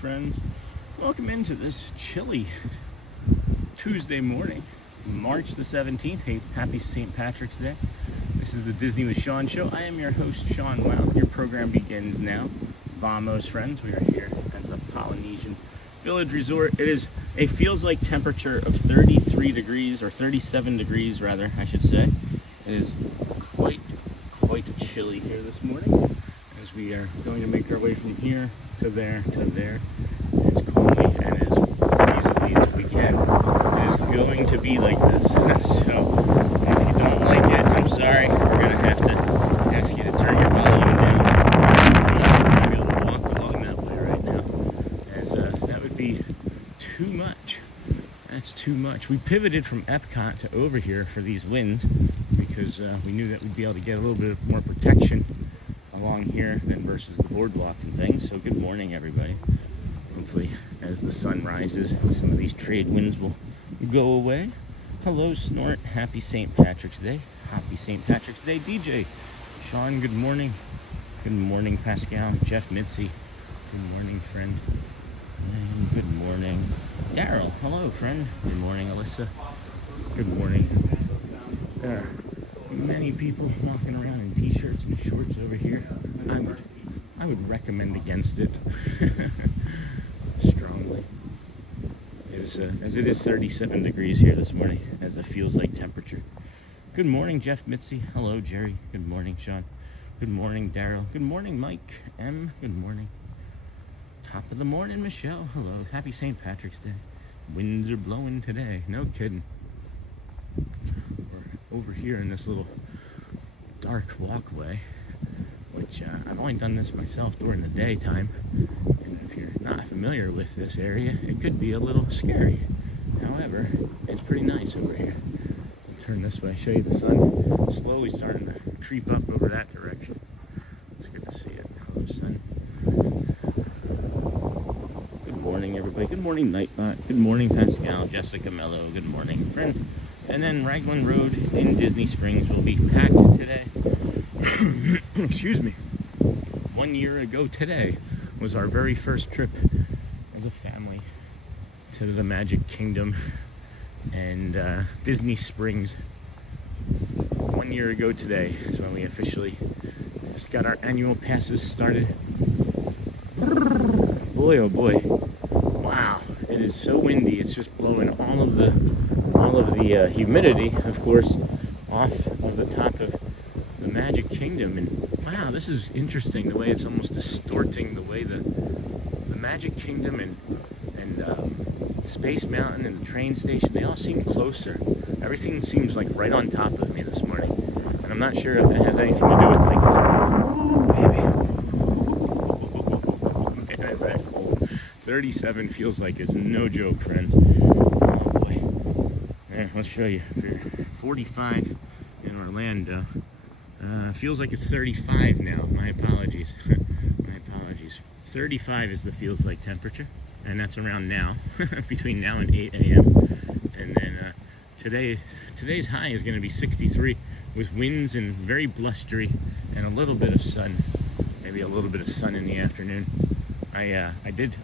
Friends, welcome into this chilly Tuesday morning, March the 17th. Hey, happy St. Patrick's Day. This is the Disney with Sean show. I am your host, Sean Wow. Your program begins now. Vamos, friends. We are here at the Polynesian Village Resort. It is a feels like temperature of 33 degrees, or 37 degrees rather, I should say. It is quite chilly here this morning as we are going to make our way from here to there, as calmly and as easily as we can. It is going to be like this. So, if you don't like it, I'm sorry. We're going to have to ask you to turn your volume down. I'm not sure we're going to be able to walk along that way right now, as that would be too much. That's too much. We pivoted from Epcot to over here for these winds because we knew that we'd be able to get a little bit more protection along here than versus the boardwalk and things. So good morning, everybody. Hopefully as the sun rises, some of these trade winds will go away. Hello, Snort. Happy St. Patrick's Day. Happy St. Patrick's Day, DJ. Sean, good morning. Good morning, Pascal. Jeff Mitzi. Good morning, friend. And good morning, Daryl. Hello, friend. Good morning, Alyssa. Good morning. There are many people walking around in t-shirts and shorts over here. I would recommend against it strongly. As it is 37 degrees here this morning, as it feels like temperature. Good morning, Jeff Mitzi. Hello, Jerry. Good morning, Sean. Good morning, Daryl. Good morning, Mike M. Good morning. Top of the morning, Michelle. Hello. Happy St. Patrick's Day. Winds are blowing today. No kidding. We're over here in this little dark walkway, which I've only done this myself during the daytime. And if you're not familiar with this area, it could be a little scary. However, it's pretty nice over here. I'll turn this way, show you the sun slowly starting to creep up over that direction. It's good to see it. Hello, sun. Good morning, everybody. Good morning, Nightbot. Good morning, Pascal, Jessica Mello. Good morning, friend. And then Raglan Road in Disney Springs will be packed today. Excuse me. 1 year ago today was our very first trip as a family to the Magic Kingdom and Disney Springs. 1 year ago today is when we officially just got our annual passes started. Boy, oh boy. Wow, it is so windy. It's just blowing all of the humidity, of course, off of the top of the Magic Kingdom. And wow, this is interesting, the way it's almost distorting the way the Magic Kingdom and Space Mountain and the train station, they all seem closer. Everything seems like right on top of me this morning. And I'm not sure if that has anything to do with like, ooh, baby. Man, is that cold. 37 feels like it's no joke, friends. Let's show you. 45 in Orlando. Feels like it's 35 now. My apologies. My apologies. 35 is the feels like temperature, and that's around now, between now and 8 a.m. And then today's high is going to be 63 with winds and very blustery and a little bit of sun. Maybe a little bit of sun in the afternoon. I did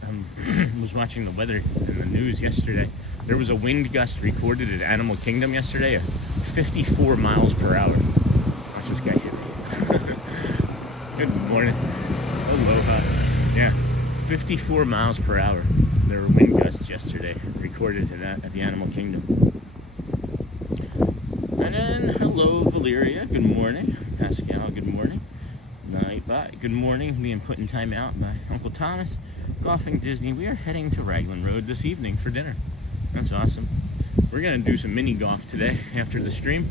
was watching the weather in the news yesterday. There was a wind gust recorded at Animal Kingdom yesterday of 54 miles per hour. Watch this guy hit me. Good morning. Aloha. Yeah, 54 miles per hour. There were wind gusts yesterday recorded at the Animal Kingdom. And then, hello, Valeria. Good morning. Pascal, good morning. Nightbot, good morning. Being put in time out by Uncle Thomas. Golfing Disney. We are heading to Raglan Road this evening for dinner. That's awesome. We're going to do some mini golf today after the stream.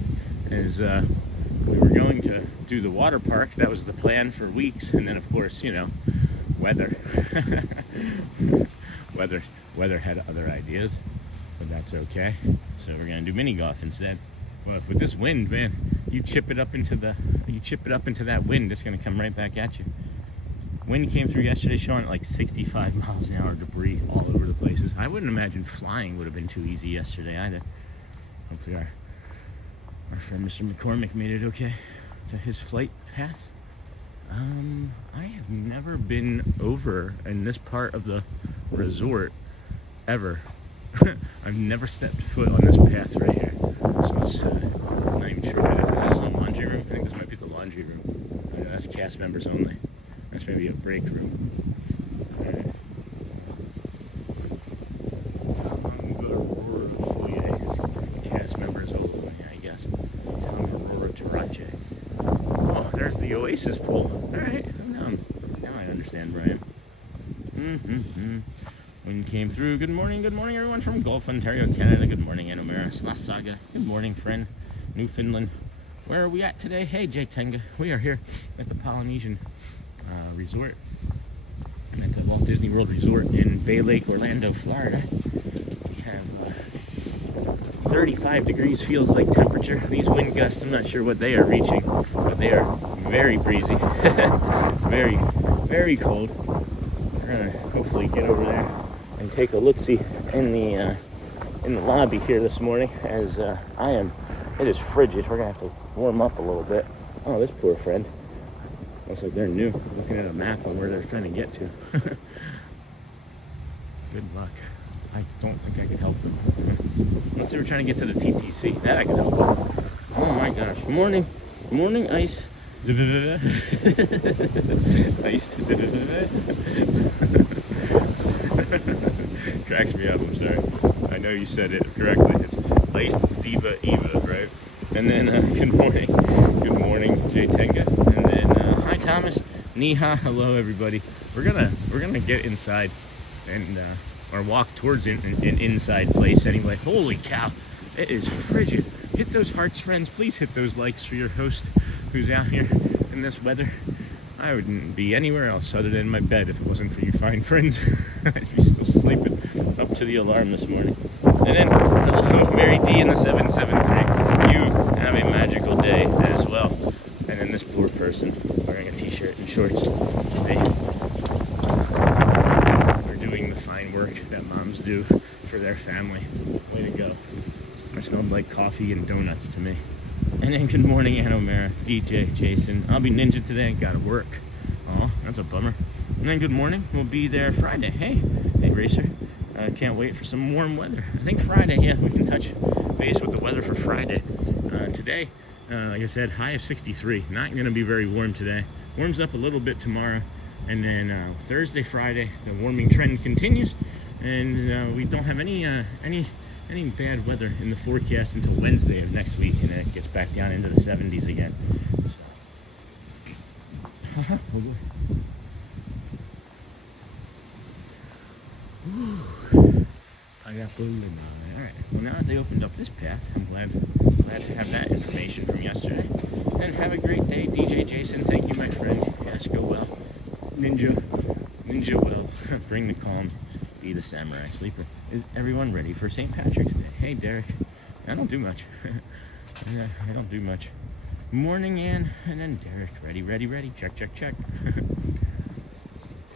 As we were going to do the water park. That was the plan for weeks. And then, of course, you know, weather. Weather had other ideas, but that's okay. So we're going to do mini golf instead. Well, with this wind, man, you chip it up into that wind, it's going to come right back at you. Wind came through yesterday showing at like 65 miles an hour, debris all over the places. I wouldn't imagine flying would have been too easy yesterday either. Hopefully our friend Mr. McCormick made it okay to his flight path. I have never been over in this part of the resort ever. I've never stepped foot on this path right here. So it's, I'm not even sure what it is. Is this the laundry room? I think this might be the laundry room. I know that's cast members only. That's maybe a break room. Alright. I'm going to go to Aurora to Foyer. It's cast members only, I guess. Down Aurora to Rache. Oh, there's the Oasis pool. Alright, now I understand, Brian. Wind came through. Good morning, everyone from Gulf, Ontario, Canada. Good morning, Anomera, Slas Saga. Good morning, friend, Newfoundland. Where are we at today? Hey, Jay Tenga. We are here at the Polynesian Resort, at the Walt Disney World Resort in Bay Lake, Orlando, Florida. We have 35 degrees feels like temperature. These wind gusts, I'm not sure what they are reaching, but they are very breezy. Very, very cold. We're gonna hopefully get over there and take a look-see in the lobby here this morning, as it is frigid. We're gonna have to warm up a little bit. Oh, this poor friend. Looks like they're new. Looking at a map on where they're trying to get to. Good luck. I don't think I could help them. Unless they were trying to get to the TTC. That I could help them. Oh my gosh. Morning. Morning, ice. Iced. Cracks me up, I'm sorry. I know you said it correctly. It's iced Diva Eva, right? And then good morning, Jay Tenga. And then hi Thomas, Niha, hello everybody. We're gonna get inside and or walk towards an inside place anyway. Holy cow, it is frigid. Hit those hearts, friends. Please hit those likes for your host who's out here in this weather. I wouldn't be anywhere else other than my bed if it wasn't for you fine friends. I'd be still sleeping up to the alarm this morning. And then, hello, Mary D in the 773. You have a magical day as well. And then this poor person wearing a t-shirt and shorts. They are doing the fine work that moms do for their family. Way to go. It smelled like coffee and donuts to me. And then good morning, Anomera, DJ, Jason. I'll be ninja today, gotta work. Oh, that's a bummer. And then good morning, we'll be there Friday. Hey Racer. Can't wait for some warm weather. I think Friday, yeah, we can touch base with the weather for Friday. Today, like I said, high of 63. Not gonna be very warm today. Warms up a little bit tomorrow. And then Thursday, Friday, the warming trend continues. And we don't have any bad weather in the forecast until Wednesday of next week, and then it gets back down into the 70s again. So. Pineapple lemon. All right. Well, now that they opened up this path, I'm glad to have that information from yesterday. And have a great day, DJ Jason. Thank you, my friend. Yes, go well. Ninja well. Bring the calm. Be the samurai sleeper. Is everyone ready for St. Patrick's Day? Hey, Derek. I don't do much. Yeah, I don't do much. Morning, Ann. And then Derek. Ready. Check.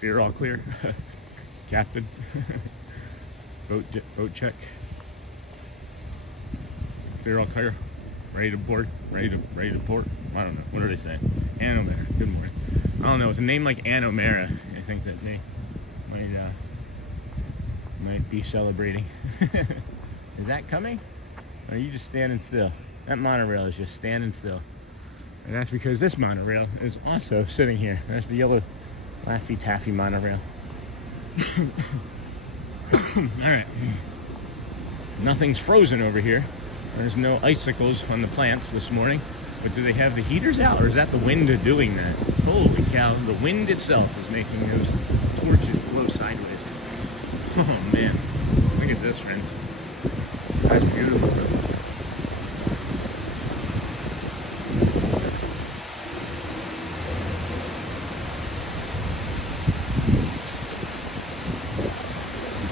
You're all clear. Captain. Boat check. You're all clear. Ready to board. Ready to port. I don't know. What are they saying? Anomera. Good morning. I don't know. With a name like Anomera, I think that might be celebrating. Is that coming? Or are you just standing still? That monorail is just standing still. And that's because this monorail is also sitting here. There's the yellow Laffy Taffy monorail. Alright. Nothing's frozen over here. There's no icicles on the plants this morning. But do they have the heaters out, or is that the wind doing that? Holy cow, the wind itself is making those torches blow sideways. Oh man, look at this, friends. That's beautiful.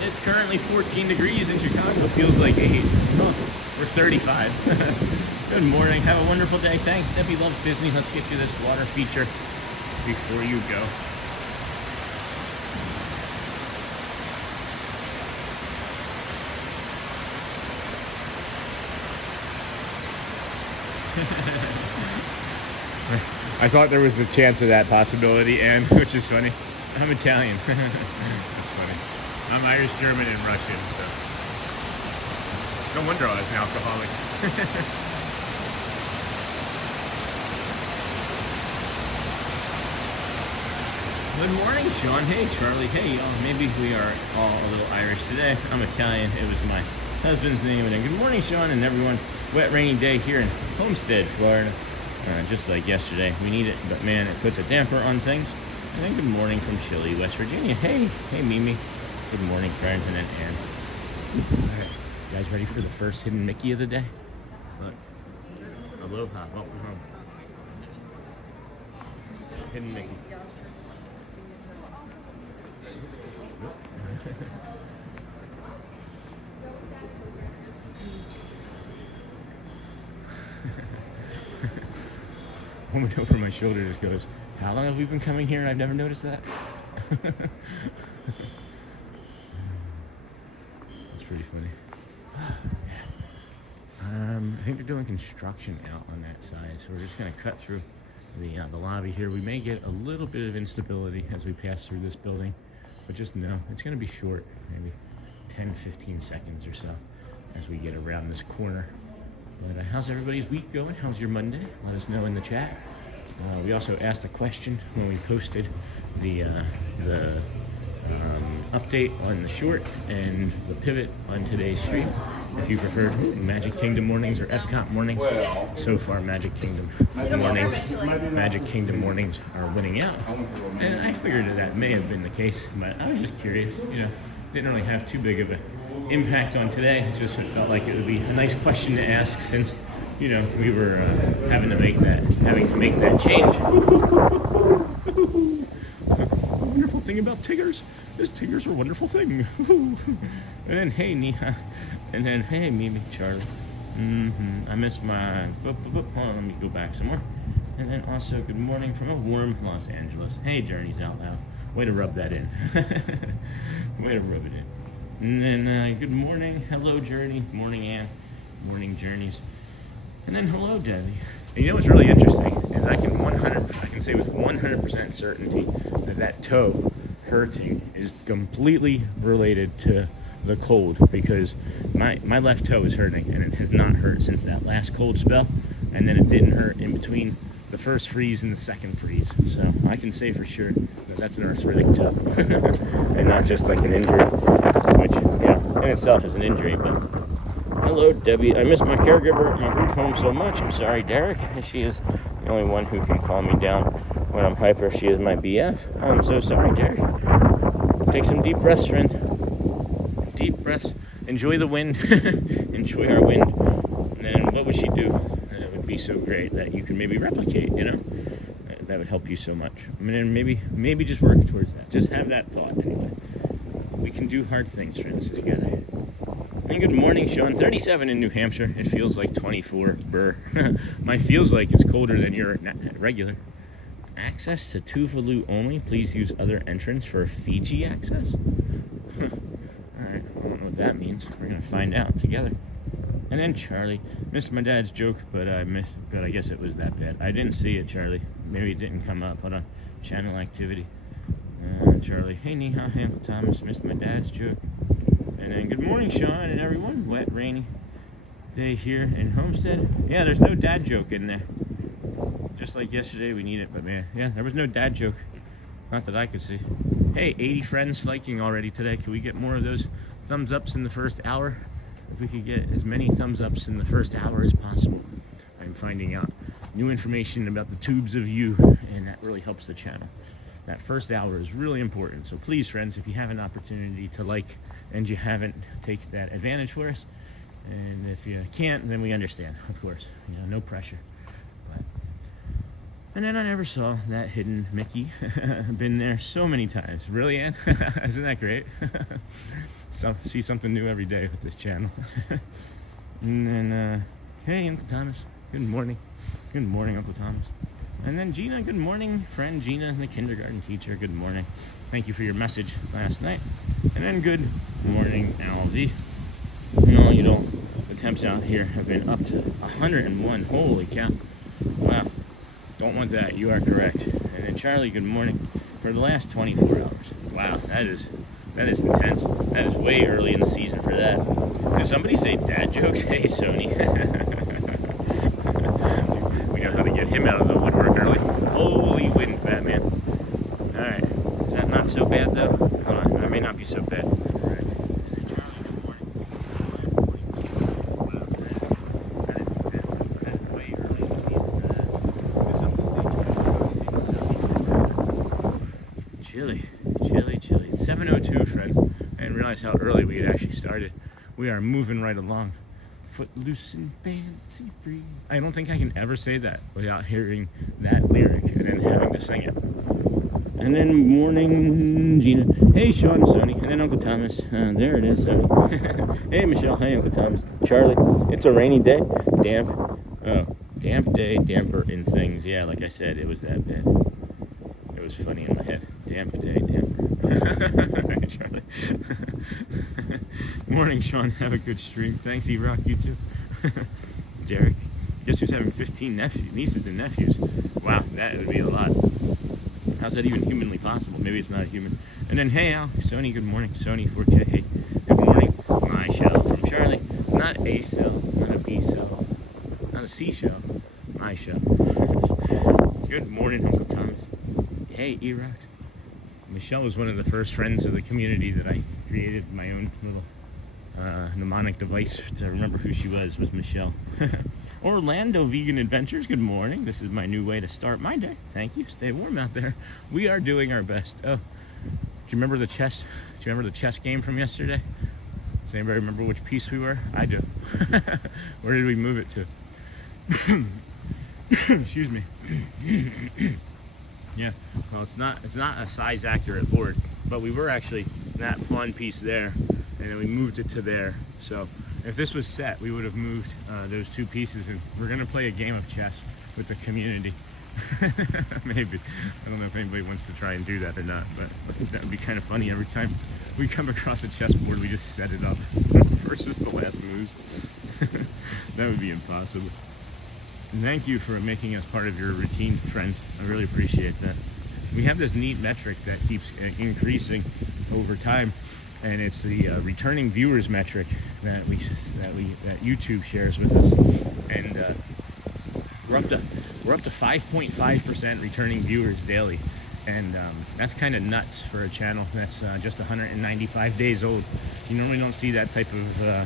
It's currently 14 degrees in Chicago. Feels like 8. Oh, we're 35. Good morning. Have a wonderful day. Thanks. Debbie loves Disney. Let's get you this water feature before you go. I thought there was the chance of that possibility, and which is funny. I'm Italian. That's funny. I'm Irish, German, and Russian, so no wonder I was an alcoholic. Good morning, Sean. Hey, Charlie. Hey, maybe we are all a little Irish today. I'm Italian. It was my husband's name. And then good morning, Sean, and everyone. Wet, rainy day here in Homestead, Florida. Just like yesterday. We need it, but man, it puts a damper on things. And then good morning from chilly, West Virginia. Hey, Mimi. Good morning, friend. And then Ann. All right, you guys ready for the first hidden Mickey of the day? Look. Aloha. Welcome home. Hidden Mickey. Woman over my shoulder just goes, how long have we been coming here? I've never noticed that. That's pretty funny. I think they're doing construction out on that side, so we're just going to cut through the lobby here. We may get a little bit of instability as we pass through this building, but just know it's going to be short, maybe 10-15 seconds or so as we get around this corner. But how's everybody's week going? How's your Monday? Let us know in the chat. We also asked a question when we posted the update on the short and the pivot on today's stream. If you prefer Magic Kingdom mornings or Epcot mornings, so far Magic Kingdom mornings are winning out. And I figured that may have been the case, but I was just curious. Didn't really have too big of an impact on today. It just felt like it would be a nice question to ask since we were having to make that change. The wonderful thing about Tiggers is Tiggers are a wonderful thing. And then hey Neha, and then hey Mimi, Charlie. I missed my. Hold on, let me go back some more. And then also good morning from a warm Los Angeles. Hey, Journeys Out Loud. Way to rub that in. Way to rub it in. And then good morning, hello Journey, morning Ann, morning Journeys, and then hello Debbie. And you know what's really interesting is I can say with 100% certainty that toe hurting is completely related to the cold, because my left toe is hurting and it has not hurt since that last cold spell, and then it didn't hurt in between the first freeze and the second freeze. So I can say for sure that that's an arthritic toe and not just like an injury, which in itself is an injury. But hello Debbie, I miss my caregiver at my group home so much. I'm sorry Derek, she is the only one who can calm me down when I'm hyper. She is my BF. I'm so sorry Derek. Take some deep breaths, friend. Deep breaths. Enjoy the wind. Enjoy our wind. And then what would she do? It would be so great that you can maybe replicate, that would help you so much. I mean, maybe just work towards that. Just have that thought anyway. We can do hard things, friends, together. And good morning, Sean. 37 in New Hampshire. It feels like 24. Brr. My feels like it's colder than your regular. Access to Tuvalu only. Please use other entrance for Fiji access. Alright, I don't know what that means. We're going to find out together. And then Charlie. Missed my dad's joke, but I guess it was that bad. I didn't see it, Charlie. Maybe it didn't come up. Hold on. Channel activity. Charlie. Hey, Neha, hey, Uncle Thomas. Missed my dad's joke. And then good morning, Sean and everyone. Wet, rainy day here in Homestead. Yeah, there's no dad joke in there. Just like yesterday, we need it, but man, yeah, there was no dad joke. Not that I could see. Hey, 80 friends liking already today. Can we get more of those thumbs ups in the first hour? If we could get as many thumbs ups in the first hour as possible. I'm finding out new information about the tubes of you, and that really helps the channel. That first hour is really important. So please, friends, if you have an opportunity to like and you haven't, take that advantage for us. And if you can't, then we understand, of course. You know, no pressure. But, and then I never saw that hidden Mickey. Been there so many times. Really, Ann? Isn't that great? So, see something new every day with this channel. And then, hey, Uncle Thomas. Good morning. Good morning, Uncle Thomas. And then Gina, good morning. Friend Gina, the kindergarten teacher, good morning. Thank you for your message last night. And then good morning, Alvy. No, you don't. The temps out here have been up to 101. Holy cow. Wow. Don't want that. You are correct. And then Charlie, good morning. For the last 24 hours. Wow, that is intense. That is way early in the season for that. Did somebody say dad jokes? Hey, Sony. We know how to get him out of the woodwork early. Holy wind, Batman. Alright. Is that not so bad, though? Hold on. That may not be so bad. Chilly. It's 7:02, friend. I didn't realize how early we had actually started. We are moving right along. Footloose and fancy free. I don't think I can ever say that without hearing that lyric and then having to sing it. And then morning, Gina. Hey, Sean and Sonny. And then Uncle Thomas. There it is, Sonny. Hey, Michelle. Hey, Uncle Thomas. Charlie. It's a rainy day. Damp. Oh, damp day, damper in things. Yeah, like I said, it was that bad. It was funny in my head. Damp day, damper. Right, Charlie. Morning, Sean. Have a good stream. Thanks, E-Rock. You too. Derek. Guess who's having 15 nieces and nephews? Wow, that would be a lot. How's that even humanly possible? Maybe it's not human. And then, hey, Al. Sony, good morning. Sony 4K. Hey, good morning. My shell from Charlie. Not a cell, not a B cell, not a C shell. My shell. Good morning, Uncle Thomas. Hey, E-Rock. Michelle was one of the first friends of the community that I created my own little mnemonic device to remember who she was Michelle. Orlando Vegan Adventures, good morning. This is my new way to start my day. Thank you. Stay warm out there. We are doing our best. Oh, do you remember the chess? Do you remember the chess game from yesterday? Does anybody remember which piece we were? I do. Where did we move it to? Excuse me. Yeah, well, it's not a size accurate board, but we were actually that pawn piece there, and then we moved it to there. So if this was set, we would have moved those two pieces, and we're gonna play a game of chess with the community. Maybe. I don't know if anybody wants to try and do that or not, but I think that would be kind of funny. Every time we come across a chessboard, we just set it up versus the last moves. That would be impossible. And thank you for making us part of your routine, friends. I really appreciate that. We have this neat metric that keeps increasing over time, and it's the returning viewers metric that YouTube shares with us. And we're up to 5.5% returning viewers daily, and that's kind of nuts for a channel that's just 195 days old. You normally don't see that type of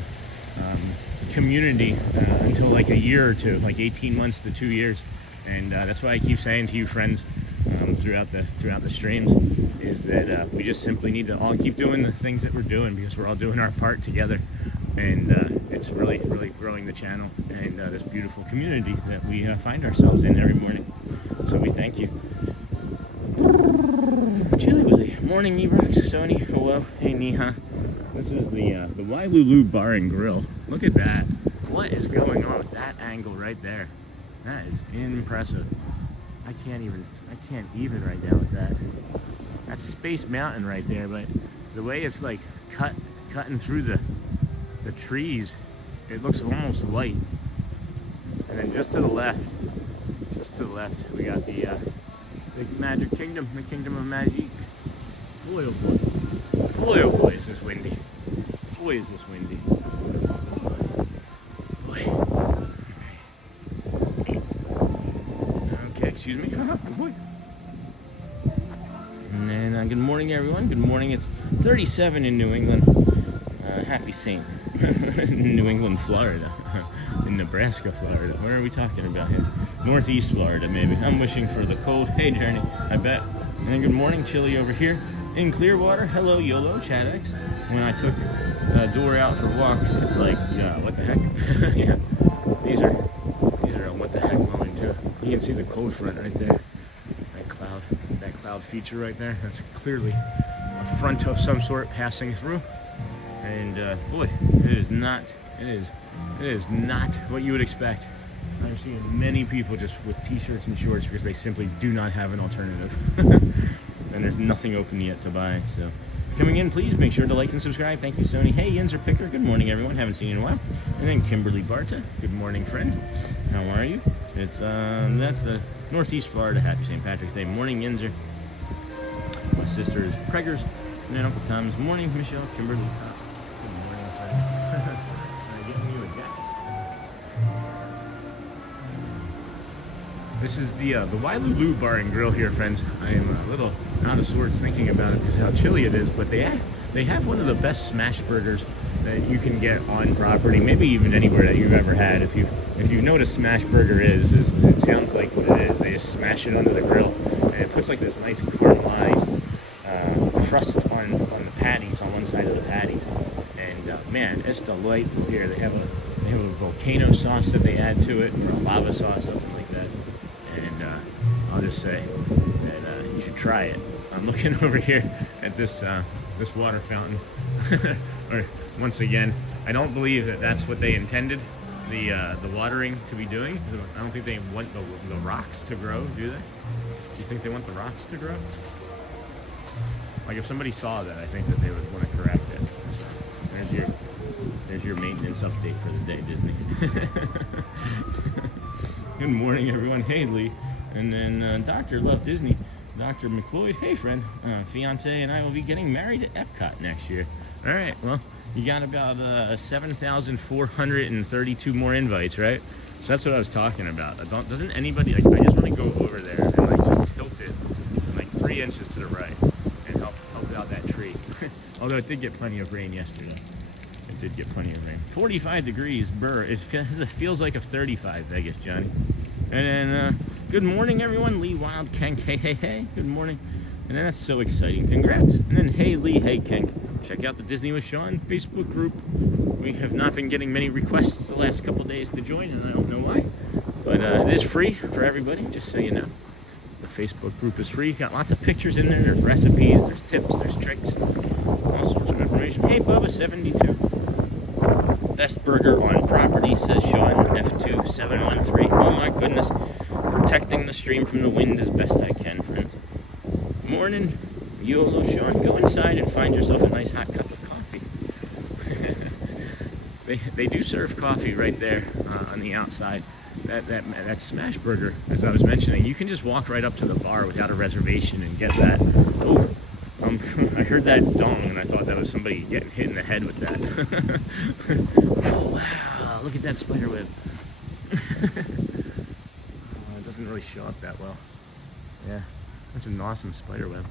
community until like a year or two, like 18 months to 2 years. And that's why I keep saying to you, friends, throughout the streams, is that we just simply need to all keep doing the things that we're doing, because we're all doing our part together, and it's really growing the channel and this beautiful community that we find ourselves in every morning. So we thank you. Chili Willy. Morning, E-Rox. Sony. Hello. Hey, Neha. This is the Wailulu Bar and Grill. Look at that. What is going on with that angle right there? That is impressive. I can't even right now with that. That's Space Mountain right there, but the way it's like cutting through the trees, it looks almost white. And then just to the left, we got the Magic Kingdom, the Kingdom of Magic. Boy, oh boy. Boy, oh boy, is this windy. Boy, is this windy. Boy. Okay, excuse me. Good boy. And then, good morning, everyone. Good morning. It's 37 in New England. Happy St. New England, Florida. In Nebraska, Florida. Where are we talking about here? Northeast Florida, maybe. I'm wishing for the cold. Hey, Journey, I bet. And then good morning, chilly over here in Clearwater. Hello, YOLO, Chadex. When I took Dora out for a walk, it's like, yeah, what the heck? Yeah, these are what the heck moment too. You can see the cold front right there. That cloud feature right there. That's clearly a front of some sort passing through. And boy, it is not what you would expect. I've seen many people just with t-shirts and shorts because they simply do not have an alternative. And there's nothing open yet to buy. So coming in, please make sure to like and subscribe. Thank you, Sony. Hey, Yenzer Picker. Good morning, everyone. Haven't seen you in a while. And then Kimberly Barta. Good morning, friend. How are you? It's that's the Northeast Florida. Happy St. Patrick's Day. Morning, Yenzer. My sister is Preggers. And then Uncle Tom's morning. Michelle, Kimberly. Good morning, friend. Getting you a jacket. This is the Wailulu Bar and Grill here, friends. I am a little out of sorts thinking about it because how chilly it is, but they have one of the best smash burgers that you can get on property, maybe even anywhere that you've ever had. If you know what a smash burger is it sounds like what it is. They just smash it onto the grill, and it puts like this nice caramelized crust on the patties, on one side of the patties, and man, it's delightful here. They have a volcano sauce that they add to it, or a lava sauce, something like that. And I'll just say that you should try it. I'm looking over here at this water fountain. Or once again, I don't believe that that's what they intended the watering to be doing. I don't think they want the rocks to grow, do they? Do you think they want the rocks to grow? Like if somebody saw that, I think that they would want to correct it. So there's your maintenance update for the day, Disney. Good morning, everyone. Hey, Lee. And then Dr. Love Disney, Dr. McLeod. Hey, friend. Fiance and I will be getting married at Epcot next year. All right. Well, you got about 7,432 more invites, right? So that's what I was talking about. Doesn't anybody, like, I just want to go over there and like just tilt it like 3 inches to the right and help out that tree. Although it did get plenty of rain yesterday. It did get plenty of rain. 45 degrees, burr. It feels like a 35, Vegas, Johnny. And then, good morning, everyone. Lee Wild, Kenk, hey. Good morning. And then that's so exciting. Congrats. And then, hey, Lee, hey, Kenk. Check out the Disney with Sean Facebook group. We have not been getting many requests the last couple days to join, and I don't know why. But it is free for everybody, just so you know. The Facebook group is free. Got lots of pictures in there. There's recipes, there's tips, there's tricks, all sorts of information. Hey, Bubba72. Best burger on property, says Sean, F2713. Oh my goodness. Protecting the stream from the wind as best I can, friends. Morning, YOLO Sean. Go inside and find yourself a nice hot cup of coffee. They do serve coffee right there on the outside. That smash burger, as I was mentioning, you can just walk right up to the bar without a reservation and get that. Oh, I heard that dong and I thought that was somebody getting hit in the head with that. Oh wow, look at that spider web. It doesn't really show up that well. Yeah, that's an awesome spider web.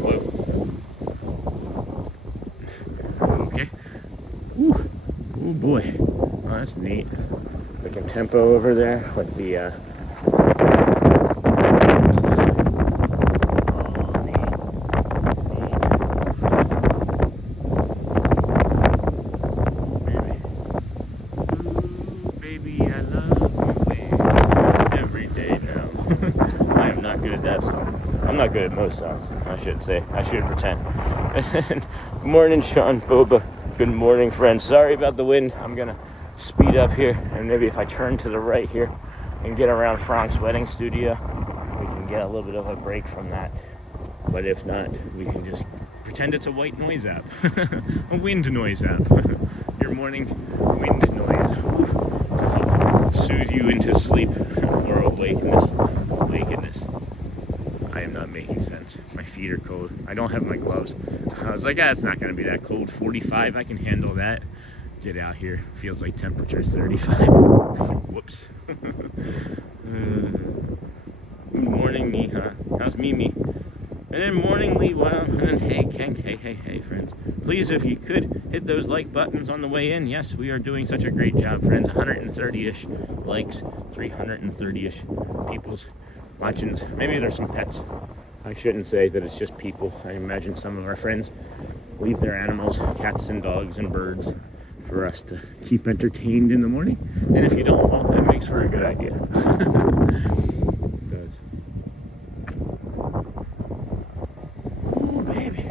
Whoa. Okay. Ooh. Oh boy. Oh, that's neat. Like a tempo over there with the good at most songs, I should say. I should pretend. Good morning, Sean Boba. Good morning, friends. Sorry about the wind. I'm gonna speed up here, and maybe if I turn to the right here and get around Frank's wedding studio, we can get a little bit of a break from that. But if not, we can just pretend it's a white noise app. A wind noise app. Your morning wind noise to help soothe you into sleep or awakeness. I am not making sense. My feet are cold. I don't have my gloves. I was like, it's not going to be that cold. 45, I can handle that. Get out here. Feels like temperature is 35. Whoops. Good morning, Neha. How's Mimi? And then morning, Lee. Well, and then hey, Kenk. Hey, friends. Please, if you could, hit those like buttons on the way in. Yes, we are doing such a great job, friends. 130-ish likes, 330-ish people's watching. Maybe there's some pets. I shouldn't say that it's just people. I imagine some of our friends leave their animals, cats and dogs and birds, for us to keep entertained in the morning. And if you don't, well, that makes for a good idea. It does. Oh, baby.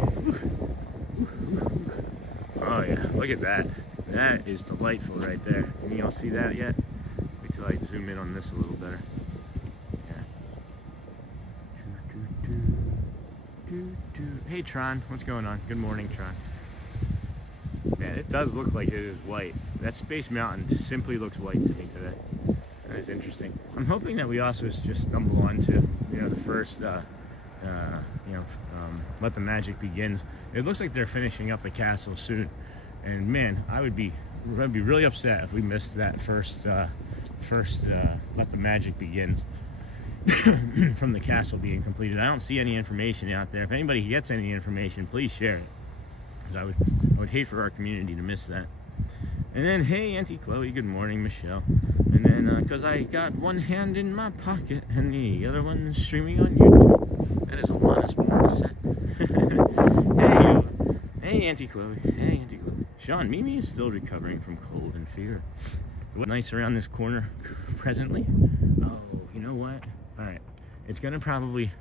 Oh, yeah. Look at that. That is delightful right there. Can you all see that yet? Wait till I zoom in on this a little better. Hey Tron, what's going on? Good morning, Tron. Man, it does look like it is white. That Space Mountain simply looks white to me today. That is interesting. I'm hoping that we also just stumble onto, the first, Let the Magic Begins. It looks like they're finishing up the castle soon, and man, I'd be really upset if we missed that first Let the Magic Begins. From the castle being completed. I don't see any information out there. If anybody gets any information, please share it, because I would hate for our community to miss that. And then, hey, Auntie Chloe, good morning, Michelle. And then, because I got one hand in my pocket and the other one streaming on YouTube. That is a lot of sports set. Hey, Auntie Chloe. Hey, Auntie Chloe. Sean, Mimi is still recovering from cold and fever. What's nice around this corner presently? Oh, you know what? All right, it's probably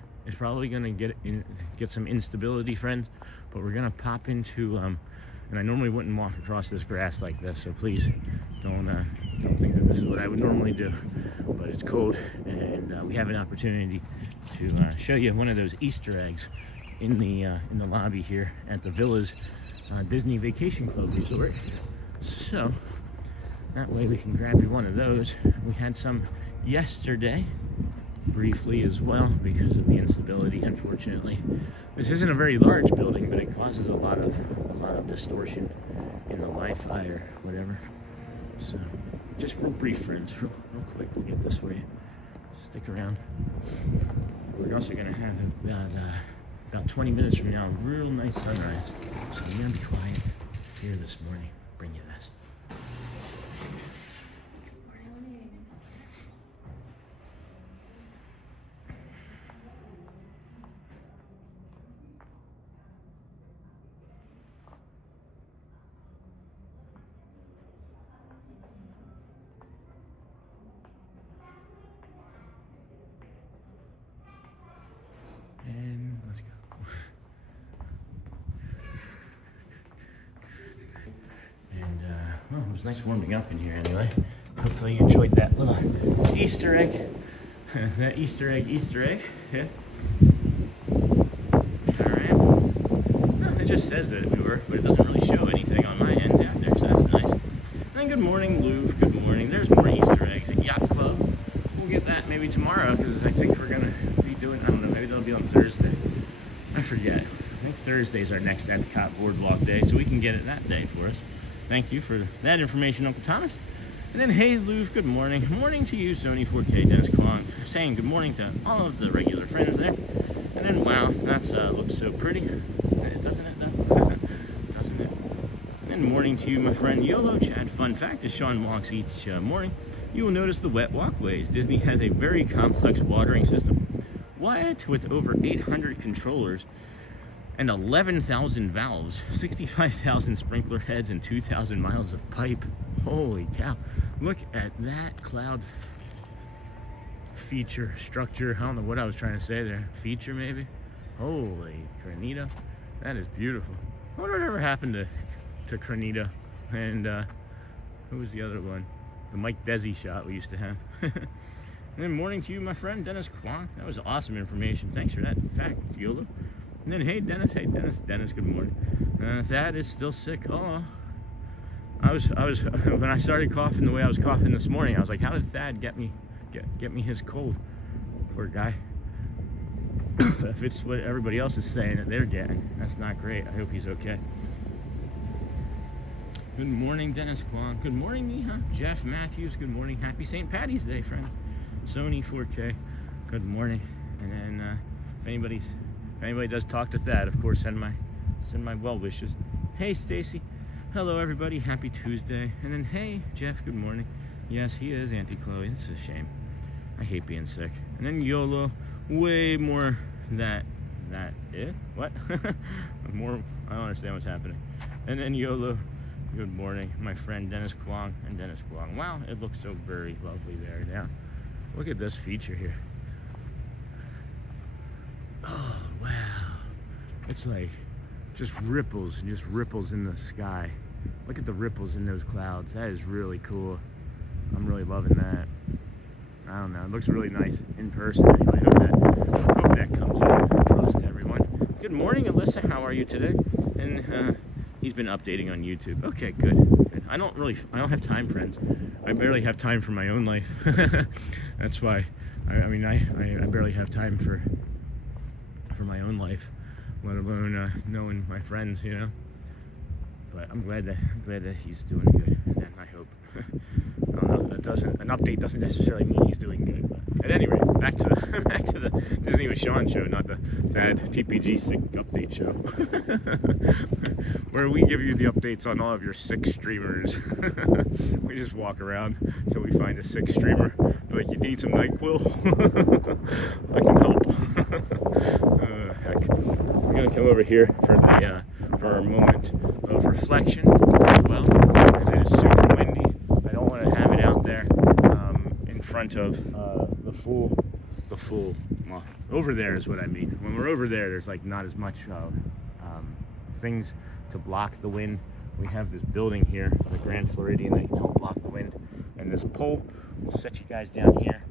gonna get some instability, friends. But we're gonna pop into and I normally wouldn't walk across this grass like this, so please don't think that this is what I would normally do. But it's cold, and we have an opportunity to show you one of those Easter eggs in the lobby here at the Villas Disney Vacation Club Resort. So that way we can grab you one of those. We had some yesterday, briefly as well, because of the instability, unfortunately. This isn't a very large building, but it causes a lot of distortion in the Wi-Fi or whatever. So just real brief, friends, real quick, we'll get this for you. Stick around. We're also going to have about 20 minutes from now, a real nice sunrise. So we're going to be quiet here this morning. Bring you this. And let's go. And well, it was nice warming up in here anyway. Hopefully you enjoyed that little Easter egg. That Easter egg. Yeah. Alright. Well, it just says that we were, but it doesn't really show anything on my end down there, so that's nice. And then good morning, Louvre. Good morning. There's more Easter eggs at Yacht Club. We'll get that maybe tomorrow, because I think we're going to be doing, I don't know, maybe that'll be on Thursday. I forget. I think Thursday's our next Epcot Boardwalk Day, so we can get it that day for us. Thank you for that information, Uncle Thomas. And then, hey, Louvre, good morning. Good morning to you, Sony 4K, Dennis Kwong, saying good morning to all of the regular friends there. And then, wow, that's looks so pretty. Doesn't it, though? Doesn't it? And then morning to you, my friend YOLO Chad. Fun fact, as Sean walks each morning, you will notice the wet walkways. Disney has a very complex watering system. What? With over 800 controllers and 11,000 valves, 65,000 sprinkler heads, and 2,000 miles of pipe. Holy cow. Look at that cloud feature, structure. I don't know what I was trying to say there. Feature, maybe? Holy Cranita. That is beautiful. I wonder what ever happened to Cranita. And who was the other one? The Mike Desi shot we used to have. And then morning to you, my friend, Dennis Kwong. That was awesome information. Thanks for that fact, YOLO. And then, hey, Dennis, good morning. Thad is still sick. Oh, I was when I started coughing the way I was coughing this morning, I was like, how did Thad get me his cold? Poor guy. if it's what everybody else is saying that they're getting, that's not great. I hope he's okay. Good morning, Dennis Kwong. Good morning, Neha. Jeff Matthews, good morning. Happy St. Patty's Day, friends. Sony 4K, good morning. And then if anybody does talk to Thad, of course, send my well wishes. Hey, Stacy. Hello, everybody. Happy Tuesday. And then, hey, Jeff, good morning. Yes, he is, Auntie Chloe. It's a shame. I hate being sick. And then YOLO, way more what? More, I don't understand what's happening. And then YOLO, good morning, my friend Dennis Kwong and Dennis Kwong. Wow, it looks so very lovely there now. Look at this feature here. Oh, wow. It's like just ripples in the sky. Look at the ripples in those clouds. That is really cool. I'm really loving that. I don't know. It looks really nice in person. Anyway, I hope that comes across to everyone. Good morning, Alyssa. How are you today? And he's been updating on YouTube. Okay, good. I don't have time, friends. I barely have time for my own life. That's why. I barely have time for my own life, let alone knowing my friends, you know. But I'm glad that he's doing good, and I hope. I don't know. An update doesn't necessarily mean he's doing good. But at any rate, back to the Disney with Sean show, not the Thad TPG sick update show, where we give you the updates on all of your sick streamers. We just walk around until we find a sick streamer. Be like, you need some NyQuil? I can help. Heck, I'm gonna come over here for a moment of reflection as well, because it is super windy. I don't want to have it out there in front of the full. Well, over there is what I mean. When we're over there, there's like not as much things to block the wind. We have this building here, the Grand Floridian, that can help block the wind, and this pole will set you guys down here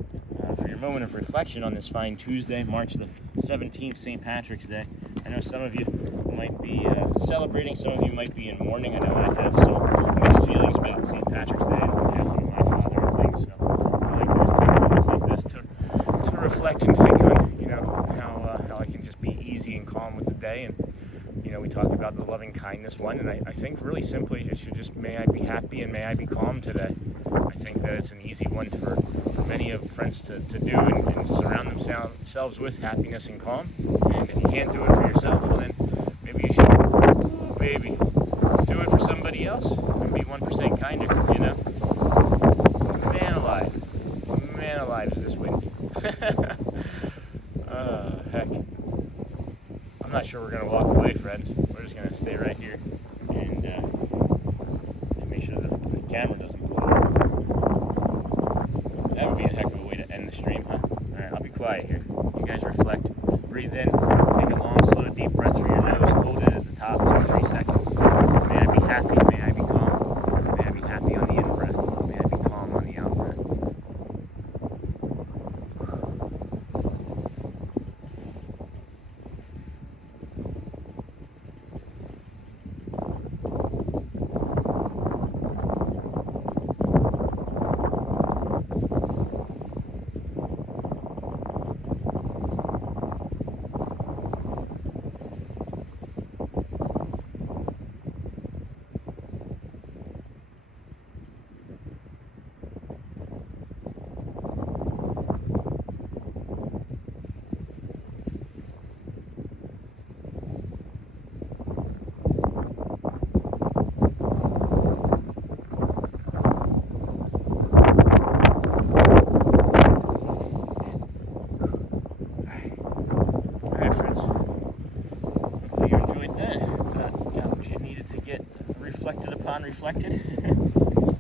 for your moment of reflection on this fine Tuesday, March the 17th, St. Patrick's Day. I know some of you might be celebrating, some of you might be in mourning. I know I have some mixed feelings about St. Patrick's Day and the passing of my father and things, so I like to just take moments like this to reflect and think on, you know, how I can just be easy and calm with the day. And you know, we talked about the loving kindness one, and I think really simply it should just, may I be happy and may I be calm today. I think that it's an easy one for many of friends to do and surround themselves with happiness and calm. And if you can't do it for yourself, well then maybe you should, do it for somebody else and be 1% kinder, you know? Man alive, is this windy. Heck. I'm not sure we're going to walk away, friends. We're just going to stay right here and make sure the camera doesn't blow up. That would be a heck of a way to end the stream, huh? Alright, I'll be quiet here. You guys reflect. Breathe in. Take a long, slow, deep breath through your nose. Hold it at the top, 2-3 seconds. May I be happy. May I be calm. May I be happy on the in-breath. May I be calm on the out-breath. Reflected.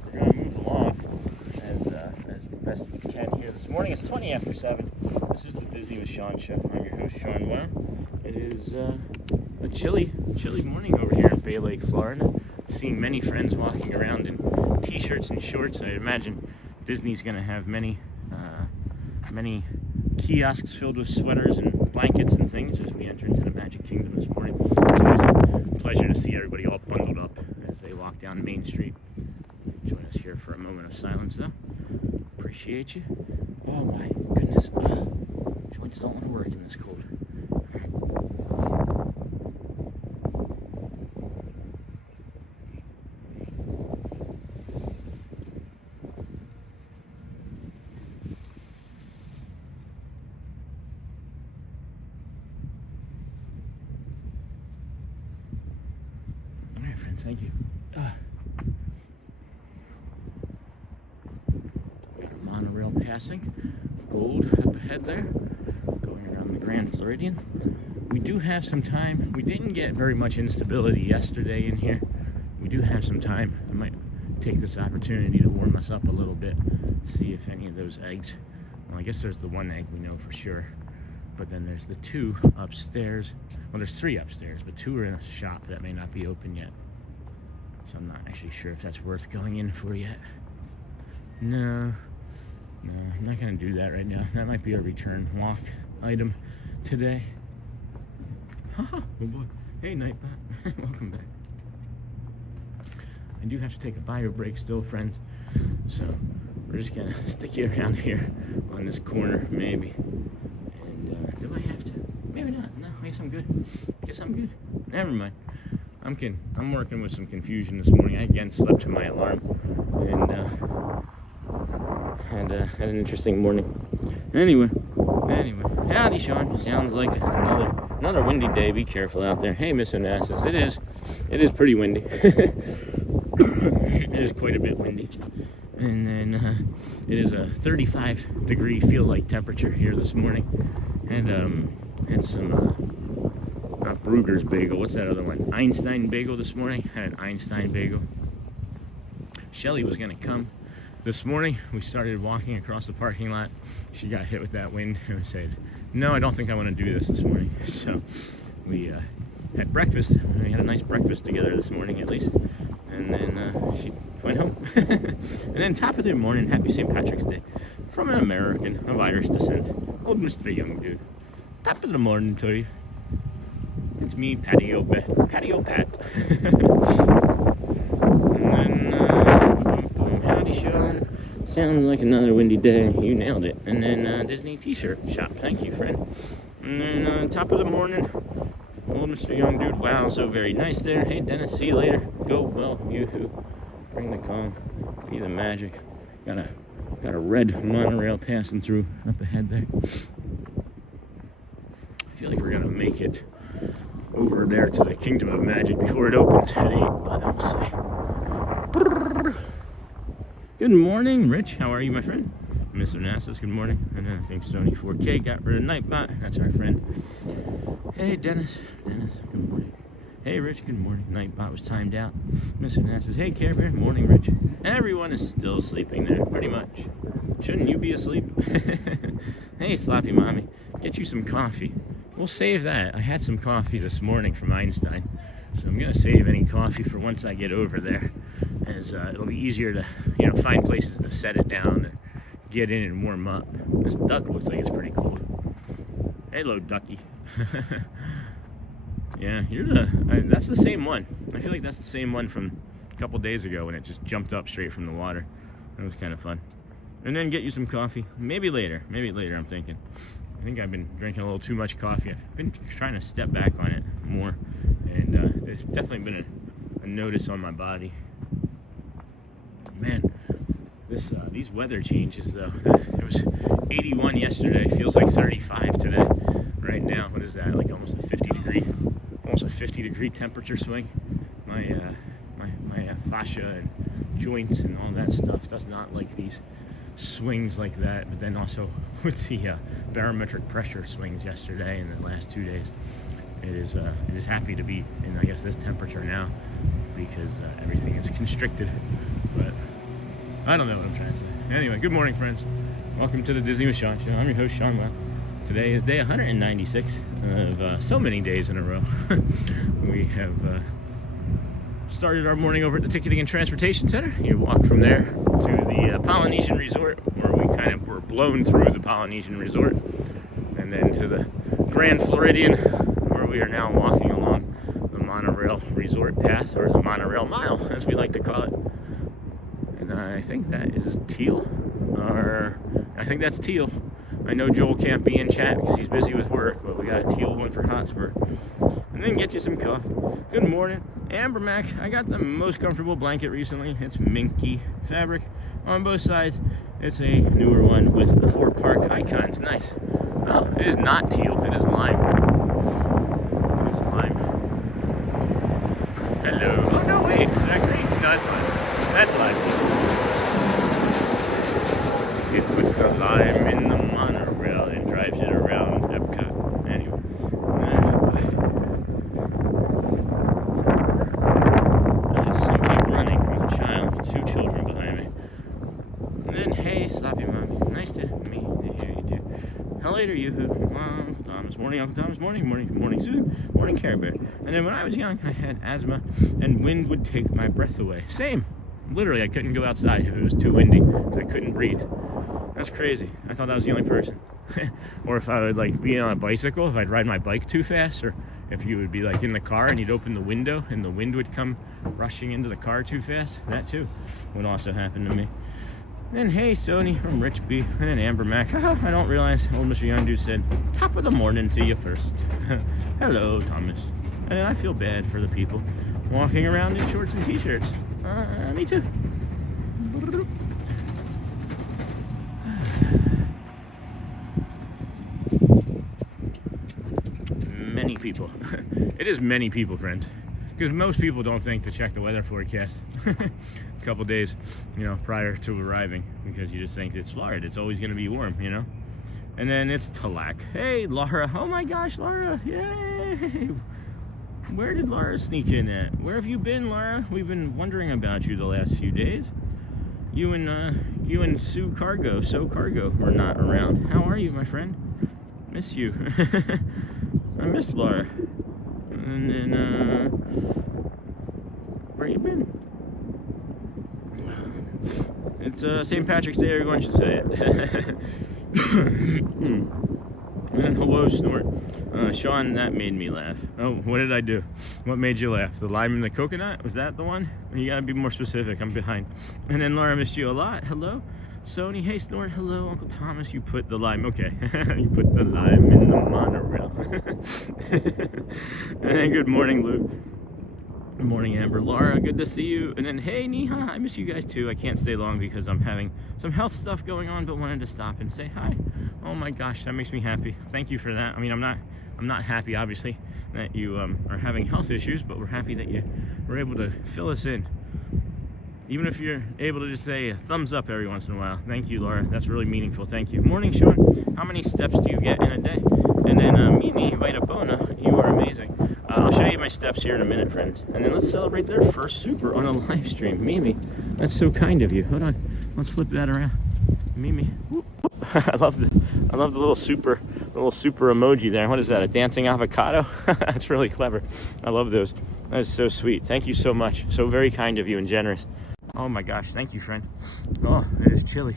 We're going to move along as best we can here. This morning it's 20 after 7. This is the Disney with Sean show. I'm your host, Sean Wow. It is a chilly morning over here in Bay Lake, Florida. Seeing many friends walking around in t-shirts and shorts. I imagine Disney's going to have many kiosks filled with sweaters and blankets and things as we enter into the Magic Kingdom this morning. It's always a pleasure to see everybody all bundled up as they walk down Main Street. Join us here for a moment of silence, though. Appreciate you. Oh my goodness. Joints don't want to work in this cold. Thank you. Got a monorail passing. Gold up ahead there. Going around the Grand Floridian. We do have some time. We didn't get very much instability yesterday in here. We do have some time. I might take this opportunity to warm us up a little bit. See if any of those eggs. Well, I guess there's the one egg we know for sure. But then there's the two upstairs. Well, there's three upstairs, but two are in a shop that may not be open yet. So I'm not actually sure if that's worth going in for yet. No, I'm not going to do that right now. That might be a return walk item today. Haha, oh boy. Hey, Nightbot. Welcome back. I do have to take a bio break still, friends. So we're just going to stick you around here on this corner, maybe. And do I have to? Maybe not. No, I guess I'm good. Never mind. I'm working with some confusion this morning. I again slept to my alarm and had an interesting morning. Anyway, howdy, Sean. Sounds like another windy day. Be careful out there. Hey, Miss Onassis. It is pretty windy. It is quite a bit windy. And then it is a 35-degree feel-like temperature here this morning. And had some not Brugger's bagel. What's that other one? Einstein bagel this morning. Had an Einstein bagel. Shelly was gonna come this morning. We started walking across the parking lot. She got hit with that wind and said, "No, I don't think I want to do this morning." So we had breakfast. We had a nice breakfast together this morning, at least. And then she went home. And then top of the morning, happy St. Patrick's Day from an American of Irish descent, old Mr. Young Dude. Top of the morning to you. It's me, Patio Pat. And then, boom, howdy, Sean. Sounds like another windy day. You nailed it. And then Disney t-shirt shop. Thank you, friend. And then top of the morning, old Mr. Young Dude. Wow, so very nice there. Hey, Dennis, see you later. Go well, yoo-hoo. Bring the calm. Be the magic. Got a red monorail passing through up ahead there. I feel like we're gonna make it over there to the Kingdom of Magic before it opens at 8, but we'll see. Good morning, Rich. How are you, my friend? Mr. Onassis, good morning. And then I think Sony 4K got rid of Nightbot. That's our friend. Hey, Dennis, good morning. Hey, Rich, good morning. Nightbot was timed out. Mr. Onassis, hey, Care Bear, morning, Rich. Everyone is still sleeping there, pretty much. Shouldn't you be asleep? Hey, Sloppy Mommy, get you some coffee. We'll save that. I had some coffee this morning from Einstein, so I'm gonna save any coffee for once I get over there, as it'll be easier to, find places to set it down and get in and warm up. This duck looks like it's pretty cold. Hello, ducky. Yeah, that's the same one. I feel like that's the same one from a couple days ago when it just jumped up straight from the water. That was kind of fun. And then get you some coffee. Maybe later, I'm thinking. I think I've been drinking a little too much coffee. I've been trying to step back on it more. And there's definitely been a notice on my body. Man, these weather changes though. It was 81 yesterday, feels like 35 today. Right now, what is that? Like almost a 50 degree temperature swing. My fascia and joints and all that stuff does not like these swings like that. But then also with the barometric pressure swings yesterday and the last 2 days, it is happy to be in, I guess, this temperature now, because everything is constricted. But I don't know what I'm trying to say. Anyway, good morning, friends. Welcome to the Disney with Sean Show. I'm your host, Sean Well. Today is day 196 of so many days in a row. We have started our morning over at the Ticketing and Transportation Center. You walk from there to the Polynesian Resort, where we kind of were blown through the Polynesian Resort, and then to the Grand Floridian, where we are now walking along the monorail resort path, or the monorail mile, as we like to call it. And I think that is Teal, or I think that's Teal. I know Joel can't be in chat because he's busy with work, but we got a Teal one for Hotspur. And then get you some coffee. Good morning. Amber Mac, I got the most comfortable blanket recently. It's minky fabric on both sides. It's a newer one with the 4 park icons. Nice. Oh, it is not teal. It is lime. It is lime. Hello. Oh, no, wait. Is that green? No, that's not. That's lime. It puts the lime in the monorail and drives it around Epcot. Anyway. There's somebody running with a child, 2 children behind me. And then, hey, sloppy mommy. Nice to meet you. Here you do. How late are you? Mom, Thomas. Morning, Uncle Thomas. Morning, Susan. Morning, Care Bear. And then when I was young, I had asthma, and wind would take my breath away. Same. Literally, I couldn't go outside if it was too windy, because I couldn't breathe. That's crazy. I thought that was the only person. Or if I would like be on a bicycle, if I'd ride my bike too fast, or if you would be like in the car and you'd open the window and the wind would come rushing into the car too fast, that too would also happen to me. And then, hey, Sony from Rich B, and then Amber Mac. I don't realize old Mr. Young Dude said, top of the morning to you first. Hello, Thomas. And I feel bad for the people walking around in shorts and t-shirts. Me too. Many people. It is many people, friends. Because most people don't think to check the weather forecast a couple days, prior to arriving, because you just think it's Florida. It's always going to be warm, And then it's Talac. Hey, Laura. Oh my gosh, Laura. Yay. Where did Laura sneak in at? Where have you been, Laura? We've been wondering about you the last few days. You and So Cargo were not around. How are you, my friend? Miss you. I missed Laura. And then, where you been? It's St. Patrick's Day, everyone should say it. And hello, Snort. Sean, that made me laugh. Oh, what did I do? What made you laugh? The lime and the coconut? Was that the one? You gotta be more specific. I'm behind. And then Laura, missed you a lot. Hello. Sony, hey, Snort. Hello, Uncle Thomas. You put the lime. Okay. You put the lime in the monorail. And then good morning, Luke. Good morning, Amber. Laura, good to see you. And then, hey, Neha, I miss you guys too. I can't stay long because I'm having some health stuff going on, but wanted to stop and say hi. Oh my gosh, that makes me happy. Thank you for that. I mean, I'm not happy, obviously, that you are having health issues, but we're happy that you were able to fill us in. Even if you're able to just say a thumbs up every once in a while. Thank you, Laura. That's really meaningful. Thank you. Morning, Sean. How many steps do you get in a day? And then, Mimi Vita Bona, you are amazing. I'll show you my steps here in a minute, friends. And then let's celebrate their first super on a live stream. Mimi, that's so kind of you. Hold on. Let's flip that around. Mimi. I love the little super emoji there. What is that? A dancing avocado? That's really clever. I love those. That is so sweet. Thank you so much. So very kind of you and generous. Oh my gosh, thank you, friend. Oh, it is chilly.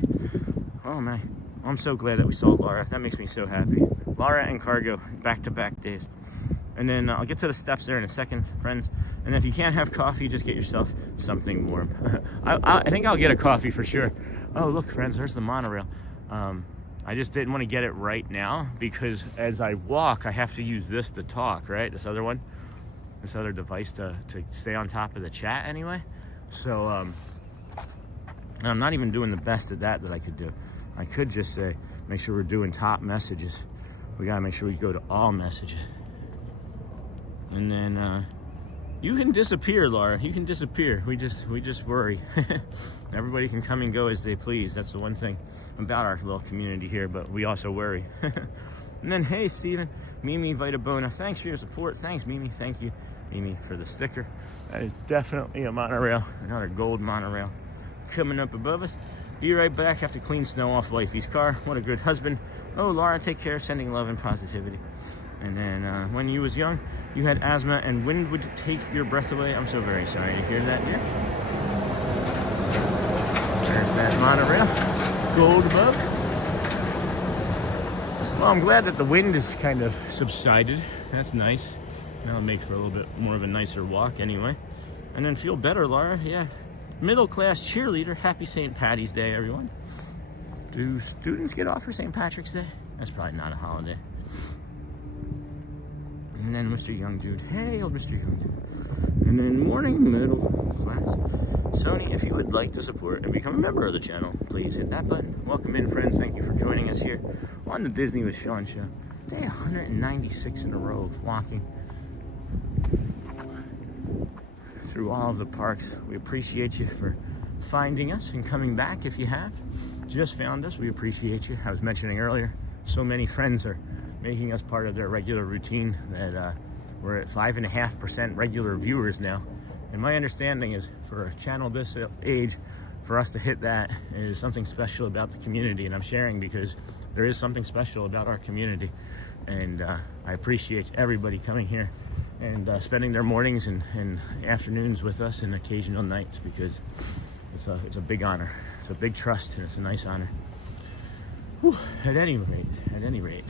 Oh man, I'm so glad that we saw Laura. That makes me so happy. Laura and Cargo, back-to-back days. And then I'll get to the steps there in a second, friends. And then if you can't have coffee, just get yourself something warm. I think I'll get a coffee for sure. Oh, look, friends, there's the monorail. I just didn't want to get it right now because as I walk, I have to use this to talk, right? This other device to stay on top of the chat anyway. So I'm not even doing the best at that I could do. I could just say, make sure we're doing top messages. We gotta make sure we go to all messages. And then you can disappear, Laura. You can disappear. We just worry. Everybody can come and go as they please. That's the one thing about our little community here, but we also worry. And then, hey, Steven, Mimi Vita Bona, thanks for your support. Thanks, Mimi. Thank you, Mimi, for the sticker. That is definitely a monorail, another gold monorail coming up above us. Be right back. Have to clean snow off Wifey's car. What a good husband. Oh, Laura, take care. Sending love and positivity. And then when you was young, you had asthma and wind would take your breath away. I'm so very sorry to hear that, dear. There's that monorail. Gold above. Well, I'm glad that the wind has kind of subsided. That's nice. That'll make for a little bit more of a nicer walk anyway. And then feel better, Laura. Yeah. Middle class cheerleader. Happy St. Patty's Day, everyone. Do students get off for St. Patrick's Day? That's probably not a holiday. And then Mr. Young Dude. Hey, old Mr. Young Dude. And then morning middle class. Sony, if you would like to support and become a member of the channel, please hit that button. Welcome in, friends. Thank you for joining us here on the Disney with Sean show. Day 196 in a row of walking. through all of the parks. We appreciate you for finding us and coming back. If you have just found us, we appreciate you. I was mentioning earlier, so many friends are making us part of their regular routine that we're at 5.5% regular viewers now. And my understanding is for a channel this age, for us to hit that, is something special about the community. And I'm sharing because there is something special about our community. And I appreciate everybody coming here and spending their mornings and afternoons with us and occasional nights, because it's a big honor. It's a big trust, and it's a nice honor. Whew, at any rate,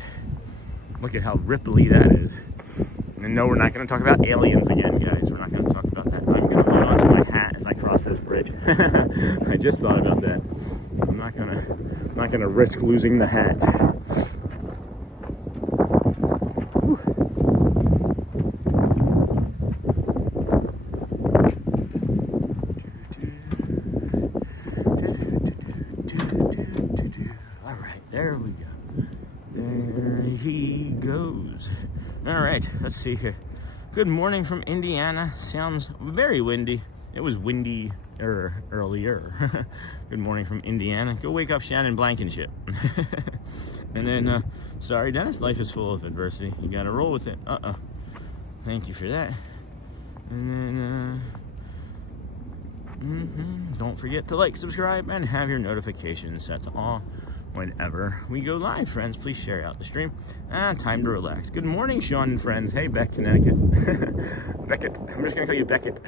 look at how ripply that is. And no, we're not going to talk about aliens again, guys. We're not going to talk about that. I'm going to hold on to my hat as I cross this bridge. I just thought about that. I'm not gonna risk losing the hat. Whew. All right, there we go. There he goes. All right, let's see here. Good morning from Indiana. Sounds very windy. It was windy earlier. Good morning from Indiana. Go wake up Shannon Blankenship. And then, sorry, Dennis, life is full of adversity. You gotta roll with it. Thank you for that. And then, don't forget to like, subscribe, and have your notifications set to all whenever we go live. Friends, please share out the stream. Time to relax. Good morning, Sean and friends. Hey, Beck, Connecticut. Beckett. I'm just gonna call you Beckett.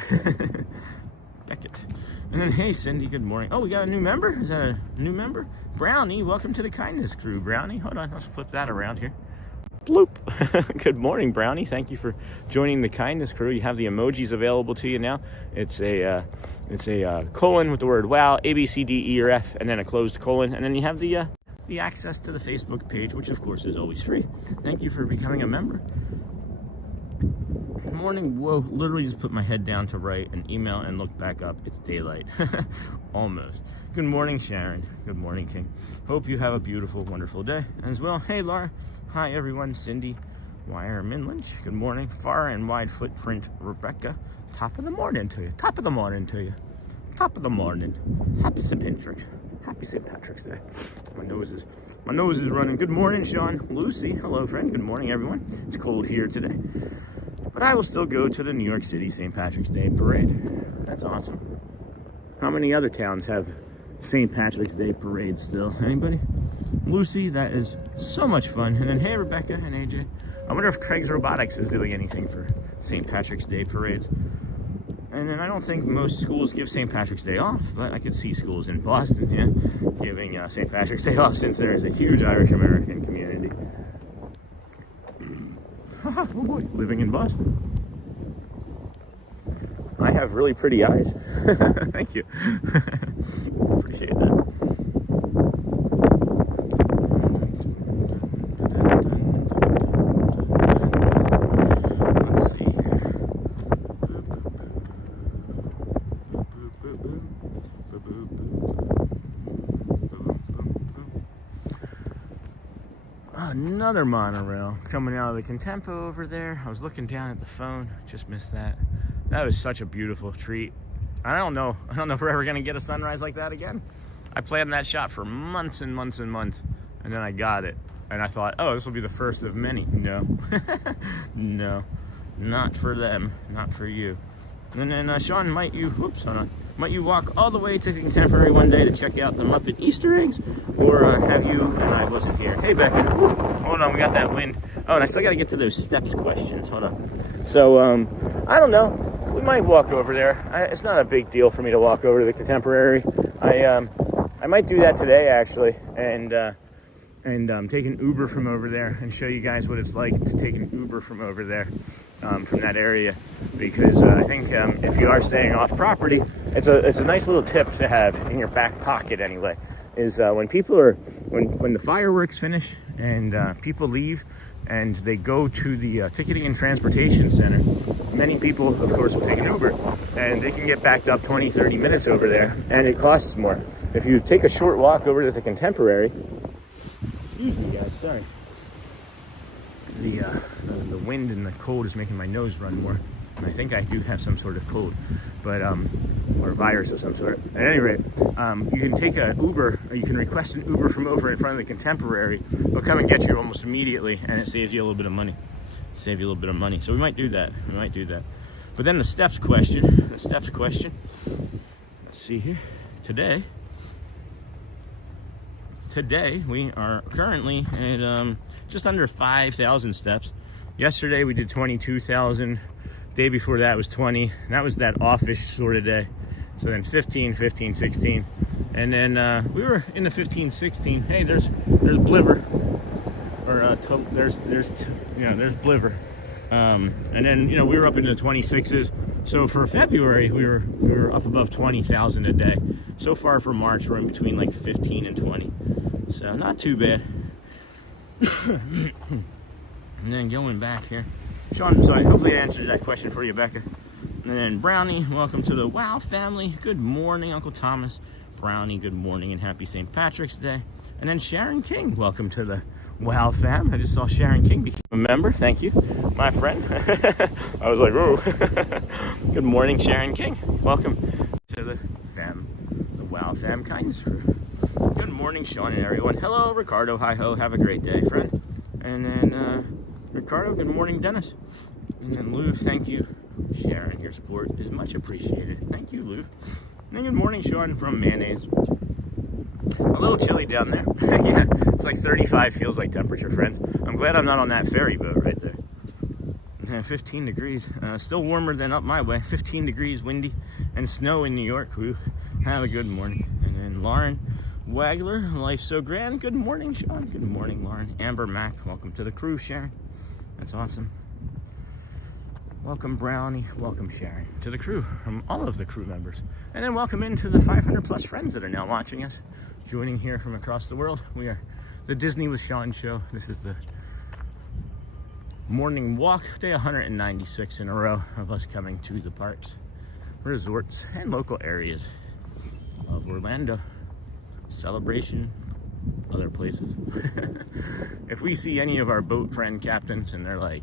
Beckett. And then, hey, Cindy, good morning. Oh, we got a new member? Is that a new member? Brownie, welcome to the kindness crew. Brownie, hold on, let's flip that around here. Bloop. Good morning, Brownie. Thank you for joining the kindness crew. You have the emojis available to you now. It's a colon with the word wow, A, B, C, D, E, or F, and then a closed colon. And then you have the access to the Facebook page, which of course is always free. Thank you for becoming a member. Good morning. Whoa, literally just put my head down to write an email and look back up. It's daylight. Almost. Good morning, Sharon. Good morning, King. Hope you have a beautiful, wonderful day as well. Hey, Laura. Hi, everyone. Cindy Wireman Lynch. Good morning. Far and wide footprint, Rebecca. Top of the morning to you. Top of the morning to you. Top of the morning. Happy St. Patrick's. Happy St. Patrick's Day. My nose is running. Good morning, Sean. Lucy. Hello, friend. Good morning, everyone. It's cold here today, but I will still go to the New York City St. Patrick's Day parade. That's awesome. How many other towns have St. Patrick's Day parades still? Anybody? Lucy, that is so much fun. And then, hey, Rebecca and AJ. I wonder if Craig's Robotics is doing anything for St. Patrick's Day parades. And then I don't think most schools give St. Patrick's Day off, but I could see schools in Boston, giving St. Patrick's Day off, since there is a huge Irish-American community. Oh boy, living in Boston. I have really pretty eyes. Thank you. Appreciate that. Let's see here. Another monorail coming out of the Contempo over there. I was looking down at the phone, just missed that. That was such a beautiful treat. I don't know if we're ever gonna get a sunrise like that again. I planned that shot for months and months and months, and then I got it. And I thought, oh, this will be the first of many. No, no, not for them, not for you. And then Sean, might you walk all the way to the Contemporary one day to check out the Muppet Easter eggs? Or have you, and I wasn't here. Hey, Becky, whew, hold on, we got that wind. Oh, and I still got to get to those steps questions, hold on. So, I don't know, we might walk over there. It's not a big deal for me to walk over to the Contemporary. I might do that today, actually, and take an Uber from over there and show you guys what it's like to take an Uber from over there, from that area, because I think if you are staying off property, it's a nice little tip to have in your back pocket anyway, is when the fireworks finish and people leave and they go to the ticketing and transportation center, many people, of course, will take an Uber, and they can get backed up 20-30 minutes over there, and it costs more. If you take a short walk over to the Contemporary, excuse me, guys, sorry. The wind and the cold is making my nose run more. I think I do have some sort of cold, but or a virus of some sort. At any rate, you can take an Uber, or you can request an Uber from over in front of the Contemporary. They'll come and get you almost immediately, and it saves you a little bit of money. Save you a little bit of money. So we might do that. We might do that. But then the steps question. The steps question. Let's see here. Today we are currently at just under 5,000 steps. Yesterday we did 22,000. Day before that was 20. That was that offish sort of day. So then 15, 15, 16. And then we were in the 15, 16. Hey, there's Bliver. Or there's Bliver. And then, you know, we were up into the 26s. So for February, we were up above 20,000 a day. So far for March, we're in between like 15 and 20. So not too bad. And then going back here, Sean, so hopefully I answered that question for you, Becca. And then Brownie, welcome to the WOW family. Good morning, Uncle Thomas. Brownie, good morning and happy St. Patrick's Day. And then Sharon King, welcome to the WOW fam. I just saw Sharon King became a member. Thank you, my friend. I was like, whoa. Good morning, Sharon King. Welcome to the fam, the WOW fam kindness crew. Good morning, Sean and everyone. Hello, Ricardo. Hi ho. Have a great day, friend. And then Ricardo, good morning, Dennis. And then Lou, thank you. Sharon, your support is much appreciated. Thank you, Lou. And then good morning, Sean from Mayonnaise. A little chilly down there. Yeah, it's like 35 feels like temperature, friends. I'm glad I'm not on that ferry boat right there. Yeah, 15 degrees. Still warmer than up my way. 15 degrees, windy, and snow in New York. Woo. Have a good morning. And then Lauren Wagler, life so grand. Good morning, Sean. Good morning, Lauren. Amber Mack, welcome to the crew, Sharon. That's awesome. Welcome, Brownie. Welcome, Sharon, to the crew, from all of the crew members. And then welcome into the 500 plus friends that are now watching us, joining here from across the world. We are the Disney with Sean show. This is the morning walk, day 196 in a row of us coming to the parks, resorts, and local areas of Orlando. Celebration, other places. If we see any of our boat friend captains and they're like,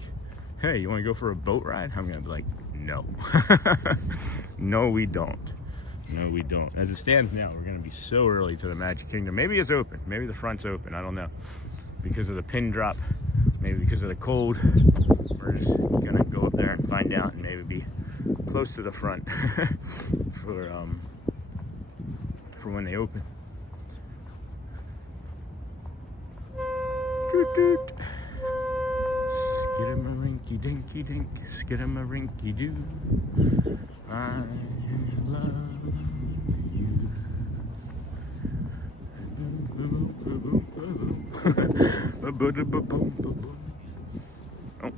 hey, you want to go for a boat ride? I'm gonna be like, no. No, we don't. No, we don't. As it stands now, we're gonna be so early to the Magic Kingdom. Maybe it's open. Maybe the front's open. I don't know. Because of the pin drop, maybe because of the cold. We're just gonna go up there and find out, and maybe be close to the front for when they open. Doot doot. Skidamarinky dinky dink, skidamarinky doo. I love you. Oh.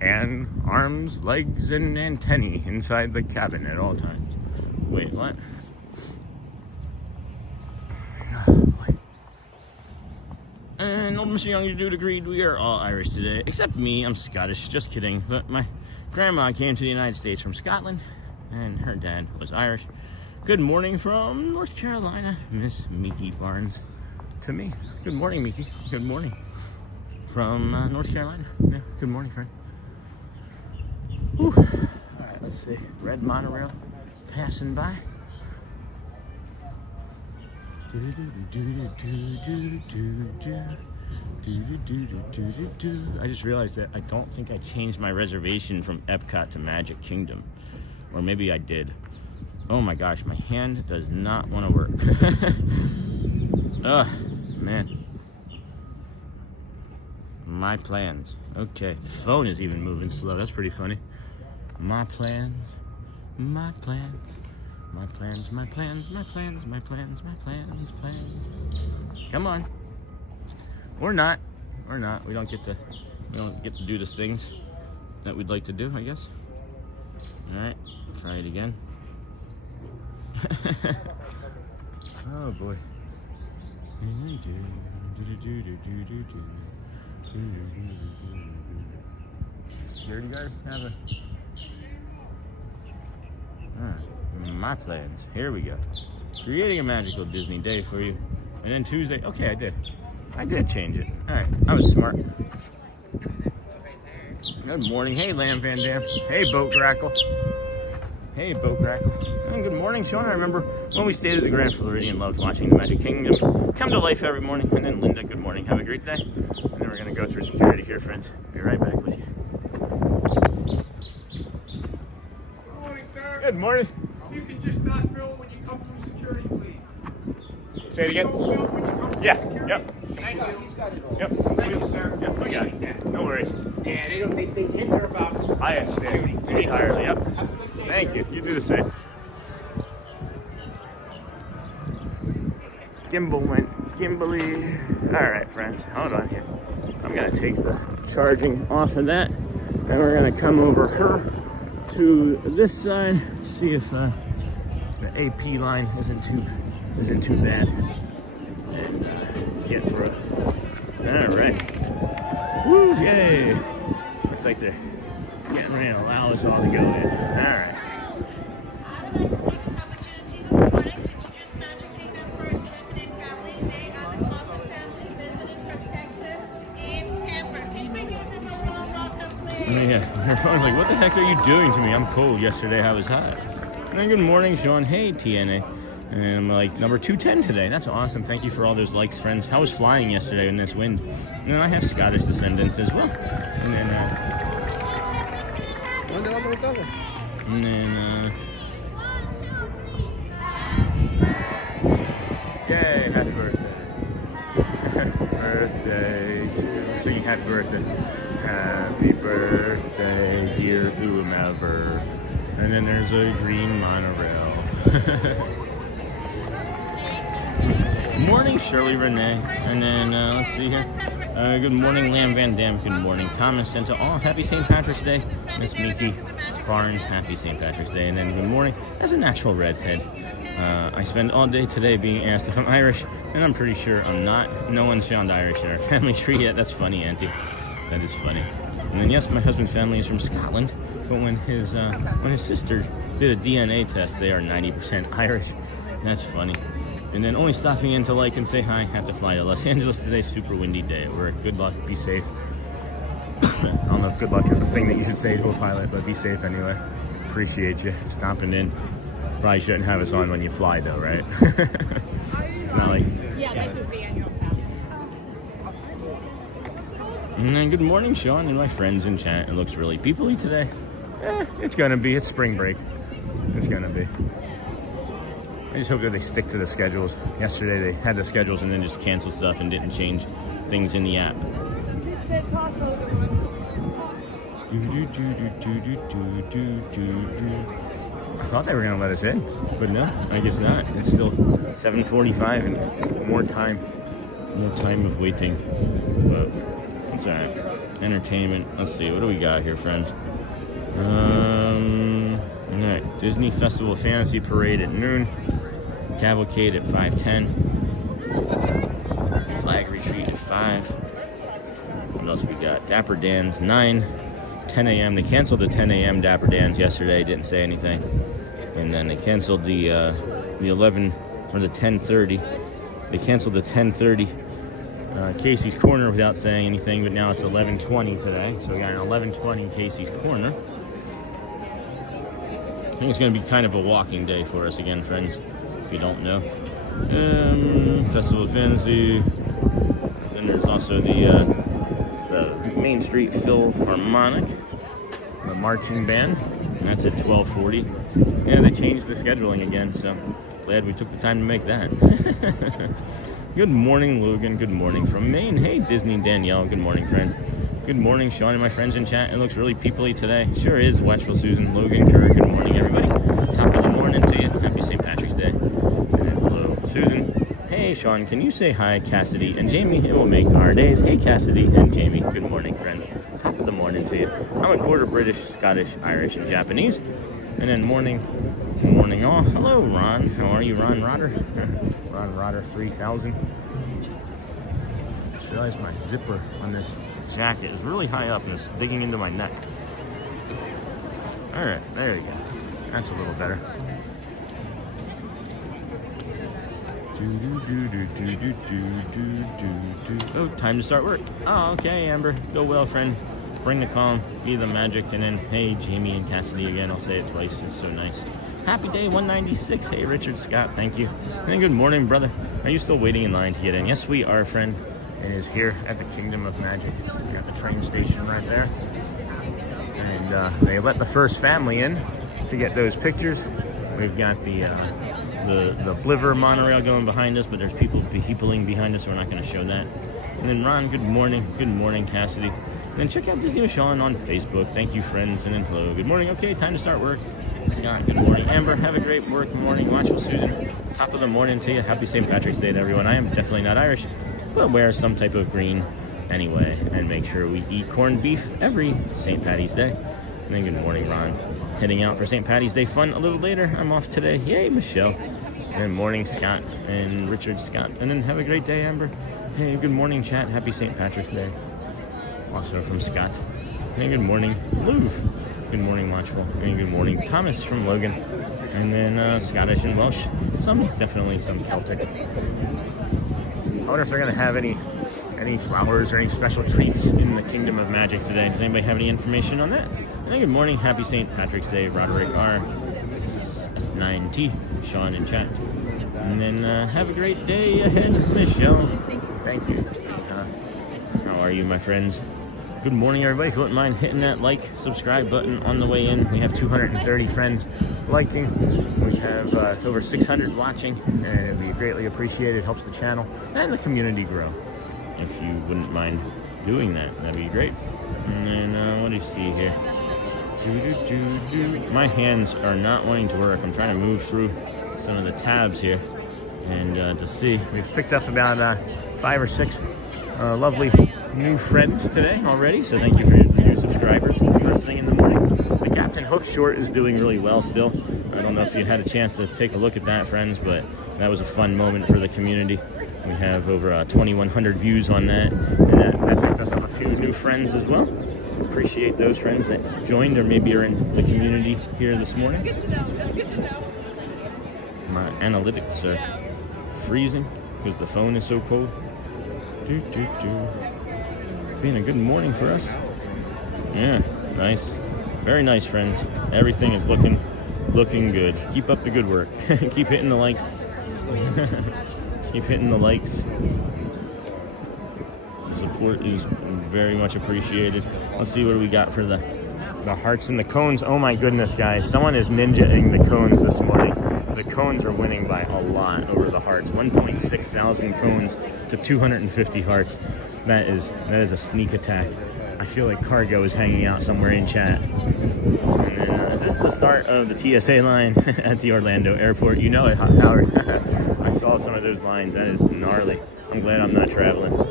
Hand, arms, legs, and antennae inside the cabin at all times. Wait, what? And old Mr. Young Dude agreed, we are all Irish today, except me. I'm Scottish, just kidding. But my grandma came to the United States from Scotland, and her dad was Irish. Good morning from North Carolina, Miss Miki Barnes. To me, good morning, Miki. Good morning from North Carolina. Yeah, good morning, friend. Whew. All right, let's see. Red monorail passing by. I just realized that I don't think I changed my reservation from Epcot to Magic Kingdom. Or maybe I did. Oh my gosh, my hand does not want to work. Ugh, man. My plans. Okay, the phone is even moving slow. That's pretty funny. My plans. My plans. My plans, my plans, my plans, my plans, my plans, plans. Come on. Or not. Or not. We don't get to do the things that we'd like to do, I guess. Alright, try it again. Oh boy. Here you guys have a my plans. Here we go. Creating a magical Disney day for you. And then Tuesday, okay, I did change it. All right, I was smart. Good morning. Hey, Lamb Van Dam. Hey, Boat Grackle. Hey, Boat Grackle. And good morning, Sean. I remember when we stayed at the Grand Floridian, loved watching the Magic Kingdom come to life every morning. And then Linda, good morning. Have a great day. And then we're going to go through security here, friends. Be right back with you. Good morning, sir. Good morning. If you can just not film when you come through security, please. Say it again. Don't film when you come through Yeah. security. Yep. Thank you. He's got it all. Yep. Thank you, sir. Yep. Appreciate that. No worries. Yeah, they hinder about I understand entirely. Yep. Have a good day, Thank sir. you. You do the same. Gimbal went gimbally. All right, friends. Hold on here. I'm going to take the charging off of that. And we're going to come over her to this side. See if the AP line isn't too bad. And get through. All right. Woo, yay. Looks like they're getting ready to allow us all to go in. All right. Yeah, her phone's like, what the heck are you doing to me? I'm cold. Yesterday I was hot. And then good morning, Sean. Hey, TNA. And I'm like, number 210 today. That's awesome. Thank you for all those likes, friends. I was flying yesterday in this wind. And I have Scottish descendants as well. And then, yay, happy birthday. Birthday to, singing happy birthday. Happy birthday, dear whomever. And then there's a green monorail. Morning, Shirley Renee. And then, let's see here. Good morning, Lamb Van Dam. Good morning, Thomas Senta. Oh, happy St. Patrick's Day. Miss Miki Barnes, happy St. Patrick's Day. And then good morning, as a natural redhead. I spend all day today being asked if I'm Irish, and I'm pretty sure I'm not. No one's found Irish in our family tree yet. That's funny, Auntie. That is funny. And then, yes, my husband's family is from Scotland, but when his sister did a DNA test, they are 90% Irish. That's funny. And then only stopping in to like and say hi. Have to fly to Los Angeles today. Super windy day at work. Good luck. Be safe. I don't know if good luck is the thing that you should say to a pilot, but be safe anyway. Appreciate you stopping in. Probably shouldn't have us on when you fly, though, right? It's not like... Yeah, that's just the annual pass. And then good morning, Sean, and my friends in chat. It looks really people-y today. It's gonna be. It's spring break. It's gonna be. I just hope that they stick to the schedules. Yesterday they had the schedules and then just canceled stuff and didn't change things in the app. Just said passover. I thought they were gonna let us in, but no, I guess not. It's still 7:45 and more time of waiting. But it's all right. Entertainment. Let's see. What do we got here, friends? All right. Disney Festival Fantasy Parade at noon. Cavalcade at 5:10. Flag Retreat at 5. What else we got? Dapper Dans 9. 10 a.m. They canceled the 10 a.m. Dapper Dans yesterday. Didn't say anything. And then they canceled the 11 or the 10:30. They canceled the 10:30 Casey's Corner without saying anything. But now it's 11:20 today. So we got an 11:20 Casey's Corner. I think it's going to be kind of a walking day for us again, friends, if you don't know. Festival of Fantasy. Then there's also the Main Street Philharmonic, the marching band. And that's at 12:40. Yeah, they changed the scheduling again, so glad we took the time to make that. Good morning, Logan. Good morning from Maine. Hey, Disney Danielle. Good morning, friend. Good morning, Sean and my friends in chat. It looks really people-y today. Sure is. Watchful Susan, Logan, Kerr. Good morning, everybody. Top of the morning to you. Happy St. Patrick's Day. And then hello, Susan. Hey, Sean, can you say hi, Cassidy and Jamie? It will make our days. Hey, Cassidy and Jamie. Good morning, friends. Top of the morning to you. I'm a quarter British, Scottish, Irish, and Japanese. And then morning all. Hello, Ron. How are you, Ron Rotter? Ron Rotter 3000. I just realized my zipper on this jacket is really high up and it's digging into my neck. All right, there you go. That's a little better. Oh, time to start work. Oh, okay, Amber. Go well, friend. bring the calm, be the magic, and then, hey, Jamie and Cassidy again. I'll say it twice. It's so nice. Happy day 196. Hey, Richard Scott, thank you. And good morning, brother. Are you still waiting in line to get in? Yes, we are, friend. It is here at the Kingdom of Magic. We got the train station right there. And they let the first family in to get those pictures. We've got the Bliver monorail going behind us, but there's people behind us, so we're not going to show that. And then Ron, good morning. Good morning, Cassidy. And then check out Disney with Sean on Facebook. Thank you, friends. And then hello. Good morning. Okay, time to start work. Scott, good morning. Amber, have a great work morning. Watchful Susan, top of the morning to you. Happy St. Patrick's Day to everyone. I am definitely not Irish, but wear some type of green anyway. And make sure we eat corned beef every St. Patty's Day. And then good morning, Ron. Heading out for St. Patty's Day fun a little later. I'm off today. Yay, Michelle. And morning, Scott and Richard Scott. And then have a great day, Amber. Hey, good morning, chat. Happy St. Patrick's Day. Also from Scott. Hey, good morning, Louvre. Good morning, Watchful. And good morning, Thomas from Logan. And then Scottish and Welsh. Definitely some Celtic. I wonder if they're going to have any flowers or any special treats in the Kingdom of Magic today. Does anybody have any information on that? And good morning, happy St. Patrick's Day, Roderick R. S9T, Sean in chat. And then have a great day ahead, Michelle. Thank you. How are you, my friends? Good morning, everybody. If you wouldn't mind hitting that like, subscribe button on the way in. We have 230 friends liking. We have over 600 watching, and it would be greatly appreciated. It helps the channel and the community grow. If you wouldn't mind doing that, that'd be great. And then what do you see here? My hands are not wanting to work. I'm trying to move through some of the tabs here, and to see, we've picked up about 5 or 6 lovely new friends today already. So thank you for your new subscribers. First thing in the morning. The Captain Hook short is doing really well still. I don't know if you had a chance to take a look at that, friends, but that was a fun moment for the community. We have over 2,100 views on that, and that picked us up a few new friends as well. Appreciate those friends that joined or maybe are in the community here this morning. My analytics are freezing because the phone is so cold. Being a good morning for us. Yeah, nice. Very nice, friends. Everything is looking good. Keep up the good work. Keep hitting the likes. Keep hitting the likes. The support is very much appreciated. Let's see what we got for the hearts and the cones. Oh my goodness, guys. Someone is ninja-ing the cones this morning. The cones are winning by a lot over the hearts. 1.6 thousand cones to 250 hearts. That is a sneak attack. I feel like cargo is hanging out somewhere in chat. And then, is this the start of the TSA line at the Orlando airport? You know it, Howard. I saw some of those lines. That is gnarly. I'm glad I'm not traveling.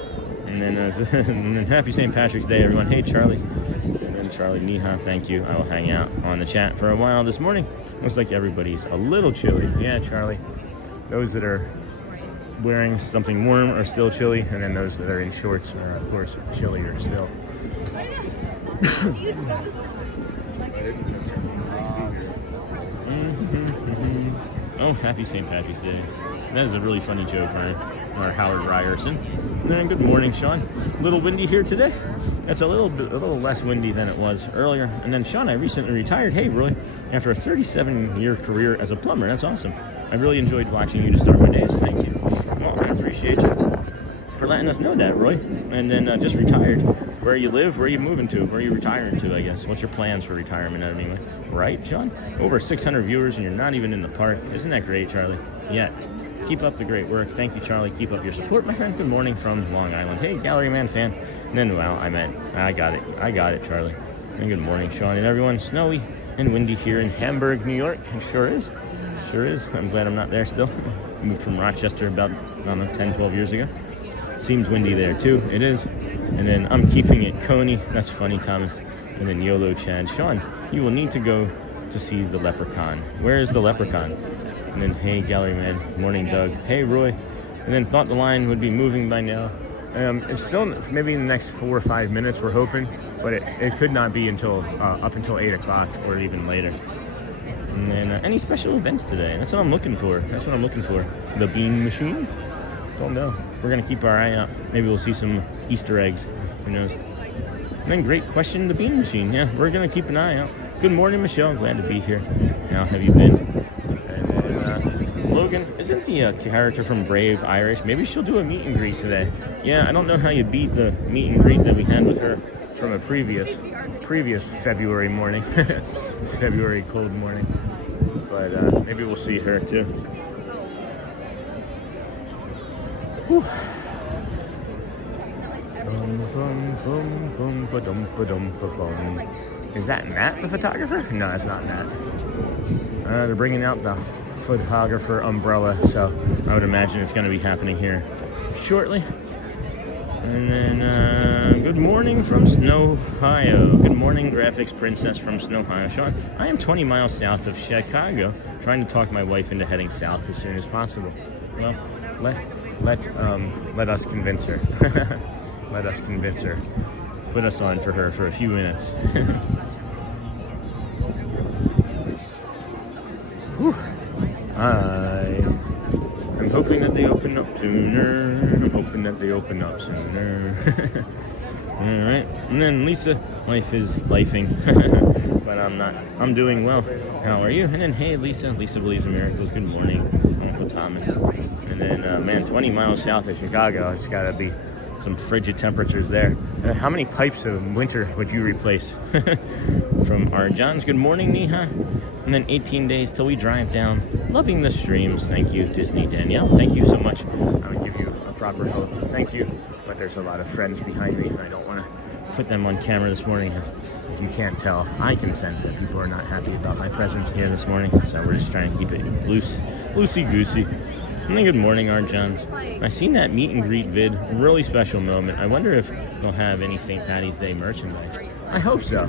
And then, and then happy St. Patrick's Day, everyone. Hey, Charlie. And then Charlie Neha, thank you. I will hang out on the chat for a while this morning. Looks like everybody's a little chilly. Yeah, Charlie. Those that are wearing something warm are still chilly, and then those that are in shorts are, of course, chillier still. Oh, happy St. Patrick's Day. That is a really funny joke, right? Or Howard Ryerson. And then good morning, Sean. A little windy here today. That's a little less windy than it was earlier. And then Sean, I recently retired. Hey, Roy, after a 37-year career as a plumber. That's awesome. I really enjoyed watching you to start my days. Thank you. Well, I appreciate you for letting us know that, Roy. And then just retired. Where you live, where you moving to, where you retiring to, I guess. What's your plans for retirement anyway? Right, Sean? Over 600 viewers and you're not even in the park. Isn't that great, Charlie? Yeah. Keep up the great work. Thank you, Charlie. Keep up your support, my friend. Good morning from Long Island. Hey, Gallery Man fan. And then, wow, I got it, Charlie. And good morning, Sean and everyone. Snowy and windy here in Hamburg, New York. It sure is. Sure is. I'm glad I'm not there still. I moved from Rochester about, I don't know, 10, 12 years ago. Seems windy there, too. It is. And then I'm keeping it Coney. That's funny, Thomas. And then YOLO Chad. Sean, you will need to go to see the leprechaun. Where is the leprechaun? And then, hey, Gallery Man. Morning, Doug. Hey, Roy. And then thought the line would be moving by now. It's still maybe in the next 4 or 5 minutes, we're hoping. But it could not be until up until 8 o'clock or even later. And then any special events today? That's what I'm looking for. The bean machine? Don't know. We're going to keep our eye out. Maybe we'll see some Easter eggs. Who knows? And then great question, the Bean Machine. Yeah, we're going to keep an eye out. Good morning, Michelle. Glad to be here. How have you been? And then, Logan, isn't the character from Brave Irish? Maybe she'll do a meet and greet today. Yeah, I don't know how you beat the meet and greet that we had with her from a previous February morning. February cold morning. But maybe we'll see her too. Whew. Is that Nat, the photographer? No, it's not Nat. They're bringing out the photographer umbrella, so I would imagine it's going to be happening here shortly. And then, good morning from Snow, Ohio. Good morning, graphics princess from Snow, Ohio. Sean, I am 20 miles south of Chicago, trying to talk my wife into heading south as soon as possible. Well, let us convince her. Let us convince her. Put us on for her for a few minutes. I'm hoping that they open up sooner. I'm hoping that they open up sooner. All right. And then Lisa, life is lifing. But I'm not. I'm doing well. How are you? And then, hey, Lisa. Lisa believes in miracles. Good morning, Uncle Thomas. And then, man, 20 miles south of Chicago. It's got to be some frigid temperatures there. How many pipes of winter would you replace? From our Johns, good morning, Neha. And then 18 days till we drive down. Loving the streams. Thank you, Disney Danielle. Thank you so much. I would give you a proper thank you, but there's a lot of friends behind me, and I don't want to put them on camera this morning, as you can't tell. I can sense that people are not happy about my presence here this morning, so we're just trying to keep it loosey-goosey. And then good morning, Art Johns. I seen that meet and greet vid, a really special moment. I wonder if they'll have any St. Patty's Day merchandise. I hope so.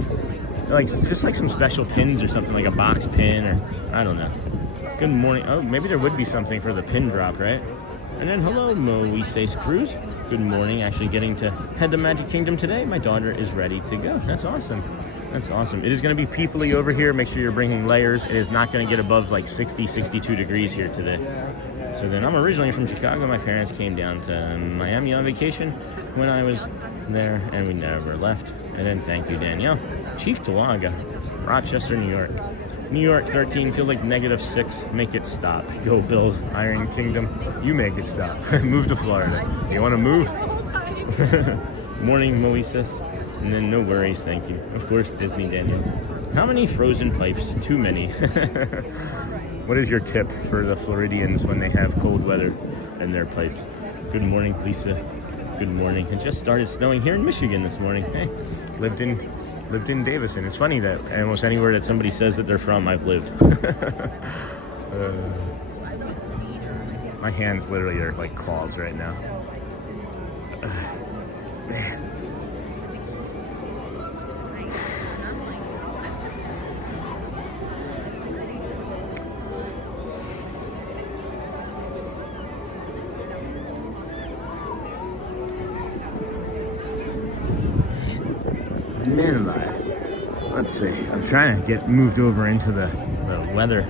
Like, just like some special pins or something, like a box pin, or I don't know. Good morning. Oh, maybe there would be something for the pin drop, right? And then hello, Moises Cruz. Good morning. Actually getting to head to Magic Kingdom today. My daughter is ready to go. That's awesome. That's awesome. It is going to be peoply over here. Make sure you're bringing layers. It is not going to get above like 60, 62 degrees here today. So then, I'm originally from Chicago. My parents came down to Miami on vacation when I was there, and we never left. And then thank you, Danielle. Chief Tawaga, Rochester, New York. New York 13 feels like -6. Make it stop. Go build Iron Kingdom. You make it stop. Move to Florida. You want to move? Morning, Moises. And then no worries, thank you. Of course, Disney Daniel. How many frozen pipes? Too many. What is your tip for the Floridians when they have cold weather in their pipes? Good morning, Lisa. Good morning. It just started snowing here in Michigan this morning. Hey, lived in Davison. It's funny that almost anywhere that somebody says that they're from, I've lived. My hands literally are like claws right now. Man. Man alive. Let's see. I'm trying to get moved over into the weather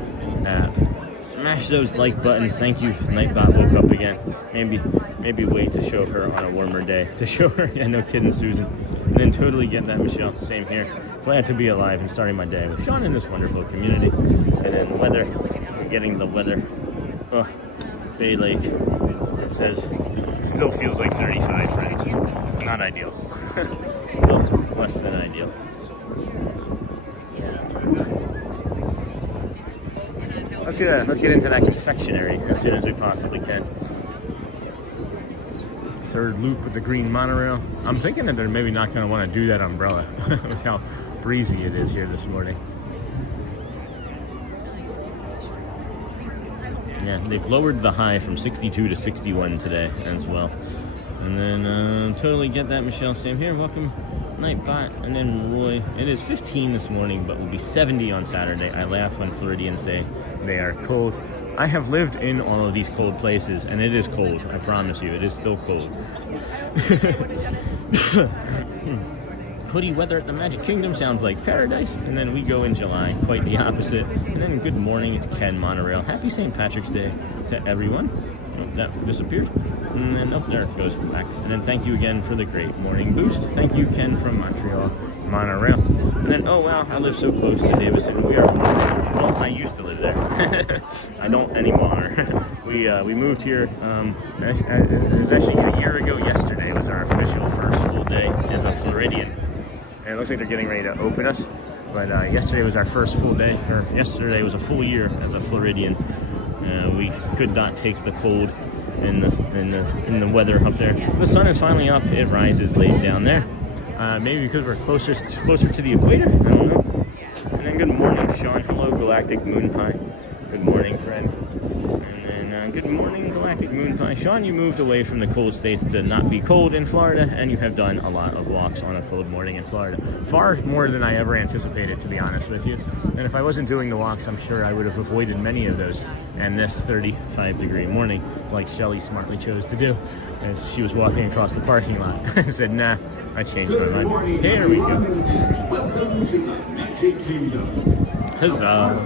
app. Smash those like buttons. Thank you. Nightbot woke up again. Maybe wait to show her on a warmer day. To show her, yeah, no kidding, Susan. And then totally get that, Michelle. Same here. Glad to be alive and starting my day with Sean in this wonderful community. And then weather. We're getting the weather. Oh, Bay Lake. It says still feels like 35, friends. Not ideal. Still less than ideal. Let's get into that confectionery as soon as we possibly can. Third loop with the green monorail. I'm thinking that they're maybe not going to want to do that umbrella with how breezy it is here this morning. Yeah, they've lowered the high from 62 to 61 today as well. And then totally get that, Michelle. Same here. Welcome, Nightbot. And then Roy. It is 15 this morning, but will be 70 on Saturday. I laugh when Floridians say they are cold. I have lived in all of these cold places, and it is cold. I promise you, it is still cold. Hoodie weather at the Magic Kingdom sounds like paradise, and then we go in July, quite the opposite. And then good morning, it's Ken Monorail. Happy St. Patrick's Day to everyone. Oh, that disappeared. And then, oh, there it goes back. And then thank you again for the great morning boost. Thank you, Ken from Montreal, monorail. And then, oh wow, I live so close to Davison. We are both neighbors. Well, I used to live there. I don't anymore. We moved here. It was actually a year ago yesterday was our official first full day as a Floridian. And it looks like they're getting ready to open us. But yesterday was our first full day, or yesterday was a full year as a Floridian. We could not take the cold in the weather up there. The sun is finally up. It rises late down there. Maybe because we're closer to the equator. I don't know. And then good morning, Sean. Hello, Galactic Moon Pie. Good morning, friend. And then good morning, Galactic Moon Pie. Sean, you moved away from the cold states to not be cold in Florida, and you have done a lot of walks on a cold morning in Florida. Far more than I ever anticipated, to be honest with you. And if I wasn't doing the walks, I'm sure I would have avoided many of those. And this 35-degree morning, like Shelly smartly chose to do, as she was walking across the parking lot. I said, nah, I changed my mind. Here we go. Welcome to the Magic Kingdom. Huzzah.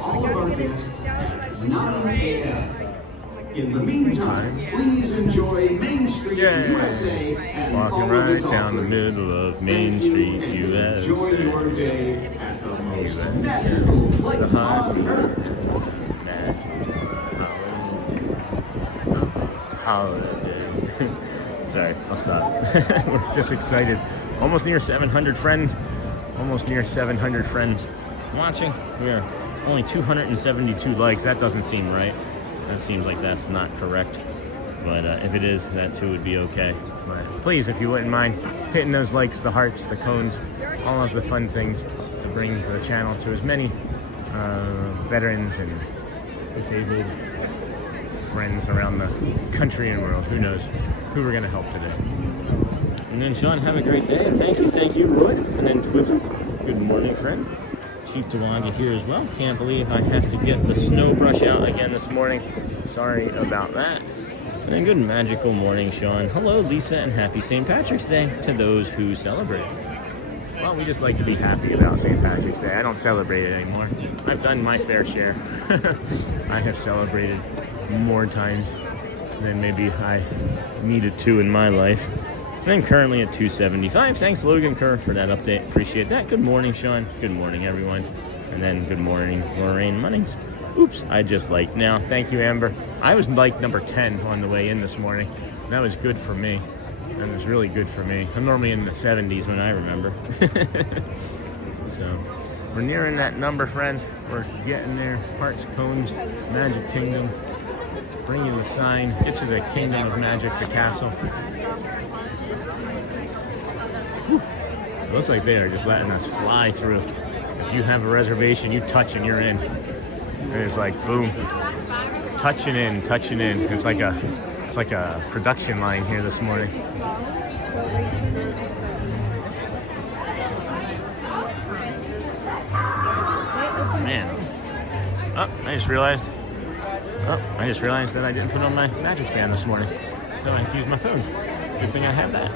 All of our guests at 9 a.m. In the meantime, please enjoy Main Street USA and walking all right of its down the offerings. middle of Main Street, USA. Enjoy your day at the most USA. magical It's the place hot on earth. holiday. Sorry, I'll stop. We're just excited. Almost near 700 friends. Almost near 700 friends watching. We are only 272 likes. That doesn't seem right. That seems like that's not correct. But if it is, that too would be okay. But please, if you wouldn't mind hitting those likes, the hearts, the cones, all of the fun things to bring to the channel to as many veterans and disabled friends around the country and world. Who knows who we're going to help today. And then Sean, have a great day. Thank you, Roy. And then Twizzle, good morning, friend. Chief Dewanga here as well. Can't believe I have to get the snow brush out again this morning. Sorry about that. And then good magical morning, Sean. Hello, Lisa, and happy St. Patrick's Day to those who celebrate. Well, we just like to be happy about St. Patrick's Day. I don't celebrate it anymore. I've done my fair share. I have celebrated more times than maybe I needed to in my life. And then currently at 275. Thanks, Logan Kerr, for that update. Appreciate that. Good morning, Sean. Good morning, everyone. And then good morning, Lorraine Munnings. Oops, I just liked now. Thank you, Amber. I was like number 10 on the way in this morning. That was good for me. That was really good for me. I'm normally in the 70s when I remember. So we're nearing that number, friends. We're getting there. Hearts, cones, Magic Kingdom. Bringing the sign. Get to the Kingdom of Magic, the castle. Whew. It looks like they are just letting us fly through. If you have a reservation, you touch and you're in. It's like boom, touching in. It's like a production line here this morning. Man, I just realized that I didn't put on my magic band this morning. So I have to use my phone. Good thing I have that.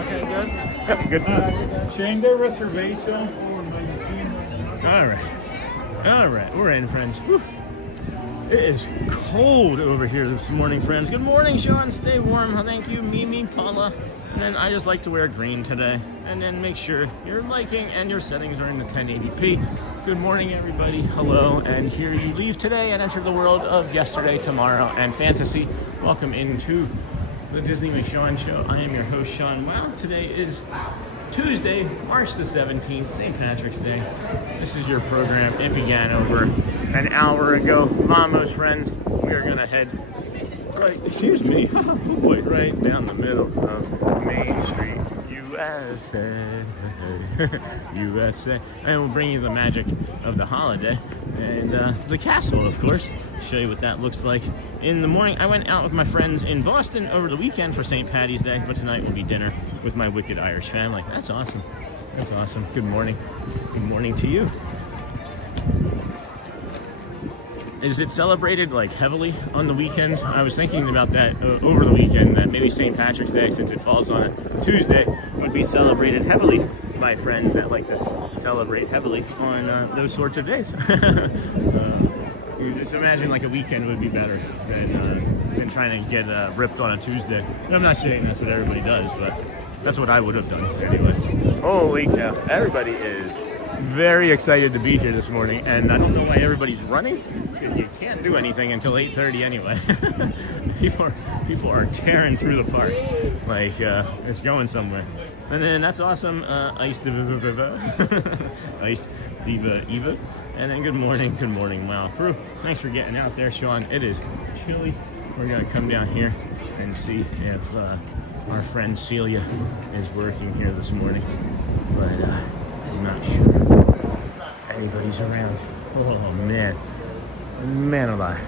Okay, good. Yep, good. Change the reservation. All right, we're in, friends. Whew. It is cold over here this morning, friends. Good morning, Sean. Stay warm. Thank you, Mimi, Paula. And then I just like to wear green today. And then make sure your liking and your settings are in the 1080p. Good morning, everybody. Hello. And here you leave today and enter the world of yesterday, tomorrow, and fantasy. Welcome into the Disney with Sean show. I am your host, Sean. Wow, today is Tuesday, March the 17th, St. Patrick's Day. This is your program. It began over an hour ago. Vamos, friends. We are going to head right down the middle of Main Street, USA. USA. And we'll bring you the magic of the holiday and the castle, of course. Show you what that looks like in the morning. I went out with my friends in Boston over the weekend for St. Patty's Day, but tonight will be dinner with my wicked Irish family. That's awesome. That's awesome. Good morning. Good morning to you. is it celebrated like heavily on the weekends? I was thinking about that over the weekend, that maybe St. Patrick's Day, since it falls on a Tuesday, would be celebrated heavily by friends that like to celebrate heavily on those sorts of days. You just imagine like a weekend would be better than trying to get ripped on a Tuesday. And I'm not saying that's what everybody does, but that's what I would have done anyway. Holy cow, everybody is very excited to be here this morning, and I don't know why everybody's running, because you can't do anything until 8:30 anyway. people are tearing through the park like it's going somewhere. And then that's awesome. Iced Diva Eva. And then good morning, wow crew. Thanks for getting out there, Sean. It is chilly. We're gonna come down here and see if our friend Celia is working here this morning, but I'm not sure anybody's around. Oh man alive.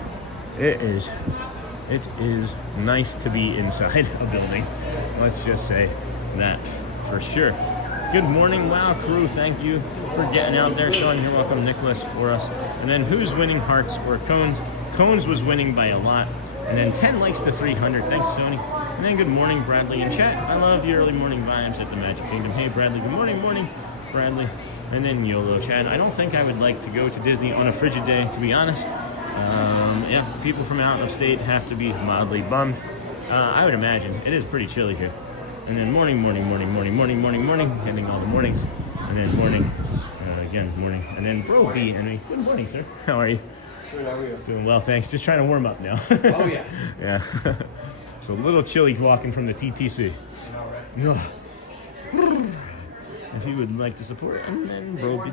It is nice to be inside a building. Let's just say that for sure. Good morning, wow crew. Thank you for getting out there. Sean, you're welcome. Nicholas for us. And then who's winning, hearts or cones? Cones was winning by a lot. And then 10 likes to 300. Thanks, Sony. And then good morning, Bradley in chat. I love your early morning vibes at the Magic Kingdom. Hey, Bradley. Good morning, Bradley. And then YOLO chat. I don't think I would like to go to Disney on a frigid day, to be honest. Yeah, people from out of state have to be mildly bummed. I would imagine. It is pretty chilly here. And then morning, ending all the mornings. And then morning, again, morning. And then Bro B and me. Good morning, sir. How are you? Good, how are you? Doing well, thanks. Just trying to warm up now. Oh, yeah. Yeah. It's a little chilly walking from the TTC. No. If you would like to support it, and then Bro B.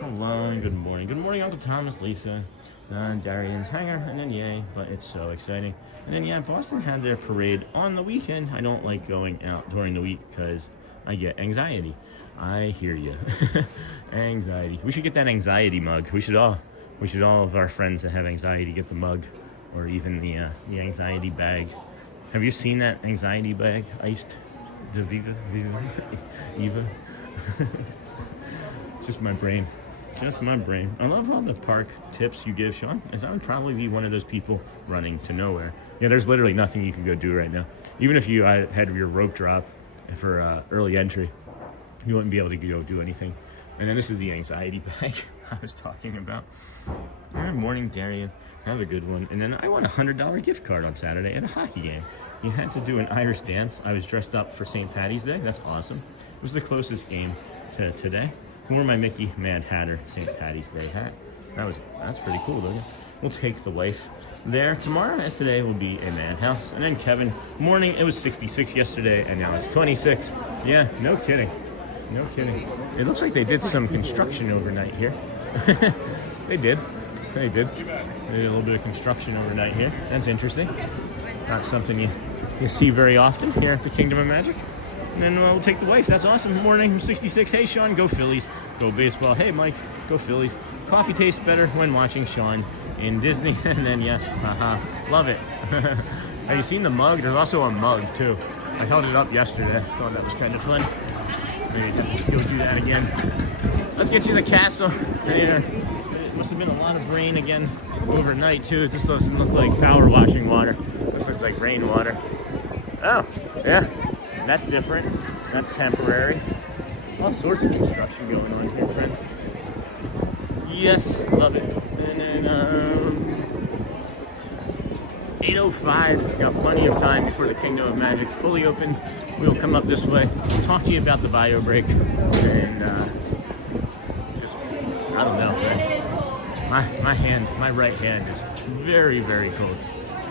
Hello, good morning. Good morning, Uncle Thomas, Lisa. Darian's hangar, and then yay, but it's so exciting. And then yeah, Boston had their parade on the weekend. I don't like going out during the week because I get anxiety. I hear you. Anxiety. We should get that anxiety mug. We should all of our friends that have anxiety get the mug, or even the anxiety bag. Have you seen that anxiety bag? Iced Diva Eva. Just my brain. Just my brain. I love all the park tips you give, Sean, as I would probably be one of those people running to nowhere. Yeah, there's literally nothing you can go do right now. Even if you had your rope drop for early entry, you wouldn't be able to go do anything. And then this is the anxiety bag I was talking about. Good morning, Darian. Have a good one. And then I won a $100 gift card on Saturday at a hockey game. You had to do an Irish dance. I was dressed up for St. Patty's Day. That's awesome. It was the closest game to today. Wore my Mickey Mad Hatter St. Patty's Day hat. That's pretty cool, though. We'll take the wife there. Tomorrow, as today, will be a madhouse. And then Kevin, morning, it was 66 yesterday, and now it's 26. Yeah, no kidding. No kidding. It looks like they did some construction overnight here. They did. They did a little bit of construction overnight here. That's interesting. Not something you see very often here at the Kingdom of Magic. And then we'll take the wife. That's awesome. Morning, 66. Hey, Sean, go Phillies. Go baseball. Hey, Mike, go Phillies. Coffee tastes better when watching Sean in Disney. And then, yes, haha, love it. Have you seen the mug? There's also a mug, too. I held it up yesterday. Thought that was kind of fun. Maybe have to go do that again. Let's get you the castle. Later. It must have been a lot of rain again overnight, too. This doesn't look like power washing water. This looks like rainwater. Oh, yeah. That's different. That's temporary. All sorts of construction going on here, friend. Yes, love it. And then 8:05. Got plenty of time before the Kingdom of Magic fully opens. We'll come up this way, talk to you about the bio break, and just I don't know, friend. My right hand is very, very cold.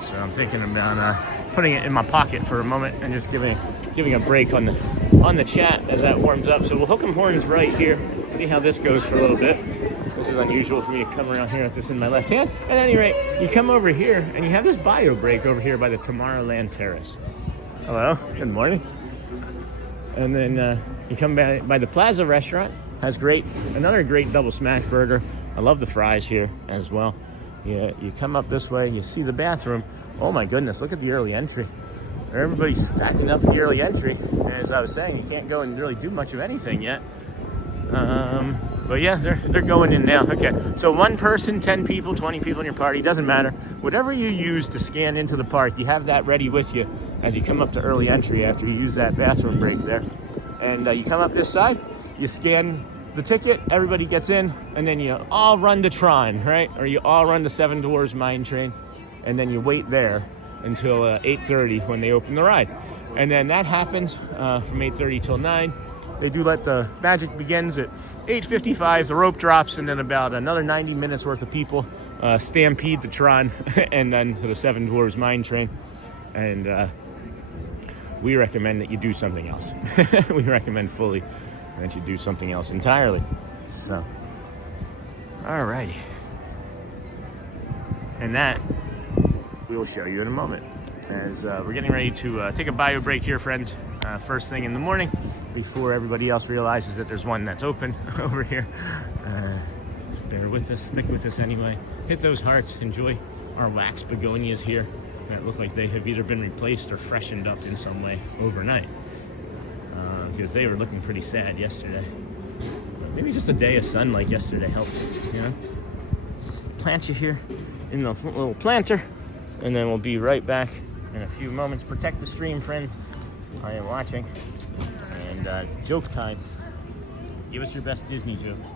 So I'm thinking about putting it in my pocket for a moment and just giving a break on the chat as that warms up. So we'll hook 'em horns right here. See how this goes for a little bit. This is unusual for me to come around here with this in my left hand. At any rate, you come over here and you have this bio break over here by the Tomorrowland Terrace. Hello, good morning. And then you come by the Plaza restaurant. Has another great double smash burger. I love the fries here as well. Yeah, you come up this way, you see the bathroom. Oh my goodness, look at the early entry. Everybody's stacking up the early entry. And as I was saying, you can't go and really do much of anything yet. But yeah, they're going in now. Okay, so 1 person, 10 people, 20 people in your party, doesn't matter. Whatever you use to scan into the park, you have that ready with you as you come up to early entry after you use that bathroom break there. And you come up this side, you scan the ticket, everybody gets in, and then you all run to Tron, right? Or you all run to Seven Dwarfs Mine Train, and then you wait there until 8:30 when they open the ride. And then that happens from 8:30 till 9. They do let the magic begins at 8:55, the rope drops, and then about another 90 minutes worth of people stampede to Tron and then to the Seven Dwarfs Mine Train. And we recommend that you do something else. We recommend fully that you do something else entirely. So, alrighty. And that we will show you in a moment. As we're getting ready to take a bio break here, friends. First thing in the morning, before everybody else realizes that there's one that's open over here. Bear with us, stick with us anyway. Hit those hearts, enjoy our wax begonias here that look like they have either been replaced or freshened up in some way overnight. Because they were looking pretty sad yesterday. Maybe just a day of sun like yesterday helped, you know? Just plant you here in the little planter, and then we'll be right back in a few moments. Protect the stream, friend. I am watching. And joke time. Give us your best Disney jokes.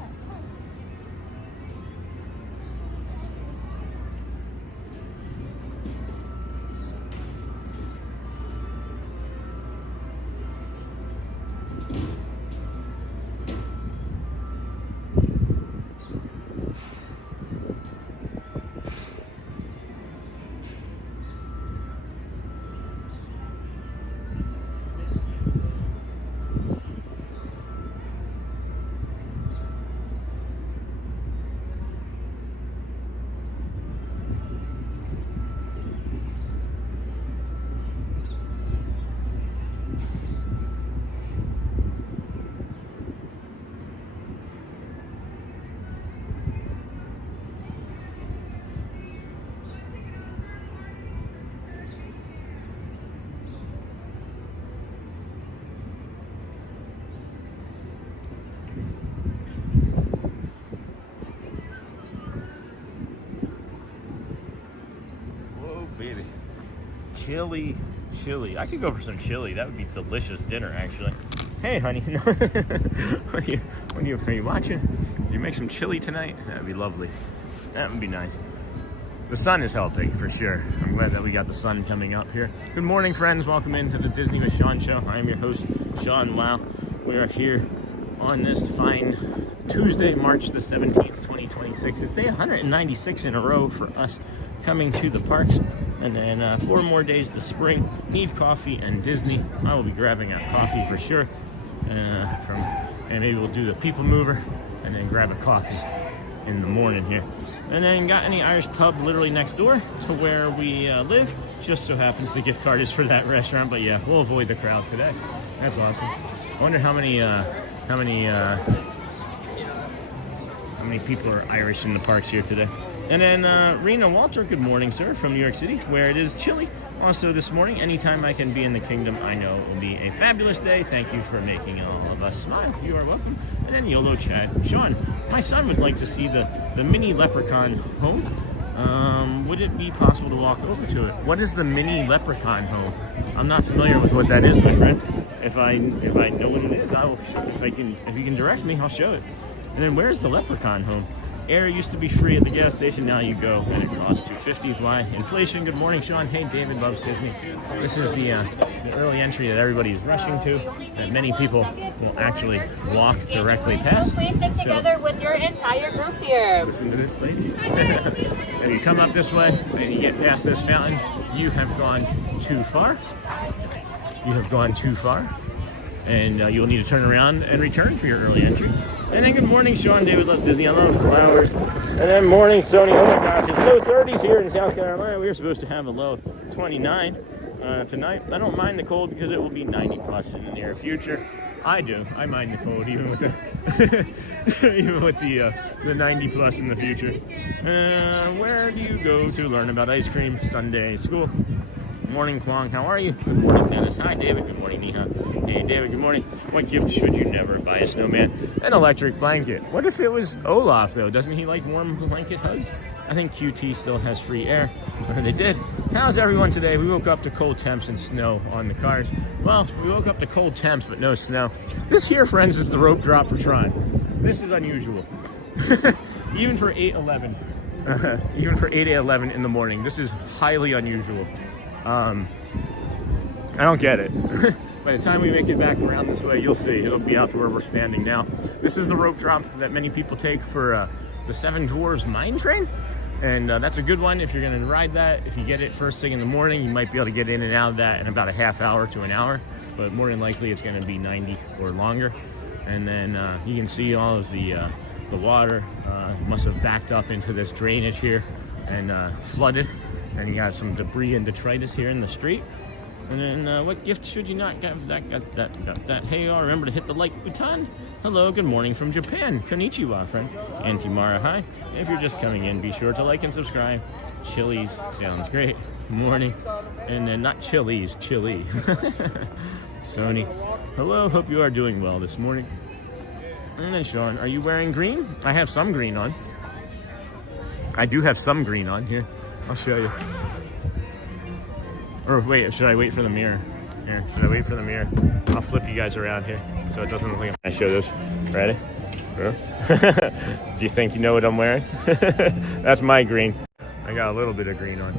Baby, chili. I could go for some chili. That would be delicious dinner, actually. Hey, honey. Are you watching? Did you make some chili tonight? That'd be lovely. That would be nice. The sun is helping for sure. I'm glad that we got the sun coming up here. Good morning, friends. Welcome into the Disney with Sean show. I am your host, Sean Lau. We are here on this fine Tuesday, March the 17th, 2026. It's day 196 in a row for us coming to the parks. And then 4 more days to spring. Need coffee and Disney. I will be grabbing a coffee for sure. And maybe we'll do the people mover and then grab a coffee in the morning here. And then got any Irish pub literally next door to where we live. Just so happens the gift card is for that restaurant. But yeah, we'll avoid the crowd today. That's awesome. I wonder how many people are Irish in the parks here today. And then Rena Walter, good morning, sir, from New York City, where it is chilly. Also this morning, anytime I can be in the kingdom, I know it will be a fabulous day. Thank you for making all of us smile. You are welcome. And then YOLO Chad. Sean, my son would like to see the mini leprechaun home. Would it be possible to walk over to it? What is the mini leprechaun home? I'm not familiar with what that is, my friend. If I know what it is, I will. If you can direct me, I'll show it. And then where's the leprechaun home? Air used to be free at the gas station, now you go, and it costs $2.50. Why? Inflation. Good morning, Sean. Hey, David loves Disney. This is the early entry that everybody is rushing to, that many people will actually walk directly past. Please sit together with your entire group here. Listen to this lady. If you come up this way and you get past this fountain, you have gone too far. You have gone too far. And you'll need to turn around and return for your early entry. And then good morning, Sean. David loves Disney. I love flowers. And then morning, Sony. Oh my gosh, it's low 30s here in South Carolina. We were supposed to have a low 29 tonight. I don't mind the cold because it will be 90 plus in the near future. I do. I mind the cold even with the 90 plus in the future. Where do you go to learn about ice cream? Sunday school. Morning, Kwong. How are you? Good morning, Dennis. Hi, David. Good morning, Neha. Hey, David. Good morning. What gift should you never buy a snowman? An electric blanket. What if it was Olaf, though? Doesn't he like warm blanket hugs? I think QT still has free air. They did. How's everyone today? We woke up to cold temps and snow on the cars. Well, we woke up to cold temps, but no snow. This here, friends, is the rope drop for Tron. This is unusual. Even for 8/11. Even for 8/11 in the morning. This is highly unusual. I don't get it. By the time we make it back around this way, you'll see. It'll be out to where we're standing now. This is the rope drop that many people take for the Seven Dwarfs Mine Train. And that's a good one if you're going to ride that. If you get it first thing in the morning, you might be able to get in and out of that in about a half hour to an hour. But more than likely, it's going to be 90 or longer. And then you can see all of the water must have backed up into this drainage here and flooded. And you got some debris and detritus here in the street. And then what gift should you not give? Got that. Hey, y'all, remember to hit the like button. Hello, good morning from Japan. Konnichiwa, friend. Auntie Mara, hi. If you're just coming in, be sure to like and subscribe. Chili's sounds great. Morning. And then not Chili's, chili. Sony. Hello, hope you are doing well this morning. And then Sean, are you wearing green? I have some green on. I do have some green on here. I'll show you. Or wait, should I wait for the mirror? Here, should I wait for the mirror? I'll flip you guys around here so it doesn't look like I show this. Ready? Do you think you know what I'm wearing? That's my green. I got a little bit of green on.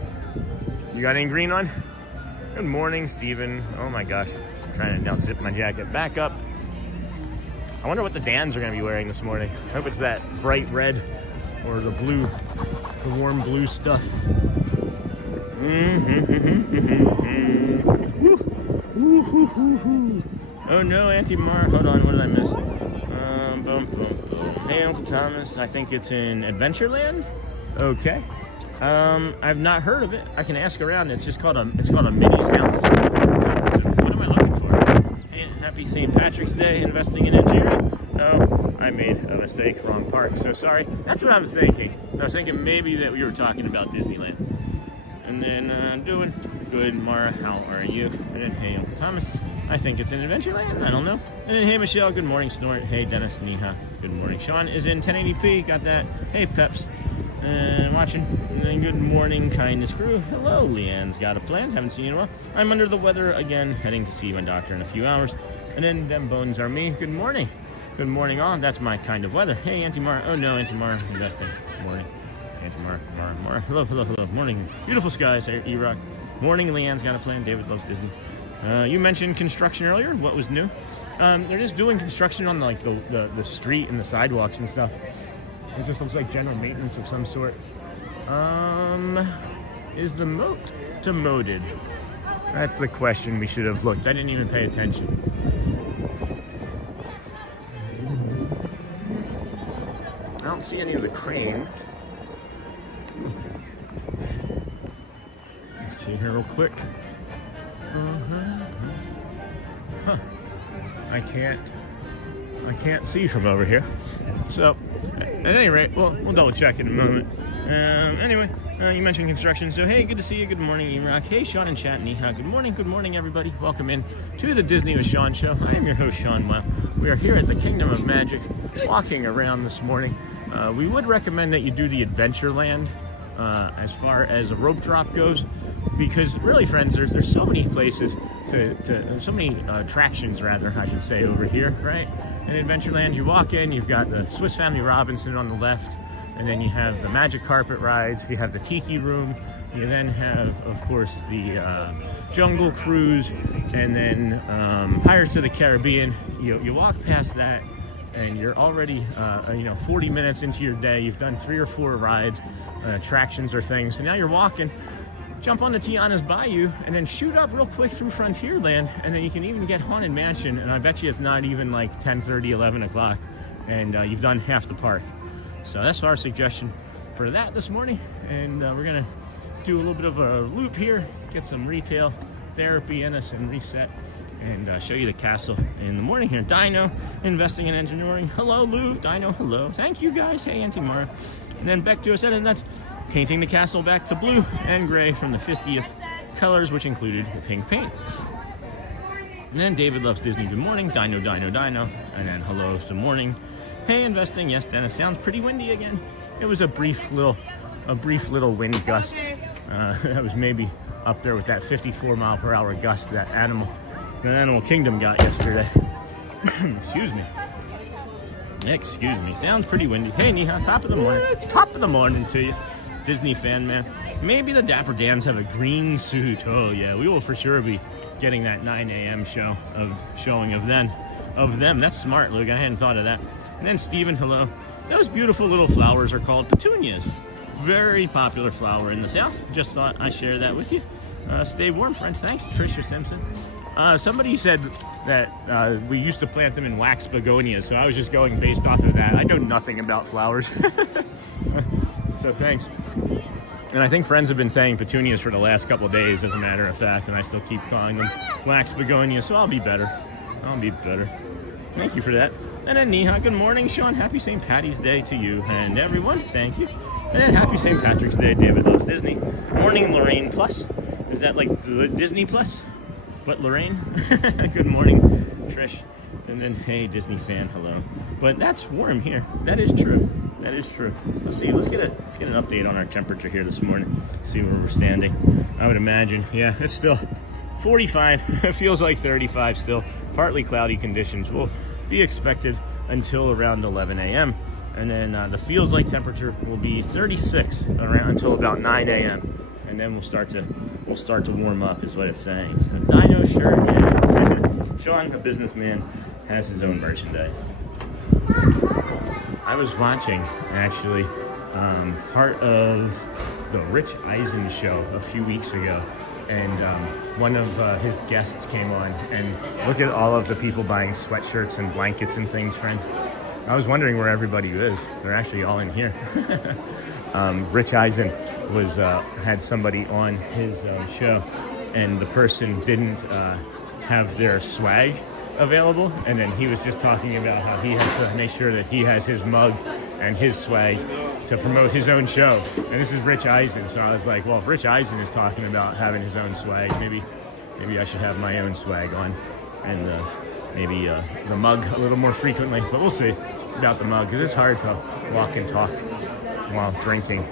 You got any green on? Good morning, Steven. Oh my gosh. I'm trying to now zip my jacket back up. I wonder what the Dans are going to be wearing this morning. I hope it's that bright red or the blue, the warm blue stuff. Oh no, Auntie Mar, hold on, what did I miss? Boom, boom, boom. Hey, Uncle Thomas, I think it's in Adventureland. Okay. I've not heard of it. I can ask around. It's called a Minnie's House. What am I looking for? Hey, happy St. Patrick's Day, investing in engineering. Oh, I made a mistake, wrong park. So sorry. That's what I was thinking. I was thinking maybe that we were talking about Disneyland. And then doing good, Mara, how are you? And then hey, Uncle Thomas, I think it's in Adventureland, I don't know. And then hey, Michelle, good morning, Snort. Hey, Dennis, Neha, good morning. Sean is in 1080p, got that. Hey, Peps, watching. And then good morning, Kindness Crew. Hello, Leanne's got a plan, haven't seen you in a while. I'm under the weather again, heading to see my doctor in a few hours. And then them bones are me, good morning. Good morning all, that's my kind of weather. Hey, Auntie Mara, oh no, Auntie Mara, investing, good morning. Mara. Hello. Morning. Beautiful skies here, E-Rock. Morning, Leanne's got a plan. David loves Disney. You mentioned construction earlier. What was new? They're just doing construction on like the street and the sidewalks and stuff. It just looks like general maintenance of some sort. Is the moat demoted? That's the question we should have looked. I didn't even pay attention. I don't see any of the crane. Let's see here real quick. Huh. I can't see from over here. So, at any rate, we'll double check in a moment. Anyway, you mentioned construction, so hey, good to see you. Good morning, E-Rock. Hey, Sean and Chat, Neha. Good morning, everybody. Welcome in to the Disney with Sean show. I am your host, Sean Wow. We are here at the Kingdom of Magic, walking around this morning. We would recommend that you do the Adventureland as far as a rope drop goes, because really, friends, there's so many places so many attractions, rather, I should say, over here, right? In Adventureland, you walk in, you've got the Swiss Family Robinson on the left, and then you have the Magic Carpet rides, you have the Tiki Room, you then have, of course, the Jungle Cruise, and then Pirates of the Caribbean. You walk past that, and you're already 40 minutes into your day. You've done 3 or 4 rides, attractions or things, so now you're walking. Jump on the Tiana's Bayou and then shoot up real quick through Frontierland, and then you can even get Haunted Mansion, and I bet you it's not even like 10:30, 11 o'clock, and you've done half the park. So that's our suggestion for that this morning, and we're gonna do a little bit of a loop here, get some retail therapy in us and reset, and show you the castle in the morning here. Dino, investing in engineering. Hello, Lou. Dino, hello. Thank you, guys. Hey, Auntie Mara. And then back to us, and that's painting the castle back to blue and gray from the 50th colors, which included pink paint. And then David Loves Disney, good morning. Dino, Dino, Dino. And then hello, some morning. Hey, investing. Yes, Dennis, sounds pretty windy again. It was a brief little wind gust. That was maybe up there with that 54-mile-per-hour gust that the Animal Kingdom got yesterday. Excuse me. Excuse me. Sounds pretty windy. Hey, Neha, top of the morning. Top of the morning to you, Disney fan, man. Maybe the Dapper Dans have a green suit. Oh, yeah. We will for sure be getting that 9 a.m. showing of them. That's smart, Luke. I hadn't thought of that. And then Steven, hello. Those beautiful little flowers are called petunias. Very popular flower in the South. Just thought I'd share that with you. Stay warm, friend. Thanks, Tricia Simpson. Somebody said that we used to plant them in wax begonias, so I was just going based off of that. I know nothing about flowers. So thanks. And I think friends have been saying petunias for the last couple of days, as a matter of fact, and I still keep calling them wax begonias, so I'll be better. Thank you for that. And then Neha, good morning, Sean. Happy St. Patty's Day to you and everyone. Thank you. And then happy St. Patrick's Day, David Loves Disney. Morning, Lorraine Plus. Is that like good Disney Plus? But Lorraine, good morning, Trish. And then, hey, Disney fan, hello. But that's warm here. That is true. That is true. Let's see. Let's get an update on our temperature here this morning. See where we're standing. I would imagine, yeah, it's still 45. It feels like 35 still. Partly cloudy conditions will be expected until around 11 a.m. And then the feels like temperature will be 36 around until about 9 a.m. And then we'll start to warm up, is what it's saying. So, Dino shirt, yeah. Sean, the businessman, has his own merchandise. I was watching, actually, part of the Rich Eisen show a few weeks ago, and one of his guests came on, and look at all of the people buying sweatshirts and blankets and things, friends. I was wondering where everybody is. They're actually all in here. Rich Eisen had somebody on his show, and the person didn't have their swag available, and then he was just talking about how he has to make sure that he has his mug and his swag to promote his own show. And this is Rich Eisen, so I was like, well, if Rich Eisen is talking about having his own swag, maybe I should have my own swag on, and maybe the mug a little more frequently. But we'll see about the mug, because it's hard to walk and talk while drinking.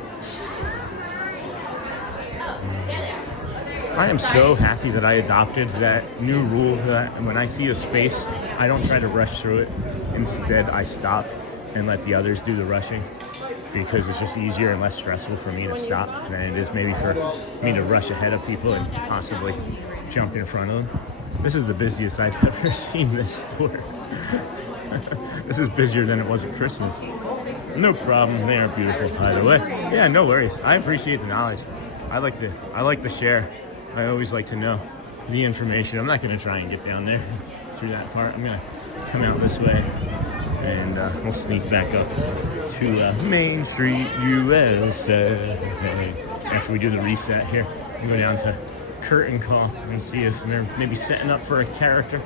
I am so happy that I adopted that new rule that when I see a space, I don't try to rush through it. Instead, I stop and let the others do the rushing, because it's just easier and less stressful for me to stop than it is maybe for me to rush ahead of people and possibly jump in front of them. This is the busiest I've ever seen this store. This is busier than it was at Christmas. No problem. They are beautiful, by the way. Yeah, no worries. I appreciate the knowledge. I like to share. I always like to know the information. I'm not going to try and get down there through that part. I'm going to come out this way, and we'll sneak back up to Main Street USA. After we do the reset here, we'll go down to Curtain Call and see if they're maybe setting up for a character.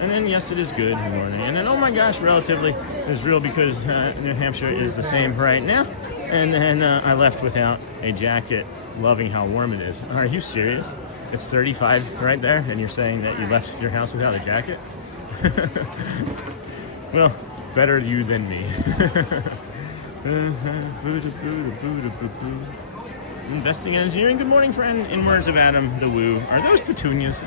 And then, yes, it is good morning. And then, oh my gosh, relatively is real, because New Hampshire is the same right now. And then I left without a jacket, loving how warm it is. Are you serious? It's 35 right there, and you're saying that you left your house without a jacket? Well, better you than me. Investing in engineering. Good morning, friend. In words of Adam the Woo, are those petunias?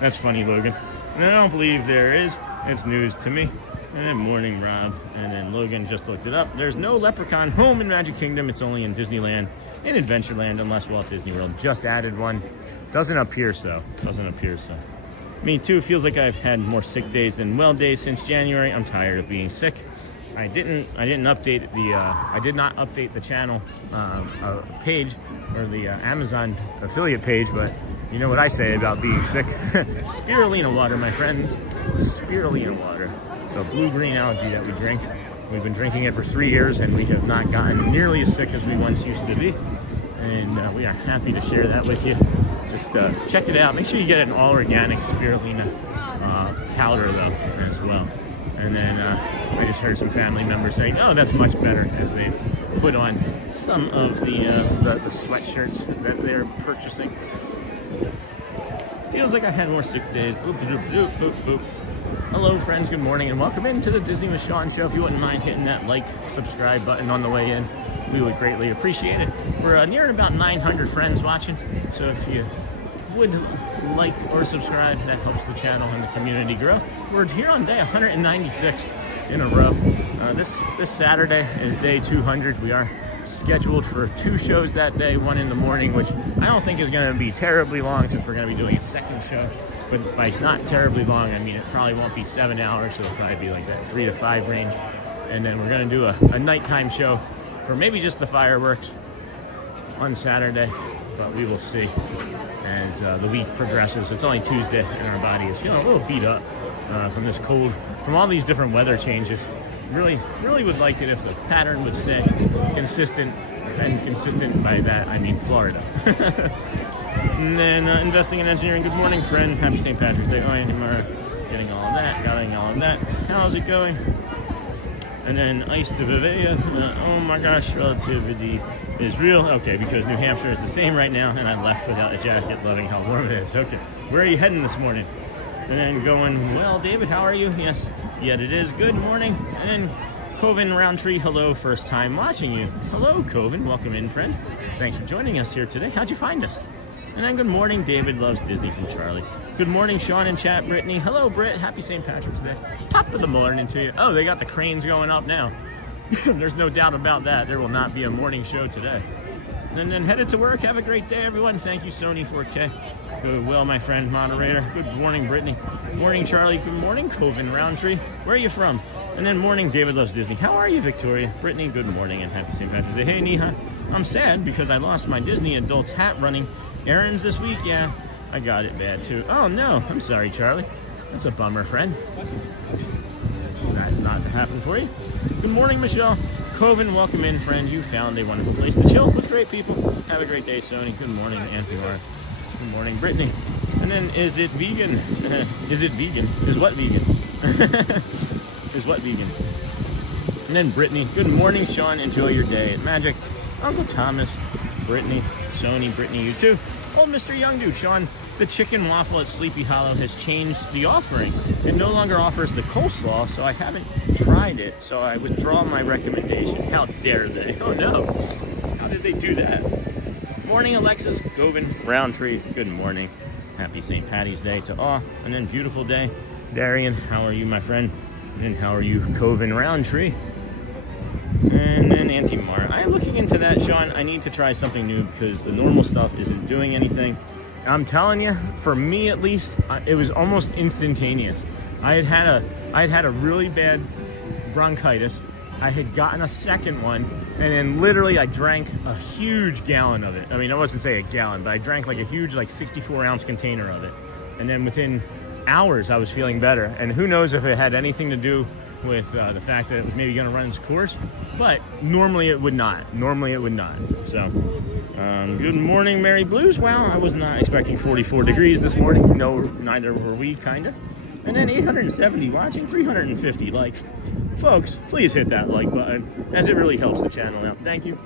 That's funny, Logan. And I don't believe there is. It's news to me. And then morning, Rob. And then Logan just looked it up. There's no leprechaun home in Magic Kingdom. It's only in Disneyland and Adventureland, unless Walt Disney World just added one. Doesn't appear so. Me too. Feels like I've had more sick days than well days since January. I'm tired of being sick. I did not update the channel page, or the Amazon affiliate page, but you know what I say about being sick. Spirulina water, my friends. Spirulina water. It's a blue-green algae that we drink. We've been drinking it for 3 years, and we have not gotten nearly as sick as we once used to be. And we are happy to share that with you. Just check it out. Make sure you get an all-organic spirulina powder, though, as well. And then I just heard some family members saying, oh, that's much better, as they've put on some of the sweatshirts that they're purchasing. Feels like I had more sick days. Boop, boop, boop, boop, boop. Hello, friends. Good morning, and welcome into the Disney with Sean show. If you wouldn't mind hitting that like, subscribe button on the way in, we would greatly appreciate it. We're nearing about 900 friends watching, so if you would like or subscribe, that helps the channel and the community grow. We're here on day 196 in a row. This Saturday is day 200. We are scheduled for 2 shows that day, one in the morning, which I don't think is going to be terribly long since we're going to be doing a second show. But by not terribly long, I mean it probably won't be 7 hours, so it'll probably be like that 3 to 5 range. And then we're going to do a nighttime show for maybe just the fireworks on Saturday, but we will see as the week progresses. It's only Tuesday and our body is feeling a little beat up from this cold, from all these different weather changes. Really would like it if the pattern would stay consistent, and consistent by that I mean Florida. And then investing in engineering. Good morning, friend. Happy St. Patrick's Day. Oh, and getting all of that, getting all of that. How's it going? And then Ice de Vivea. Oh my gosh, relativity is real. Okay, because New Hampshire is the same right now, and I left without a jacket, loving how warm it is. Okay, where are you heading this morning? And then going, well, David, how are you? Yes, yet it is. Good morning. And then Coven Roundtree, hello, first time watching you. Hello, Coven, welcome in, friend. Thanks for joining us here today. How'd you find us? And then good morning, David loves Disney from Charlie. Good morning, Sean and chat, Brittany. Hello, Britt. Happy St. Patrick's Day. Top of the morning to you. Oh, they got the cranes going up now. There's no doubt about that. There will not be a morning show today. And then headed to work. Have a great day, everyone. Thank you, Sony 4K. Good, well, my friend, moderator. Good morning, Brittany. Morning, Charlie. Good morning, Coven Roundtree. Where are you from? And then morning, David loves Disney. How are you, Victoria? Brittany, good morning and happy St. Patrick's Day. Hey, Neha. I'm sad because I lost my Disney adults hat running errands this week. Yeah, I got it bad too. Oh no, I'm sorry, Charlie. That's a bummer, friend. Not to happen for you. Good morning, Michelle. Coven, welcome in, friend. You found a wonderful place to chill with great people. Have a great day, Sony. Good morning, Anthony. Good morning, Brittany. And then, is it vegan? Is it vegan? Is what vegan? Is what vegan? And then Brittany. Good morning, Sean. Enjoy your day at Magic. Uncle Thomas, Brittany, Sony, Brittany, you too. Old Mr. Young Dude, Sean. The chicken waffle at Sleepy Hollow has changed the offering. It no longer offers the coleslaw, so I haven't tried it, so I withdraw my recommendation. How dare they? Oh no. How did they do that? Morning, Alexis, Govan, Roundtree. Good morning. Happy St. Patty's Day to all. And then beautiful day. Darian, how are you, my friend? And how are you, Coven Roundtree? And then Auntie Mara. I am looking into that, Sean. I need to try something new because the normal stuff isn't doing anything. I'm telling you, for me at least, it was almost instantaneous. I had had a really bad bronchitis. I had gotten a second one, and then literally I drank a huge gallon of it. I mean, I wasn't saying a gallon, but I drank like a huge, like 64-ounce container of it. And then within hours, I was feeling better. And who knows if it had anything to do with the fact that it was maybe going to run its course, but normally it would not. Normally it would not. So, good morning, Mary Blues. Wow, I was not expecting 44 degrees this morning. No, neither were we, kind of. And then 870 watching, 350 likes. Folks, please hit that like button, as it really helps the channel out. Thank you.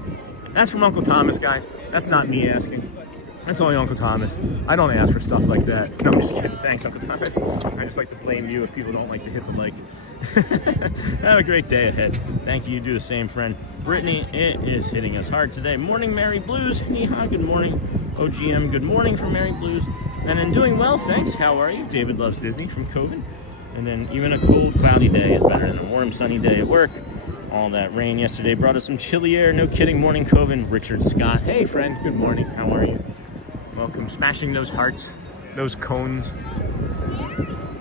That's from Uncle Thomas, guys. That's not me asking. That's only Uncle Thomas. I don't ask for stuff like that. No, I'm just kidding. Thanks, Uncle Thomas. I just like to blame you if people don't like to hit the like. Have a great day ahead. Thank you. You do the same, friend. Brittany, it is hitting us hard today. Morning, Mary Blues. Neha, good morning. OGM, good morning from Mary Blues. And then doing well, thanks. How are you? David loves Disney from Coven. And then even a cold, cloudy day is better than a warm, sunny day at work. All that rain yesterday brought us some chilly air. No kidding. Morning, Coven. Richard Scott. Hey, friend. Good morning. How are you? Welcome. Smashing those hearts, those cones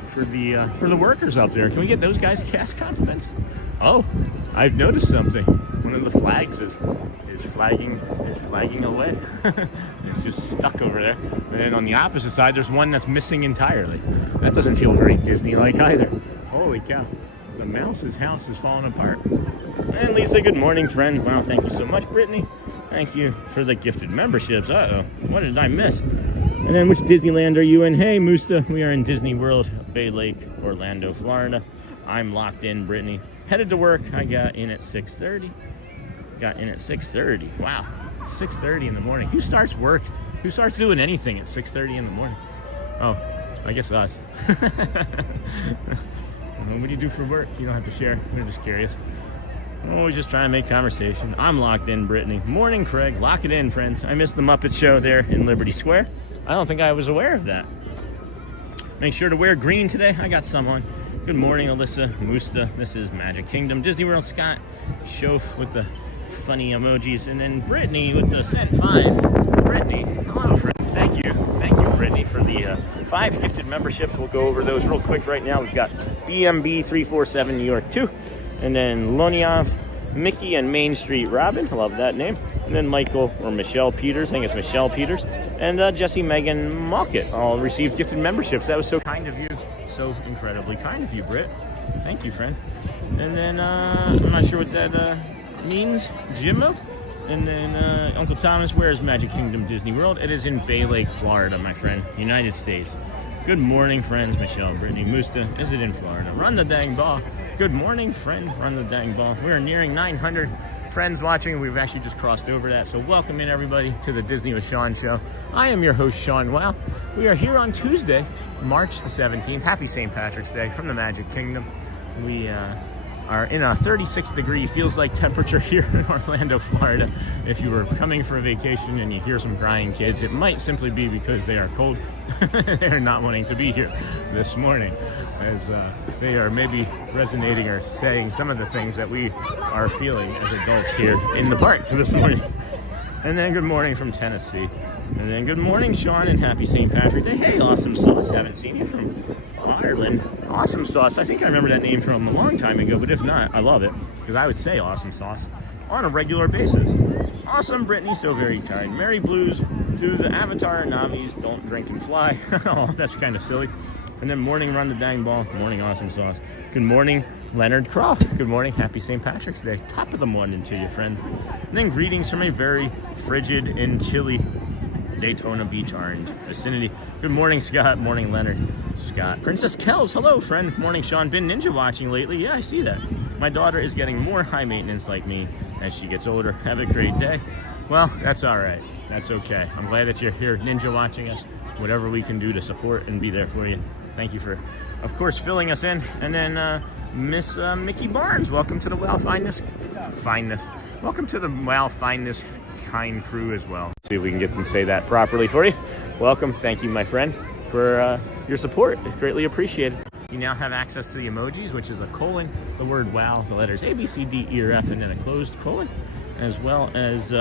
for the workers up there. Can we get those guys cast compliments? Oh, I've noticed something. One of the flags is flagging away. It's just stuck over there. And then on the opposite side, there's one that's missing entirely. That doesn't feel very Disney-like either. Holy cow. The mouse's house is falling apart. And Lisa, good morning, friend. Wow, thank you so much, Brittany. Thank you for the gifted memberships. Uh-oh, what did I miss? And then which Disneyland are you in? Hey, Musta, we are in Disney World, Bay Lake, Orlando, Florida. I'm locked in, Brittany. Headed to work. I got in at 6:30. got in at 6:30. Wow, 6:30 in the morning. Who starts work? Who starts doing anything at 6:30 in the morning? Oh, I guess us. What do you do for work? You don't have to share. We're just curious. I'm always just trying to make conversation. I'm locked in, Brittany. Morning, Craig. Lock it in, friends. I missed the Muppet Show there in Liberty Square. I don't think I was aware of that. Make sure to wear green today. I got some on. Good morning, Alyssa, Musta. This is Magic Kingdom. Disney World, Scott. Shof with the funny emojis. And then Brittany with the Cent 5. Brittany, hello, friend. Thank you, Brittany, for the 5 gifted memberships. We'll go over those real quick right now. We've got BMB 347 New York 2, and then Loniav, Mickey, and Main Street Robin. I love that name. And then Michael or Michelle Peters. I think it's Michelle Peters. And Jesse Megan Mockett all received gifted memberships. That was so kind of you. So incredibly kind of you, Britt. Thank you, friend. And then I'm not sure what that means. Jimmo. And then Uncle Thomas, where is Magic Kingdom Disney World? It is in Bay Lake, Florida, my friend, United States. Good morning, friends. Michelle, Brittany, Musta. Is it in Florida? Run the dang ball. Good morning, friend. Run the dang ball. We're nearing 900 friends watching. We've actually just crossed over that. So welcome in, everybody, to the Disney with Sean show. I am your host, Sean Wow. We are here on Tuesday, March the 17th. Happy St. Patrick's Day from the Magic Kingdom. We are in a 36-degree feels-like temperature here in Orlando, Florida. If you were coming for a vacation and you hear some crying kids, it might simply be because they are cold. They're not wanting to be here this morning, as they are maybe resonating or saying some of the things that we are feeling as adults here in the park this morning. And then good morning from Tennessee. And then good morning, Sean, and happy St. Patrick's Day. Hey, Awesome Sauce. Haven't seen you from Ireland. Awesome Sauce. I think I remember that name from a long time ago, but if not, I love it, because I would say Awesome Sauce on a regular basis. Awesome, Brittany, so very kind. Mary Blues, do the Avatar Navis, don't drink and fly. Oh, that's kind of silly. And then morning, run the dang ball. Morning, Awesome Sauce. Good morning, Leonard Croft. Good morning, happy St. Patrick's Day. Top of the morning to you, friends. And then greetings from a very frigid and chilly Daytona Beach Orange vicinity. Good morning, Scott. Morning, Leonard. Scott. Princess Kells. Hello, friend. Morning, Sean. Been ninja watching lately. Yeah, I see that. My daughter is getting more high maintenance like me as she gets older. Have a great day. Well, that's all right. That's okay. I'm glad that you're here ninja watching us. Whatever we can do to support and be there for you. Thank you for, of course, filling us in. And then Miss Mickey Barnes. Welcome to the Wow Fineness. Welcome to the Wow Fineness kind crew as well. See if we can get them to say that properly for you. Welcome. Thank you, my friend, for your support. It's greatly appreciated. You now have access to the emojis, which is a colon, the word wow, the letters A, B, C, D, E, or F, and then a closed colon, as well as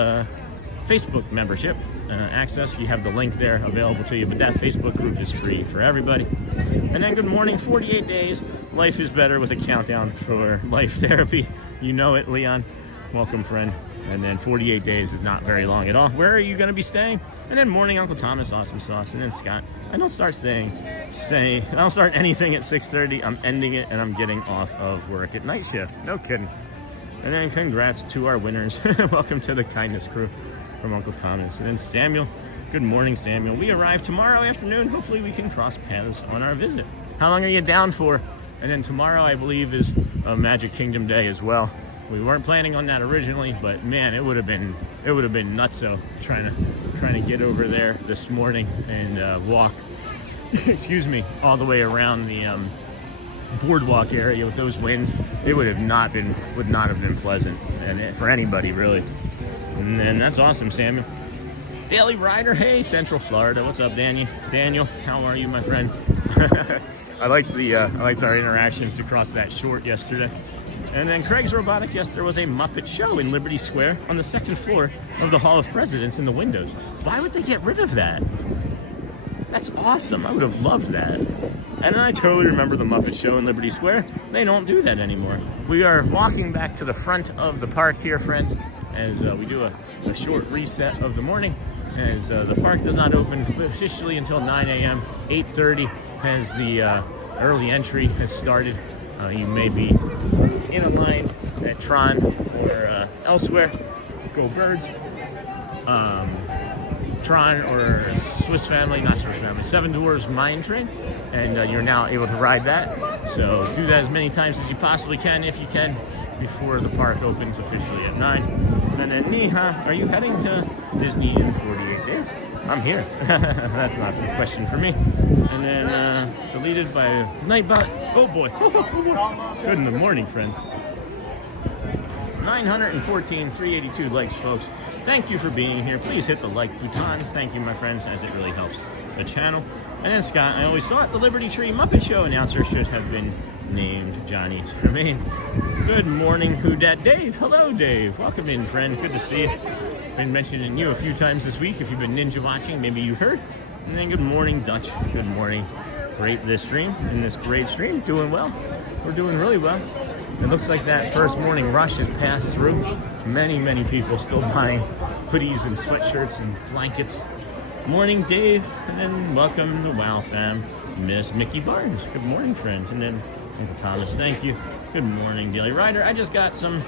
Facebook membership access. You have the link there available to you, but that Facebook group is free for everybody. And then good morning, 48 days. Life is better with a countdown for life therapy. You know it, Leon. Welcome, friend. And then 48 days is not very long at all. Where are you going to be staying? And then morning, Uncle Thomas, Awesome Sauce. And then Scott. I don't start I don't start anything at 6:30. I'm ending it, and I'm getting off of work at night shift. No kidding. And then congrats to our winners. Welcome to the kindness crew from Uncle Thomas. And then Samuel. Good morning, Samuel. We arrive tomorrow afternoon. Hopefully we can cross paths on our visit. How long are you down for? And then tomorrow, I believe, is a Magic Kingdom Day as well. We weren't planning on that originally, but man, it would have been nutso trying to get over there this morning and walk, excuse me, all the way around the boardwalk area with those winds. It would not have been pleasant, and for anybody really. And then that's awesome, Samuel. Daily Rider, hey, Central Florida. What's up, Daniel? How are you, my friend? I liked our interactions to cross that short yesterday. And then Craig's Robotics, yes, there was a Muppet Show in Liberty Square on the second floor of the Hall of Presidents in the windows. Why would they get rid of that? That's awesome. I would have loved that. And I totally remember the Muppet Show in Liberty Square. They don't do that anymore. We are walking back to the front of the park here, friends, as we do a short reset of the morning, as the park does not open officially until 9 a.m. 8:30 as the early entry has started. You may be in a line at Tron or elsewhere. Go Birds. Tron or Swiss Family, not Swiss Family, Seven Dwarfs Mine Train, and you're now able to ride that. So do that as many times as you possibly can, if you can, before the park opens officially at 9. And then Neha, are you heading to Disney in 48 days? I'm here. That's not a question for me. And then deleted by Nightbot. Oh boy. Good in the morning, friends. 914, 382 likes, folks. Thank you for being here. Please hit the like button. Thank you, my friends, as it really helps the channel. And then Scott, I always thought the Liberty Tree Muppet Show announcer should have been named Johnny Tremaine. Good morning, Who Dat Dave. Hello, Dave. Welcome in, friend. Good to see you. Been mentioning you a few times this week. If you've been ninja watching, maybe you've heard. And then good morning, Dutch. Good morning. Great this stream. In this great stream, doing well. We're doing really well. It looks like that first morning rush has passed through. Many people still buying hoodies and sweatshirts and blankets. Morning, Dave. And then welcome to WOW fam, Miss Mickey Barnes. Good morning, friends. And then Uncle Thomas, thank you. Good morning, Daily Rider. I just got some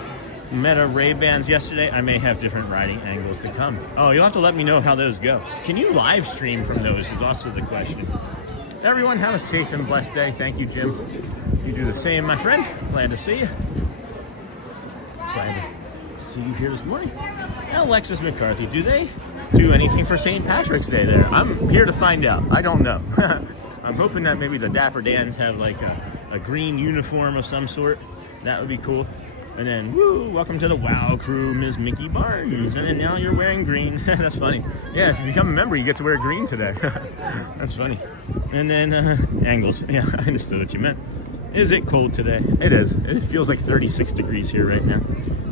Meta Ray-Bans yesterday. I may have different riding angles to come. Oh, you'll have to let me know how those go. Can you live stream from those is also the question. Everyone have a safe and blessed day. Thank you, Jim. You do the same, my friend. Glad to see you. Glad to see you here this morning. Alexis McCarthy, do they do anything for St. Patrick's Day there? I'm here to find out. I don't know. I'm hoping that maybe the Dapper Dans have like a green uniform of some sort. That would be cool. And then, woo, welcome to the WOW crew, Ms. Mickey Barnes. And then now you're wearing green. That's funny. Yeah, if you become a member, you get to wear green today. That's funny. And then, angles. Yeah, I understood what you meant. Is it cold today? It is. It feels like 36 degrees here right now.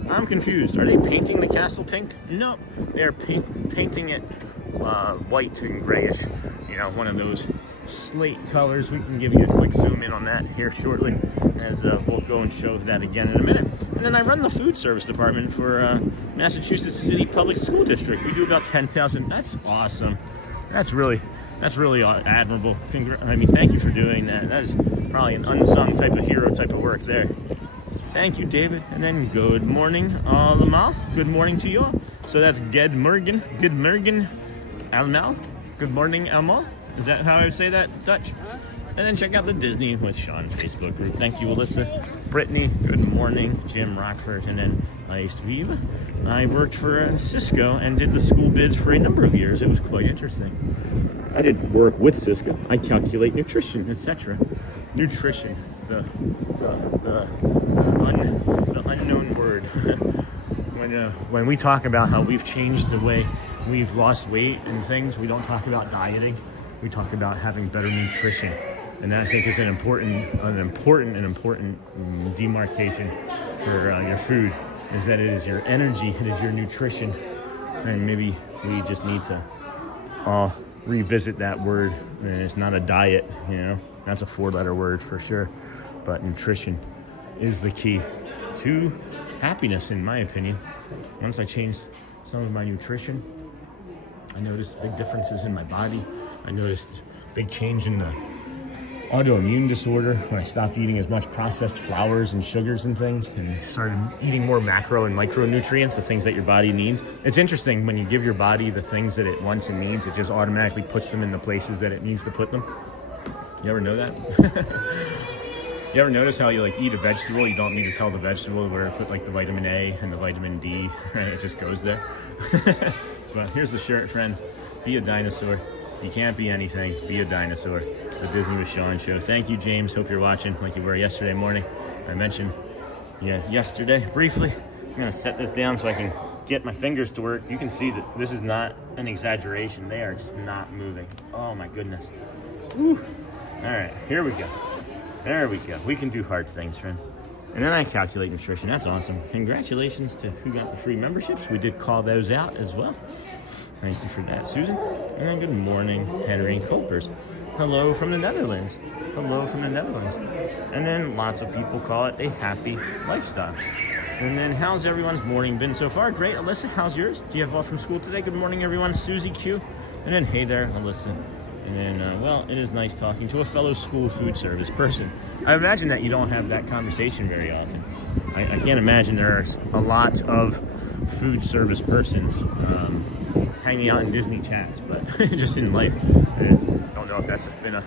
I'm confused. Are they painting the castle pink? No, they're painting it white and grayish. You know, one of those slate colors. We can give you a quick zoom in on that here shortly, as we'll go and show that again in a minute. And then I run the food service department for Massachusetts City Public School District. We do about 10,000. That's awesome. That's really admirable. I mean, thank you for doing that. That is probably an unsung type of hero type of work there. Thank you, David. And then good morning, allemaal. Good morning to you all. So that's Ged Morgan. Good morning, allemaal. Good morning, allemaal. Is that how I would say that, Dutch? And then check out the Disney with Sean Facebook group. Thank you, Alyssa. Brittany, good morning. Jim Rockford, and then Iced Viva. I worked for Cisco and did the school bids for a number of years. It was quite interesting. I did work with Cisco. I calculate nutrition, etc. Nutrition, the unknown word. When we talk about how we've changed the way we've lost weight and things, we don't talk about dieting. We talk about having better nutrition, and that I think is an important demarcation for your food. Is that it is your energy, it is your nutrition, and maybe we just need to revisit that word. And it's not a diet, you know. That's a 4-letter word for sure, but nutrition is the key to happiness, in my opinion. Once I changed some of my nutrition, I noticed big differences in my body. I noticed big change in the autoimmune disorder when I stopped eating as much processed flours and sugars and things, and started eating more macro and micronutrients, the things that your body needs. It's interesting, when you give your body the things that it wants and needs, it just automatically puts them in the places that it needs to put them. You ever know that? You ever notice how you like eat a vegetable, you don't need to tell the vegetable where to put like the vitamin A and the vitamin D, and it just goes there? But here's the shirt, friends. Be a dinosaur. You can't be anything. Be a dinosaur. The Disney with Sean show. Thank you, James. Hope you're watching like you were yesterday morning. I mentioned yesterday briefly. I'm going to set this down so I can get my fingers to work. You can see that this is not an exaggeration. They are just not moving. Oh my goodness. Woo. All right, here we go. There we go. We can do hard things, friends. And then I calculate nutrition. That's awesome. Congratulations to who got the free memberships. We did call those out as well. Thank you for that, Susan. And then good morning, Henry Kolpers. Hello from the Netherlands. Hello from the Netherlands. And then lots of people call it a happy lifestyle. And then how's everyone's morning been so far? Great. Alyssa, how's yours? Do you have off from school today? Good morning, everyone. Susie Q. And then hey there, Alyssa. And then, well, it is nice talking to a fellow school food service person. I imagine that you don't have that conversation very often. I can't imagine there's a lot of food service persons hanging out in Disney chats, but just in life. I don't know if that's been a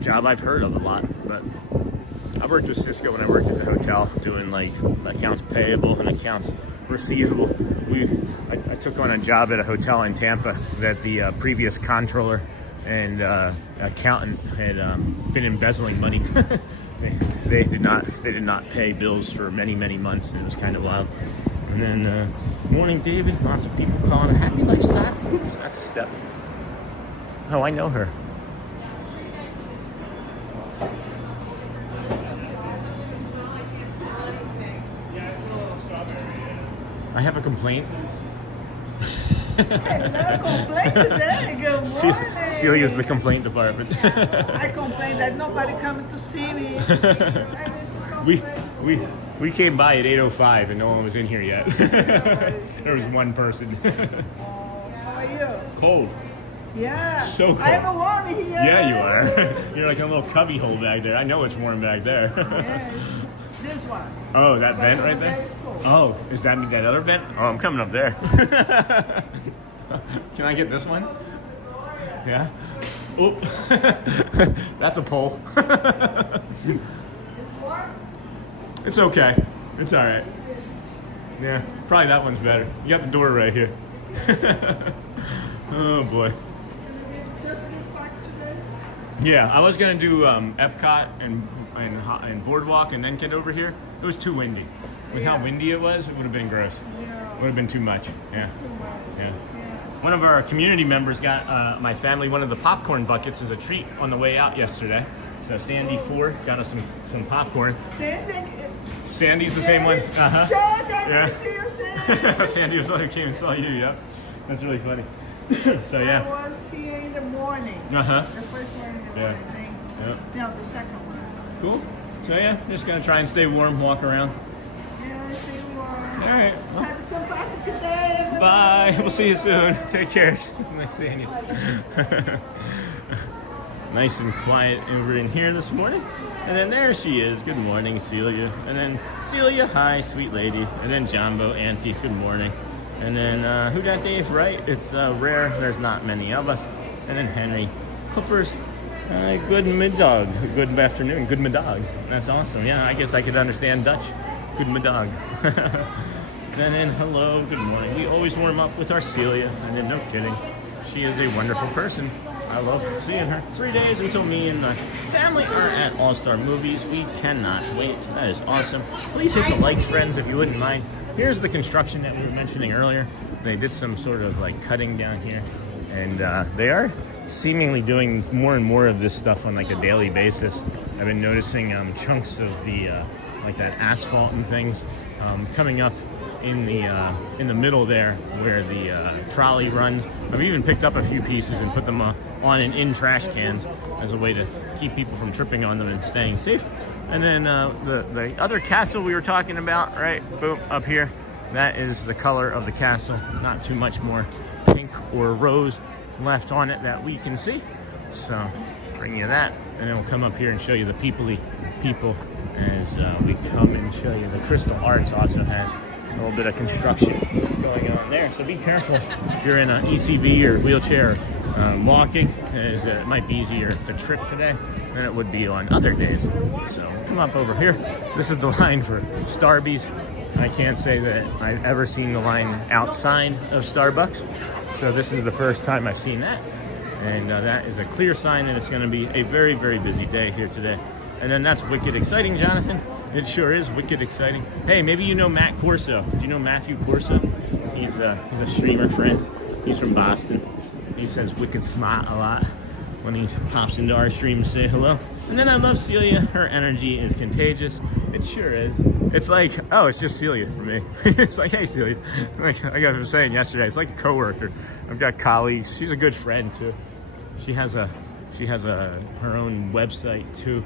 job I've heard of a lot, but I worked with Cisco when I worked at the hotel doing like accounts payable and accounts we're seasonal. I took on a job at a hotel in Tampa that the previous controller and accountant had been embezzling money. they did not pay bills for many months, and it was kind of wild. And then morning, David. Lots of people calling a happy lifestyle. Oops, that's a step. Oh, I know her. I have a complaint. No complaint today. Good morning. Celia's the complaint department. I complain that nobody coming to see me. We came by at 8:05 and no one was in here yet. There was one person. How are you? Cold. Yeah. So cold. I'm a warm here. Yeah, you are. You're like a little cubby hole back there. I know it's warm back there. Yes. This one. Oh, that vent right there? Oh, is that other vent? Oh, I'm coming up there. Can I get this one? Yeah? Oop. That's a pole. It's okay. It's all right. Yeah, probably that one's better. You got the door right here. Oh, boy. Just this park today? Yeah, I was going to do Epcot and Boardwalk and then get over here. It was too windy. With how windy it was, it would have been gross. Yeah. Would have been too much. Yeah. Too much. Yeah. One of our community members got my family one of the popcorn buckets as a treat on the way out yesterday. So Sandy Ford got us some popcorn. Sandy's the same one. Uh-huh. Sandy, I Yeah. see you, Sandy. Sandy was the one who came and saw you, yeah. That's really funny. So I yeah. was here in the morning. Uh-huh. The first one in the Yeah. morning. Yeah. No, the second one. Cool. So yeah, just gonna try and stay warm, walk around. Yeah, I see you are. All right. Well, Have some party today, everybody. bye. We'll see you soon. Take care. Nice seeing you. Nice and quiet over in here this morning. And then there she is. Good morning, Celia. And then Celia, hi, sweet lady. And then Jumbo, Auntie, good morning. And then who got Dave right? It's rare. There's not many of us. And then Henry Clippers. Good middag. Good afternoon. Good middag. That's awesome. Yeah, I guess I could understand Dutch. Good middag. And then hello, good morning. We always warm up with our Celia. And then no kidding. She is a wonderful person. I love seeing her. 3 days until me and my family are at All-Star Movies. We cannot wait. That is awesome. Please hit the likes, friends, if you wouldn't mind. Here's the construction that we were mentioning earlier. They did some sort of like cutting down here. And they are seemingly doing more and more of this stuff on like a daily basis. I've been noticing chunks of the like that asphalt and things coming up in the middle there where the trolley runs. I've even picked up a few pieces and put them on and in trash cans as a way to keep people from tripping on them and staying safe. And then the other castle we were talking about, right, boom, up here, that is the color of the castle. Not too much more pink or rose left on it that we can see. So bring you that, and then we'll come up here and show you the people as we come and show you. The Crystal Arts also has a little bit of construction going on there, so be careful if you're in an ECV or wheelchair walking, as it might be easier to trip today than it would be on other days. So come up over here. This is the line for Starbucks. I can't say that I've ever seen the line outside of Starbucks, so this is the first time I've seen that, and that is a clear sign that it's going to be a very, very busy day here today. And then that's wicked exciting, Jonathan. It sure is wicked exciting. Hey, maybe you know Matt Corso. Do you know Matthew Corso? He's a streamer friend. He's from Boston. He says wicked smart a lot when he pops into our stream to say hello. And then I love Celia. Her energy is contagious. It sure is. It's like, oh, it's just Celia for me. It's like, hey, Celia. Like I was saying yesterday, it's like a coworker. I've got colleagues. She's a good friend too. She has her own website too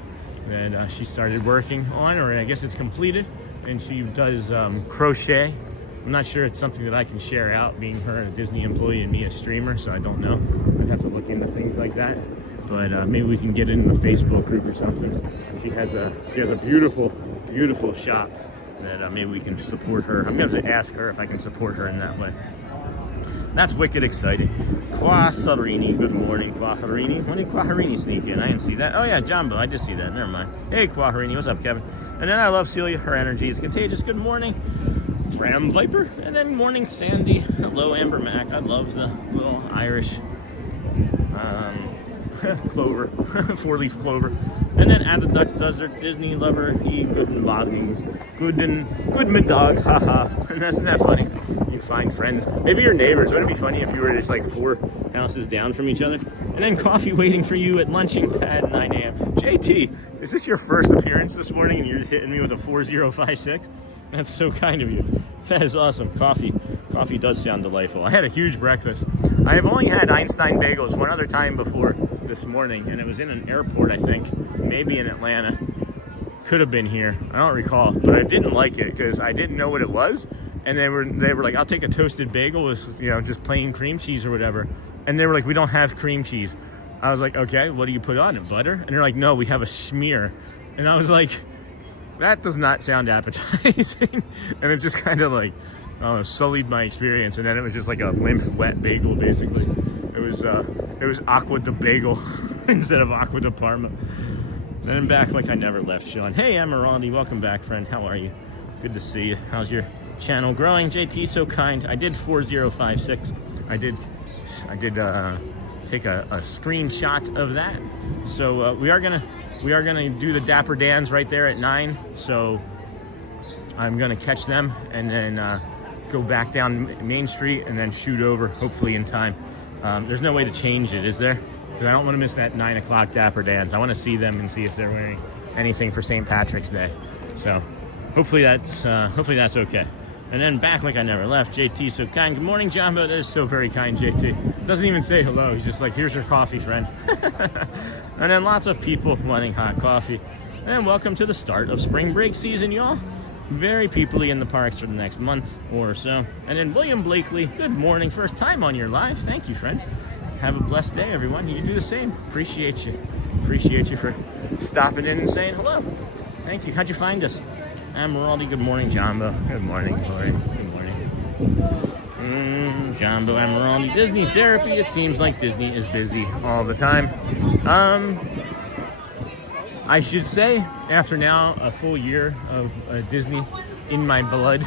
that she started working on, or I guess it's completed, and she does crochet. I'm not sure it's something that I can share out, being her a Disney employee and me a streamer, so I don't know. I'd have to look into things like that, but maybe we can get in the Facebook group or something. She has a beautiful, beautiful shop that maybe we can support her. I'm going to ask her if I can support her in that way. That's wicked exciting. Quasarini, good morning, Quaharini. When did Quaharini sneak in? I didn't see that. Oh yeah, Jumbo, I did see that. Never mind. Hey, Quaharini, what's up, Kevin? And then I love Celia. Her energy is contagious. Good morning. Graham Viper, and then Morning Sandy. Hello, Amber Mac. I love the little Irish clover, 4-leaf clover. And then At the Dutch Desert, Disney Lover, Goodman Dog, haha. And isn't that funny? You find friends. Maybe your neighbors. Wouldn't it be funny if you were just like 4 houses down from each other? And then coffee waiting for you at lunching pad 9 a.m. JT, is this your first appearance this morning and you're just hitting me with a 4056? That's so kind of you. That is awesome. Coffee does sound delightful. I had a huge breakfast. I have only had Einstein bagels one other time before this morning, and it was in an airport, I think, maybe in Atlanta. Could have been here. I don't recall, but I didn't like it because I didn't know what it was. And they were like, I'll take a toasted bagel with, you know, just plain cream cheese or whatever. And they were like, we don't have cream cheese. I was like, okay, what do you put on it? Butter? And they're like, no, we have a schmear. And I was like, that does not sound appetizing. And it just kind of like, I don't know, sullied my experience. And then it was just like a limp, wet bagel, basically. It was aqua de bagel instead of aqua de parma. Then I'm back like I never left, Sean. Hey, Amiraldi, welcome back, friend. How are you? Good to see you. How's your channel growing? JT, so kind. I did 4056. I did take a screenshot of that. So we are gonna do the Dapper Dans right there at 9. So I'm gonna catch them and then go back down Main Street and then shoot over, hopefully in time. There's no way to change it, is there? Because I don't want to miss that 9 o'clock Dapper Dans. I want to see them and see if they're wearing anything for St. Patrick's Day. So hopefully that's okay. And then back like I never left. JT, so kind. Good morning, Jumbo. That is so very kind, JT. Doesn't even say hello. He's just like, here's your coffee, friend. And then lots of people wanting hot coffee. And welcome to the start of spring break season, y'all. Very peoply in the parks for the next month or so. And then William Blakely, good morning. First time on your live. Thank you, friend. Have a blessed day, everyone. You do the same. Appreciate you. Appreciate you for stopping in and saying hello. Thank you. How'd you find us? Amiraldi, good morning, Jumbo. Good morning, Lori. Good morning. Jumbo, Amiraldi. Disney therapy. It seems like Disney is busy all the time. I should say, after now a full year of Disney in my blood,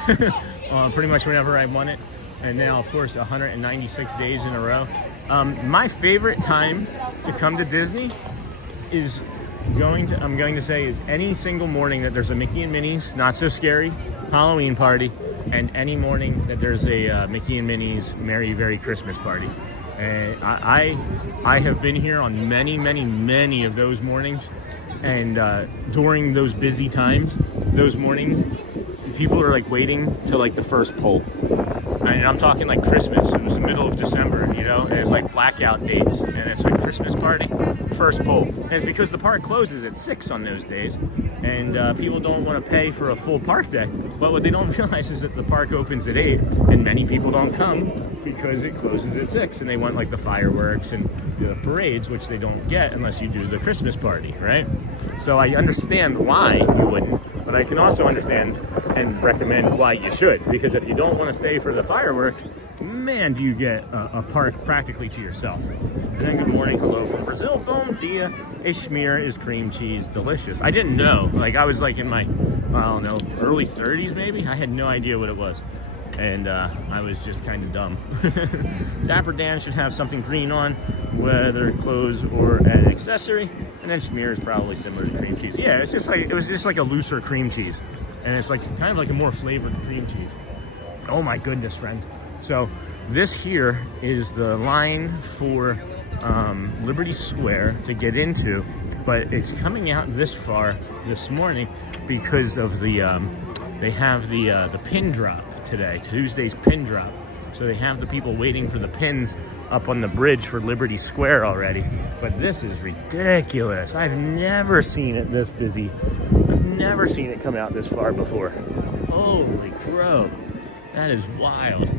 pretty much whenever I want it, and now, of course, 196 days in a row. My favorite time to come to Disney is I'm going to say is any single morning that there's a Mickey and Minnie's Not So Scary Halloween party, and any morning that there's a Mickey and Minnie's Merry Christmas party. And I have been here on many of those mornings, and during those busy times, those mornings, people are like waiting till like the first pole. And I'm talking like Christmas. It was the middle of December, you know, and it's like blackout days, and it's like Christmas party, first pole. And it's because the park closes at 6 on those days, and people don't want to pay for a full park day. But what they don't realize is that the park opens at 8, and many people don't come because it closes at 6, and they want like the fireworks and the parades, which they don't get unless you do the Christmas party, right? So I understand why you wouldn't, but I can also understand and recommend why you should, because if you don't want to stay for the fireworks, man, do you get a park practically to yourself. And then good morning, hello from Brazil. Bom dia. A schmear is cream cheese, delicious. I didn't know. Like, I was like in my, I don't know, early 30s maybe. I had no idea what it was, and I was just kind of dumb. Dapper Dan should have something green on, whether clothes or an accessory. And then schmear is probably similar to cream cheese. Yeah, it's just like, it was just like a looser cream cheese, and it's like kind of like a more flavored cream cheese. Oh my goodness, friends. So this here is the line for Liberty Square to get into, but it's coming out this far this morning because of the they have the pin drop today, Tuesday's pin drop. So they have the people waiting for the pins up on the bridge for Liberty Square already. But this is ridiculous. I've never seen it this busy. I've never seen it come out this far before. Holy crow. That is wild.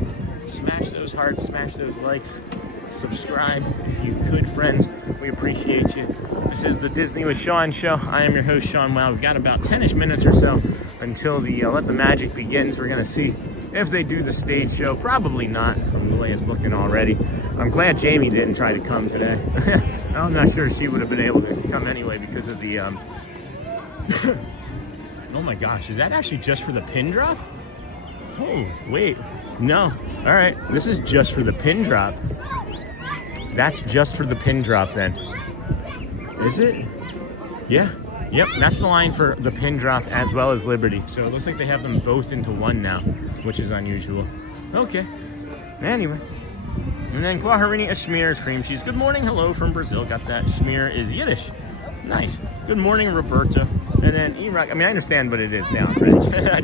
Smash those hearts, smash those likes, subscribe if you could, friends. We appreciate you. This is the Disney with Sean show. I am your host, Sean Wow. We've got about 10-ish minutes or so until the Let the Magic begins. We're gonna see if they do the stage show. Probably not, from the way it's looking already. I'm glad Jamie didn't try to come today. I'm not sure she would have been able to come anyway because of the oh my gosh, is that actually just for the pin drop? Oh, wait. No. All right. This is just for the pin drop. That's just for the pin drop then. Is it? Yeah. Yep. That's the line for the pin drop as well as Liberty. So it looks like they have them both into one now, which is unusual. Okay. Anyway. And then Kwaharini Ashmir cream cheese. Good morning. Hello from Brazil. Got that. Shmir is Yiddish. Nice. Good morning, Roberta. And then Iraq. I mean, I understand what it is now, friends. I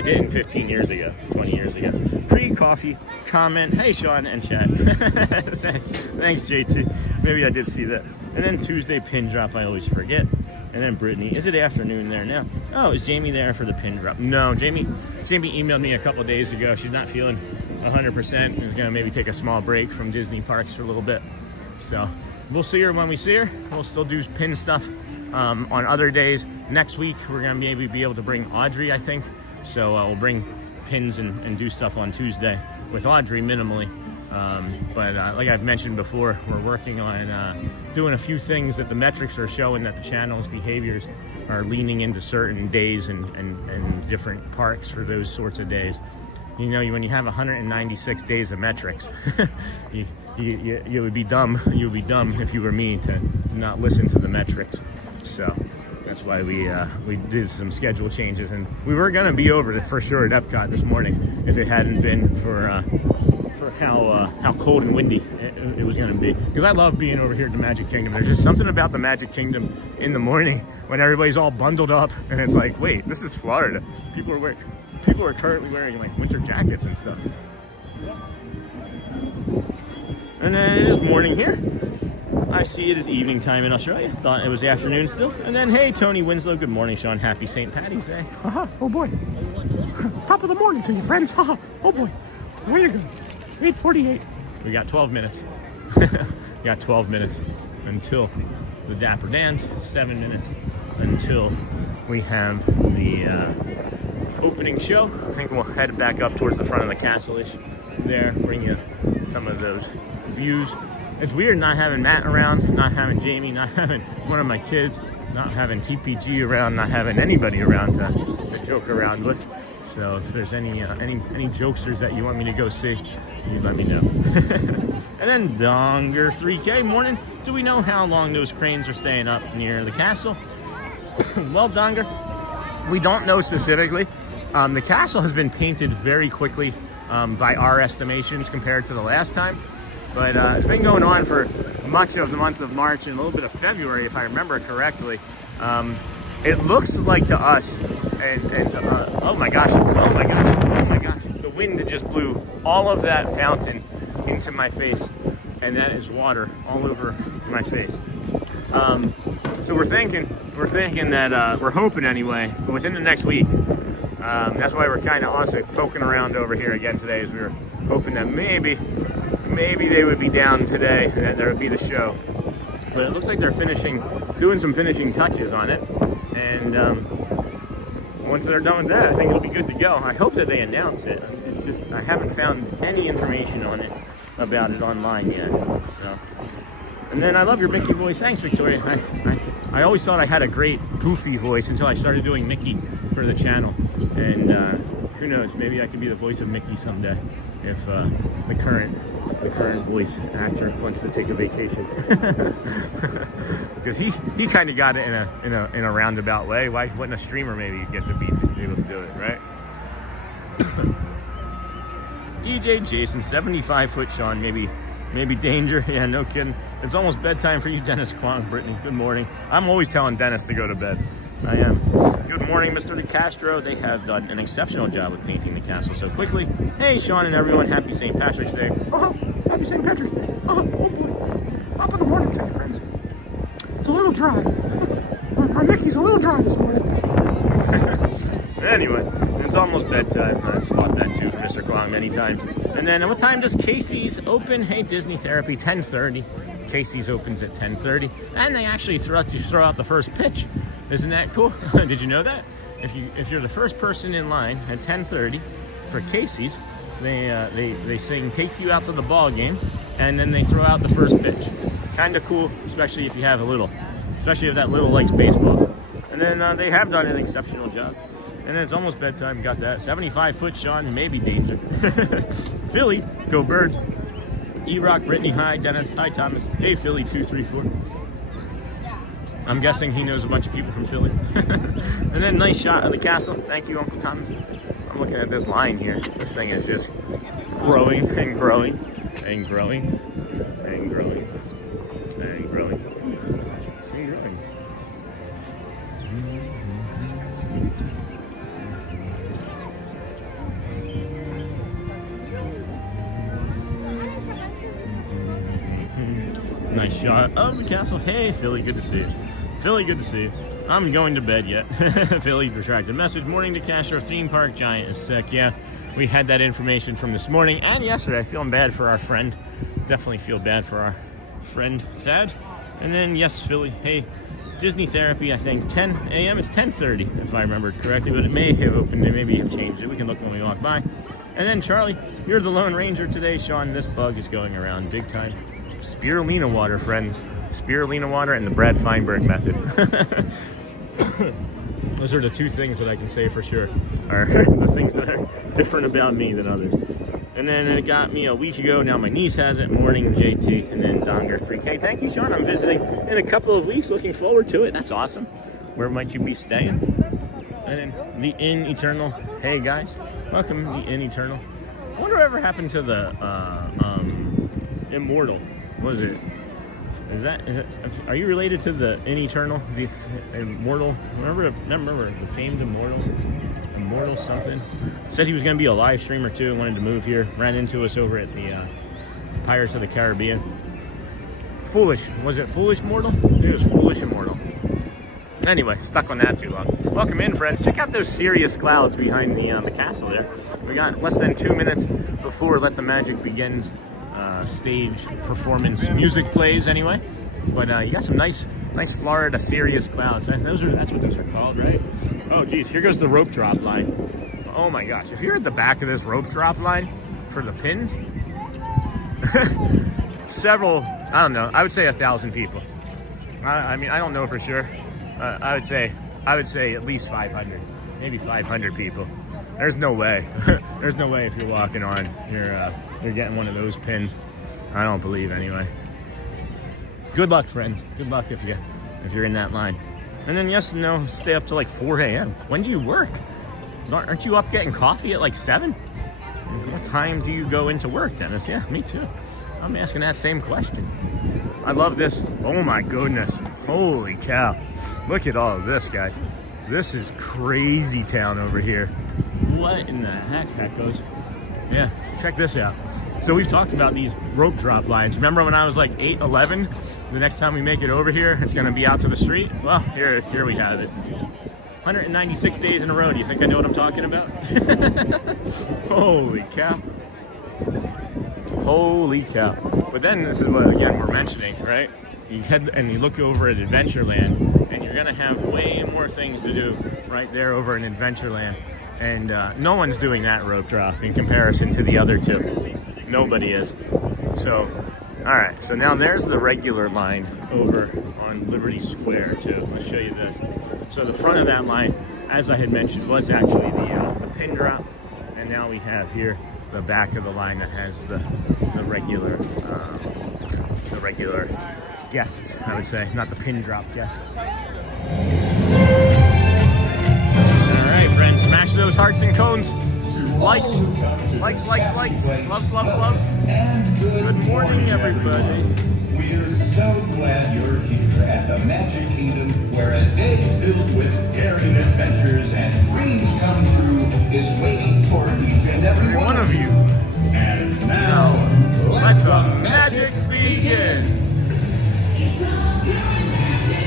didn't 15 years ago, 20 years ago. Pre-coffee comment. Hey, Sean and Chad. Thanks, JT. Maybe I did see that. And then Tuesday pin drop. I always forget. And then Brittany. Is it afternoon there now? Oh, is Jamie there for the pin drop? No, Jamie emailed me a couple days ago. She's not feeling 100% and is going to maybe take a small break from Disney parks for a little bit. So we'll see her when we see her. We'll still do pin stuff on other days. Next week, we're going to maybe be able to bring Audrey, I think. So we'll bring pins and do stuff on Tuesday with Audrey minimally. But like I've mentioned before, we're working on doing a few things that the metrics are showing that the channel's behaviors are leaning into certain days and different parks for those sorts of days. You know, when you have 196 days of metrics, you would be dumb. You would be dumb if you were me to not listen to the metrics. So that's why we did some schedule changes, and we were gonna be over it for sure at Epcot this morning if it hadn't been for how cold and windy it was gonna be. Because I love being over here at the Magic Kingdom. There's just something about the Magic Kingdom in the morning when everybody's all bundled up, and it's like, wait, this is Florida. People are currently wearing like winter jackets and stuff. And then it is morning here. I see it is evening time in Australia. Thought it was afternoon still. And then, hey, Tony Winslow. Good morning, Sean. Happy St. Patty's Day. Oh boy. Top of the morning to you, friends. Oh boy. Way to go. 8:48. We got 12 minutes. We got 12 minutes until the Dapper Dans. 7 minutes until we have the opening show. I think we'll head back up towards the front of the castle-ish there, bring you some of those views. It's weird not having Matt around, not having Jamie, not having one of my kids, not having TPG around, not having anybody around to joke around with. So if there's any jokesters that you want me to go see, you let me know. And then Donger 3K morning. Do we know how long those cranes are staying up near the castle? Well, Donger, we don't know specifically. The castle has been painted very quickly by our estimations compared to the last time. But it's been going on for much of the month of March and a little bit of February, if I remember correctly. It looks like to us, oh my gosh, the wind just blew all of that fountain into my face, and that is water all over my face. So we're thinking that, we're hoping anyway, within the next week. That's why we're kind of also poking around over here again today, as we were hoping that maybe they would be down today and that there would be the show. But it looks like they're doing some finishing touches on it. And once they're done with that, I think it'll be good to go. I hope that they announce it. It's just, I haven't found any information on it, about it online yet. So. And then I love your Mickey voice. Thanks, Victoria. I always thought I had a great Goofy voice until I started doing Mickey for the channel. And who knows, maybe I could be the voice of Mickey someday if the current voice actor wants to take a vacation. Because he kind of got it in a roundabout way. Why wouldn't a streamer maybe get to be able to do it, right? DJ Jason, 75-foot Sean, maybe danger. Yeah, no kidding. It's almost bedtime for you, Dennis Kwong. Brittany, good morning. I'm always telling Dennis to go to bed. I am. Good morning, Mr. DeCastro. They have done an exceptional job with painting the castle so quickly. Hey, Sean and everyone, happy St. Patrick's Day. Happy St. Patrick's Day. Oh boy. Top of the morning to you, friends. It's a little dry. My Mickey's a little dry this morning. Anyway, it's almost bedtime. I've thought that too from Mr. Kwong many times. And then what time does Casey's open? Hey, Disney Therapy, 10:30. Casey's opens at 10:30. And they actually throw out the first pitch. Isn't that cool? Did you know that? If you're the first person in line at 10:30 for Casey's, they sing "Take You Out to the Ball Game," and then they throw out the first pitch. Kind of cool, especially if that little likes baseball. And then they have done an exceptional job. And then it's almost bedtime. Got that. 75-foot Sean, maybe danger. Philly, go Birds. E-Rock, Brittany, hi. Dennis, hi. Thomas. Hey, Philly, 234. I'm guessing he knows a bunch of people from Philly. And then nice shot of the castle. Thank you, Uncle Thomas. I'm looking at this line here. This thing is just growing and growing and growing and growing and growing. See, growing. Nice shot of the castle. Hey, Philly, good to see you. Philly, good to see you. I'm going to bed yet. Philly, retracted message. Morning to Cash. Our theme park giant is sick. Yeah, we had that information from this morning and yesterday. Feeling bad for our friend. Definitely feel bad for our friend Thad. And then, yes, Philly. Hey, Disney therapy, I think 10 a.m. It's 10:30, if I remembered correctly, but it may have opened. They maybe have changed it. We can look when we walk by. And then, Charlie, you're the Lone Ranger today. Sean, this bug is going around big time. Spirulina water, friends. Spirulina water and the Brad Feinberg method. Those are the two things that I can say for sure are the things that are different about me than others. And then it got me a week ago. Now my niece has it. Morning, JT. And then Donger 3K. Thank you, Sean. I'm visiting in a couple of weeks. Looking forward to it. That's awesome. Where might you be staying? And then the In Eternal. Hey, guys. Welcome to the In Eternal. I wonder whatever happened to the Immortal. What is it? Is that, are you related to the In Eternal, the Immortal? Remember the famed Immortal something? Said he was going to be a live streamer too, wanted to move here. Ran into us over at the Pirates of the Caribbean. Foolish. Was it Foolish Mortal? I think it was Foolish Immortal. Anyway, stuck on that too long. Welcome in, friends. Check out those serious clouds behind the castle there. We got less than 2 minutes before Let the Magic Begins. Stage performance music plays anyway, but you got some nice Florida serious clouds. That's what those are called, right? Oh geez, here goes the rope drop line. Oh my gosh, if you're at the back of this rope drop line for the pins, several, I don't know, I would say 1,000 people. I mean, I don't know for sure. I would say at least 500, maybe 500 people. There's no way. There's no way if you're walking on, you're getting one of those pins. I don't believe anyway. Good luck, friends. Good luck if you're in that line. And then yes and no, stay up till like 4 a.m. When do you work? Aren't you up getting coffee at like 7? What time do you go into work, Dennis? Yeah, me too. I'm asking that same question. I love this. Oh my goodness. Holy cow. Look at all of this, guys. This is crazy town over here. What in the heck that goes? Yeah, check this out. So we've talked about these rope drop lines. Remember when I was like 8, 11? The next time we make it over here, it's gonna be out to the street. Well, here we have it. 196 days in a row. Do you think I know what I'm talking about? Holy cow. Holy cow. But then this is what, again, we're mentioning, right? You head and you look over at Adventureland, and you're gonna have way more things to do right there over in Adventureland. And no one's doing that rope drop in comparison to the other two. Nobody is. So, all right. So now there's the regular line over on Liberty Square too. I'll show you this. So the front of that line, as I had mentioned, was actually the pin drop, and now we have here the back of the line that has the regular guests. I would say, not the pin drop guests. Friends, smash those hearts and cones. Likes. Loves. Good morning, everybody. We're so glad you're here at the Magic Kingdom, where a day filled with daring adventures and dreams come true is waiting for each and every one of you. And now, let the magic begin. It's all your magic,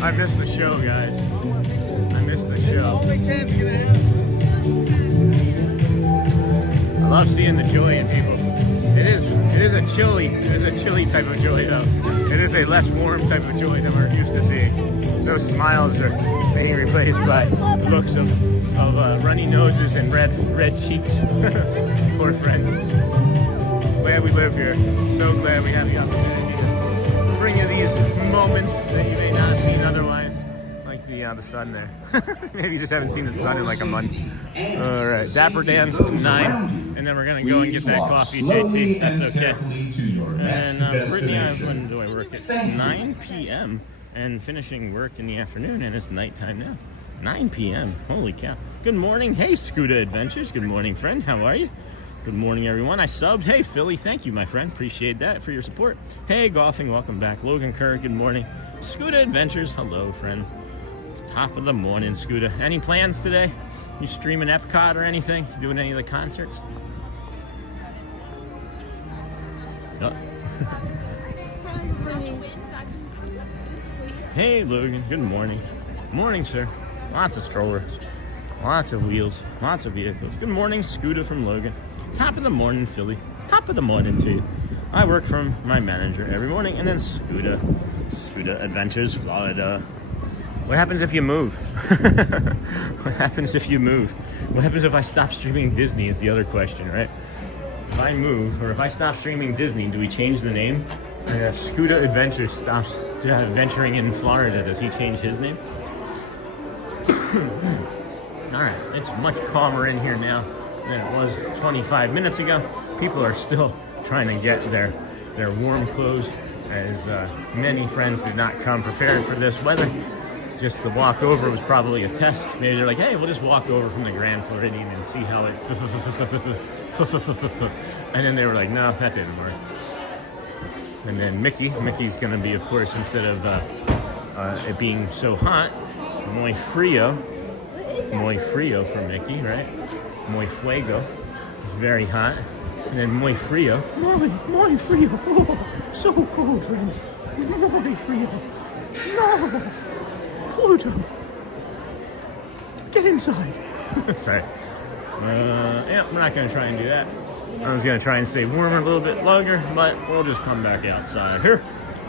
I missed the show, guys. I missed the show. I love seeing the joy in people. It is a chilly type of joy though. It is a less warm type of joy than we're used to seeing. Those smiles are being replaced by looks of runny noses and red cheeks. Poor friends. Glad we live here. So glad we have the opportunity to bring you these moments that you may not have seen otherwise. Like the sun there. Maybe you just haven't seen the sun in like a month. All right, Dapper Dans 9, and then we're gonna go and get that coffee, JT. That's okay. And Brittany, when do I work at 9 p.m. and finishing work in the afternoon, and it's nighttime now. 9 p.m. Holy cow! Good morning, hey Scooter Adventures. Good morning, friend. How are you? Good morning, everyone. I subbed. Hey, Philly. Thank you, my friend. Appreciate that for your support. Hey, golfing. Welcome back, Logan Kerr. Good morning, Scooter Adventures. Hello, friends. Top of the morning, Scooter. Any plans today? You streaming Epcot or anything? Doing any of the concerts? Oh. Hey, Logan. Good morning. Morning, sir. Lots of strollers. Lots of wheels. Lots of vehicles. Good morning, Scooter from Logan. Top of the morning, Philly. Top of the morning to you. I work from my manager every morning, and then Scooter Adventures, Florida. What happens if you move? What happens if you move? What happens if I stop streaming Disney is the other question, right? If I move, or if I stop streaming Disney, do we change the name? And if Scooter Adventures stops venturing in Florida, does he change his name? All right, it's much calmer in here now than it was 25 minutes ago. People are still trying to get their warm clothes, as many friends did not come prepared for this weather. Just the walk over was probably a test. Maybe they're like, hey, we'll just walk over from the Grand Floridian and see how it... And then they were like, no, that didn't work. And then Mickey's going to be, of course, instead of it being so hot, muy frio for Mickey, right? Muy fuego. It's very hot. And then muy frio. Muy frio. Oh, so cold, friends. Muy frio. No. Pluto, get inside. Sorry. Yeah, we're not going to try and do that. I was going to try and stay warmer a little bit longer, but we'll just come back outside here.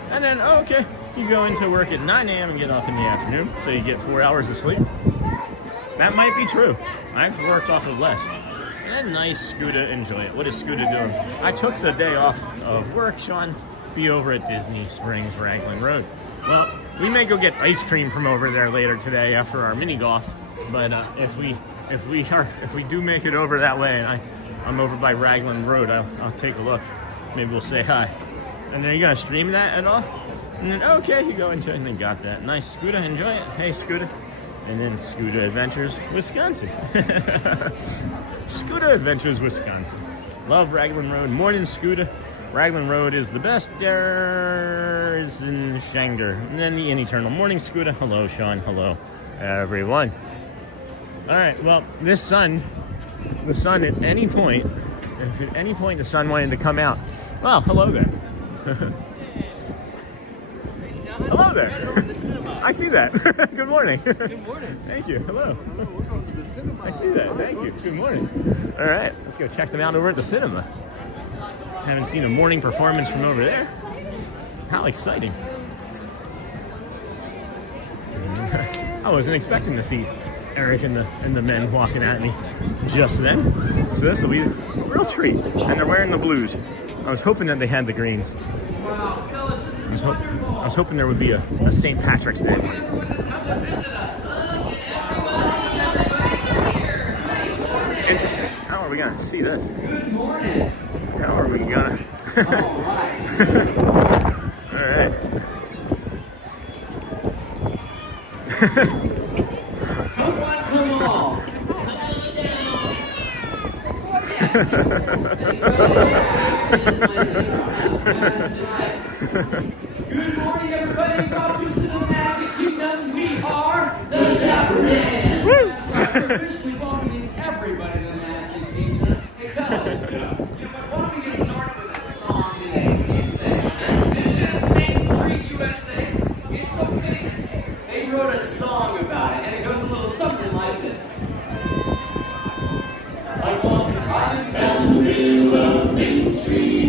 And then, okay, you go into work at 9 a.m. and get off in the afternoon, so you get 4 hours of sleep. That might be true. I've worked off of less. And nice, Scooter, enjoy it. What is Scooter doing? I took the day off of work, Sean, be over at Disney Springs, Raglan Road. Well, we may go get ice cream from over there later today after our mini golf. But if we do make it over that way, and I'm over by Raglan Road, I'll take a look. Maybe we'll say hi. And then you gonna stream that at all? And then okay, you go into it and then got that. Nice, Scooter, enjoy it. Hey, Scooter. And then Scooter Adventures, Wisconsin. Scooter Adventures, Wisconsin. Love Raglan Road. Morning, Scooter. Raglan Road is the best. There's in Shanger. And then the eternal morning, Scooter. Hello, Sean. Hello, everyone. All right. Well, the sun at any point, if at any point the sun wanted to come out, well, hello there. Hello there. I see that. Good morning. Good morning. Thank you. Hello. We're going to the cinema. I see that. Thank you. Good morning. All right. Let's go check them out over at the cinema. Haven't seen a morning performance from over there. How exciting. I wasn't expecting to see Eric and the men walking at me just then. So this will be a real treat. And they're wearing the blues. I was hoping that they had the greens. I was hoping there would be a St. Patrick's Day one. Interesting. How are we going to see this? How are we going to... All right. Good morning, everybody. Welcome to the Magic Kingdom. We are the Dapper Dans. We're officially welcoming everybody to the Magic Kingdom. Hey, fellas, why don't we get started with a song today? This is Main Street USA. It's so famous. They wrote a song about it, and it goes a little something like this. I walk right down the middle of Main Street.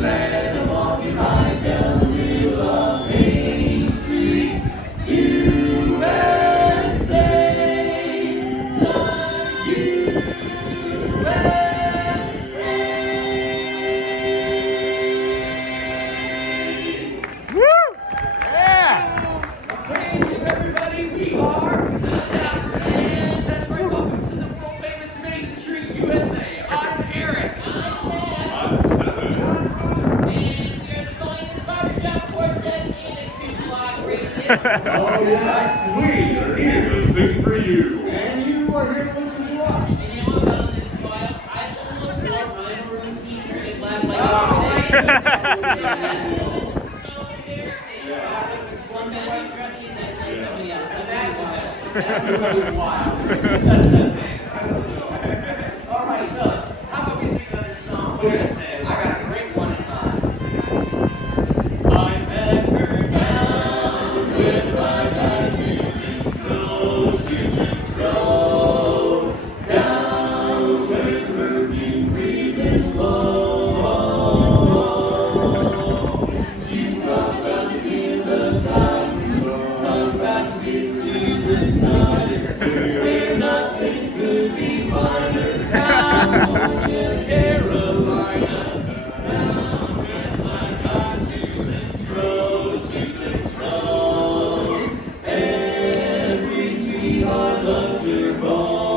led them walking right down the middle of Main Street, USA. The USA. Woo! Yeah! Thank you, everybody. We are the Dapper Dans. That's right. Welcome to the world famous Main Street, USA. I'm Eric. I'm Matt. I'm Seven. And we are the finest barbershop quartet in a 2-block radius. Oh yes, we are here to sing for you. And you are here to listen to us. And you know what about this while I almost wore my maroon t-shirt in black like today. It's so embarrassing. One man dressing like somebody else. Imagine that. That was wild. Such a thing. All right, fellas. How about we sing another song? What do you say? I got a great one in mind. I'm ever down with my guy Susan's Row, Susan's Row. Down where perfume breezes blow. You talk about the fields of cotton, talk about with Susan's daughter, where nothing could be finer. Down in Carolina, down with my God, Susan's Row, Susan's Row. Every sweetheart loves her bone.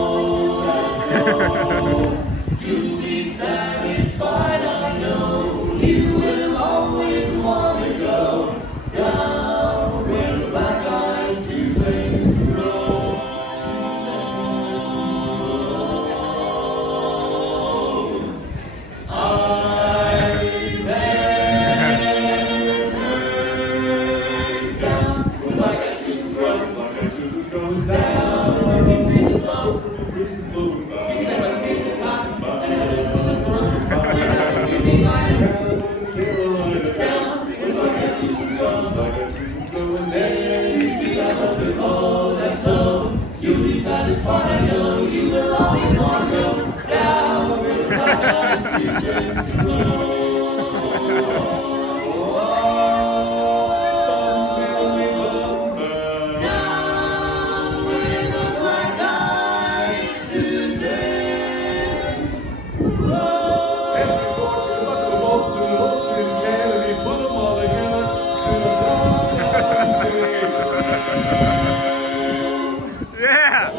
So you'll be satisfied, I know. You will always want to go down where the black-eyed Susan's grow. Susan's grow. I remember down where the black-eyed Susan's grow. Down where the breezes blow. Because I must face it hot. And I don't feel like work. Where nothing could be finer. Down where the black-eyed Susan's grow. Every sweetheart loves her, oh, that's so. You'll be satisfied, I know. You will always want to go down where the black-eyed Susan's grow. Down where the black-eyed Susans grow. Yeah!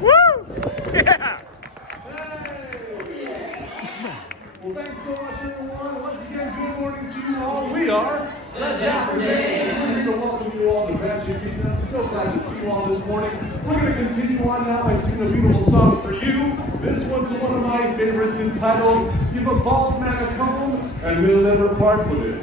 Woo! Yeah! Well, thanks so much, everyone. Once again, good morning to you all. We are the Dapper Dans. So welcome you all to Magic Kingdom. I'm so glad to see you all this morning. We're going to continue on now by singing a beautiful song for you. This one's one of my favorites entitled, Give a Bald Man a Comb and He'll Never Part with It.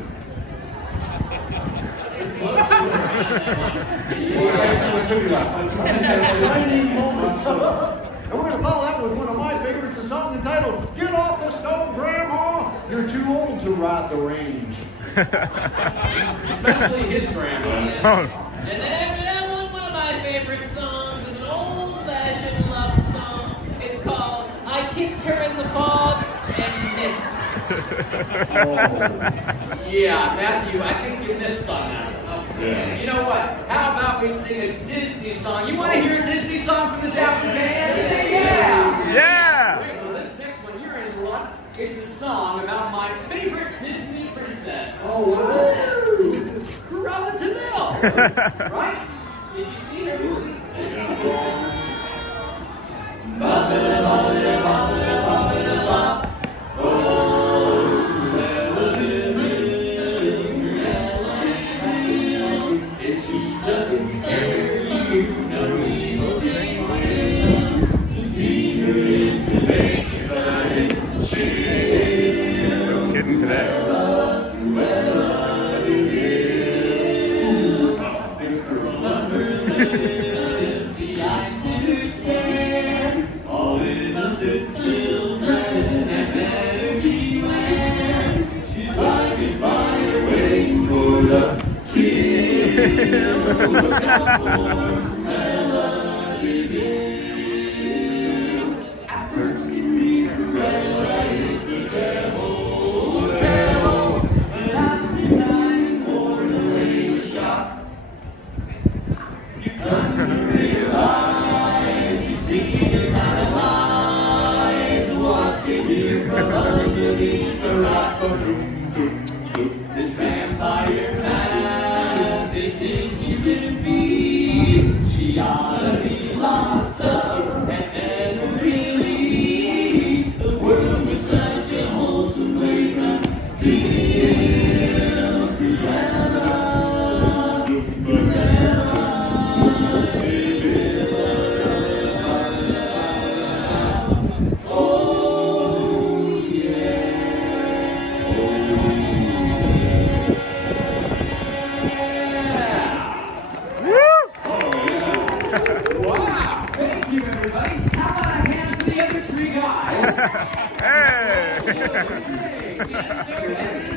And we're going to follow that with one of my favorites, a song entitled, Get Off the Stone, Grandma! You're too old to ride the range. Especially his grandma. Oh, And then after that one of my favorite songs is an old-fashioned love song. It's called I Kissed Her in the Fog and Missed Her. Yeah, Matthew, I think you missed on that. Yeah. You know what? How about we sing a Disney song? You want to hear a Disney song from the Dapper Dans? Yeah! yeah! Wait, well, this next one, you're in luck. It's a song about my favorite Disney princess. Oh, wow. Cruella de Vil. Right? Did you see her movie? If she doesn't scare you, no evil thing will. To see her is to take a sudden chill. No kidding today. See eyes in her stare, all innocent children and better beware. She's like a spider waiting for the kill. Look out for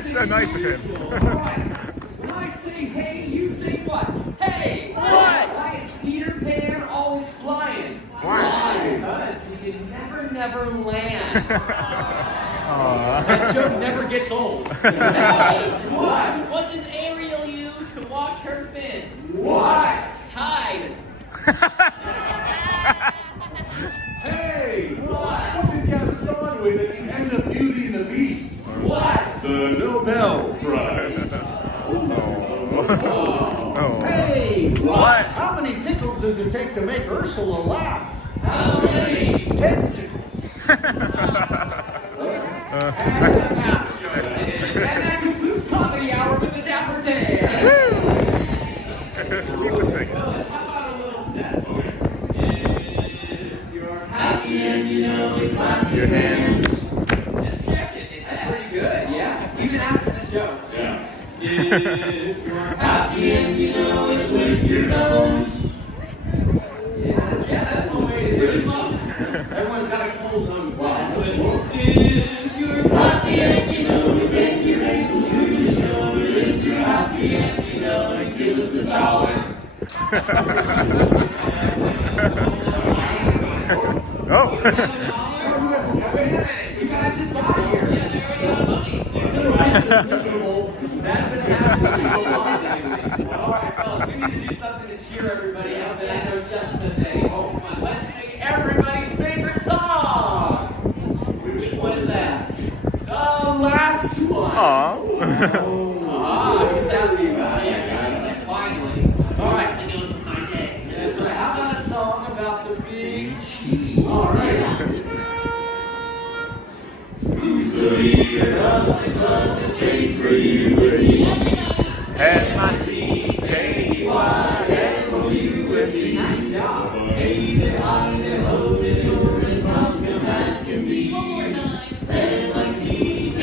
So nice of him. When I say hey, you say what? Hey! What? Why is Peter Pan always flying? Why? Because he can never land. That joke never gets old. What? What does Ariel use to wash her fin? What? Tide. Hey, what did Gaston win at the end of Beauty and the Beast? What? The Nobel Prize. Hey, What? how many tickles does it take to make Ursula laugh? How many? 10 tickles. And that concludes Comedy Hour with the Dapper Dans. Keep us singing. How about a little test? If you're happy and you know it, clap your hands. Just check it. That's pretty good, yeah. Even after the jokes. Yeah. If you're happy and you know it, lick your nose. Yeah, that's one way to do it. Everyone's got a cold nose. If you're happy and you know it, get your faces to the shoulder. If you're happy and you know it, give us $1. Oh. You guys just got here. That's been happening. All right, fellas, we need to do something to cheer everybody up that I know just today. Let's sing everybody's favorite song. Which one is that? The last one. Aw. He's happy about it. Finally. All right. That's right. How about a song about the big cheese? All right. Who's the leader of the club that's made for you and me? M-I-C-K-Y-M-O-U-S-E. Nice job. Hey, they're high, they're low, they're low, as welcome as can be. M-I-C-K-Y-M-O-U-S-E.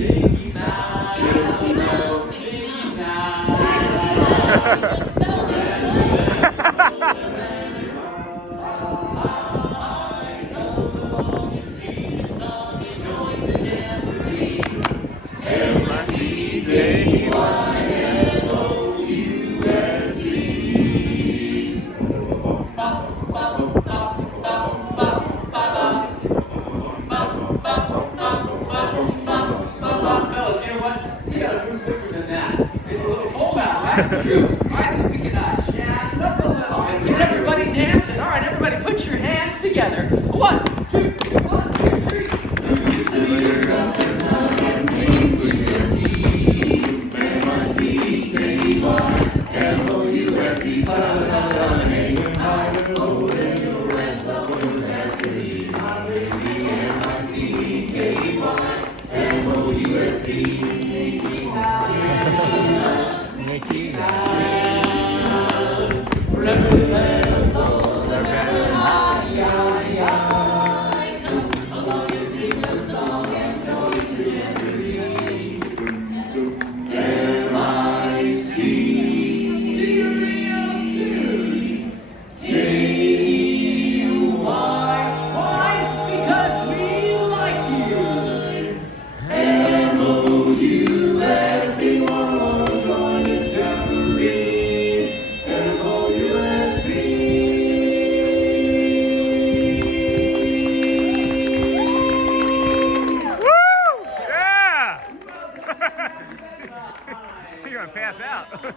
Mickey Mouse, Mickey Mouse, Mickey Mouse. True. I think we can jazz it up a little bit. Get everybody dancing. All right, everybody, put your hands together. 1, 2, 1, 2, 3.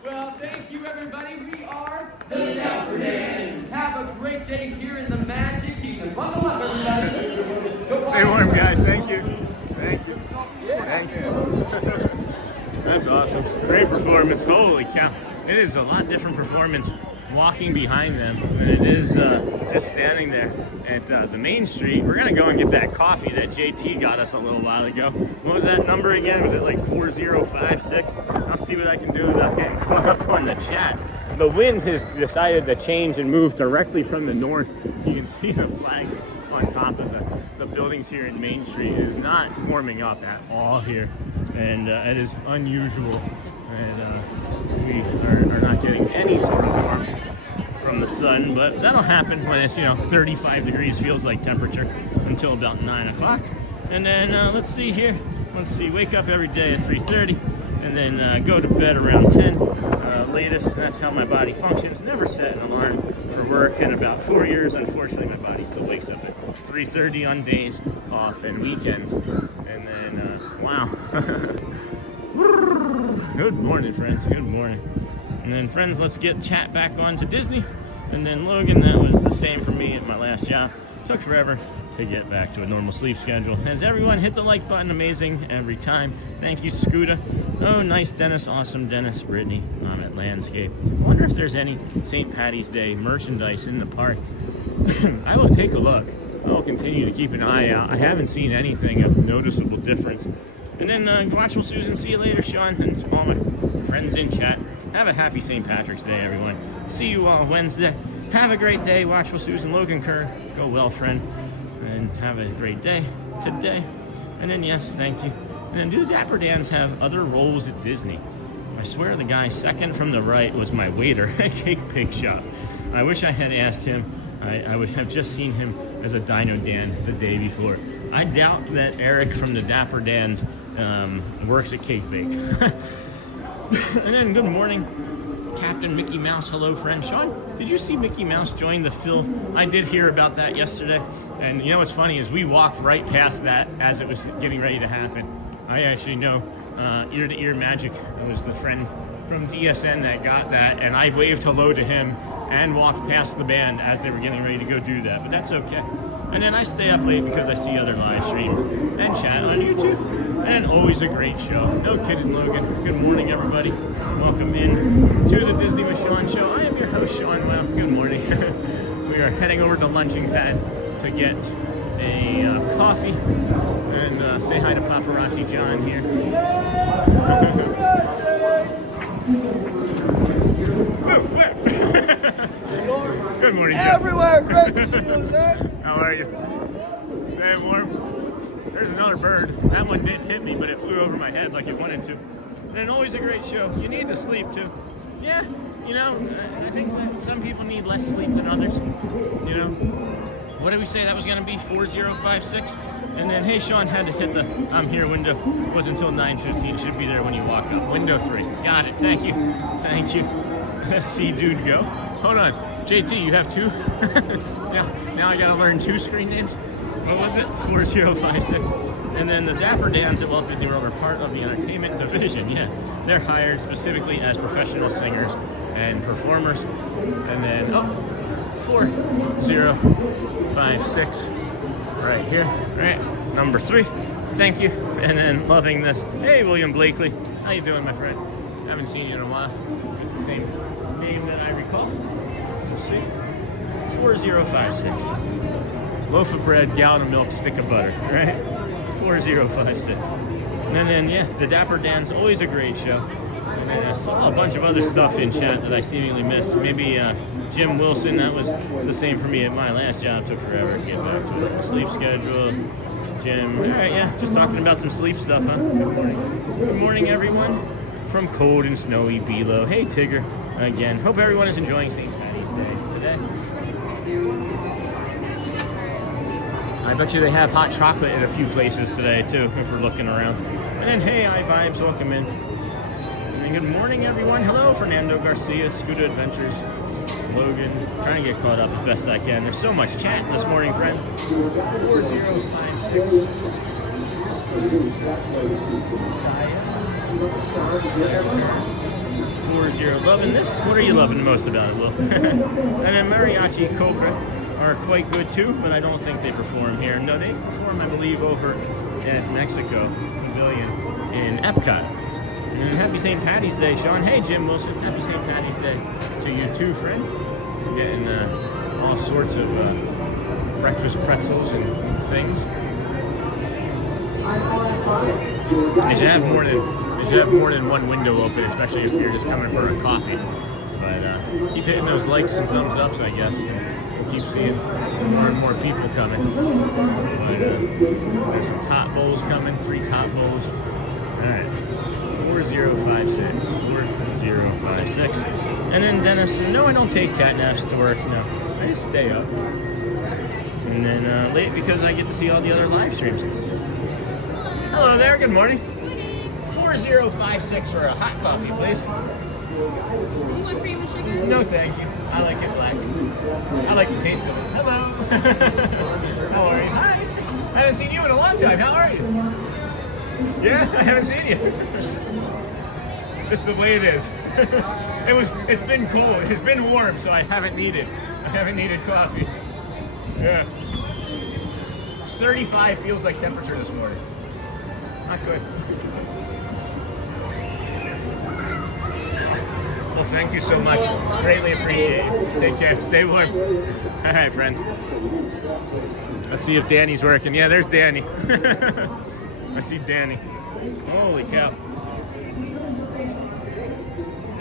Well, thank you, everybody. We are the Dapper Dans. Have a great day here in the Magic Kingdom. Bundle up, everybody. Stay warm, guys. Thank you. Thank you. Thank you. That's awesome. Great performance. Holy cow. It is a lot different performance walking behind them than it is just standing there at the main street. We're going to go and get that coffee that JT got us a little while ago. What was that number again? Was it like 4056? I'll see what I can do without getting caught up on the chat. The wind has decided to change and move directly from the north. You can see the flags on top of the buildings here in Main Street. It is not warming up at all here, and it is unusual, and we are not getting any sort of warmth from the sun, but that'll happen when it's 35 degrees feels like temperature, and until about 9 o'clock. And then let's see here. Let's see, wake up every day at 3:30 and then go to bed around 10 latest. That's how my body functions. Never set an alarm for work in about 4 years. Unfortunately, my body still wakes up at 3:30 on days off and weekends. And then, wow. Good morning, friends. Good morning. And then, friends, let's get chat back on to Disney. And then Logan, that was the same for me at my last job. Took forever to get back to a normal sleep schedule. Has everyone hit the like button? Amazing every time. Thank you, Scooter. Oh, nice, Dennis. Awesome, Dennis. Brittany, I'm at Landscape. I wonder if there's any St. Patty's Day merchandise in the park. I will take a look. I will continue to keep an eye out. I haven't seen anything of noticeable difference. And then Watchful Susan, see you later, Sean, and all my friends in chat. Have a happy St. Patrick's Day, everyone. See you all Wednesday. Have a great day, Watchful Susan, Logan Kerr. Go well, friend. And have a great day today. And then, yes, thank you. And then, do the Dapper Dans have other roles at Disney? I swear the guy second from the right was my waiter at Cake Pig Shop. I wish I had asked him. I would have just seen him as a Dino Dan the day before. I doubt that Eric from the Dapper Dans works at Cake Bake. And then, good morning, Captain Mickey Mouse. Hello, friend. Sean, did you see Mickey Mouse join the Phil? I did hear about that yesterday. And you know what's funny is we walked right past that as it was getting ready to happen. I actually know Ear to Ear Magic was the friend from DSN that got that. And I waved hello to him and walked past the band as they were getting ready to go do that. But that's okay. And then I stay up late because I see other live stream and chat on YouTube. And always a great show. No kidding, Logan. Good morning, everybody. Welcome in to the Disney with Sean show. I am your host, Sean. Well, good morning. We are heading over to Lunching Pad to get a coffee and say hi to Paparazzi John here. Good morning, John. Everywhere, great to see you, sir. How are you? Staying warm? There's another bird. That one didn't hit me, but it flew over my head like it wanted to. And always a great show. You need to sleep too. Yeah, you know, I think that some people need less sleep than others. You know, what did we say that was going to be? 4056. And then, hey, Sean had to hit the I'm here window. It was until 9:15. Should be there when you walk up. Window 3. Got it. Thank you. Thank you. See, dude, go. Hold on. JT, you have 2? Now I got to learn 2 screen names. What was it? 4056. And then the Dapper Dans at Walt Disney World are part of the entertainment division. Yeah, they're hired specifically as professional singers and performers. And then, 4056 right here. All right, number 3. Thank you. And then loving this. Hey, William Blakely. How you doing, my friend? Haven't seen you in a while. It's the same name that I recall. Let's see. 4056. Loaf of bread, gallon of milk, stick of butter, right? 4056. And then, yeah, the Dapper Dans, always a great show. And then I saw a bunch of other stuff in chat that I seemingly missed. Maybe Jim Wilson, that was the same for me at my last job. Took forever to get back to the sleep schedule. Jim, all right, yeah, just talking about some sleep stuff, huh? Good morning. Good morning, everyone. From cold and snowy Belo. Hey, Tigger. Again, hope everyone is enjoying St. Patty's Day today. I bet you they have hot chocolate in a few places today, too, if we're looking around. And then, hey, iVibes, welcome in. And then, good morning, everyone. Hello, Fernando Garcia, Scooter Adventures, Logan. Trying to get caught up as best I can. There's so much chat this morning, friend. 4056. 40. Loving this? What are you loving the most about it, Will? And then Mariachi Cobra are quite good too, but I don't think they perform here. No, they perform, I believe, over at Mexico Pavilion in Epcot. And happy St. Patty's Day, Sean. Hey, Jim Wilson. Happy St. Patty's Day to you too, friend. We're getting all sorts of breakfast pretzels and things. They should have more than one window open, especially if you're just coming for a coffee. But keep hitting those likes and thumbs ups, I guess. Keep seeing more and more people coming. But there's some top bowls coming, 3 top bowls. All right, 4056, 4056. And then Dennis, no, I don't take cat naps to work. No, I just stay up. And then late because I get to see all the other live streams. Hello there, good morning. 4056 for a hot coffee, please. You want cream and sugar? No, thank you. I like it black. I like the taste of it. Hello. How are you? Hi. I haven't seen you in a long time. How are you? Yeah, I haven't seen you. Just the way it is. It's been cool. It's been warm, so I haven't needed coffee. Yeah. It's 35 feels like temperature this morning. Not good. Well, thank you so much. Greatly appreciate it. Take care. Stay warm. All right, friends. Let's see if Danny's working. Yeah, there's Danny. I see Danny. Holy cow.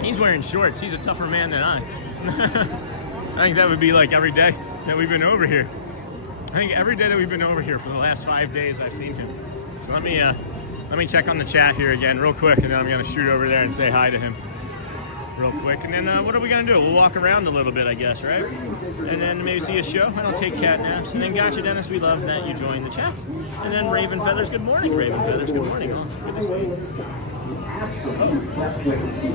He's wearing shorts. He's a tougher man than I. I think that would be like every day that we've been over here. I think every day that we've been over here for the last 5 days I've seen him. So let me check on the chat here again real quick, and then I'm gonna shoot over there and say hi to him real quick. And then what are we gonna do? We'll walk around a little bit, I guess, right? And then maybe see a show. I don't take cat naps. And then Gotcha Dennis, we love that you join the chats. And then Raven Feathers, good morning, Raven Feathers, good morning. Oh, good to see you.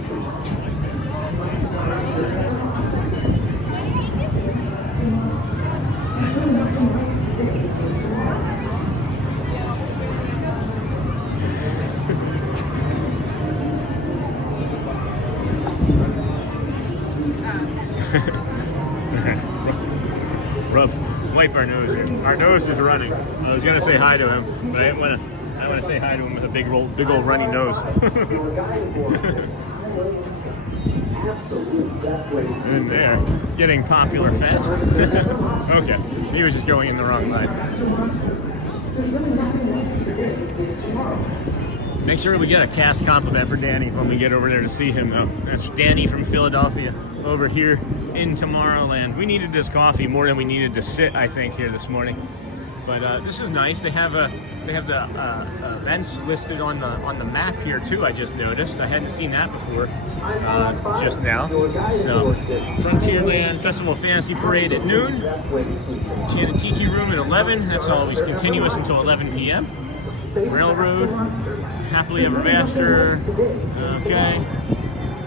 Wipe our nose here. Our nose is running. I was gonna say hi to him, but I didn't want to say hi to him with a big old runny nose. And there, getting popular fast. Okay, he was just going in the wrong line. Make sure we get a cast compliment for Danny when we get over there to see him, though. That's Danny from Philadelphia over here in Tomorrowland. We needed this coffee more than we needed to sit, I think, here this morning. But this is nice. They have the events listed on the map here too. I just noticed. I hadn't seen that before just now. So Frontierland Festival of Fantasy Parade at noon. Enchanted Tiki Room at 11. That's always continuous until 11 p.m. Railroad, Happily Ever After. Okay.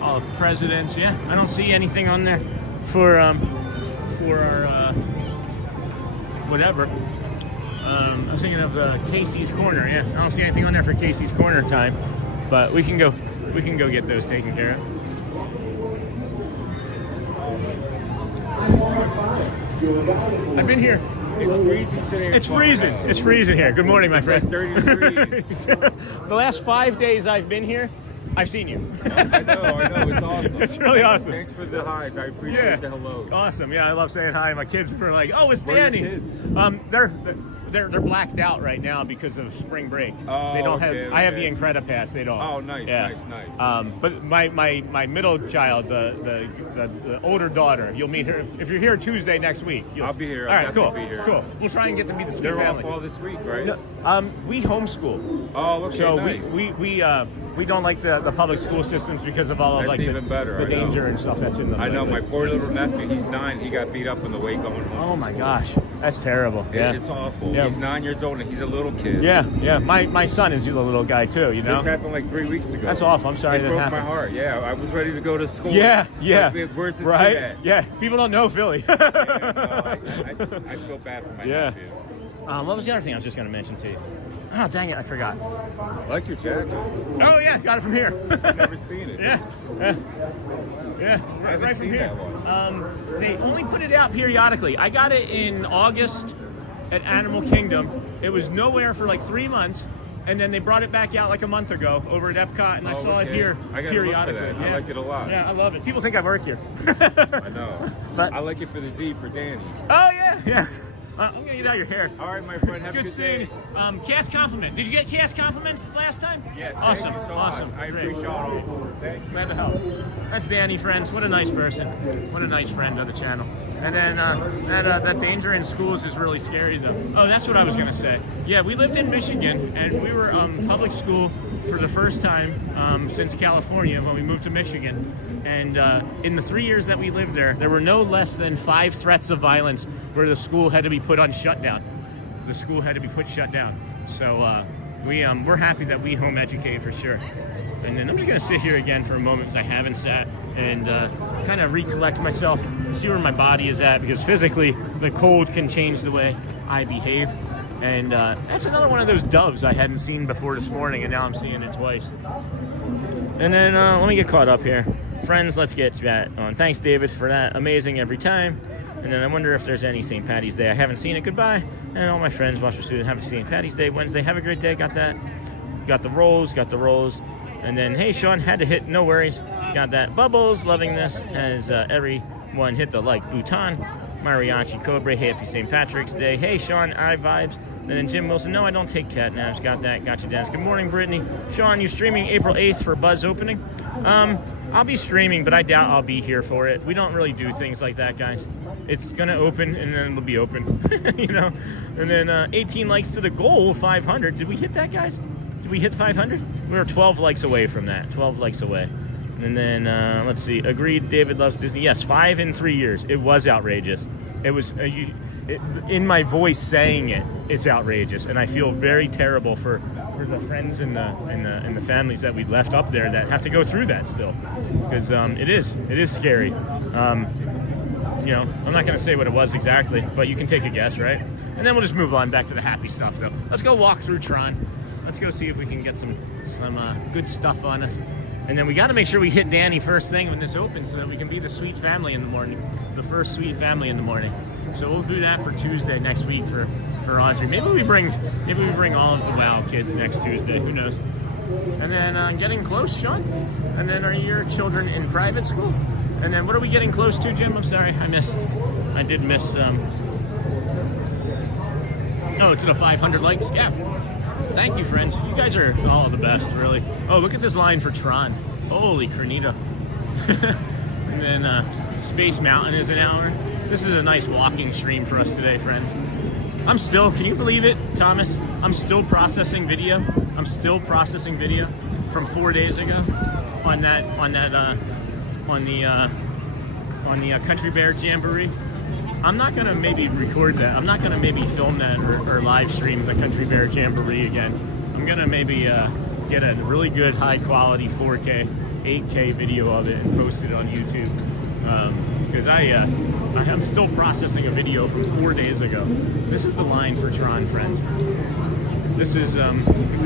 All of Presidents. Yeah, I don't see anything on there for our whatever. I was thinking of Casey's Corner. Yeah, I don't see anything on there for Casey's Corner time, but we can go get those taken care of. I've been here. It's freezing today. It's freezing. It's freezing here. Good morning, my friend. Like 30 degrees. The last 5 days I've been here, I've seen you. I know. It's awesome. It's really awesome. Thanks for the highs. I appreciate the hellos. Awesome. Yeah, I love saying hi. My kids were like, "Oh, it's Danny." Where are your kids? They're blacked out right now because of spring break. Oh, they don't have. okay. I have the Incredipass. They don't. Oh, nice. But my middle child, the older daughter, you'll meet her if you're here Tuesday next week. I'll be here. All right, cool. Be here. Cool. We'll try and get to meet the Smith They're family. off all this week, right? No, we homeschool. Oh, okay. So nice. we don't like the public school systems because of all of That's like even better. the danger and stuff that's in them. I know. My poor little nephew. He's 9. He got beat up on the way going home. Oh my gosh, that's terrible. Yeah, It's awful. Yeah. He's 9 years old and he's a little kid. Yeah. My son is a little guy too. You know. This happened like 3 weeks ago. That's awful. I'm sorry It that broke happened. my heart. Yeah, I was ready to go to school. Yeah. Like, where's this right? kid at? Yeah. People don't know Philly. Yeah, no, I feel bad for my nephew. What was the other thing I was just going to mention to you? Oh, dang it, I forgot. I like your jacket. Oh, yeah, got it from here. I've never seen it. Yeah, I haven't right from seen here. that one. They only put it out periodically. I got it in August at Animal Kingdom. It was nowhere for like 3 months, and then they brought it back out like a month ago over at Epcot, and I saw it here I gotta periodically. look for that. I like it a lot. Yeah, I love it. People think I work here. I know. But- I like it for the D for Danny. Oh, yeah. I'm gonna get out your hair. All right, my friend. It's Have good a good seeing day. you. Cast compliment. Did you get cast compliments last time? Yes. Awesome. Thank you so Awesome. much. I Great. appreciate all. Thank you. Glad to help. That's Danny, friends. What a nice person. What a nice friend of the channel. And then that danger in schools is really scary, though. Oh, that's what I was gonna say. Yeah, we lived in Michigan, and we were public school for the first time since California when we moved to Michigan. And in the 3 years that we lived there, there were no less than 5 threats of violence where the school had to be put on shutdown. The school had to be put shut down. So we're happy that we home educate for sure. And then I'm just gonna sit here again for a moment because I haven't sat, and kind of recollect myself, see where my body is at, because physically the cold can change the way I behave. And that's another one of those doves I hadn't seen before this morning, and now I'm seeing it twice. And then let me get caught up here. Friends, let's get that on. Thanks, David, for that. Amazing every time. And then I wonder if there's any St. Patty's Day. I haven't seen it. Goodbye. And all my friends, watch for student, have a St. Patty's Day Wednesday. Have a great day. Got that. Got the rolls. And then, hey, Sean, had to hit. No worries. Got that. Bubbles, loving this. As everyone hit the like. Bhutan. Mariachi Cobra, happy St. Patrick's Day. Hey, Sean, I vibes. And then Jim Wilson, no, I don't take cat naps. Got that. Got you, Dennis. Good morning, Brittany. Sean, you streaming April 8th for Buzz opening? I'll be streaming, but I doubt I'll be here for it. We don't really do things like that, guys. It's gonna open, and then it'll be open, you know? And then 18 likes to the goal, 500. Did we hit that, guys? Did we hit 500? We were 12 likes away from that. 12 likes away. And then, let's see. Agreed, David loves Disney. Yes, 5 in 3 years. It was outrageous. It was, in my voice saying it, it's outrageous. And I feel very terrible for the friends and the families that we left up there that have to go through that still. Because it is scary. You know, I'm not going to say what it was exactly, but you can take a guess, right? And then we'll just move on back to the happy stuff, though. Let's go walk through Tron. Let's go see if we can get some good stuff on us. And then we got to make sure we hit Danny first thing when this opens so that we can be the sweet family in the morning. The first sweet family in the morning. So we'll do that for Tuesday next week for Audrey. Maybe we bring all of the WOW kids next Tuesday. Who knows? And then getting close, Sean. And then are your children in private school? And then what are we getting close to, Jim? I'm sorry, I did miss. Oh, to the 500 likes. Yeah. Thank you, friends. You guys are all the best, really. Oh, look at this line for Tron. Holy Crenita. And then Space Mountain is an hour. This is a nice walking stream for us today, friends. Can you believe it, Thomas? I'm still processing video. I'm still processing video from 4 days ago on the Country Bear Jamboree. I'm not gonna maybe record that. I'm not gonna maybe film that or live stream the Country Bear Jamboree again. I'm gonna maybe get a really good high quality 4K, 8K video of it and post it on YouTube. Because I'm still processing a video from 4 days ago. This is the line for Tron, friends. This is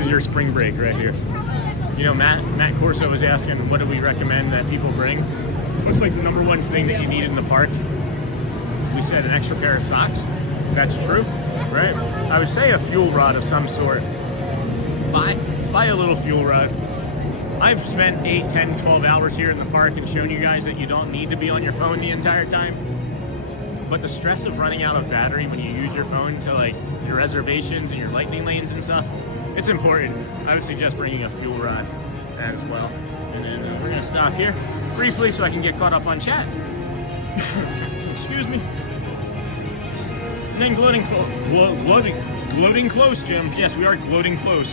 your spring break right here. You know, Matt Corso was asking, what do we recommend that people bring? Looks like the #1 thing that you need in the park. We said an extra pair of socks. That's true, right? I would say a fuel rod of some sort. Buy a little fuel rod. I've spent 8, 10, 12 hours here in the park and shown you guys that you don't need to be on your phone the entire time. But the stress of running out of battery when you use your phone to like your reservations and your lightning lanes and stuff, it's important. I would suggest bringing a fuel rod as well. And then we're gonna stop here briefly so I can get caught up on chat. Excuse me. And then gloating close, Jim. Yes, we are gloating close.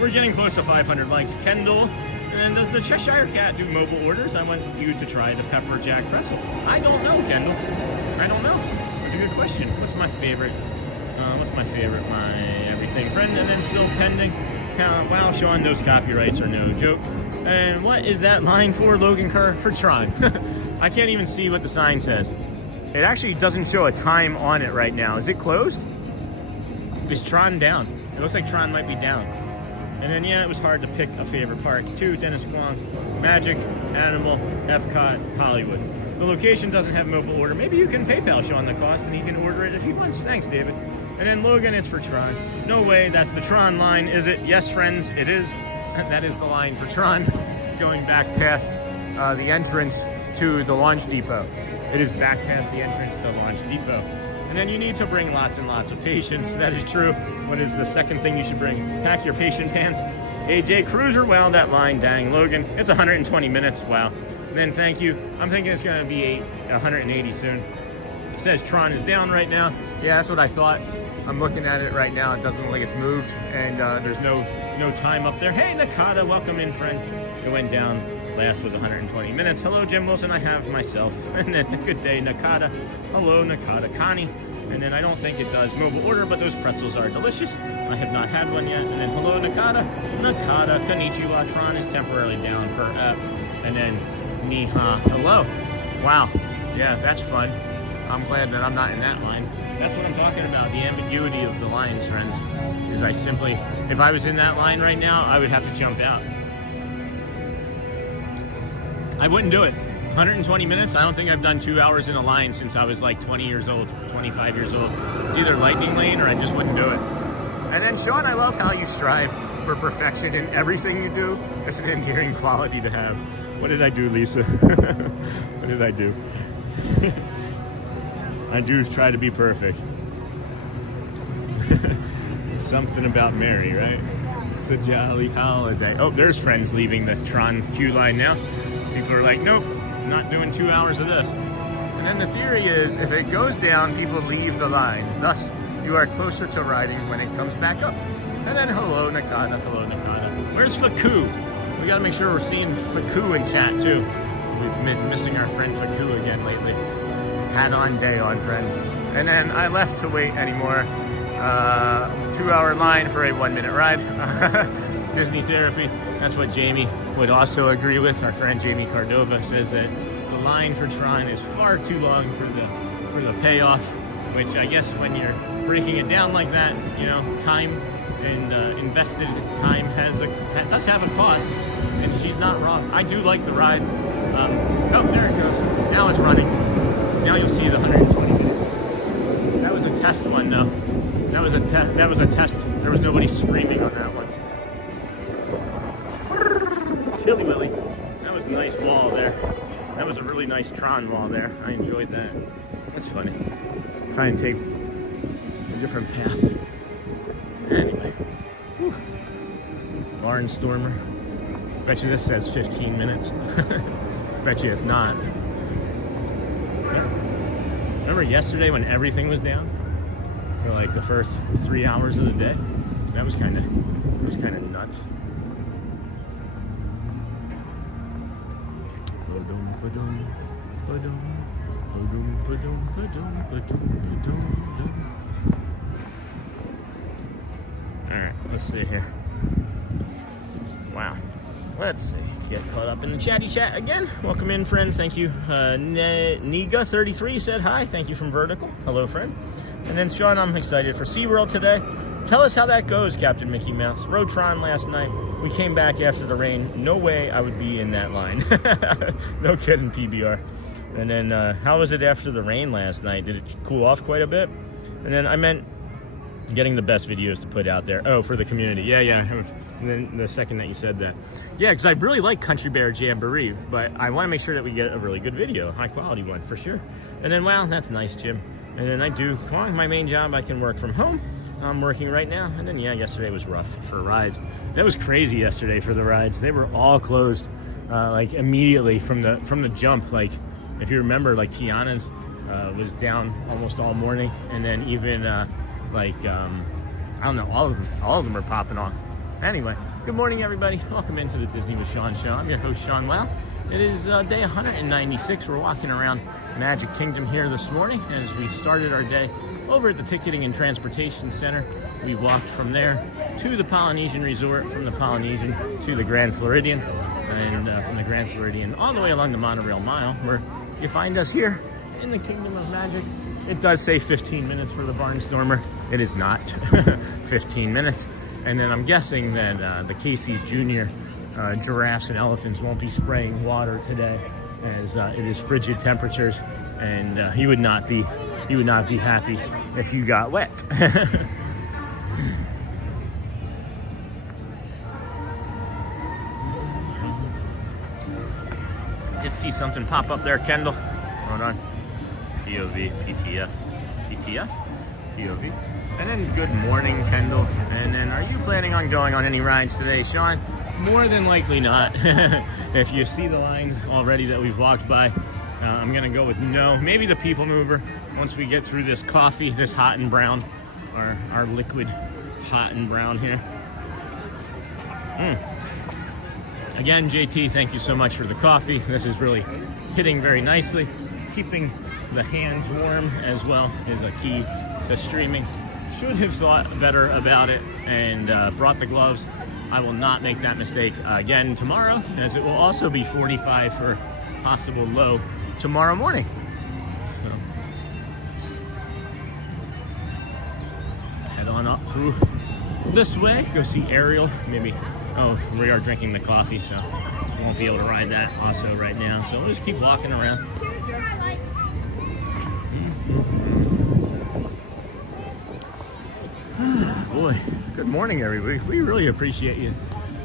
We're getting close to 500 likes. Kendall. And does the Cheshire Cat do mobile orders? I want you to try the Pepper Jack pretzel. I don't know, Kendall. I don't know. That's a good question. What's my favorite? My everything friend. And then still pending. Wow, Sean, those copyrights are no joke. And what is that line for, Logan Kerr? For Tron. I can't even see what the sign says. It actually doesn't show a time on it right now. Is it closed? Is Tron down? It looks like Tron might be down. And then, yeah, it was hard to pick a favorite park too. Dennis Kwong, Magic, Animal, Epcot, Hollywood. The location doesn't have mobile order. Maybe you can PayPal Sean the cost and he can order it if he wants. Thanks, David. And then Logan, it's for Tron. No way, that's the Tron line, is it? Yes, friends, it is. That is the line for Tron. Going back past the entrance to the launch depot. It is back past the entrance to the launch depot. And then you need to bring lots and lots of patience. That is true. What is the second thing you should bring? Pack your patient pants. AJ Cruiser, wow, that line, dang. Logan, it's 120 minutes, wow. And then thank you. I'm thinking it's gonna be 180 soon. It says Tron is down right now. Yeah, that's what I thought. I'm looking at it right now. It doesn't look like it's moved, and there's no time up there. Hey, Nakata, welcome in, friend. It went down Last was 120 minutes. Hello, Jim Wilson. I have myself. And then good day, Nakata. Hello, Nakata Connie. And then I don't think it does mobile order, but those pretzels are delicious. I have not had one yet. And then hello, Nakata. Nakata, konnichiwa. Tron is temporarily down per app. And then Niha. Hello. Wow. Yeah, that's fun. I'm glad that I'm not in that line. That's what I'm talking about, the ambiguity of the lines, friends. Is I simply, if I was in that line right now, I would have to jump out. I wouldn't do it. 120 minutes, I don't think I've done 2 hours in a line since I was like 20 years old, 25 years old. It's either lightning lane or I just wouldn't do it. And then Sean, I love how you strive for perfection in everything you do. It's an endearing quality to have. What did I do, Lisa? What did I do? I do try to be perfect. Something about Mary, right? It's a jolly holiday. Oh, there's friends leaving the Tron queue line now. People are like, nope, not doing 2 hours of this. And then the theory is, if it goes down, people leave the line. Thus, you are closer to riding when it comes back up. And then hello, Nakata, hello, Nakata. Where's Faku? We gotta make sure we're seeing Faku in chat too. We've been missing our friend Faku again lately. Hat on, day on, friend. And then I left to wait anymore. 2 hour line for a 1 minute ride. Disney therapy. That's what Jamie would also agree with. Our friend Jamie Cordova says that the line for Tron is far too long for the payoff, which I guess when you're breaking it down like that, you know, time and invested time does have a cost, and she's not wrong. I do like the ride. Oh, there it goes. Now it's running. Now you'll see the 120 minutes. That was a test one, though. That was a test. There was nobody screaming on that one. Chilly Willy. That was a nice wall there. That was a really nice Tron wall there. I enjoyed that. That's funny. Try and take a different path. Anyway. Whew. Barnstormer. Bet you this says 15 minutes. Bet you it's not. Remember yesterday when everything was down for like the first 3 hours of the day? That was kind of nuts. All right, let's see here. Wow. Let's see. Get caught up in the chatty chat again. Welcome in, friends. Thank you. Niga33 said hi. Thank you from Vertical. Hello, friend. And then Sean, I'm excited for SeaWorld today. Tell us how that goes, Captain Mickey Mouse. Rode Tron last night. We came back after the rain. No way I would be in that line. No kidding, PBR. And then how was it after the rain last night? Did it cool off quite a bit? And then I meant getting the best videos to put out there. Oh, for the community. Yeah. And then the second that you said that. Yeah, because I really like Country Bear Jamboree, but I want to make sure that we get a really good video, high quality one for sure. And then, wow, that's nice, Jim. And then I do, well, my main job, I can work from home. I'm working right now. And then, yeah, yesterday was rough for rides. That was crazy yesterday for the rides. They were all closed, like immediately from the jump. Like, if you remember, like Tiana's was down almost all morning. And then even I don't know, all of them are popping off. Anyway, good morning, everybody. Welcome into the Disney with Sean show. I'm your host, Sean Lau. It is day 196. We're walking around Magic Kingdom here this morning as we started our day over at the Ticketing and Transportation Center. We walked from there to the Polynesian Resort, from the Polynesian to the Grand Floridian, and from the Grand Floridian all the way along the Monorail Mile, where you find us here in the Kingdom of Magic. It does say 15 minutes for the Barnstormer. It is not 15 minutes. And then I'm guessing that the Casey's Jr. Giraffes and elephants won't be spraying water today, as it is frigid temperatures, and he would not be happy if you got wet. Did see something pop up there, Kendall. Hold on. POV, PTF, POV. And then good morning, Kendall. And then, are you planning on going on any rides today, Sean? More than likely not. If you see the lines already that we've walked by, I'm gonna go with no. Maybe the People Mover once we get through this coffee, this hot and brown, our liquid hot and brown here. Again, JT, thank you so much for the coffee. This is really hitting very nicely. Keeping the hands warm as well is a key to streaming. Should have thought better about it and brought the gloves. I will not make that mistake again tomorrow, as it will also be 45 for possible low tomorrow morning. So, head on up through this way, go see Ariel, maybe. Oh, we are drinking the coffee, so we won't be able to ride that also right now. So we'll just keep walking around. Boy, good morning, everybody. We really appreciate you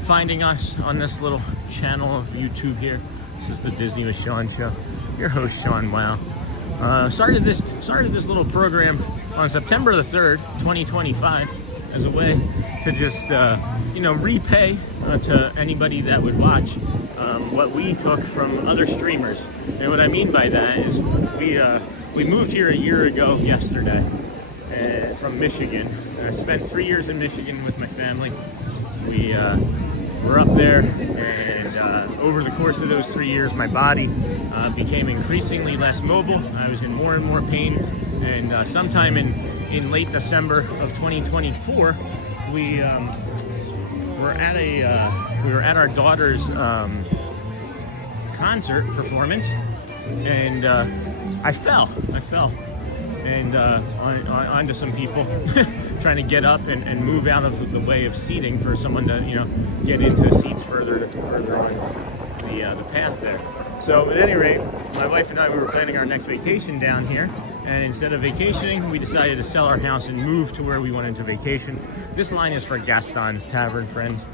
finding us on this little channel of YouTube here. This is the Disney with Sean show. Your host, Sean Wow. Started this little program on September the 3rd, 2025, as a way to just, repay to anybody that would watch what we took from other streamers. And what I mean by that is we moved here a year ago yesterday from Michigan. I spent 3 years in Michigan with my family. We were up there, and over the course of those 3 years, my body became increasingly less mobile. I was in more and more pain, and sometime in late December of 2024, we were at our daughter's concert performance, and I fell and onto some people trying to get up and move out of the way of seating for someone to get into seats further on the path there. So at any rate, my wife and I, we were planning our next vacation down here, and instead of vacationing, we decided to sell our house and move to where we wanted to vacation. This line is for Gaston's Tavern, friends.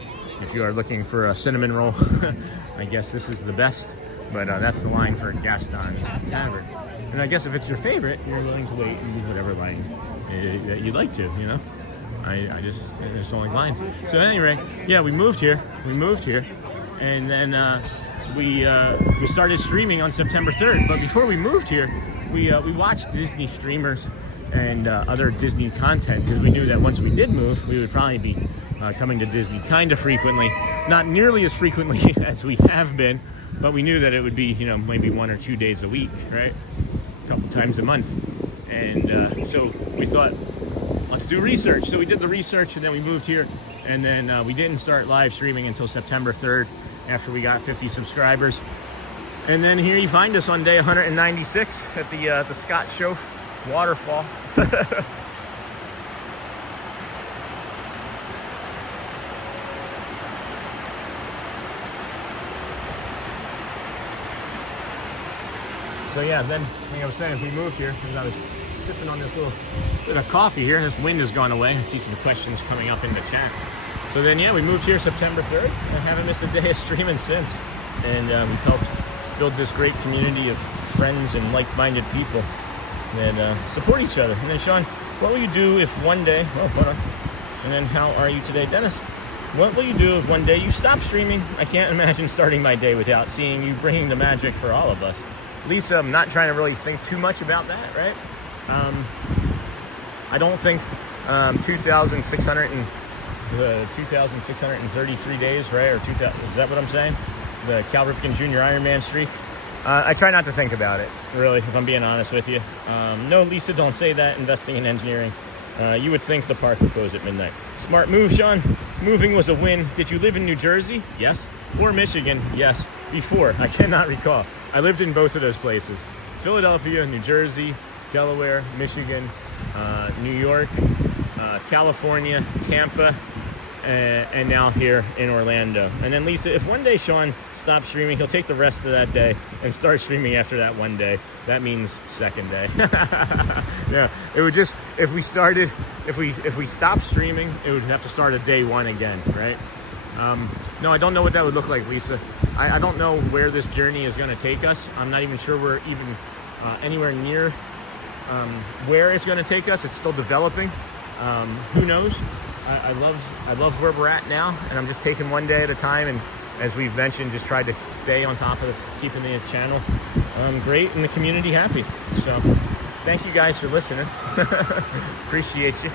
If you are looking for a cinnamon roll, I guess this is the best, but that's the line for Gaston's Tavern. And I guess if it's your favorite, you're willing to wait and do whatever line that you'd like to, there's only lines. So at any rate, yeah, we moved here, and then we started streaming on September 3rd. But before we moved here, we watched Disney streamers and other Disney content, because we knew that once we did move, we would probably be coming to Disney kind of frequently, not nearly as frequently as we have been, but we knew that it would be, maybe 1 or 2 days a week, right? A couple times a month. And so we thought, let's do research. So we did the research, and then we moved here, and then we didn't start live streaming until September 3rd after we got 50 subscribers. And then here you find us on day 196 at the Scott Show waterfall. So yeah, then, like I was saying, we moved here, because I was sipping on this little bit of coffee here. This wind has gone away. I see some questions coming up in the chat. So then, yeah, we moved here September 3rd. I haven't missed a day of streaming since. And we've helped build this great community of friends and like-minded people and support each other. And then, Sean, what will you do if one day, oh, hold on. And then, how are you today, Dennis? What will you do if one day you stop streaming? I can't imagine starting my day without seeing you bringing the magic for all of us. Lisa, I'm not trying to really think too much about that, right? I don't think 2,633 days, right? Or 2,000, is that what I'm saying? The Cal Ripken Jr. Ironman streak. I try not to think about it, really, if I'm being honest with you. No, Lisa, don't say that. Investing in engineering. You would think the park would close at midnight. Smart move, Sean. Moving was a win. Did you live in New Jersey? Yes. Or Michigan? Yes. Before. I cannot recall. I lived in both of those places. Philadelphia, New Jersey, Delaware, Michigan, New York, California, Tampa, and now here in Orlando. And then Lisa, if one day Sean stops streaming, he'll take the rest of that day and start streaming after that one day. That means second day. Yeah, it would just, if we stopped streaming, it would have to start at day one again, right? No, I don't know what that would look like, Lisa. I don't know where this journey is going to take us. I'm not even sure we're even anywhere near where it's going to take us. It's still developing. Who knows? I love where we're at now, and I'm just taking one day at a time. And as we've mentioned, just tried to stay on top of keeping the channel great and the community happy. So thank you guys for listening. Appreciate you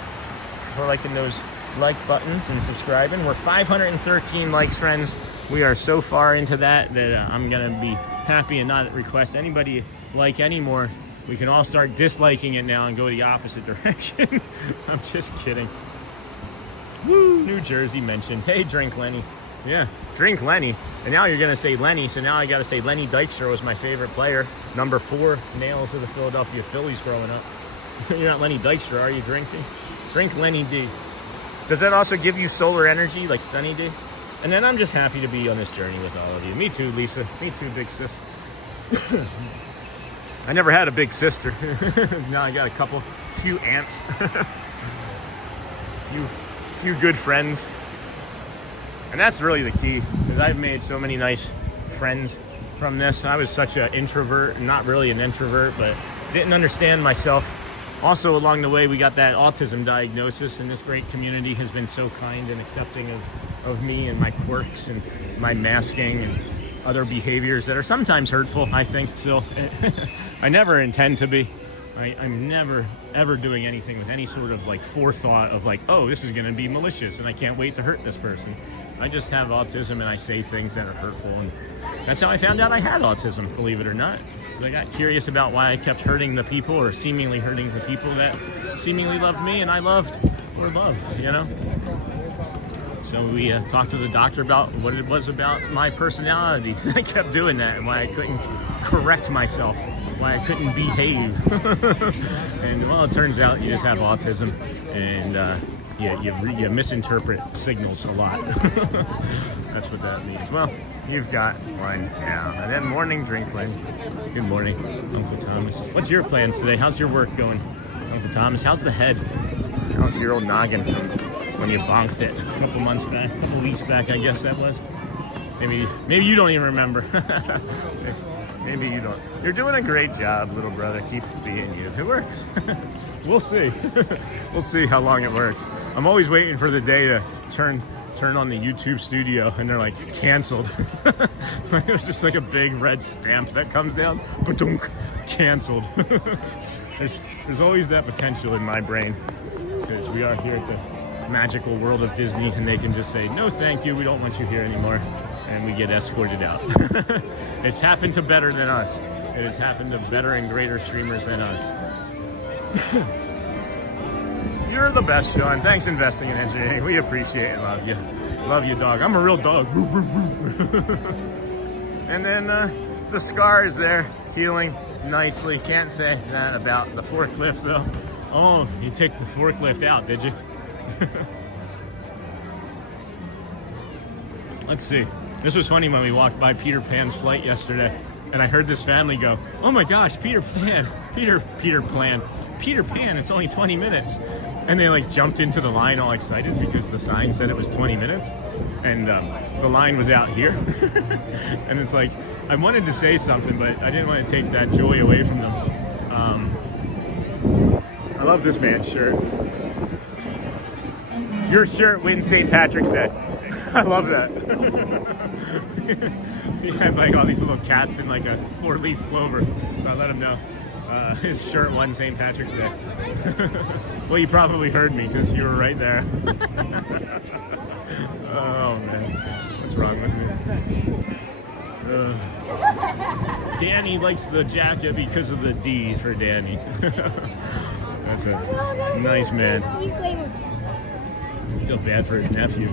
for liking those like buttons and subscribing. We're 513 likes, friends, We are so far into that I'm gonna be happy and not request anybody like anymore. We can all start disliking it now and go the opposite direction. I'm just kidding. Woo, New Jersey mentioned. Hey, Drink Lenny. Yeah, Drink Lenny. And now you're gonna say Lenny, so now I gotta say Lenny Dykstra was my favorite player. Number 4 nails of the Philadelphia Phillies growing up. You're not Lenny Dykstra, are you, Drinking? Drink Lenny D. Does that also give you solar energy like Sunny D? And then I'm just happy to be on this journey with all of you. Me too, Lisa. Me too, big sis. I never had a big sister. Now I got a few aunts. few good friends. And that's really the key, because I've made so many nice friends from this. I was such an introvert, not really an introvert, but didn't understand myself. Also, along the way, we got that autism diagnosis, and this great community has been so kind and accepting of me and my quirks and my masking and other behaviors that are sometimes hurtful, I think, still. I never intend to be. I'm never, ever doing anything with any sort of like forethought of like, oh, this is going to be malicious and I can't wait to hurt this person. I just have autism and I say things that are hurtful. And that's how I found out I had autism, believe it or not. Because I got curious about why I kept hurting the people, or seemingly hurting the people that seemingly loved me and I loved, or loved, you know? So we talked to the doctor about what it was about my personality. I kept doing that, and why I couldn't correct myself, why I couldn't behave. And well, it turns out you just have autism, and you misinterpret signals a lot. That's what that means. Well, you've got one now. And then morning drink, Lynn. Good morning, Uncle Thomas. What's your plans today? How's your work going, Uncle Thomas? How's the head? How's your old noggin from when you bonked it a couple weeks back, I guess that was? Maybe you don't even remember. Maybe you don't. You're doing a great job, little brother. Keep being you. It works. We'll see. We'll see how long it works. I'm always waiting for the day to turn on the YouTube studio and they're like, canceled. It was just like a big red stamp that comes down. Ba-dunk, canceled. There's always that potential in my brain, because we are here at the magical world of Disney, and they can just say, no thank you, we don't want you here anymore, and we get escorted out. It's happened to better than us. It has happened to better and greater streamers than us. You're the best, Sean. Thanks investing in engineering. We appreciate and love you. Love you, dog. I'm a real dog. And then the scar is there, healing nicely. Can't say that about the forklift, though. Oh, you took the forklift out, did you? Let's see. This was funny when we walked by Peter Pan's flight yesterday, and I heard this family go, oh my gosh, Peter Pan, Peter Pan, it's only 20 minutes. And they like jumped into the line all excited because the sign said it was 20 minutes, and the line was out here. And it's like, I wanted to say something, but I didn't want to take that joy away from them. I love this man's shirt. Your shirt wins St. Patrick's Day. I love that. He had like all these little cats in like a 4-leaf clover, so I let him know his shirt won St. Patrick's Day. Well, you probably heard me because you were right there. Oh man, what's wrong with me? Danny likes the jacket because of the D for Danny. That's a nice man. I feel bad for his nephew.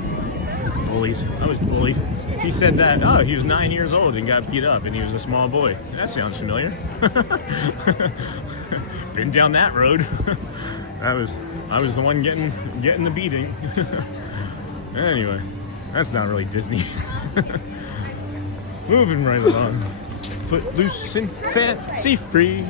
Bullies. I was bullied. He said that, oh, he was 9 years old and got beat up and he was a small boy. That sounds familiar. Been down that road. I was the one getting the beating. Anyway, that's not really Disney. Moving right along. Footloose and fancy free.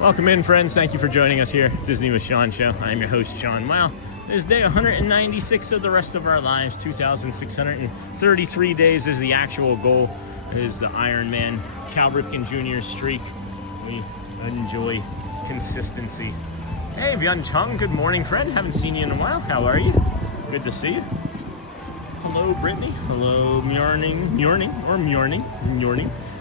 Welcome in, friends. Thank you for joining us here. Disney with Sean Show. I'm your host, Sean. Wow. It is day 196 of the rest of our lives. 2,633 days is the actual goal. It is the Ironman Cal Ripken Jr. streak. We enjoy consistency. Hey, Vyun Chung. Good morning, friend. Haven't seen you in a while. How are you? Good to see you. Hello, Brittany. Hello, Mjorning.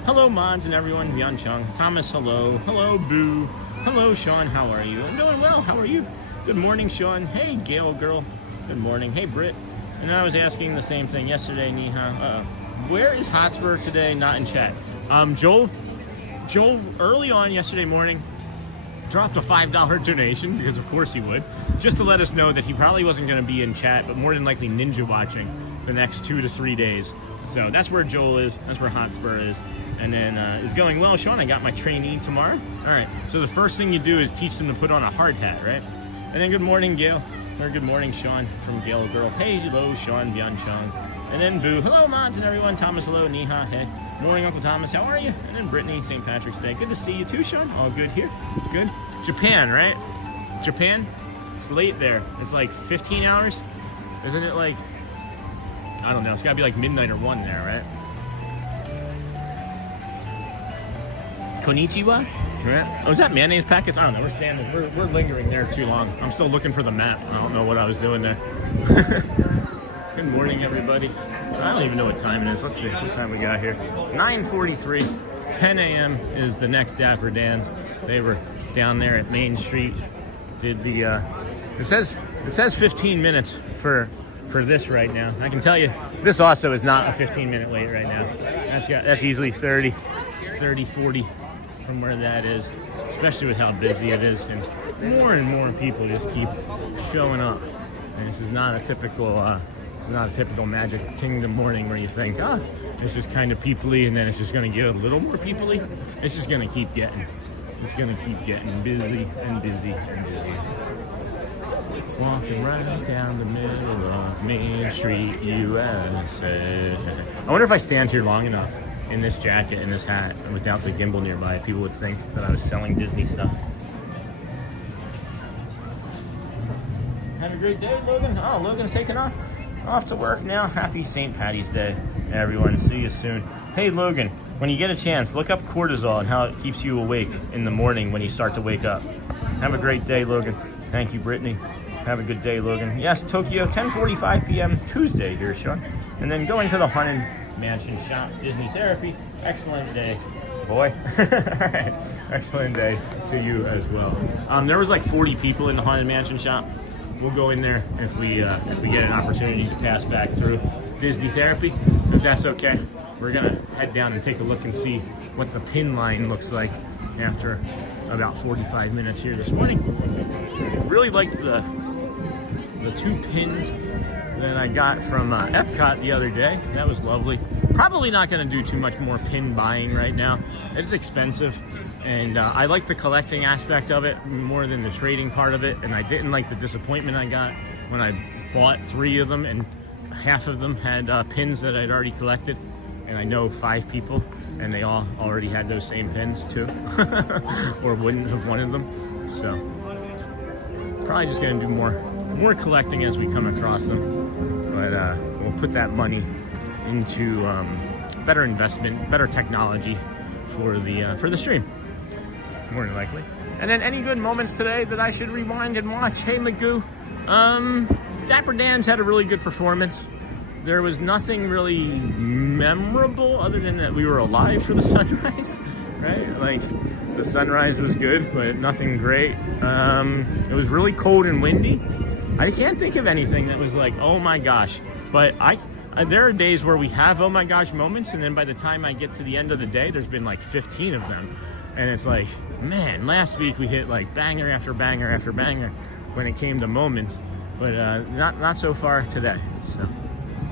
Hello, Mods and everyone. Vyun Chung. Thomas, hello. Hello, Boo. Hello, Sean. How are you? I'm doing well. How are you? Good morning, Sean. Hey, Gail girl. Good morning. Hey, Britt. And I was asking the same thing yesterday, Neha. Where is Hotspur today? Not in chat. Joel early on yesterday morning dropped a $5 donation, because of course he would, just to let us know that he probably wasn't going to be in chat, but more than likely ninja watching the next 2 to 3 days. So that's where Joel is. That's where Hotspur is. And then it's going well, Sean. I got my trainee tomorrow. All right. So the first thing you do is teach them to put on a hard hat, right? And then good morning, Gail. Or good morning, Sean from Gail Girl. Hey, hello, Sean, Bian Chong. And then Boo. Hello, mods and everyone. Thomas, hello. Niha, hey. Morning, Uncle Thomas. How are you? And then Brittany, St. Patrick's Day. Good to see you too, Sean. All good here. Good. Japan, right? Japan? It's late there. It's like 15 hours. Isn't it like, I don't know. It's got to be like midnight or 1 there, right? Konnichiwa? Right. Oh, is that mayonnaise packets? I don't know. We're standing. We're lingering there too long. I'm still looking for the map. I don't know what I was doing there. Good morning, everybody. I don't even know what time it is. Let's see what time we got here. 9:43. 10 a.m. is the next Dapper Dans. They were down there at Main Street. Did the it says 15 minutes for this right now. I can tell you this also is not a 15-minute wait right now. That's easily 30, 40 from where that is, especially with how busy it is, and more people just keep showing up. And this is not a typical Magic Kingdom morning where you think, it's just kind of peoply, and then it's just going to get a little more peoply. It's just going to keep getting busy and busy and busy. Walking right down the middle of Main Street, USA. I wonder if I stand here long enough in this jacket and this hat and without the gimbal nearby, people would think that I was selling Disney stuff. Have a great day, Logan. Oh, Logan's taking off to work now. Happy St. Patty's Day, everyone. See you soon. Hey, Logan, when you get a chance, look up cortisol and how it keeps you awake in the morning when you start to wake up. Have a great day, Logan. Thank you, Brittany. Have a good day, Logan. Yes, Tokyo, 10:45 p.m. Tuesday here, Sean. And then going to the Haunted Mansion shop, Disney Therapy. Excellent day, boy. All right. Excellent day to you as well. There was like 40 people in the Haunted Mansion shop. We'll go in there if we get an opportunity to pass back through Disney Therapy. If that's okay, we're gonna head down and take a look and see what the pin line looks like after about 45 minutes here this morning. Really liked the 2 pins that I got from Epcot the other day. That was lovely. Probably not going to do too much more pin buying right now. It's expensive, and I like the collecting aspect of it more than the trading part of it, and I didn't like the disappointment I got when I bought 3 of them and half of them had pins that I'd already collected, and I know 5 people and they all already had those same pins too or wouldn't have wanted them. So probably just going to do more collecting as we come across them, but we'll put that money into better investment, better technology for the stream, more than likely. And then any good moments today that I should rewind and watch? Hey, Magoo, Dapper Dans had a really good performance. There was nothing really memorable other than that we were alive for the sunrise, right? Like, the sunrise was good, but nothing great. It was really cold and windy. I can't think of anything that was like, oh my gosh. But there are days where we have oh my gosh moments, and then by the time I get to the end of the day, there's been like 15 of them. And it's like, man, last week we hit like banger after banger after banger when it came to moments, but not so far today. So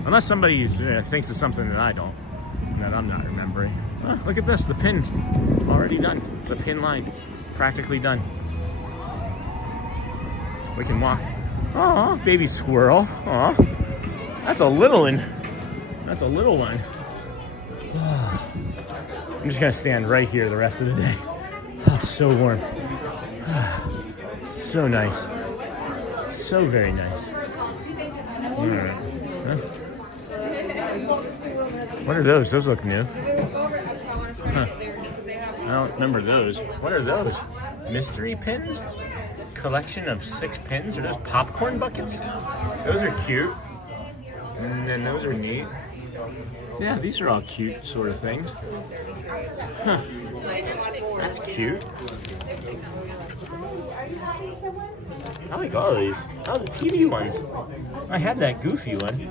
unless somebody thinks of something that I don't, that I'm not remembering. Oh, look at this, the pin's already done. The pin line, practically done. We can walk. Oh, baby squirrel. Oh, that's a little one. That's a little one. I'm just gonna stand right here the rest of the day. Oh, so warm. So nice. So very nice. Huh? What are those? Those look new. Huh. I don't remember those. What are those? Mystery pins? Collection of 6 pins? Are those popcorn buckets? Those are cute. And then those are neat. Yeah, these are all cute sort of things. Huh. That's cute. I like all of these. Oh, the TV ones. I had that goofy one.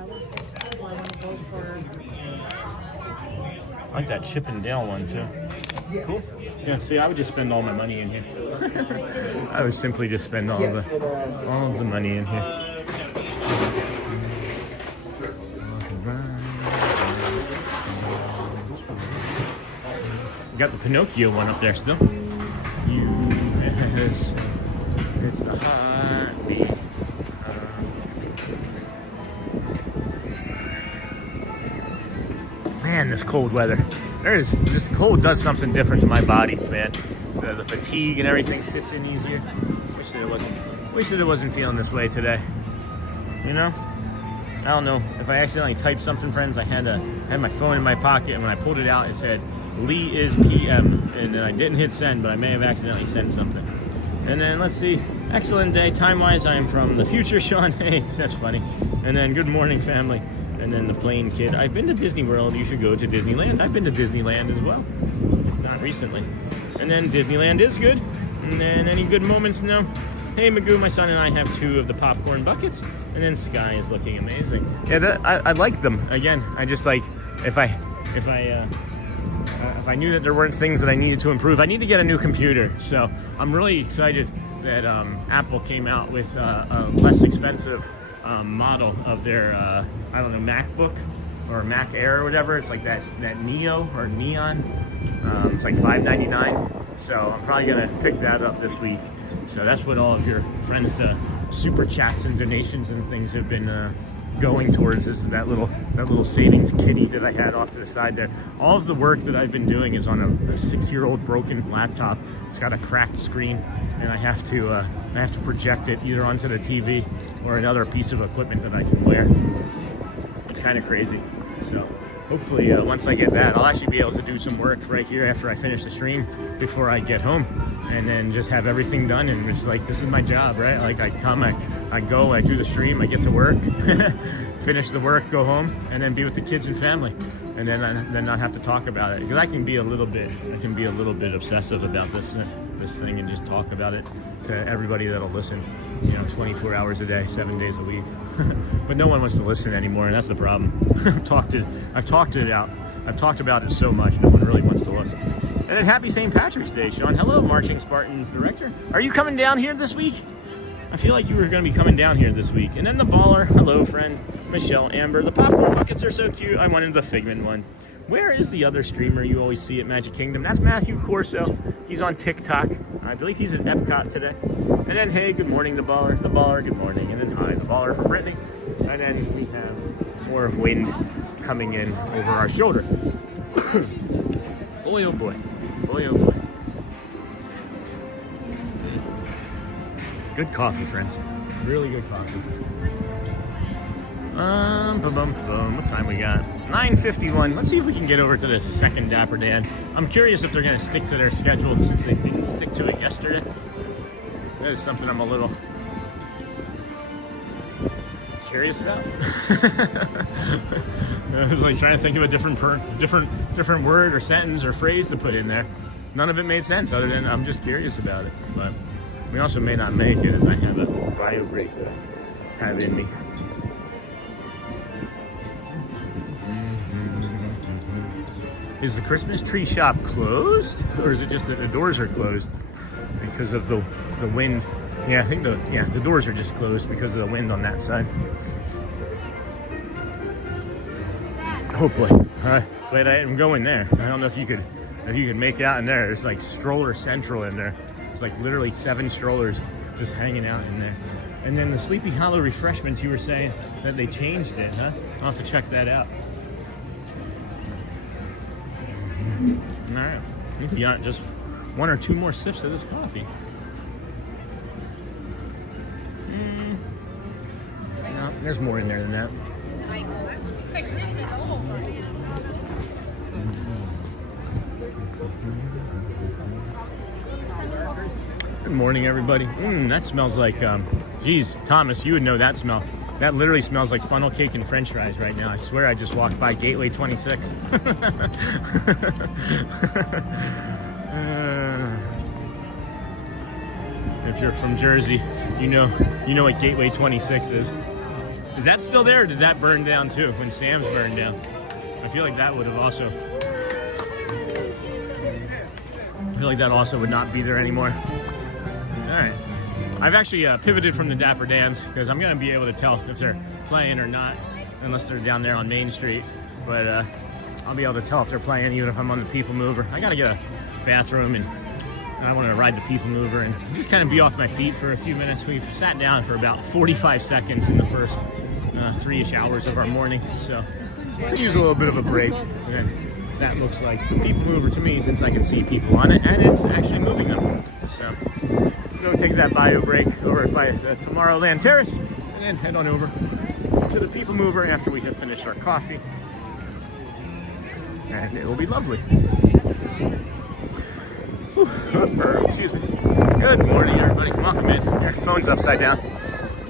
I like that Chip and Dale one too. Cool. Yeah, see, I would just spend all my money in here. I would simply just spend all of the money in here. Got the Pinocchio one up there still. U.S. It's the heartbeat. Man, this cold weather. This cold does something different to my body, man. The fatigue and everything sits in easier. Wish that it wasn't feeling this way today. You know? I don't know. If I accidentally typed something, friends, I had my phone in my pocket, and when I pulled it out, it said, Lee is PM. And then I didn't hit send, but I may have accidentally sent something. And then, let's see. Excellent day. Time-wise, I am from the future, Sean Hayes. That's funny. And then, good morning, family. And then the plain kid. I've been to Disney World. You should go to Disneyland. I've been to Disneyland as well. It's not recently. And then Disneyland is good. And then any good moments? No. Hey, Magoo, my son and I have 2 of the popcorn buckets. And then Sky is looking amazing. Yeah, I like them. Again, I just like, if I knew that there weren't things that I needed to improve, I need to get a new computer. So I'm really excited that Apple came out with a less expensive model of their, I don't know, MacBook or Mac Air or whatever. It's like that Neo or Neon. It's like $599. So I'm probably gonna pick that up this week. So that's what all of your friends, the super chats and donations and things have been going towards, is that little savings kitty that I had off to the side there. All of the work that I've been doing is on a 6-year-old broken laptop. It's got a cracked screen, and I have to project it either onto the TV or another piece of equipment that I can wear. It's kind of crazy. So hopefully once I get that, I'll actually be able to do some work right here after I finish the stream before I get home, and then just have everything done. And it's like, this is my job, right? Like, I come, I go, I do the stream, I get to work, finish the work, go home, and then be with the kids and family, and then not have to talk about it. Because I can be a little bit obsessive about this thing and just talk about it to everybody that'll listen, 24 hours a day, 7 days a week. But no one wants to listen anymore, and that's the problem. I've talked it out. I've talked about it so much, no one really wants to look. And then happy St. Patrick's Day, Sean. Hello, Marching Spartans Director. Are you coming down here this week? I feel like you were going to be coming down here this week. And then the baller. Hello, friend. Michelle Amber. The popcorn buckets are so cute. I wanted the Figment one. Where is the other streamer you always see at Magic Kingdom? That's Matthew Corso. He's on TikTok. I believe he's at Epcot today. And then, hey, good morning, the baller. The baller, good morning. And then, hi, the baller from Brittany. And then we have more wind coming in over our shoulder. Boy, oh boy. Boy, oh boy. Good coffee, friends. Really good coffee. What time we got? 9:51. Let's see if we can get over to the second Dapper Dans. I'm curious if they're going to stick to their schedule since they didn't stick to it yesterday. That is something I'm a little curious about. I was like trying to think of a different word or sentence or phrase to put in there. None of it made sense other than I'm just curious about it. But we also may not make it, as I have a bio break that I have in me. Is the Christmas tree shop closed, or is it just that the doors are closed because of the wind? Yeah, I think the doors are just closed because of the wind on that side. Hopefully. Glad I didn't go in there. I don't know if you could make it out in there. There's like stroller central in there. It's like literally 7 strollers just hanging out in there. And then the Sleepy Hollow refreshments, you were saying that they changed it, huh? I'll have to check that out. All right, maybe just 1 or 2 more sips of this coffee. No, there's more in there than that. Good morning, everybody. That smells like, geez, Thomas, you would know that smell. That literally smells like funnel cake and french fries right now. I swear I just walked by Gateway 26. If you're from Jersey, you know what Gateway 26 is. Is that still there, or did that burn down too when Sam's burned down? I feel like that would have also feel like that also would not be there anymore. All right. I've actually pivoted from the Dapper Dans because I'm going to be able to tell if they're playing or not, unless they're down there on Main Street. But I'll be able to tell if they're playing even if I'm on the People Mover. I got to get a bathroom and I want to ride the People Mover and just kind of be off my feet for a few minutes. We've sat down for about 45 seconds in the first 3-ish hours of our morning, so could use a little bit of a break. And then that looks like the People Mover to me, since I can see people on it and it's actually moving them. So go take that bio break over by Tomorrowland Terrace and then head on over to the People Mover after we have finished our coffee. And it will be lovely. Excuse me. Good morning, everybody. Welcome in. Your phone's upside down.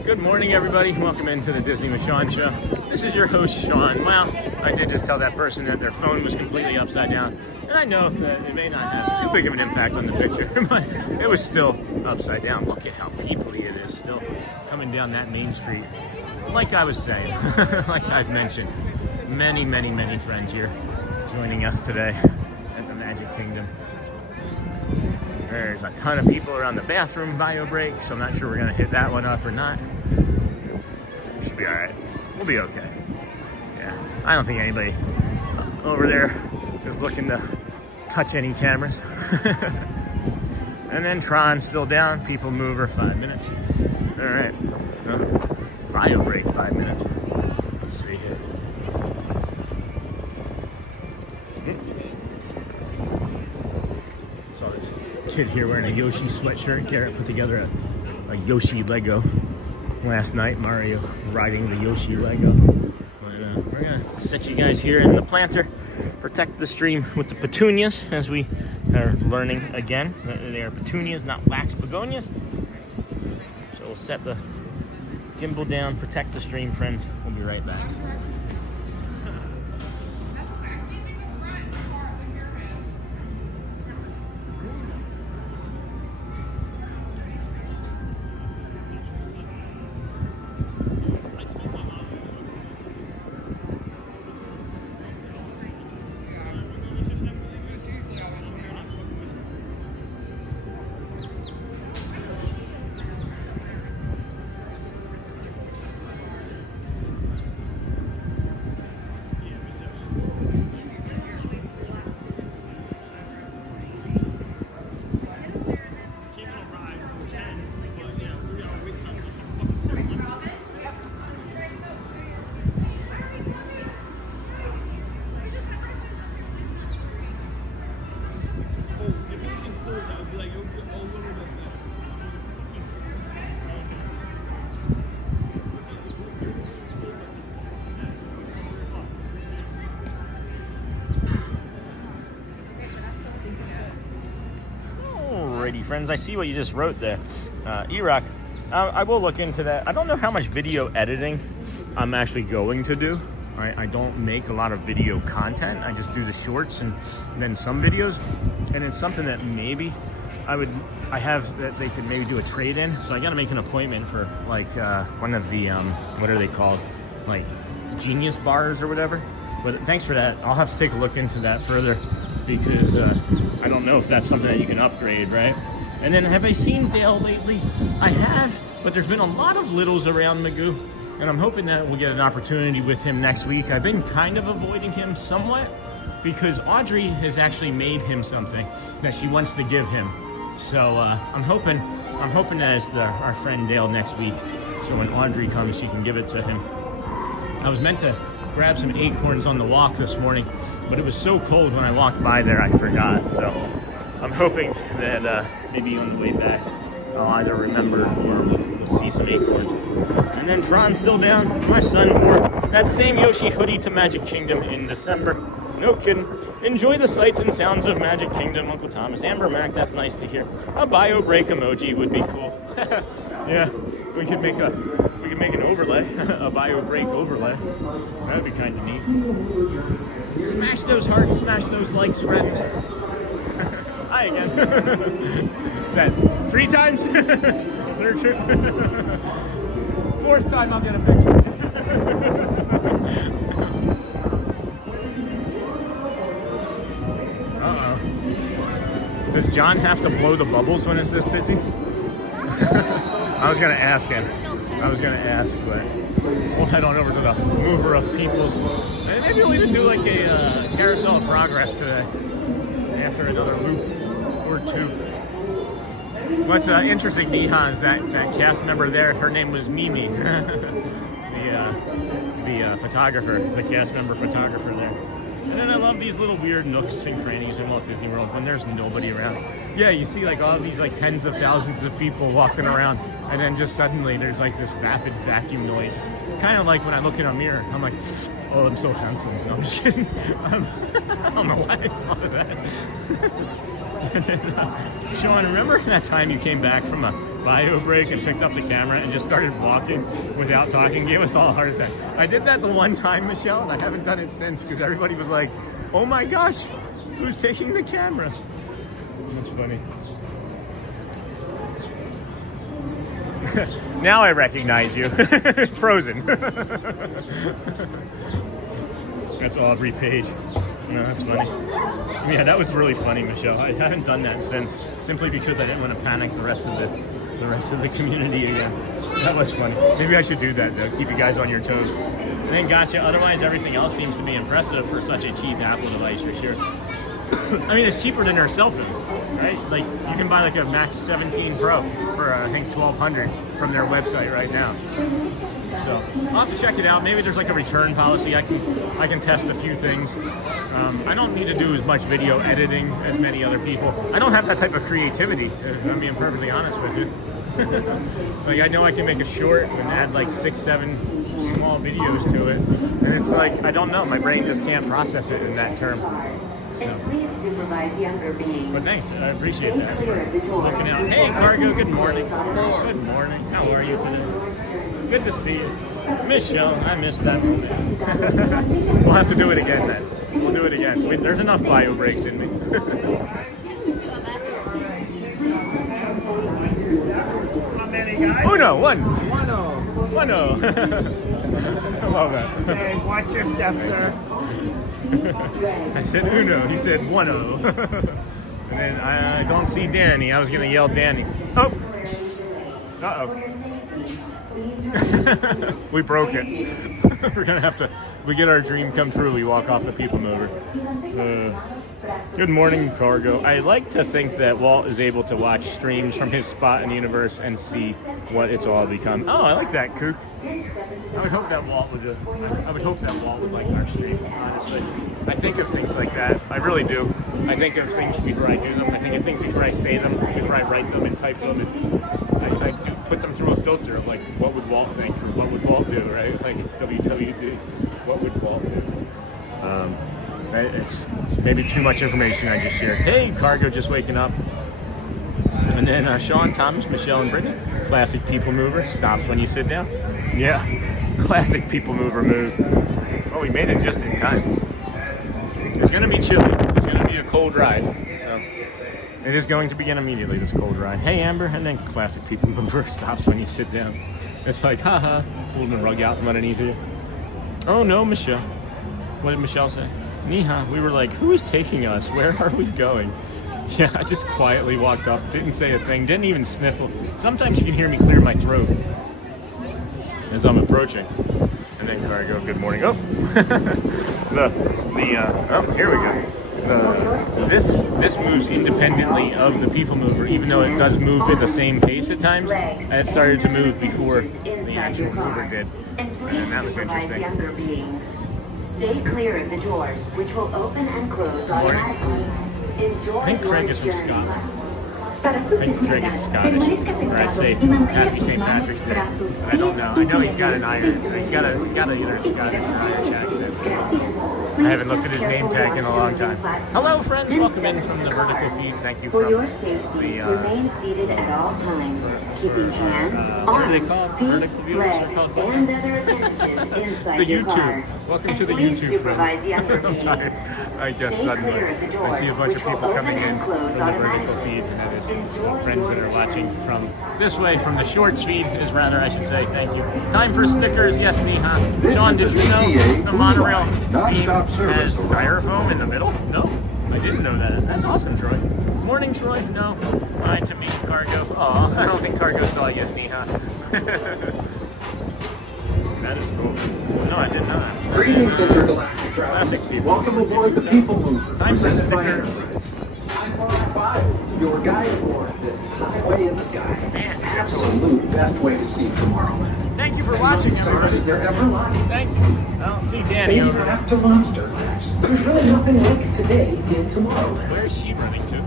Good morning, everybody. Welcome into the Disney with Sean show. This is your host, Sean. Well, I did just tell that person that their phone was completely upside down. And I know that it may not have too big of an impact on the picture, but it was still upside down. Look at how peoply it is still coming down that main street. Like I was saying, like I've mentioned, many, many, many friends here joining us today at the Magic Kingdom. There's a ton of people around the bathroom bio break, so I'm not sure we're going to hit that one up or not. Should be all right. We'll be okay. Yeah, I don't think anybody over there is looking to touch any cameras. And then Tron still down. People Mover 5 minutes. All right. Bio break 5 minutes. Let's see here. Saw this kid here wearing a Yoshi sweatshirt. Garrett put together a Yoshi Lego last night. Mario riding the Yoshi Lego. But we're gonna set you guys here in the planter, protect the stream with the petunias as we are learning again. They are petunias, not wax begonias. So we'll set the gimbal down, protect the stream, friends. We'll be right back. Alrighty, friends, I see what you just wrote there. E-Rock, I will look into that. I don't know how much video editing I'm actually going to do. I don't make a lot of video content. I just do the shorts and then some videos. And it's something that maybe I have that they could maybe do a trade-in. So I got to make an appointment for like one of the, what are they called? Like Genius bars or whatever. But thanks for that. I'll have to take a look into that further because I don't know if that's something that you can upgrade, right? And then have I seen Dale lately? I have, but there's been a lot of littles around Magoo, and I'm hoping that we'll get an opportunity with him next week. I've been kind of avoiding him somewhat because Audrey has actually made him something that she wants to give him. So I'm hoping that it's our friend Dale next week. So when Audrey comes, she can give it to him. I was meant to grab some acorns on the walk this morning, but it was so cold when I walked by there I forgot. So I'm hoping that maybe on the way back I'll either remember or we'll see some acorns. And then Tron's still down. My son wore that same Yoshi hoodie to Magic Kingdom in December. No kidding. Enjoy the sights and sounds of Magic Kingdom, Uncle Thomas. Amber Mac, that's nice to hear. A bio break emoji would be cool. Yeah, we could make an overlay, a bio break overlay. That'd be kind of neat. Smash those hearts, smash those likes, friends. Hi again. Is that 3 times? Is there 2? 4th time I'll get a picture. Does John have to blow the bubbles when it's this busy? I was gonna ask him. But we'll head on over to the mover of peoples. And maybe we'll even do like a carousel of progress today after another loop or two. What's interesting, Nihan, is that cast member there, her name was Mimi, the photographer, the cast member photographer there. And then I love these little weird nooks and crannies in Walt Disney World when there's nobody around. Yeah, you see like all these like tens of thousands of people walking around, and then just suddenly there's like this rapid vacuum noise. Kind of like when I look in a mirror, I'm like, oh, I'm so handsome. No, I'm just kidding. I don't know why I thought of that. And then, Sean, remember that time you came back from a bio break and picked up the camera and just started walking without talking? Gave us all a heart attack. I did that the one time, Michelle, and I haven't done it since because everybody was like, oh my gosh, who's taking the camera? That's funny. Now I recognize you. Frozen. That's Aubrey Page. No, that's funny. Yeah, that was really funny, Michelle. I haven't done that since, simply because I didn't want to panic the rest of the community again. That was funny. Maybe I should do that though. Keep you guys on your toes. And then gotcha. Otherwise, everything else seems to be impressive for such a cheap Apple device, for sure. I mean, it's cheaper than their cell phone, right? Like you can buy like a Max 17 Pro for I think $1,200 from their website right now. So I'll have to check it out. Maybe there's like a return policy. I can test a few things. I don't need to do as much video editing as many other people. I don't have that type of creativity, if I'm being perfectly honest with you. Like I know I can make a short and add like 6, 7 small videos to it. And it's like, I don't know, my brain just can't process it in that term. So. But thanks, I appreciate that for looking out. Hey Cargo, good morning. Good morning. How are you today? Good to see you. Michelle, I missed that moment. We'll have to do it again then. We'll do it again. There's enough bio breaks in me. Uno, one. One-o. I love that. Hey, watch your step, sir. I said uno, he said 1-0. And then I don't see Danny. I was gonna yell Danny. Oh! Uh-oh. We broke it. We're gonna have to, we get our dream come true, we walk off the people mover. Good morning, Cargo. I like to think that Walt is able to watch streams from his spot in the universe and see what it's all become. Oh, I like that, Kook. I would hope that Walt would like our stream, honestly. I think of things like that. I really do. I think of things before I do them. I think of things before I say them, before I write them and type them. I do put them through a filter of like, what would Walt think? Or what would Walt do, right? Like, WWD, what would Walt do? It's maybe too much information I just shared. Hey, Cargo, just waking up. And then Sean, Thomas, Michelle, and Brittany. Classic people mover, stops when you sit down. Yeah, classic people mover move. Oh, we made it just in time. It's gonna be chilly. It's gonna be a cold ride. So it is going to begin immediately, this cold ride. Hey, Amber, and then classic people mover, stops when you sit down. It's like, haha, pulling the rug out from underneath you. Oh no, Michelle. What did Michelle say? Niha, we were like, who is taking us? Where are we going? Yeah, I just quietly walked up, didn't say a thing, didn't even sniffle. Sometimes you can hear me clear my throat as I'm approaching. And then Cargo, good morning. Oh, oh, here we go. This moves independently of the people mover, even though it does move at the same pace at times. And it started to move before the actual mover did. And that was interesting. Stay clear of the doors, which will open and close automatically. Enjoy. I think Craig is from Scotland. I think Craig is Scottish. Or I'd say Happy St. Patrick's Day. But I don't know. I know he's got an Irish. He's got either a Scottish or Irish accent. I haven't looked at his name tag in a long time. Hello, friends. Welcome in from the vertical feed. Thank you for your safety. Remain seated at all times, keeping hands, arms, feet, legs, and other appendages inside the your YouTube. car. Welcome to the YouTube. Supervise younger I'm tired. I guess suddenly I see a bunch of people coming in from the vertical feed, and that is friends that are watching from this way, from the short feed is rather, I should say. Thank you. Time for stickers. Yes, Neha. Sean, did you know the monorail beam has styrofoam in the middle? No. I didn't know that. That's awesome, Troy. Morning, Troy. No. Hi to me, Cargo. Oh, I don't think Cargo saw you, Neha. That is cool. No, I didn't know that. Greetings, intergalactic travelers. Classic people. Welcome aboard the People Mover. Time for presented by sticker. Enterprise. I'm Mark 5, your guide aboard this highway in the sky. Man, The absolute best way to see Tomorrowland. Thank you for And watching, stars everybody. is there ever lots to Thank see. you. I don't see Danny over there. Spacecraft to monster lives. There's really nothing like today in Tomorrowland. Where is she running to?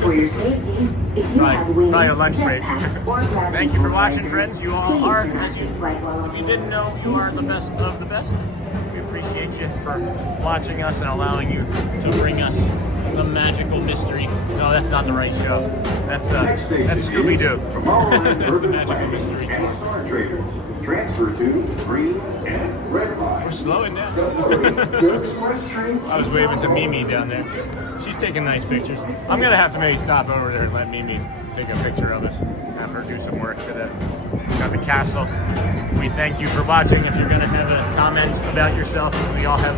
For your safety, if you Right, have wings, probably a lunch break. jetpacks, or gravity Thank you for watching, analyzers, friends. You all please are, do not as you, take flight while on if you didn't know, you are the best of the best. We appreciate you for watching us and allowing you to bring us the magical mystery. No, that's not the right show. That's Scooby-Doo. Tomorrowland That's the Urban magical Planning mystery. and Star Traders. Transfer to green and red line. We're slowing down. The Express train. I was waving to Mimi down there. She's taking nice pictures. I'm gonna have to maybe stop over there and let Mimi take a picture of us. Have her do some work today. Got the castle. We thank you for watching. If you're gonna have a comment about yourself, we all have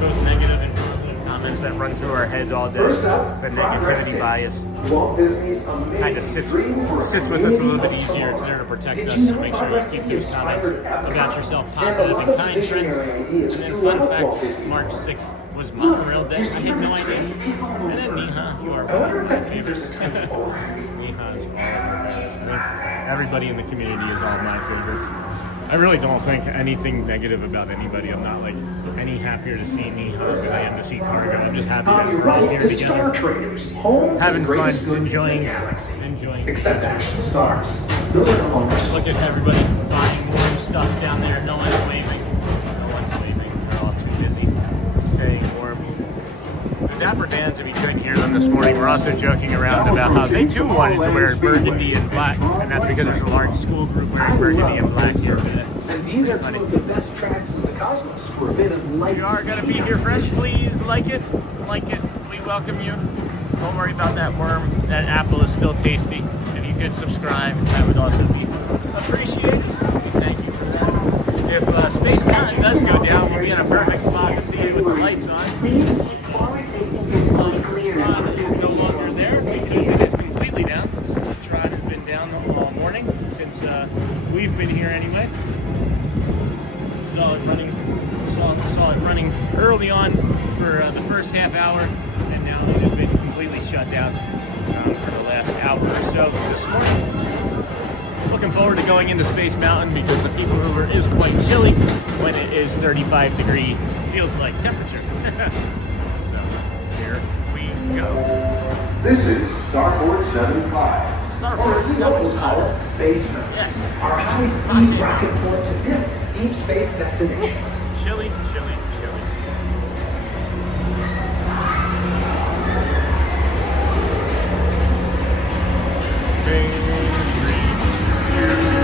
those negative and positive comments that run through our heads all day. First up, The Progress negativity City. bias Walt Disney's kind of amazing sits dream for with us a little bit community easier. of It's there to protect Did us, you to know make sure you Progress keep City those comments inspired Epcot? about yourself And a positive lot and of kind, friends. visionary ideas And then throughout fun Walt fact, Disney March World. 6th was Monorail Day. I had no idea. And then Neha, you are I wonder one if of my that means there's a favorites. type of orac. Neha's everybody in the community is all my favorites. I really don't think anything negative about anybody. I'm not like any happier to see Neha than I am to see Cargo. I'm just happy On that your we're all right here is Star together. Traders, home Having to the greatest fun, goods enjoying- in the galaxy. enjoying. Except action stars. Those are the owners. Look at everybody buying warm stuff down there. No one's waving. No one's waving. They're all too busy staying warm. The Dapper Dans, if you couldn't hear them this morning, we're also joking around about how they too wanted to wear burgundy and black, and that's because there's a large school group wearing burgundy and black here today. And these are two of the best tracks in the cosmos for a bit of light. You are going to be here, friends. Please like it. Like it. We welcome you. Don't worry about that worm. That apple is still tasty. If you could subscribe, that would also be appreciated. We thank you for that. If Space Mountain does go down, we'll be in a perfect spot to see it with the lights on. Please keep forward-facing tentacles clear. Trot is no longer there because it is completely down. The trot has been down all morning since we've been here anyway. Saw it running early on for the first half hour, and now it has been completely shut down for the last hour or so this morning. Looking forward to going into Space Mountain because the People Mover is quite chilly when it is 35 degree feels like temperature. So here we go. This is Starboard 75. Or as we locals call it, Space Mountain. Yes. Our high-speed rocket point to distant deep space destinations. Chilly, chilly, chilly. Main Street,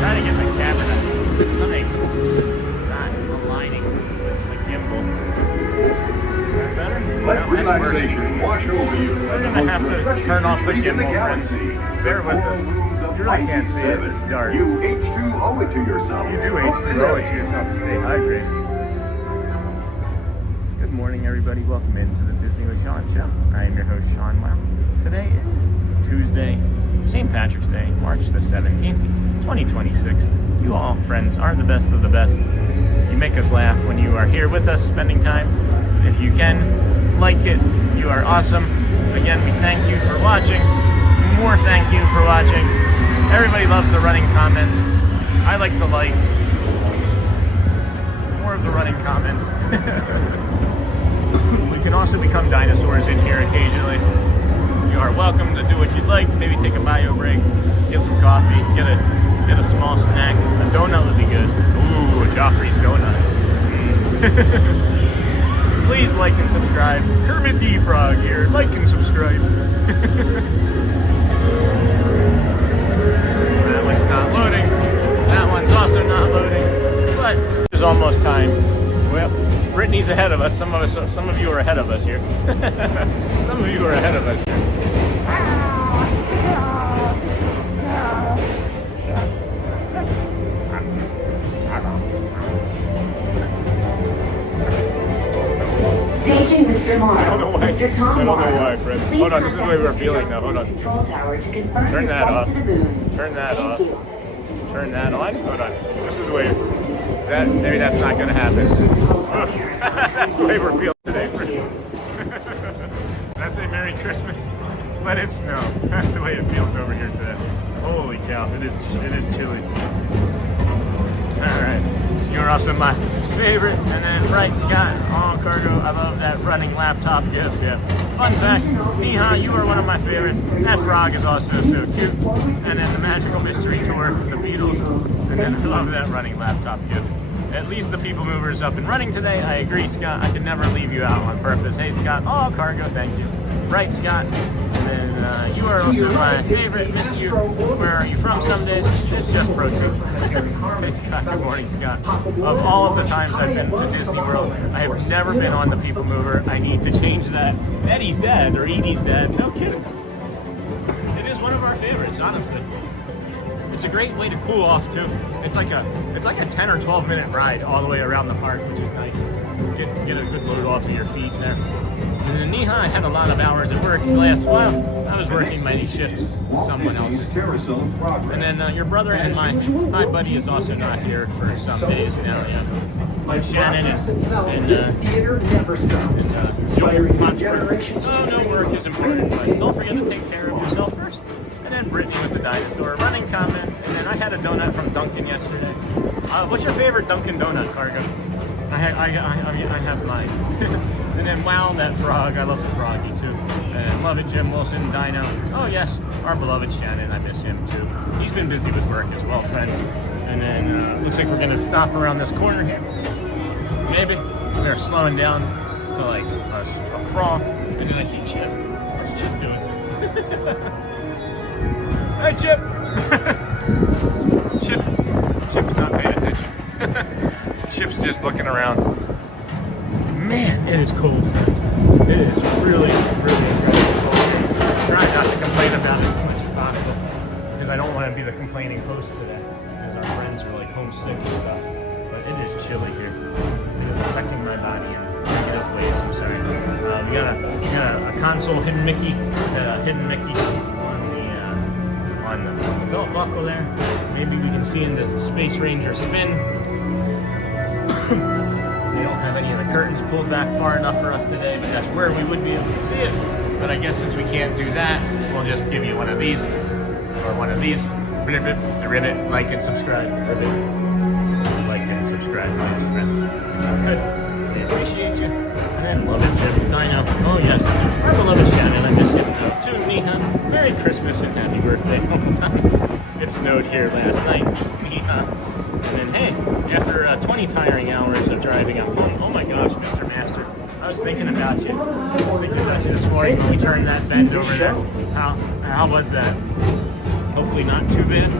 trying to get the camera something not aligning with the gimbal. Is that better? Let No, that's worse. relaxation wash over you. We're gonna have to turn off the gimbal, friends. Bear with us. You really can't see it. It's dark. You H2O it to yourself. You do H2O it to yourself to stay hydrated. Good morning, everybody. Welcome into the Disney with Sean show. I am your host, Sean Wow. Today is Tuesday, St. Patrick's Day, March the 17th, 2026. You all, friends, are the best of the best. You make us laugh when you are here with us, spending time. If you can, like it. You are awesome. Again, we thank you for watching. More thank you for watching. Everybody loves the running comments. I like the light. More of the running comments. We can also become dinosaurs in here occasionally. You are welcome to do what you'd like. Maybe take a bio break, get some coffee, get a small snack. A donut would be good. Ooh, a Joffrey's donut. Please like and subscribe. Kermit the Frog here. Like and subscribe. That one's not loading. That one's also not loading. But it's almost time. Well, Brittany's ahead of us. Some of you are ahead of us here. Some of you are ahead of us here. Mr. Morrow, I don't know why. Mr. Tom I don't know Morrow, why, friends. please Hold on, this is the way we're contact feeling now. Hold on. Control tower to confirm Turn your that flight off. to the moon. Turn that Thank off. you. Turn that on. Hold on. This is the way. Maybe that's not going to happen. That's the way we're feeling today, friends. I say Merry Christmas. Let it snow. That's the way it feels over here today. Holy cow! It is chilly. All right. You're also my favorite. And then right, Scott, all cargo. I love that running laptop gift. Yeah. Fun fact, Neha, you are one of my favorites. That frog is also so cute. And then the Magical Mystery Tour, the Beatles. And then I love that running laptop gift. At least the People Mover is up and running today. I agree, Scott. I could never leave you out on purpose. Hey, Scott, all cargo, thank you. Right, Scott. And then you are also my favorite. Missed you. Where are you from some days? It's just protein. Hey, Scott. Good morning, Scott. Of all of the times I've been to Disney World, I have never been on the People Mover. I need to change that. Eddie's dad or Edie's dad. No kidding. It is one of our favorites, honestly. It's a great way to cool off too. It's like a 10 or 12 minute ride all the way around the park, which is nice. Get a good load off of your feet there. And then Neha, I had a lot of hours at work last while. I was working many shifts, someone else's. And then your brother and my buddy is also not here for some days now. Yeah. Shannon and theater never stops. Joel, oh, no work is important, but don't forget to take care of yourself first. And then Brittany with the dinosaur, running comment. And then I had a donut from Dunkin' yesterday. What's your favorite Dunkin' donut, Cargo? I have mine. And then wow, that frog. I love the froggy too. And love it, Jim Wilson, Dino. Oh yes, our beloved Shannon. I miss him too. He's been busy with work as well, friends. And then looks like we're gonna stop around this corner here. Maybe they're slowing down to like a crawl. And then I see Chip. What's Chip doing? Hey, Chip. Chip's not paying attention. Chip's just looking around. Man, it is cold, friend. It is really, really incredibly cold. Try not to complain about it as much as possible, because I don't want to be the complaining host today, because our friends are like homesick and stuff. But it is chilly here. It is affecting my body in negative ways. I'm sorry. We got a console hidden Mickey on the belt buckle there. Maybe we can see in the Space Ranger spin. They don't have any of the curtains pulled back far enough for us today, but that's where we would be able to see it. But I guess since we can't do that, we'll just give you one of these, or one of these. Ribbit, like and subscribe. Ribbit, like and subscribe, my friends. Good. We appreciate you. And then love it, Jim Dino. Oh yes, our beloved Shannon. I miss him too. Neha, Merry Christmas and Happy Birthday, Uncle Thomas. It snowed here last night. Neha. And then, hey, after 20 tiring hours of driving out home, oh my gosh, Mr. Master, I was thinking about you. I was thinking about you this morning when we turned that bend over there. How was that? Hopefully not too bad.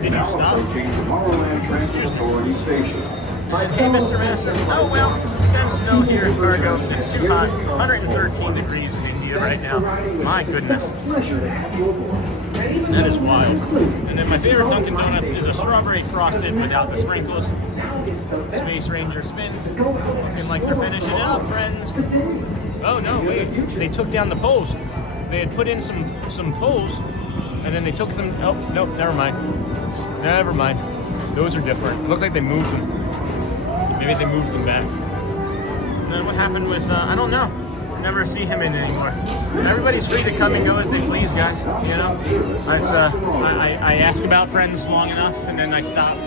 Did you stop? Tomorrowland Transit Authority Station. Hey, Mr. Master. Oh, well, send snow here in Cargo. It's too hot. 113 degrees in India right now. My goodness. That is wild. And then my favorite Dunkin' Donuts is a strawberry frosted without the sprinkles. Space Ranger spin. Looking like they're finishing it up, friends. Oh, no, wait. They took down the poles. They had put in some poles, and then they took them. Oh, no, never mind. Never mind. Those are different. It looks like they moved them. Maybe they moved them back. And then what happened with, I don't know. Never see him in anymore. Everybody's free to come and go as they please, guys. You know, it's, I ask about friends long enough, and then I stop.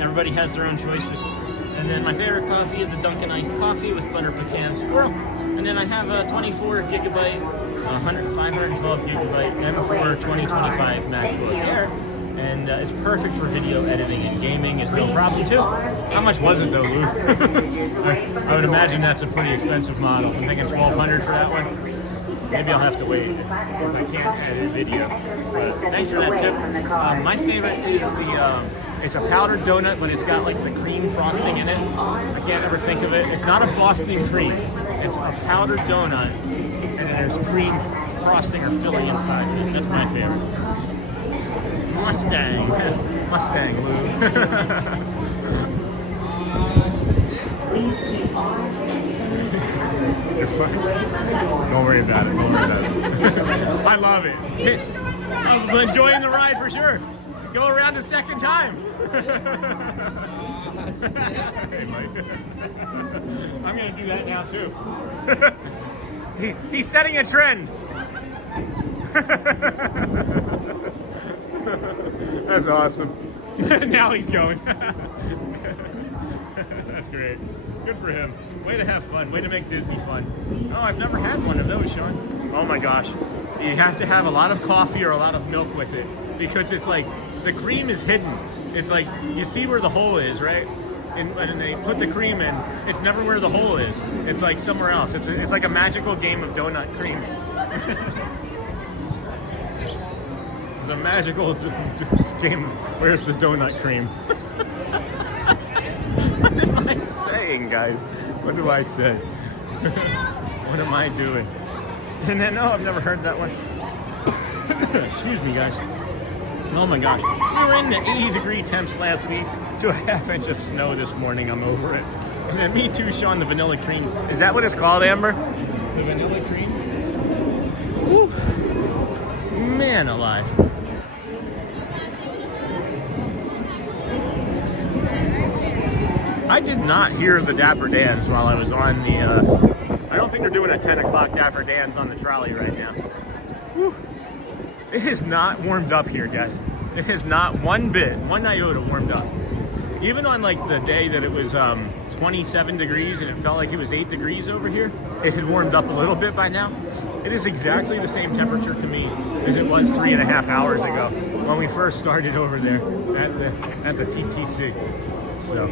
Everybody has their own choices. And then my favorite coffee is a Dunkin' iced coffee with butter pecan swirl. And then I have a 24 gigabyte, 512 gigabyte M4 2025 MacBook Air. And it's perfect for video editing and gaming. It's no problem too. How much was it though, Lou? I would imagine that's a pretty expensive model. I'm thinking $1,200 for that one. Maybe I'll have to wait if I can't edit video. But thanks for that tip. My favorite is it's a powdered donut, but it's got like the cream frosting in it. I can't ever think of it. It's not a Boston cream. It's a powdered donut, and there's cream frosting or filling inside of it. That's my favorite. Mustang, Lou. Please keep arms and You're fine. Don't worry about it. Don't worry about it. I love it. I'm enjoying the ride for sure. Go around a second time. Hey, Mike. I'm gonna do that now too. He's setting a trend. That's awesome. Now he's going. That's great. Good for him. Way to have fun. Way to make Disney fun. Oh, I've never had one of those, Sean. Oh my gosh. You have to have a lot of coffee or a lot of milk with it because it's like the cream is hidden. It's like you see where the hole is, right? And they put the cream in. It's never where the hole is. It's like somewhere else. It's like a magical game of donut cream. It's a magical game of where's the donut cream. What am I saying, guys? What do I say? What am I doing? And then, oh, I've never heard that one. Excuse me, guys. Oh my gosh. We were in the 80-degree temps last week to a half-inch of snow this morning. I'm over it. And then me too, Sean, the vanilla cream. Is that what it's called, Amber? The vanilla cream? Woo. Man alive. I did not hear the Dapper Dans while I was on the, I don't think they're doing a 10 o'clock Dapper Dans on the trolley right now. Whew. It is not warmed up here, guys. It is not one iota warmed up. Even on like the day that it was 27 degrees and it felt like it was 8 degrees over here, it had warmed up a little bit by now. It is exactly the same temperature to me as it was 3.5 hours ago when we first started over there at the TTC. So,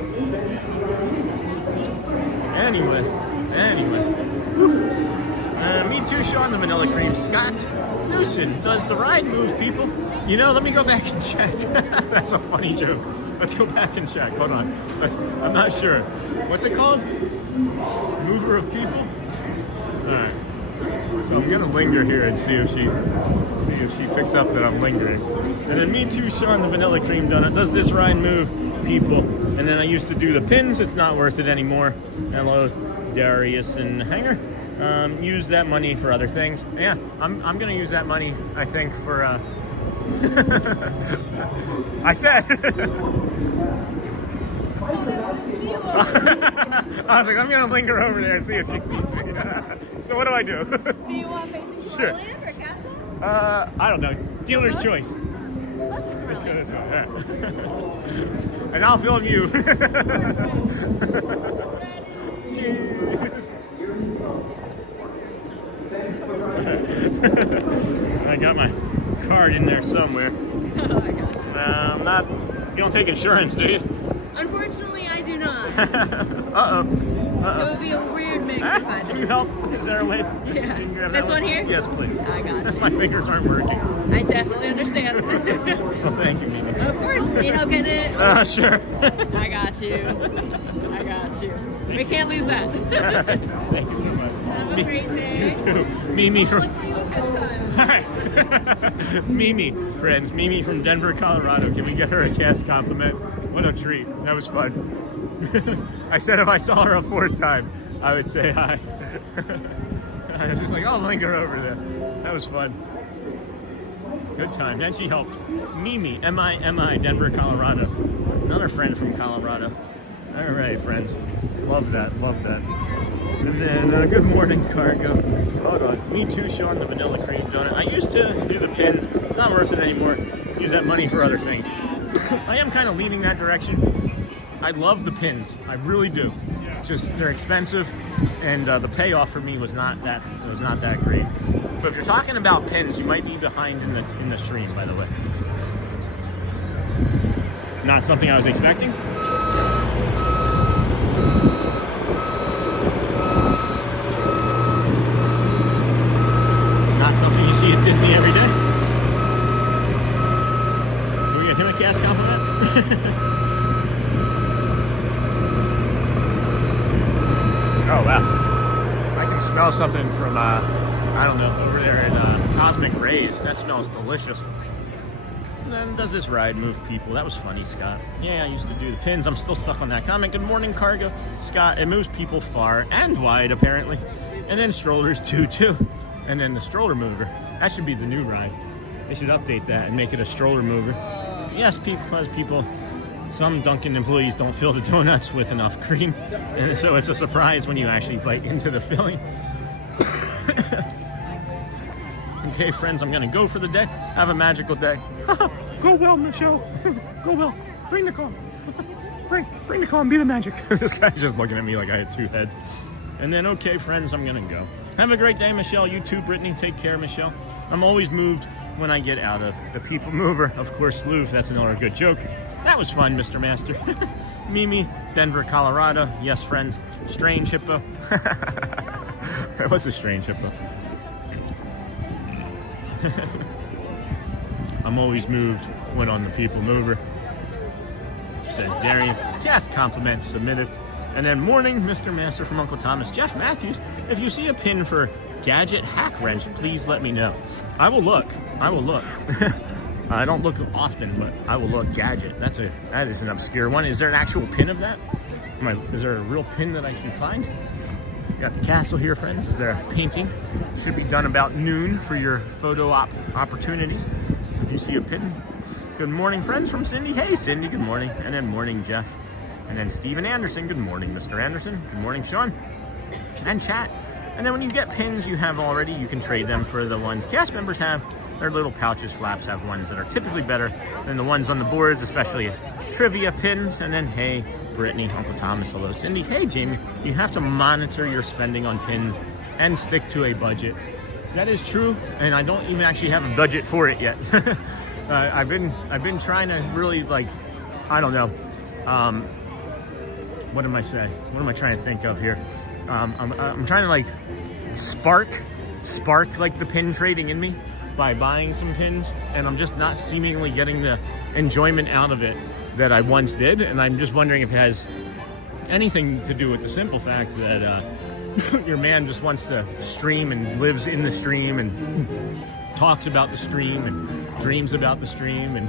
anyway. Me too, Sean, the vanilla cream. Scott Newson does the ride move, people. You know, let me go back and check. That's a funny joke. Let's go back and check. Hold on. I'm not sure. What's it called? Mover of people? All right. So I'm gonna linger here and see if she picks up that I'm lingering. And then me too, Sean, the vanilla cream donut does this ride move, people. And then I used to do the pins. It's not worth it anymore. Hello, Darius and Hanger. Use that money for other things. Yeah, I'm gonna use that money, I think, for I said I was like, I'm gonna linger over there and see if she sees me. So what do I do? Do you want facing Sure. Floridian or Castle? I don't know. Dealer's choice. Let's go this way. Yeah. And I'll film you. I got my card in there somewhere. You don't take insurance, do you? Unfortunately, I do not. Uh-oh. It would be a weird mix if I did. Can you help? Is there a way? Yeah. You can grab This that one here? Yes, please. I got you. My fingers aren't working. I definitely understand. Well, thank you, Mimi. Of course. Need help getting it? Sure. I got you. I got you. We can't lose that. Thank you so much. Have a great day. You too. Mimi from... Good time. All right. Mimi, friends. Mimi from Denver, Colorado. Can we get her a cast compliment? What a treat. That was fun. I said if I saw her a fourth time, I would say hi. I was just like, I'll linger over there. That was fun. Good time. Then she helped Mimi, M-I, Denver, Colorado. Another friend from Colorado. All right, friends. Love that. And then, good morning, cargo. Hold on. Me too, Sean, the vanilla cream donut. I used to do the pins. It's not worth it anymore. Use that money for other things. I am kind of leaning that direction. I love the pins. I really do. Just they're expensive, and the payoff for me was not that great. But if you're talking about pins, you might be behind in the stream, by the way. Not something I was expecting. Not something you see at Disney every day. Can we get him a cast compliment? Oh wow! I can smell something from I don't know, over there in Cosmic Rays. That smells delicious. And then does this ride move people? That was funny, Scott. Yeah, I used to do the pins. I'm still stuck on that comment. Good morning, cargo. Scott, it moves people far and wide, apparently. And then strollers too. And then the stroller mover. That should be the new ride. They should update that and make it a stroller mover. Yes, because some Dunkin' employees don't fill the donuts with enough cream. And so it's a surprise when you actually bite into the filling. Okay, friends, I'm gonna go for the day. Have a magical day. Go well, Michelle. Go well. Bring the car. Bring the car and be the magic. This guy's just looking at me like I had two heads. And then, okay, friends, I'm gonna go. Have a great day, Michelle. You too, Brittany. Take care, Michelle. I'm always moved when I get out of the people mover. Of course, Loof, that's another good joke. That was fun, Mr. Master. Mimi, Denver, Colorado. Yes, friends. Strange hippo. That was a strange hippo. I'm always moved when on the people mover. Says Darian. Yes, compliment submitted. And then morning, Mr. Master from Uncle Thomas. Jeff Matthews, if you see a pin for gadget hack wrench, please let me know. I will look. I will look. I don't look often, but I will look. Gadget. That is an obscure one. Is there an actual pin of that? Is there a real pin that I can find? Got the castle here, friends. Is there a painting? Should be done about noon for your photo opportunities. If you see a pin. Good morning, friends, from Cindy. Hey, Cindy, good morning. And then morning, Jeff. And then Stephen Anderson. Good morning, Mr. Anderson. Good morning, Sean. And chat. And then when you get pins you have already, you can trade them for the ones cast members have. Their little pouches, flaps have ones that are typically better than the ones on the boards, especially trivia pins. And then, hey, Brittany, Uncle Thomas, hello, Cindy. Hey, Jamie, you have to monitor your spending on pins and stick to a budget. That is true, and I don't even actually have a budget for it yet. I've been trying to really, like, I don't know. What am I saying? What am I trying to think of here? I'm trying to like spark like the pin trading in me by buying some pins, and I'm just not seemingly getting the enjoyment out of it that I once did. And I'm just wondering if it has anything to do with the simple fact that your man just wants to stream and lives in the stream and talks about the stream and dreams about the stream and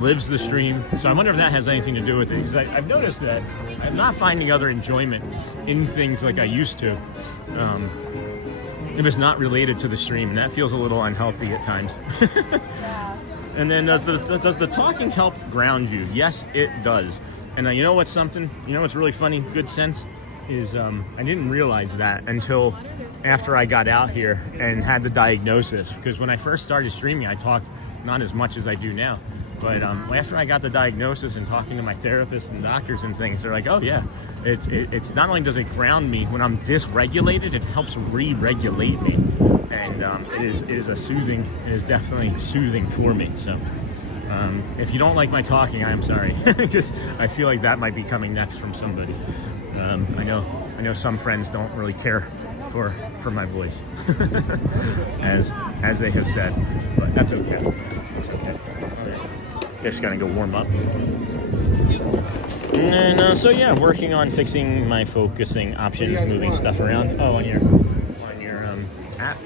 lives the stream. So I wonder if that has anything to do with it, because I've noticed that I'm not finding other enjoyment in things like I used to if it's not related to the stream, and that feels a little unhealthy at times. And then does the talking help ground you? Yes, it does. And you know what's something? You know what's really funny? Good sense is I didn't realize that until after I got out here and had the diagnosis, because when I first started streaming I talked not as much as I do now. But after I got the diagnosis and talking to my therapists and doctors and things, they're like, oh yeah, it's not only does it ground me when I'm dysregulated, it helps re-regulate me. And it is definitely soothing for me. So if you don't like my talking, I am sorry, because I feel like that might be coming next from somebody. I know some friends don't really care for my voice, as they have said, but that's okay. It's okay. Just gonna go warm up. And so yeah, working on fixing my focusing options, moving stuff around. Oh, on your app.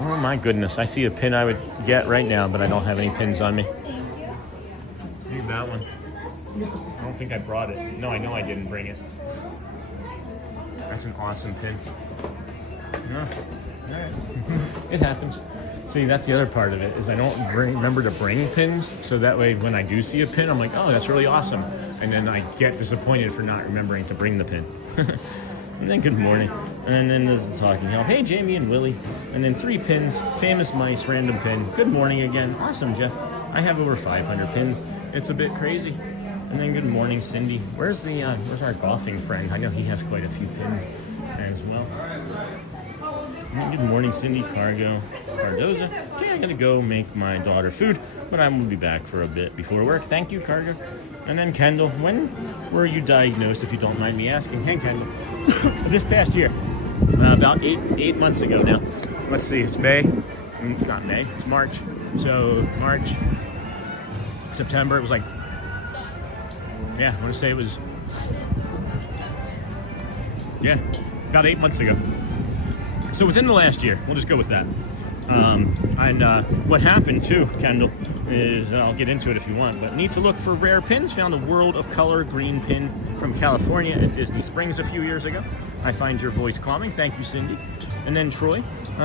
Oh my goodness, I see a pin I would get right now, but I don't have any pins on me. Maybe that one. I don't think I brought it. No, I know I didn't bring it. That's an awesome pin. No. All right. It happens. See, that's the other part of it, is I don't remember to bring pins, so that way when I do see a pin, I'm like, oh, that's really awesome. And then I get disappointed for not remembering to bring the pin. And then good morning. And then there's the talking help. Hey, Jamie and Willie. And then 3 pins, famous mice, random pin. Good morning again. Awesome, Jeff. I have over 500 pins. It's a bit crazy. And then good morning, Cindy. Where's our golfing friend? I know he has quite a few pins as well. Good morning, Cindy. Cardoza. Okay, I'm gonna go make my daughter food, but I will be back for a bit before work. Thank you, Cargo. And then Kendall, when were you diagnosed, if you don't mind me asking? Hey, Kendall. This past year, about eight months ago now. Let's see, it's May. It's not May, it's March. So March, September, it was like, yeah, I want to say it was, yeah, about 8 months ago. So within the last year, we'll just go with that. And what happened too, Kendall, is, I'll get into it if you want, but need to look for rare pins. Found a World of Color green pin from California at Disney Springs a few years ago. I find your voice calming. Thank you, Cindy. And then Troy,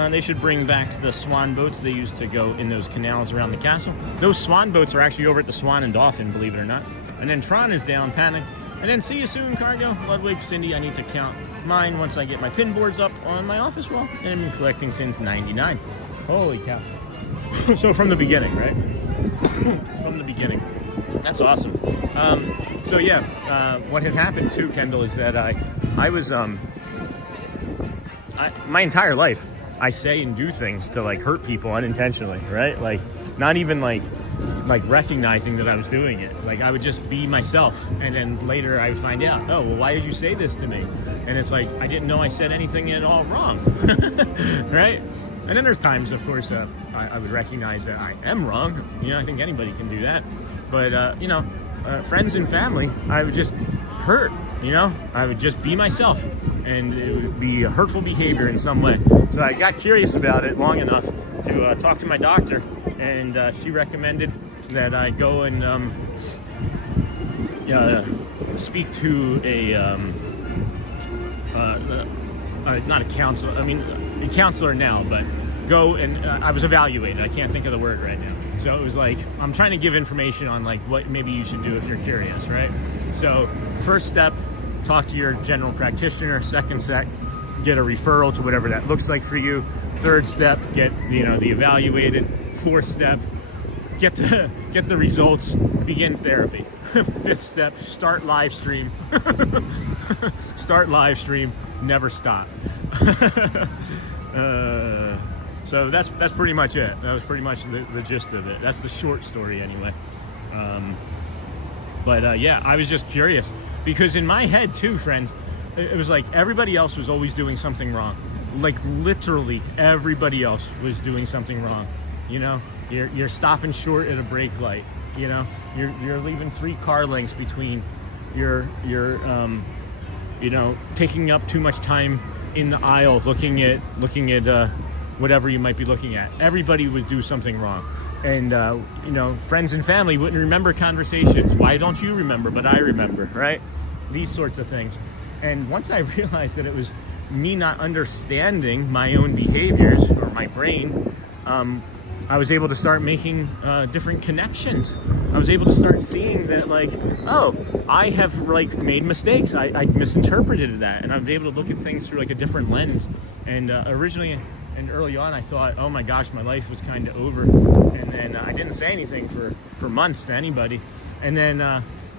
they should bring back the swan boats they used to go in those canals around the castle. Those swan boats are actually over at the Swan and Dolphin, believe it or not. And then Tron is down, panic. And then see you soon, Cargo. Ludwig, Cindy, I need to count mine once I get my pin boards up on my office wall. And I've been collecting since '99. Holy cow. So from the beginning, right? From the beginning. That's awesome. So yeah, what had happened too, Kendall, is that I was, my entire life, I say and do things to like hurt people unintentionally, right? Like not even like recognizing that I was doing it. Like I would just be myself, and then later I would find out, oh, well, why did you say this to me? And it's like, I didn't know I said anything at all wrong, right? And then there's times, of course, I would recognize that I am wrong. You know, I think anybody can do that. But, you know, friends and family, I would just hurt, you know? I would just be myself, and it would be a hurtful behavior in some way. So I got curious about it long enough to talk to my doctor, and she recommended that I go and speak to not a counselor, I mean, a counselor now, but go and I was evaluated. I can't think of the word right now. So it was like, I'm trying to give information on like what maybe you should do if you're curious, right? So first step, talk to your general practitioner. Second step, get a referral to whatever that looks like for you. Third step, get, you know, the evaluated. Fourth step, get the results, begin therapy. Fifth step, start live stream. Start live stream, never stop. So that's pretty much it. That was pretty much the gist of it. That's the short story anyway. Yeah, I was just curious because in my head too, friends, it was like everybody else was always doing something wrong. Like literally everybody else was doing something wrong. You know, you're stopping short at a brake light. You know, you're leaving 3 car lengths between. You're you know, taking up too much time in the aisle looking at whatever you might be looking at. Everybody would do something wrong. And you know, friends and family wouldn't remember conversations. Why don't you remember, but I remember, right? These sorts of things. And once I realized that it was me not understanding my own behaviors or my brain, I was able to start making different connections. I was able to start seeing that, like, oh, I have like made mistakes. I misinterpreted that, and I'm able to look at things through like a different lens. And originally and early on, I thought, oh my gosh, my life was kind of over. And then I didn't say anything for months to anybody. And then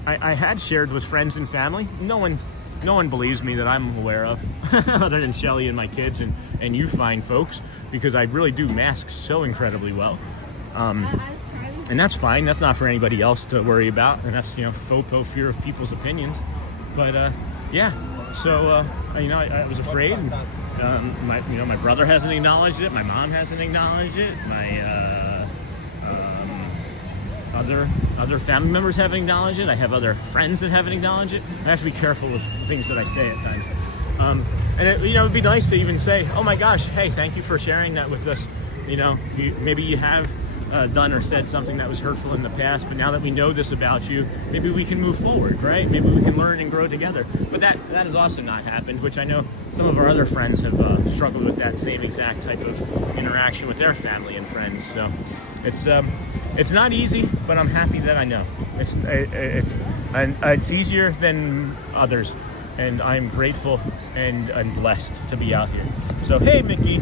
I had shared with friends and family. No one believes me that I'm aware of, other than Shelly and my kids and you fine folks, because I really do mask so incredibly well. And that's fine. That's not for anybody else to worry about. And that's, you know, FOPO, fear of people's opinions. But yeah, so you know, I was afraid. And, my brother hasn't acknowledged it. My mom hasn't acknowledged it. My other family members haven't acknowledged it. I have other friends that haven't acknowledged it. I have to be careful with things that I say at times. And it, you know, it'd be nice to even say, oh my gosh, hey, thank you for sharing that with us. You know, maybe you have done or said something that was hurtful in the past, but now that we know this about you, maybe we can move forward, right? Maybe we can learn and grow together. But that has also not happened, which I know some of our other friends have struggled with that same exact type of interaction with their family and friends. So it's not easy, but I'm happy that I know. It's easier than others, and I'm grateful and blessed to be out here. So hey, Mickey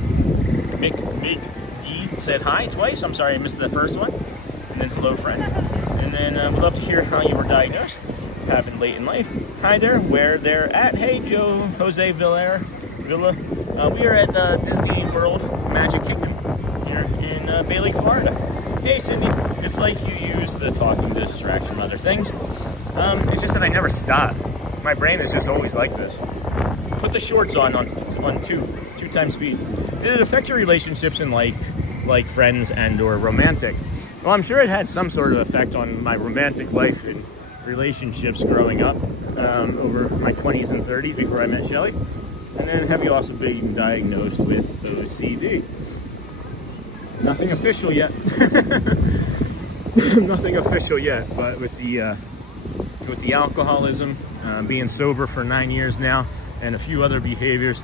said hi twice. I'm sorry I missed the first one. And then hello, friend. And then we'd love to hear how you were diagnosed. Happened late in life. Hi there, where they're at. Hey, Jose Villa. We are at Disney World Magic Kingdom here in Bay Lake, Florida. Hey, Cindy. It's like you use the talking to distract from other things. It's just that I never stop. My brain is just always like this. Put the shorts on two times speed. Did it affect your relationships in like friends and or romantic? Well, I'm sure it had some sort of effect on my romantic life and relationships growing up over my 20s and 30s before I met Shelly. And then have you also been diagnosed with OCD? Nothing official yet. nothing official yet, but with the alcoholism, being sober for 9 years now, and a few other behaviors,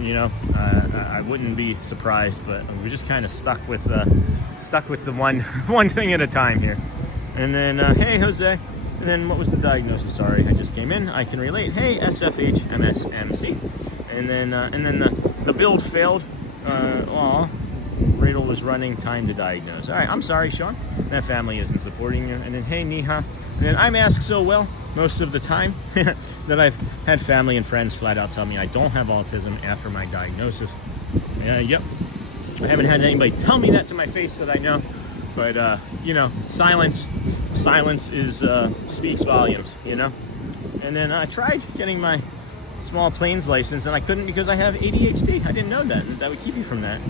you know, I wouldn't be surprised, but we're just kind of stuck with the one thing at a time here. And then, hey, Jose. And then what was the diagnosis? Sorry, I just came in. I can relate. Hey, SFH MSMC. And then the build failed. Radel was running, time to diagnose. All right, I'm sorry, Sean. That family isn't supporting you. And then, hey, Neha. And then I mask so well most of the time that I've had family and friends flat out tell me I don't have autism after my diagnosis. Yep. I haven't had anybody tell me that to my face that I know. But, you know, silence is, speaks volumes, you know? And then I tried getting my small planes license, and I couldn't because I have ADHD. I didn't know that would keep you from that.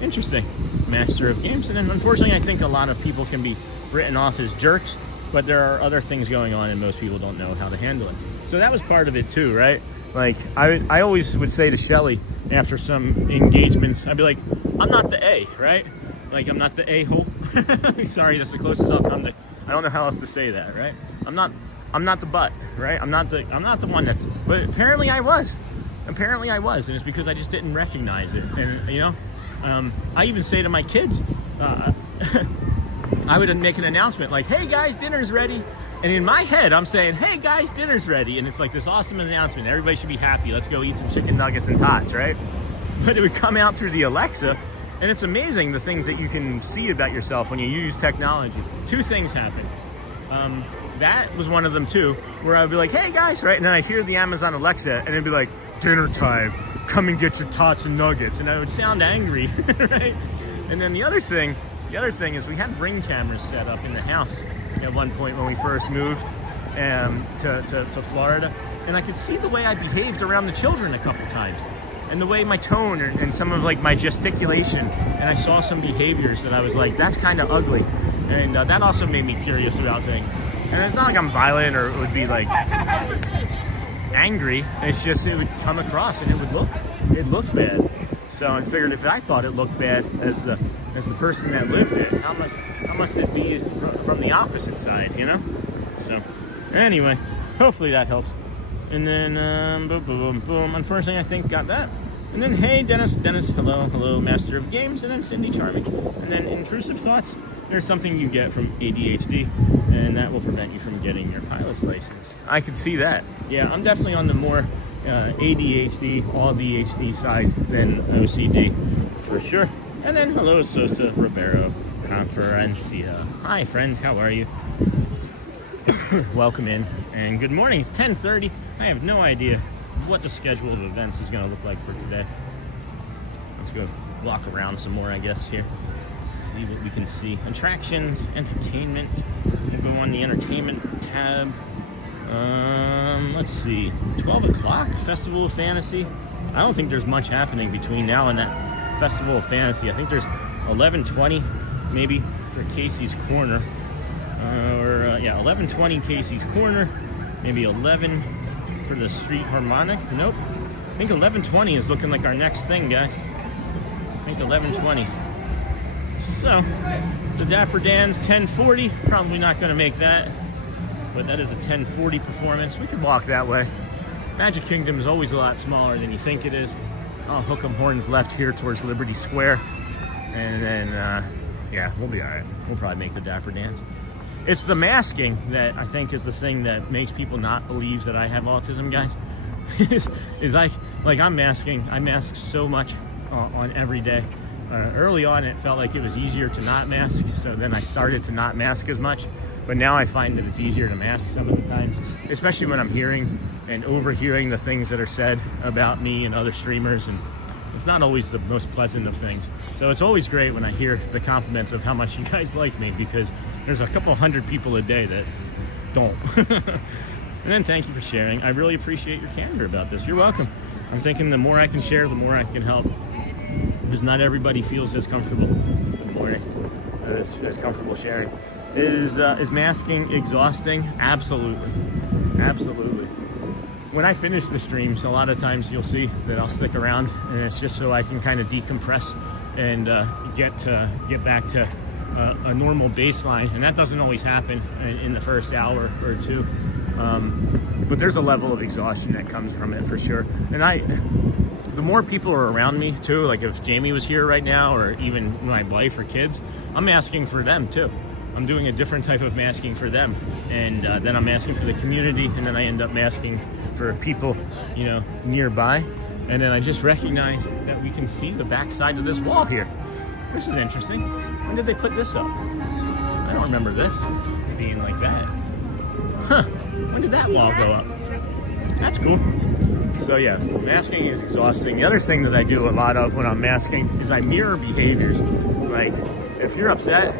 Interesting. Master of games. And then, unfortunately, I think a lot of people can be written off as jerks, but there are other things going on, and most people don't know how to handle it. So that was part of it, too, right? Like, I always would say to Shelly after some engagements, I'd be like, I'm not the A, right? Like, I'm not the a-hole. Sorry, that's the closest I'll come to. I don't know how else to say that, right? I'm not the butt, right? I'm not the one that's. But apparently I was. Apparently I was, and it's because I just didn't recognize it. And you know, I even say to my kids, I would make an announcement like, "Hey guys, dinner's ready." And in my head, I'm saying, "Hey guys, dinner's ready," and it's like this awesome announcement. Everybody should be happy. Let's go eat some chicken nuggets and tots, right? But it would come out through the Alexa. And it's amazing the things that you can see about yourself when you use technology. Two things happen. That was one of them too, where I'd be like, hey guys, right? And then I'd hear the Amazon Alexa and it'd be like, dinner time, come and get your tots and nuggets. And I would sound angry, right? And then the other thing is we had Ring cameras set up in the house at one point when we first moved to Florida. And I could see the way I behaved around the children a couple times. And the way my tone and some of like my gesticulation, and I saw some behaviors that I was like, that's kind of ugly. And that also made me curious about things. And it's not like I'm violent or it would be like angry. It's just, it would come across and it looked bad. So I figured if I thought it looked bad as the person that lived it, how must it be from the opposite side, you know? So anyway, hopefully that helps. And then, boom, boom, boom, boom. Unfortunately, I think got that. And then, hey, Dennis, hello, Master of Games. And then Cindy, charming. And then intrusive thoughts. There's something you get from ADHD, and that will prevent you from getting your pilot's license. I could see that. Yeah, I'm definitely on the more ADHD, all DHD side than OCD, for sure. And then, hello, Sosa Ribeiro, Conferencia. Hi, friend, how are you? Welcome in, and good morning. It's 10:30. I have no idea what the schedule of events is going to look like for today. Let's go walk around some more, I guess, here. See what we can see. Attractions, entertainment. We'll go on the entertainment tab. Let's see. 12 o'clock, Festival of Fantasy. I don't think there's much happening between now and that Festival of Fantasy. I think there's 11:20 maybe for Casey's Corner. 11:20 Casey's Corner. Maybe 11 for the Street Harmonic. Nope. I think 11:20 is looking like our next thing, guys. I think 11:20. So, the Dapper Dans 10:40. Probably not going to make that, but that is a 10:40 performance. We could walk that way. Magic Kingdom is always a lot smaller than you think it is. I'll hook 'em horns left here towards Liberty Square, and then yeah, we'll be all right. We'll probably make the Dapper Dans. It's the masking that I think is the thing that makes people not believe that I have autism, guys. is I'm masking. I mask so much on every day. Early on, it felt like it was easier to not mask, so then I started to not mask as much. But now I find that it's easier to mask some of the times, especially when I'm hearing and overhearing the things that are said about me and other streamers, and it's not always the most pleasant of things. So it's always great when I hear the compliments of how much you guys like me, because there's a couple hundred people a day that don't. And then thank you for sharing. I really appreciate your candor about this. You're welcome. I'm thinking the more I can share, the more I can help, because not everybody feels as comfortable as comfortable sharing. Is masking exhausting? Absolutely. Absolutely. When I finish the streams, a lot of times you'll see that I'll stick around, and it's just so I can kind of decompress and get back to a normal baseline, and that doesn't always happen in the first hour or two. But there's a level of exhaustion that comes from it for sure. And the more people are around me too, like if Jamie was here right now, or even my wife or kids, I'm asking for them too. I'm doing a different type of masking for them, and then I'm asking for the community, and then I end up masking for people, you know, nearby. And then I just recognize that we can see the backside of this wall here. This is interesting. When did they put this up? I don't remember this being like that. Huh, when did that wall go up? That's cool. So yeah, masking is exhausting. The other thing that I do a lot of when I'm masking is I mirror behaviors. Like, if you're upset,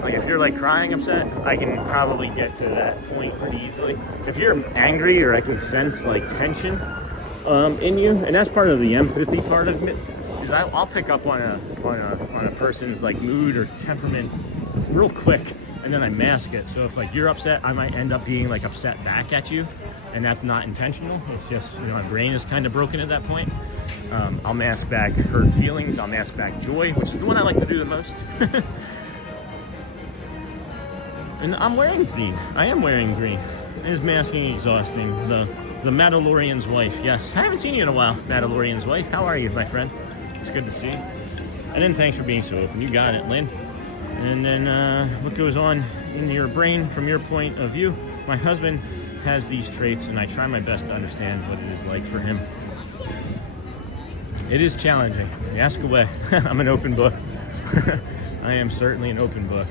like if you're like crying upset, I can probably get to that point pretty easily. If you're angry, or I can sense like tension in you, and that's part of the empathy part of it, is I'll pick up on a person's like mood or temperament real quick, and then I mask it. So if like you're upset, I might end up being like upset back at you, and that's not intentional. It's just, you know, my brain is kind of broken at that point. I'll mask back hurt feelings. I'll mask back joy, which is the one I like to do the most. And I'm wearing green. I am wearing green. Is masking exhausting? The Mandalorian's wife. Yes, I haven't seen you in a while, Mandalorian's wife. How are you, my friend? It's good to see you. And then thanks for being so open. You got it, Lynn. And then what goes on in your brain from your point of view? My husband has these traits, and I try my best to understand what it is like for him. It is challenging. Ask away. I'm an open book. I am certainly an open book.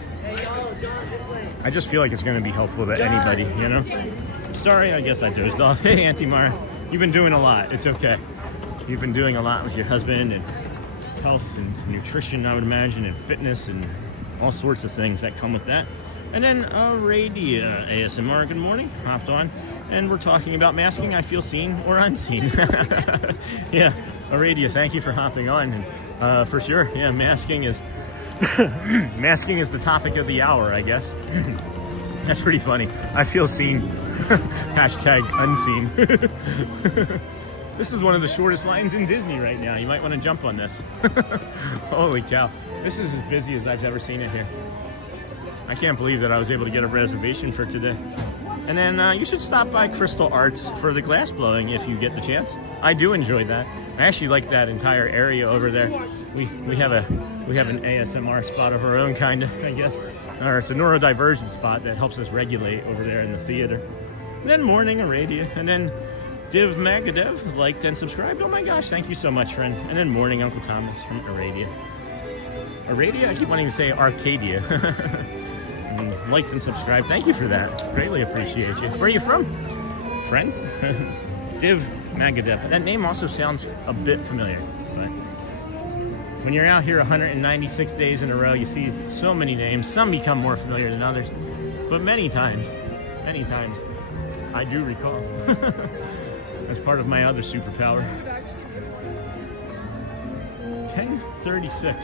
I just feel like it's going to be helpful to anybody, you know? Sorry, I guess I dozed off. Hey, Auntie Mara, you've been doing a lot. It's okay. You've been doing a lot with your husband, and health and nutrition, I would imagine, and fitness, and all sorts of things that come with that. And then Radia ASMR, good morning, hopped on, and we're talking about masking. I feel seen or unseen. Yeah, Radia, thank you for hopping on. And for sure, yeah, masking is masking is the topic of the hour, I guess. That's pretty funny. I feel seen. Hashtag unseen. This is one of the shortest lines in Disney right now. You might want to jump on this. Holy cow. This is as busy as I've ever seen it here. I can't believe that I was able to get a reservation for today. And then you should stop by Crystal Arts for the glass blowing if you get the chance. I do enjoy that. I actually like that entire area over there. We have an ASMR spot of our own, kind of, I guess. Or it's a neurodivergent spot that helps us regulate over there in the theater. And then morning, Aradia. And then Div Magadev liked and subscribed. Oh my gosh, thank you so much, friend. And then morning, Uncle Thomas from Aradia. Aradia? I keep wanting to say Arcadia. And liked and subscribed. Thank you for that. Greatly appreciate you. Where are you from? Friend? Div Magadev. That name also sounds a bit familiar. But when you're out here 196 days in a row, you see so many names. Some become more familiar than others. But many times, I do recall. That's part of my other superpower. 10:36.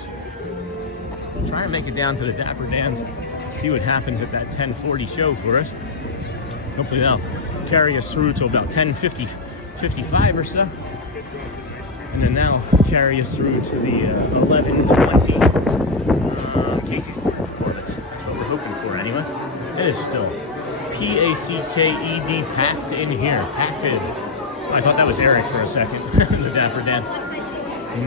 Try and make it down to the Dapper Dans. See what happens at that 10:40 show for us. Hopefully they'll carry us through to about 10:55 or so. And then that'll carry us through to the 11:20 Casey's performance. That's what we're hoping for anyway. It is still P-A-C-K-E-D, packed in here. Packed in. I thought that was Eric for a second. The Dapper Dan.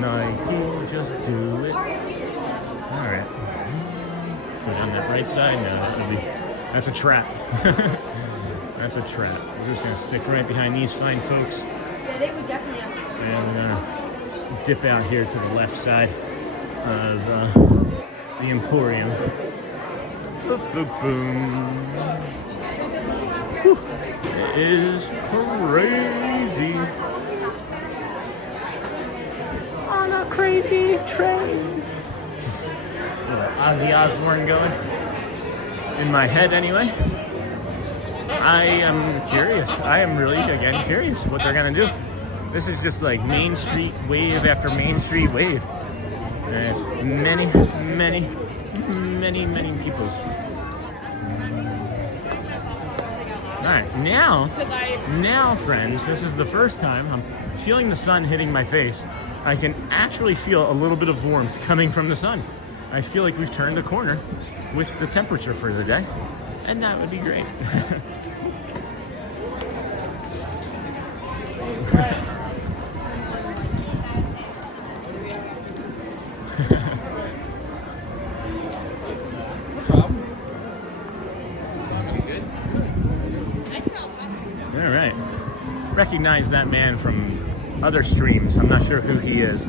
Nike, just do it. Alright. Go down that right side. No, that's a trap. That's a trap. We're just going to stick right behind these fine folks. Yeah, they would definitely have to. And dip out here to the left side of the Emporium. Boop, boop, boom. Whew. It is crazy. On a crazy train. Ozzy Osbourne going. In my head, anyway. I am curious. I am really, again, curious what they're going to do. This is just like Main Street wave after Main Street wave. There's many, many, many, many peoples. Alright, now, friends, this is the first time I'm feeling the sun hitting my face. I can actually feel a little bit of warmth coming from the sun. I feel like we've turned a corner. with the temperature for the day, and that would be great. All right. Recognize that man from other streams. I'm not sure who he is,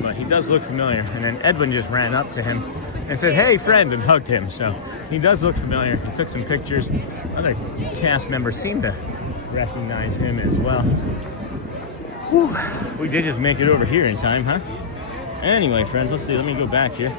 but he does look familiar. And then Edwin just ran up to him and said, "Hey, friend," and hugged him. So he does look familiar. He took some pictures. Other cast members seem to recognize him as well. Whew. We did just make it over here in time, huh? Anyway, friends, let's see. Let me go back here.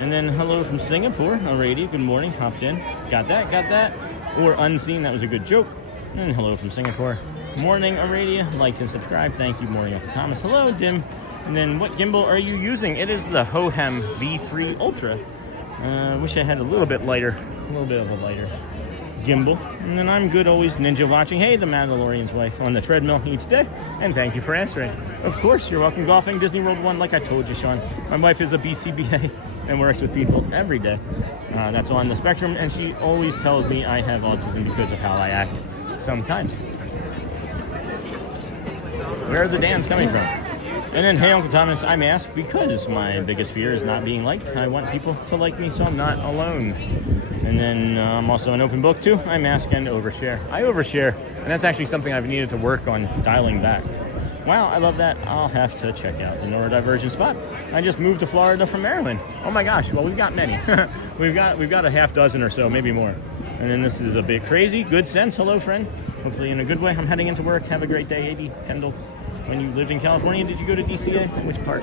And then hello from Singapore. Alrighty, good morning. Hopped in. Got that. Or unseen. That was a good joke. And hello from Singapore. Morning, Aradia. Liked and subscribed. Thank you, Morning Uncle Thomas. Hello, Dim. And then what gimbal are you using? It is the Hohem V3 Ultra. Wish I had a little bit of a lighter gimbal. And then I'm good always. Ninja watching. Hey, the Mandalorian's wife on the treadmill each day. And thank you for answering. Of course, you're welcome. Golfing, Disney World 1, like I told you, Sean. My wife is a BCBA and works with people every day. That's on the spectrum. And she always tells me I have autism because of how I act sometimes. Where are the Dans coming from? And then, hey, Uncle Thomas, I'm asked because my biggest fear is not being liked. I want people to like me so I'm not alone. And then I'm also an open book, too. I'm asked and overshare. I overshare, and that's actually something I've needed to work on dialing back. Wow, I love that. I'll have to check out the neurodivergent spot. I just moved to Florida from Maryland. Oh my gosh, well, we've got many. we've got a half dozen or so, maybe more. And then this is a bit crazy. Good sense. Hello, friend. Hopefully in a good way. I'm heading into work. Have a great day, A.D. Kendall. When you lived in California, did you go to DCA? Which part?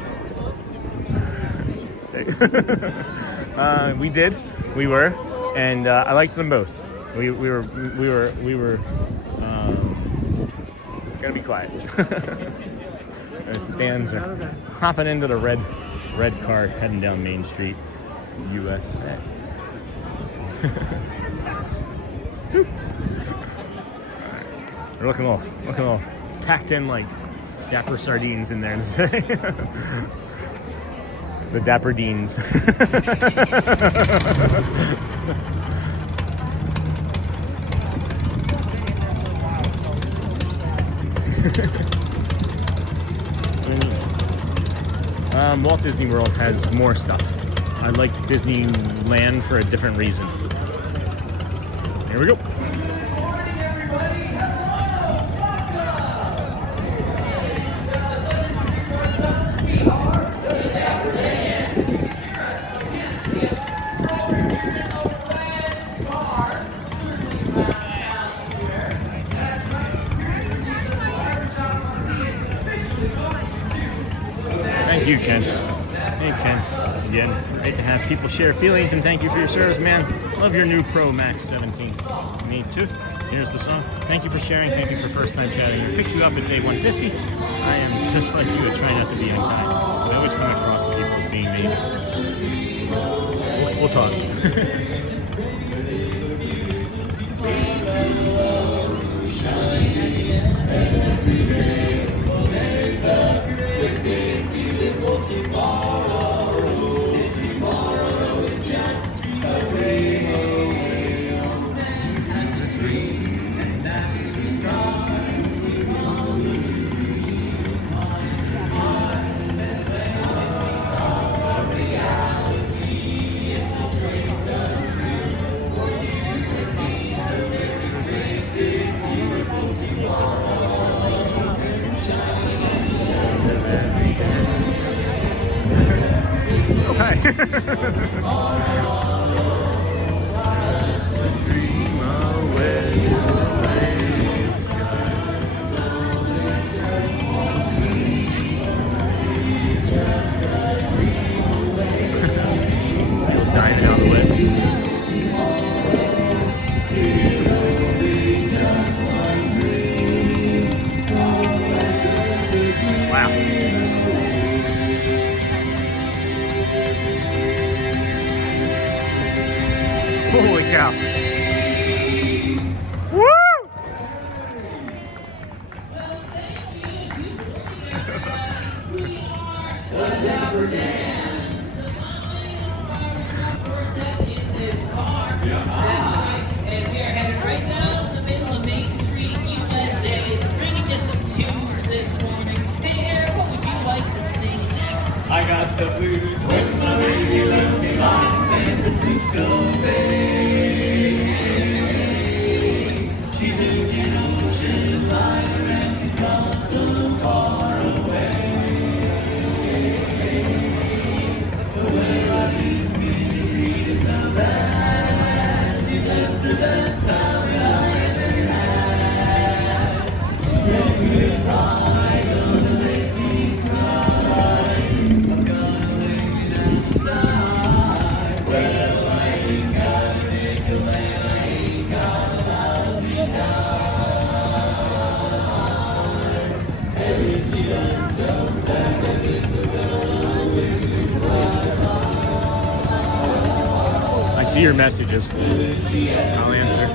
We did. We were. And I liked them both. We were gonna be quiet. As the Dans are hopping into the red car heading down Main Street, U.S.A. They're looking a little packed in like Dapper sardines in there today. The Dapper Dans. Walt Disney World has more stuff. I like Disneyland for a different reason. Here we go. Thank you, Ken. Hey, Ken. Again, great to have people share feelings, and thank you for your service, man. Love your new Pro Max 17. Me too. Here's the song. Thank you for sharing. Thank you for first time chatting. I picked you up at day 150. I am just like you. I try not to be unkind. I always come across the people as being mean. We'll talk. Tomorrow is just a dream away. That's a dream, and that's the start. Reality, it's a dream come true. For you and me, so it's a great, big, beautiful tomorrow. Shining every day. Okay. Dining out the way. Wow. Holy cow. Woo! And we are headed right down the middle of Main Street, USA, bringing you some tunes this morning. Hey, Eric, what would you like to sing next? I got the blues when my baby left me by San Francisco Bay. She took an ocean liner and she's gone so far away. So where I leave me, she is so bad. She left the best time that I ever had. She said goodbye, gonna make me cry. I'm gonna lay me down and die. Well, I ain't got a nickel and I ain't got a lousy dime. And if she don't come back, I think the girl will I see your messages. I'll answer.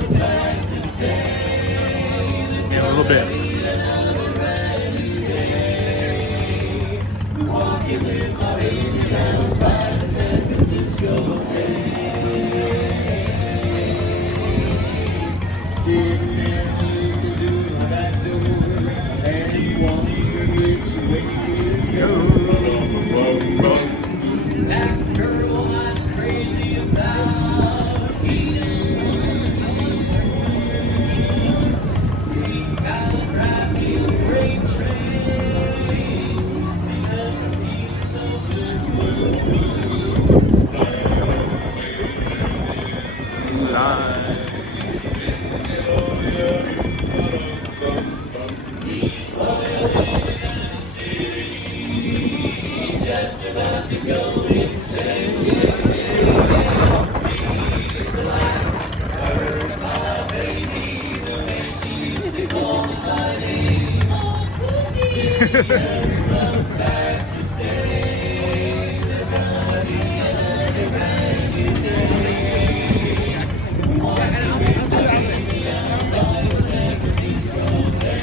In a little bit. walking with my baby down past the San Francisco Bay. Sitting there doing my back door, and you wondering which way to go. That girl I'm crazy about, we gotta drive me a freight train, because I feel so just about to go insane. Seems like I heard my baby the way she used to call my name. This year comes back to stay. There's gonna be another brand new day. Walking with my baby down by the San Francisco Bay.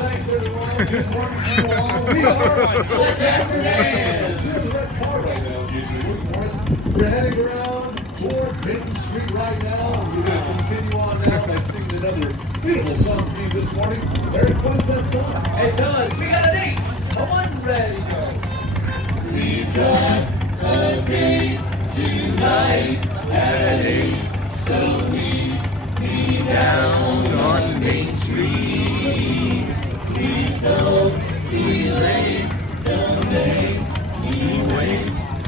Thanks everyone. Good morning to you all. We are the Dapper Dans. There's a red car right now, usually. We're heading around toward Main Street right now. We're going to continue on now by singing another beautiful song for you this morning. Eric, what is that song? It does. We got an 8. A 1 ready go. We've got a date tonight at 8, so meet me down on Main Street. Please don't be late, don't make me wait,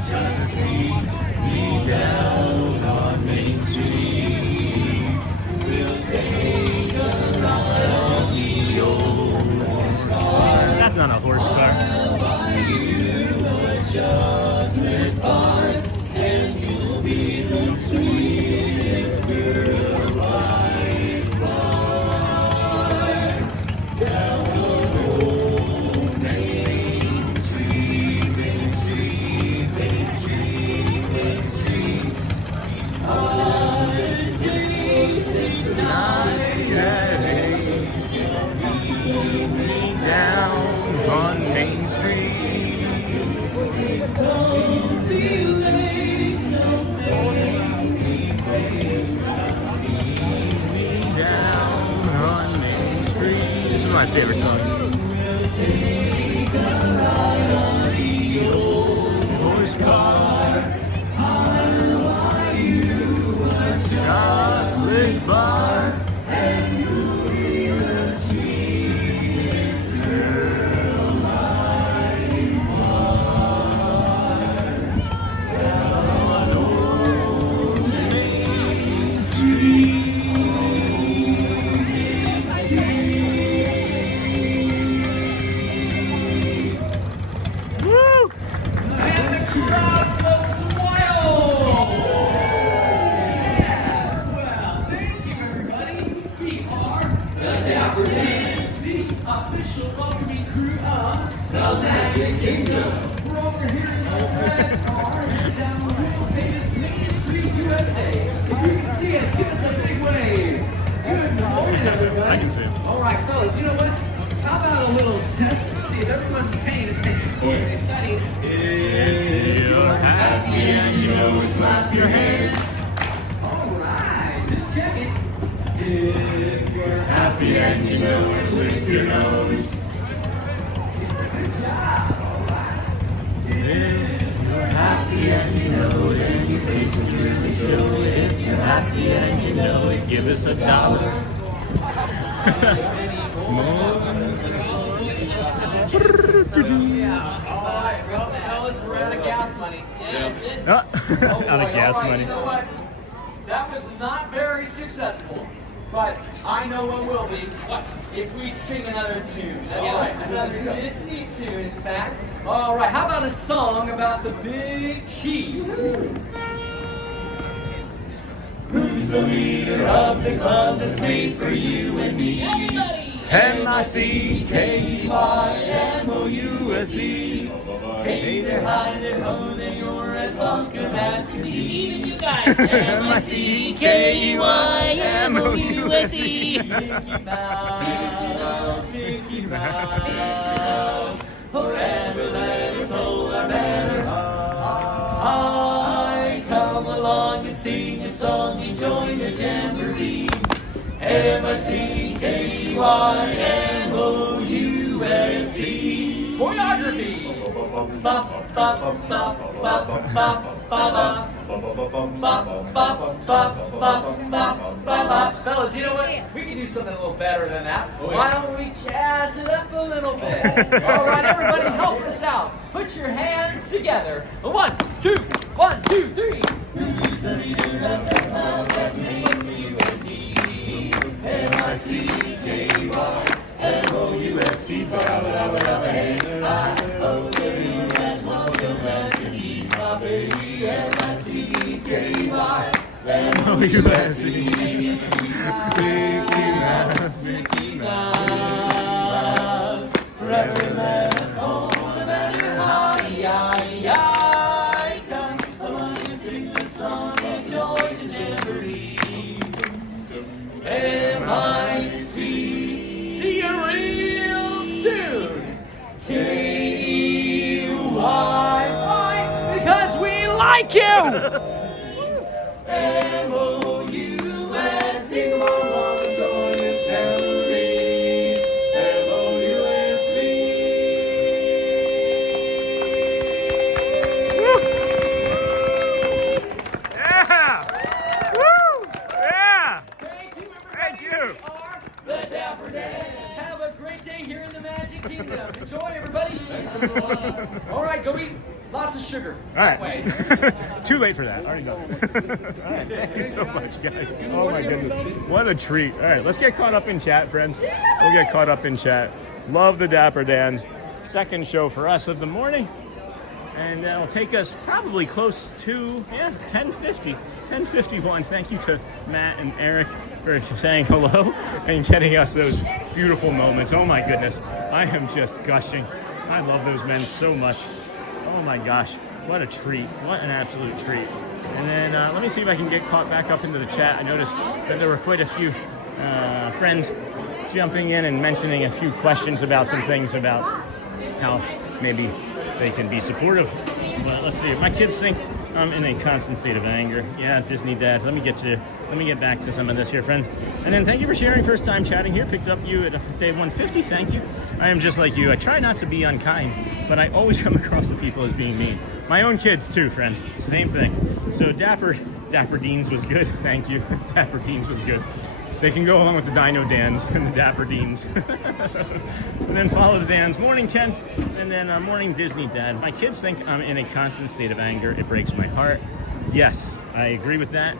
just meet me down on Main Street. We'll take a ride on the old horse car. That's not a horse car. I'll buy you a chocolate bar, and you'll be the sweetest girl by far. Down the old Main Street, Main Street, Main Street, Main Street. On the date tonight at 8, so meet me Down on Main Street. Please don't be late, don't make me wait, just meet me Down on Main Street. This is my favorite songs. We'll take a ride on the old horse car. I'll buy you a chocolate bar, and you'll be the sweetest girl I want. Down on old Main Street, Main Street. Woo! And the crowd goes wild. Yeah. Well, thank you, everybody. We are the Dapper happy and you know it, and your face is really show it. If you're happy and you know it, give us $1. Alright, well, fellas, we're out of gas money. Yeah, that's it. Out of gas money. So what? That was not very successful, but I know what will be. What? If we sing another tune. That's right, another Disney tune, in fact. All right, how about a song about the big cheese? Who's the leader of the club that's made for you and me? M-I-C-K-E-Y-M-O-U-S-E. Hey there, hi there, ho there, you're as welcome as can be. Even you guys. M-I-C-K-E-Y-M-O-U-S-E. Mickey Mouse, Mickey Mouse, forever let us hold our banner high. Come along and sing a song and join the jamboree. M-I-C-K-E-Y-M-O-U-S-E. Choreography. Fellas, you know what? We can do something a little better than that. Why don't we jazz it up a little bit? All right, everybody, help us out. Put your hands together. 1, 2, 1, 2, 3. Who's the leader of the club that's made for you and me? M-I-C-K-E-Y-M-O-U-S-E. I-O-W-S, welcome as can be, my baby. M-I-C-K-E-Y-M-O-U-S-E. Mickey Mouse, Mickey Mouse, forever let us hold a banner high. Come along and sing the song and join the jamboree. M-I-C, see you real soon. K-E-Y, because we like you. M-O-U-S-E, come along and join this jamboree. M-O-U-S-E. Yeah! Woo! Yeah! Thank you. The Dapper Dans. Have a great day here in the Magic Kingdom. Enjoy, everybody. All right, go eat lots of sugar. All right. That way. Too late for that. Already done. All right. Thank you so much, guys. Oh my goodness. What a treat. All right, let's get caught up in chat, friends. We'll get caught up in chat. Love the Dapper Dans. Second show for us of the morning. And that'll take us probably close to 10:51. Thank you to Matt and Eric for saying hello and getting us those beautiful moments. Oh my goodness, I am just gushing. I love those men so much. Oh my gosh, what a treat. What an absolute treat. And then let me see if I can get caught back up into the chat. I noticed that there were quite a few friends jumping in and mentioning a few questions about some things about how maybe they can be supportive. Well, let's see. My kids think I'm in a constant state of anger. Yeah, Disney Dad. Let me get back to some of this here, friends. And then thank you for sharing. First time chatting here. Picked up you at day 150. Thank you. I am just like you. I try not to be unkind, but I always come across the people as being mean. My own kids too, friends. Same thing. So Dapper Deans was good. Thank you. Dapper Deans was good. They can go along with the Dino Dans and the Dapper Deans. And then follow the Dans. Morning, Ken. And then morning, Disney Dad. My kids think I'm in a constant state of anger. It breaks my heart. Yes, I agree with that.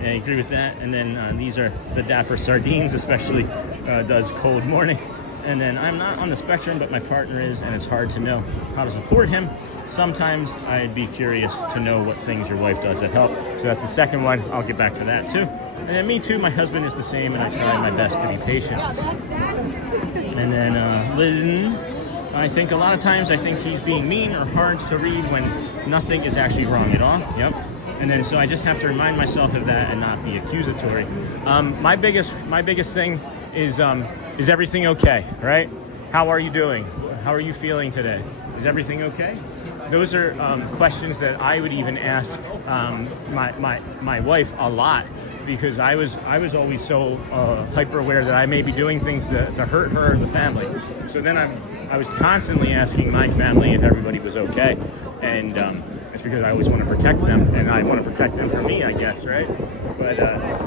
I agree with that. And then these are the Dapper Sardines, especially does cold morning. And then I'm not on the spectrum, but my partner is, and it's hard to know how to support him. Sometimes I'd be curious to know what things your wife does that help. So that's the second one. I'll get back to that too. And then me too, my husband is the same, and I try my best to be patient. And then Lynn, I think a lot of times I think he's being mean or hard to read when nothing is actually wrong at all. Yep. And then so I just have to remind myself of that and not be accusatory. My biggest thing is everything okay, right? How are you doing? How are you feeling today? Is everything okay? Those are questions that I would even ask my wife a lot, because I was always so hyper aware that I may be doing things to hurt her and the family. So then I was constantly asking my family if everybody was okay, and It's because I always want to protect them, and I want to protect them from me, I guess, right? But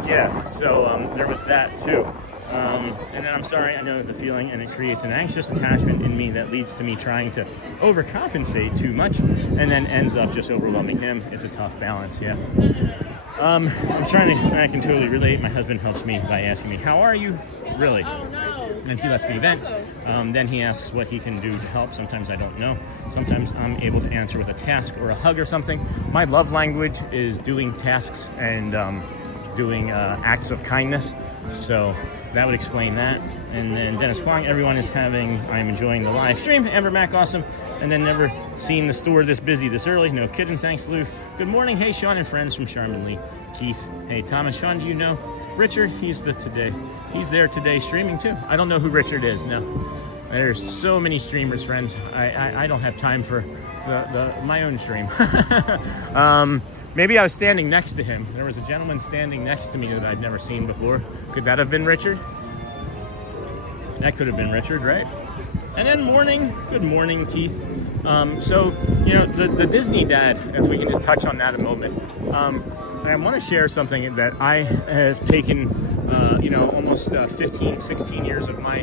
yeah, so there was that too. And then I'm sorry, I know the feeling, and it creates an anxious attachment in me that leads to me trying to overcompensate too much, and then ends up just overwhelming him. It's a tough balance, yeah. I'm trying to, and I can totally relate. My husband helps me by asking me, how are you? Really? Oh no. And he lets me vent. Then he asks what he can do to help. Sometimes I don't know. Sometimes I'm able to answer with a task or a hug or something. My love language is doing tasks and doing acts of kindness. So that would explain that. And then Dennis Kwong, everyone is having, I'm enjoying the live stream. Amber Mac, awesome. And then never seen the store this busy this early. No kidding, thanks Lou. Good morning, hey Sean and friends from Charmin Lee. Keith, hey Thomas, Sean, do you know Richard? He's there today streaming too. I don't know who Richard is, no. There's so many streamers, friends. I don't have time for my own stream. Maybe I was standing next to him. There was a gentleman standing next to me that I'd never seen before. Could that have been Richard? That could have been Richard, right? And then good morning, Keith. So, you know, the Disney dad, if we can just touch on that a moment. I want to share something that I have taken, you know, almost 15, 16 years of my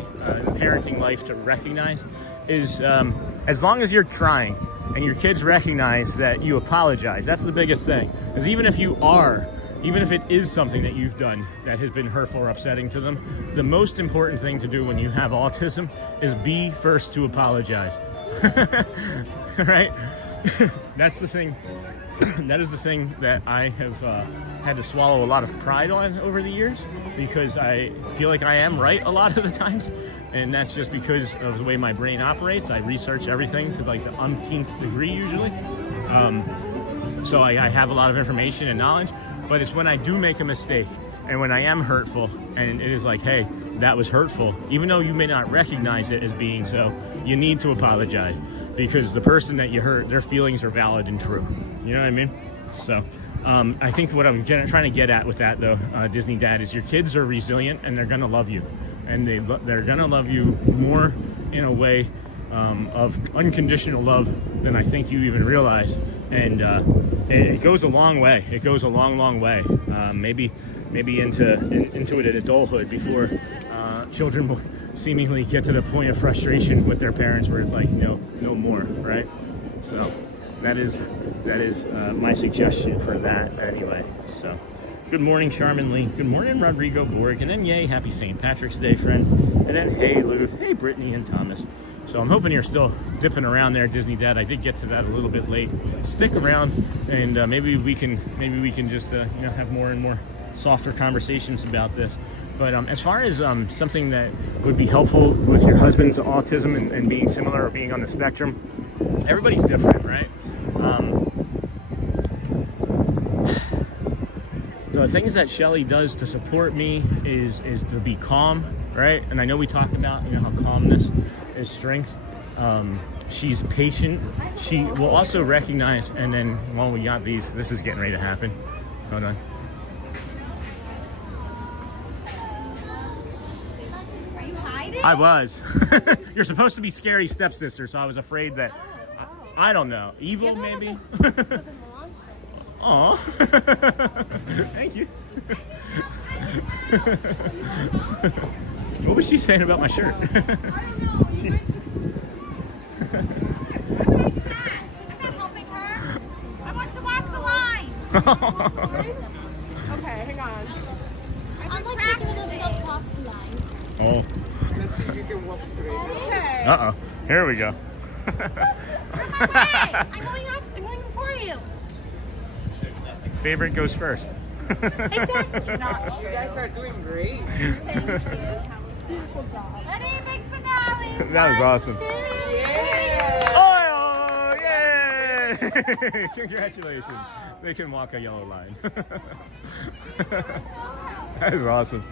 parenting life to recognize is as long as you're trying and your kids recognize that you apologize, that's the biggest thing. Because even if it is something that you've done that has been hurtful or upsetting to them, the most important thing to do when you have autism is be first to apologize. Right? That's the thing. That is the thing that I have had to swallow a lot of pride on over the years, because I feel like I am right a lot of the times, and that's just because of the way my brain operates. I research everything to like the umpteenth degree usually, so I have a lot of information and knowledge, but it's when I do make a mistake and when I am hurtful and it is like, hey, that was hurtful, even though you may not recognize it as being so, you need to apologize, because the person that you hurt, their feelings are valid and true. You know what I mean? So I think what I'm trying to get at with that, though, Disney Dad, is your kids are resilient and they're going to love you. And they're going to love you more in a way of unconditional love than I think you even realize. And it goes a long way. It goes a long, long way. Maybe into it at adulthood, before children will seemingly get to the point of frustration with their parents where it's like, no more, right? So that is my suggestion for that anyway. So good morning, Charmin Lee. Good morning, Rodrigo Borg. And then yay, happy St. Patrick's Day, friend. And then hey, Lou. Hey, Brittany and Thomas. So I'm hoping you're still dipping around there, Disney Dad. I did get to that a little bit late. Stick around, and maybe we can just have more and more softer conversations about this. But as far as something that would be helpful with your husband's autism and being similar or being on the spectrum, everybody's different, right? The things that Shelly does to support me is to be calm, right? And I know we talk about how calmness is strength. She's patient. She will also recognize, and then we got these. This is getting ready to happen. Hold on. Are you hiding? I was. You're supposed to be scary stepsister, so I was afraid that I don't know, evil maybe. Aw. Thank you. What was she saying about my shirt? I want to walk the line. Okay, hang on. I'm like thinking of the cross the line. Oh. Let's see if you can walk straight. Okay. Uh-oh. Here we go. I'm going before you. Favorite goes first. Exactly. Not you guys are doing great. Ready, big finale. That was awesome. Yeah. Oh, yay! Congratulations. They can walk a yellow line. That is awesome.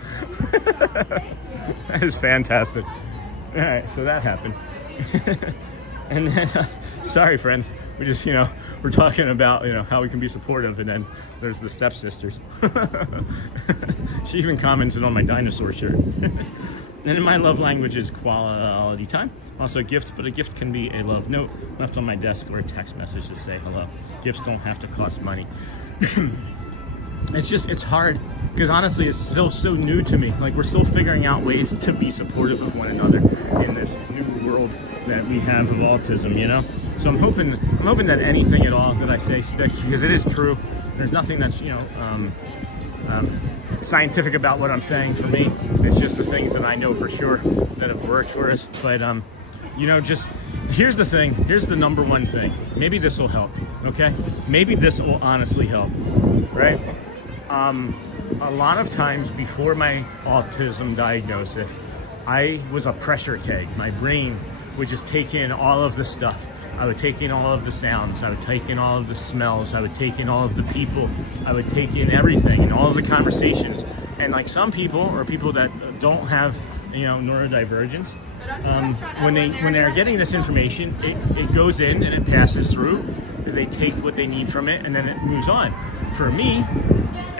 That is fantastic. All right, so that happened. And then, sorry friends, we just, we're talking about, how we can be supportive, and then there's the stepsisters. She even commented on my dinosaur shirt. And in my love language is quality time. Also gifts, but a gift can be a love note left on my desk or a text message to say hello. Gifts don't have to cost money. It's hard because honestly, it's still so new to me. Like we're still figuring out ways to be supportive of one another in this new world that we have of autism, you know? So I'm hoping that anything at all that I say sticks, because it is true. There's nothing that's, you know, scientific about what I'm saying for me. It's just the things that I know for sure that have worked for us. But you know, just here's the thing. Here's the number one thing. Maybe this will help. Okay? Maybe this will honestly help. Right? A lot of times before my autism diagnosis, I was a pressure keg. My brain would just take in all of the stuff. I would take in all of the sounds. I would take in all of the smells. I would take in all of the people. I would take in everything and all of the conversations. And like some people, or people that don't have, you know, neurodivergence, when they're getting this information, it goes in and it passes through. They take what they need from it, and then it moves on. For me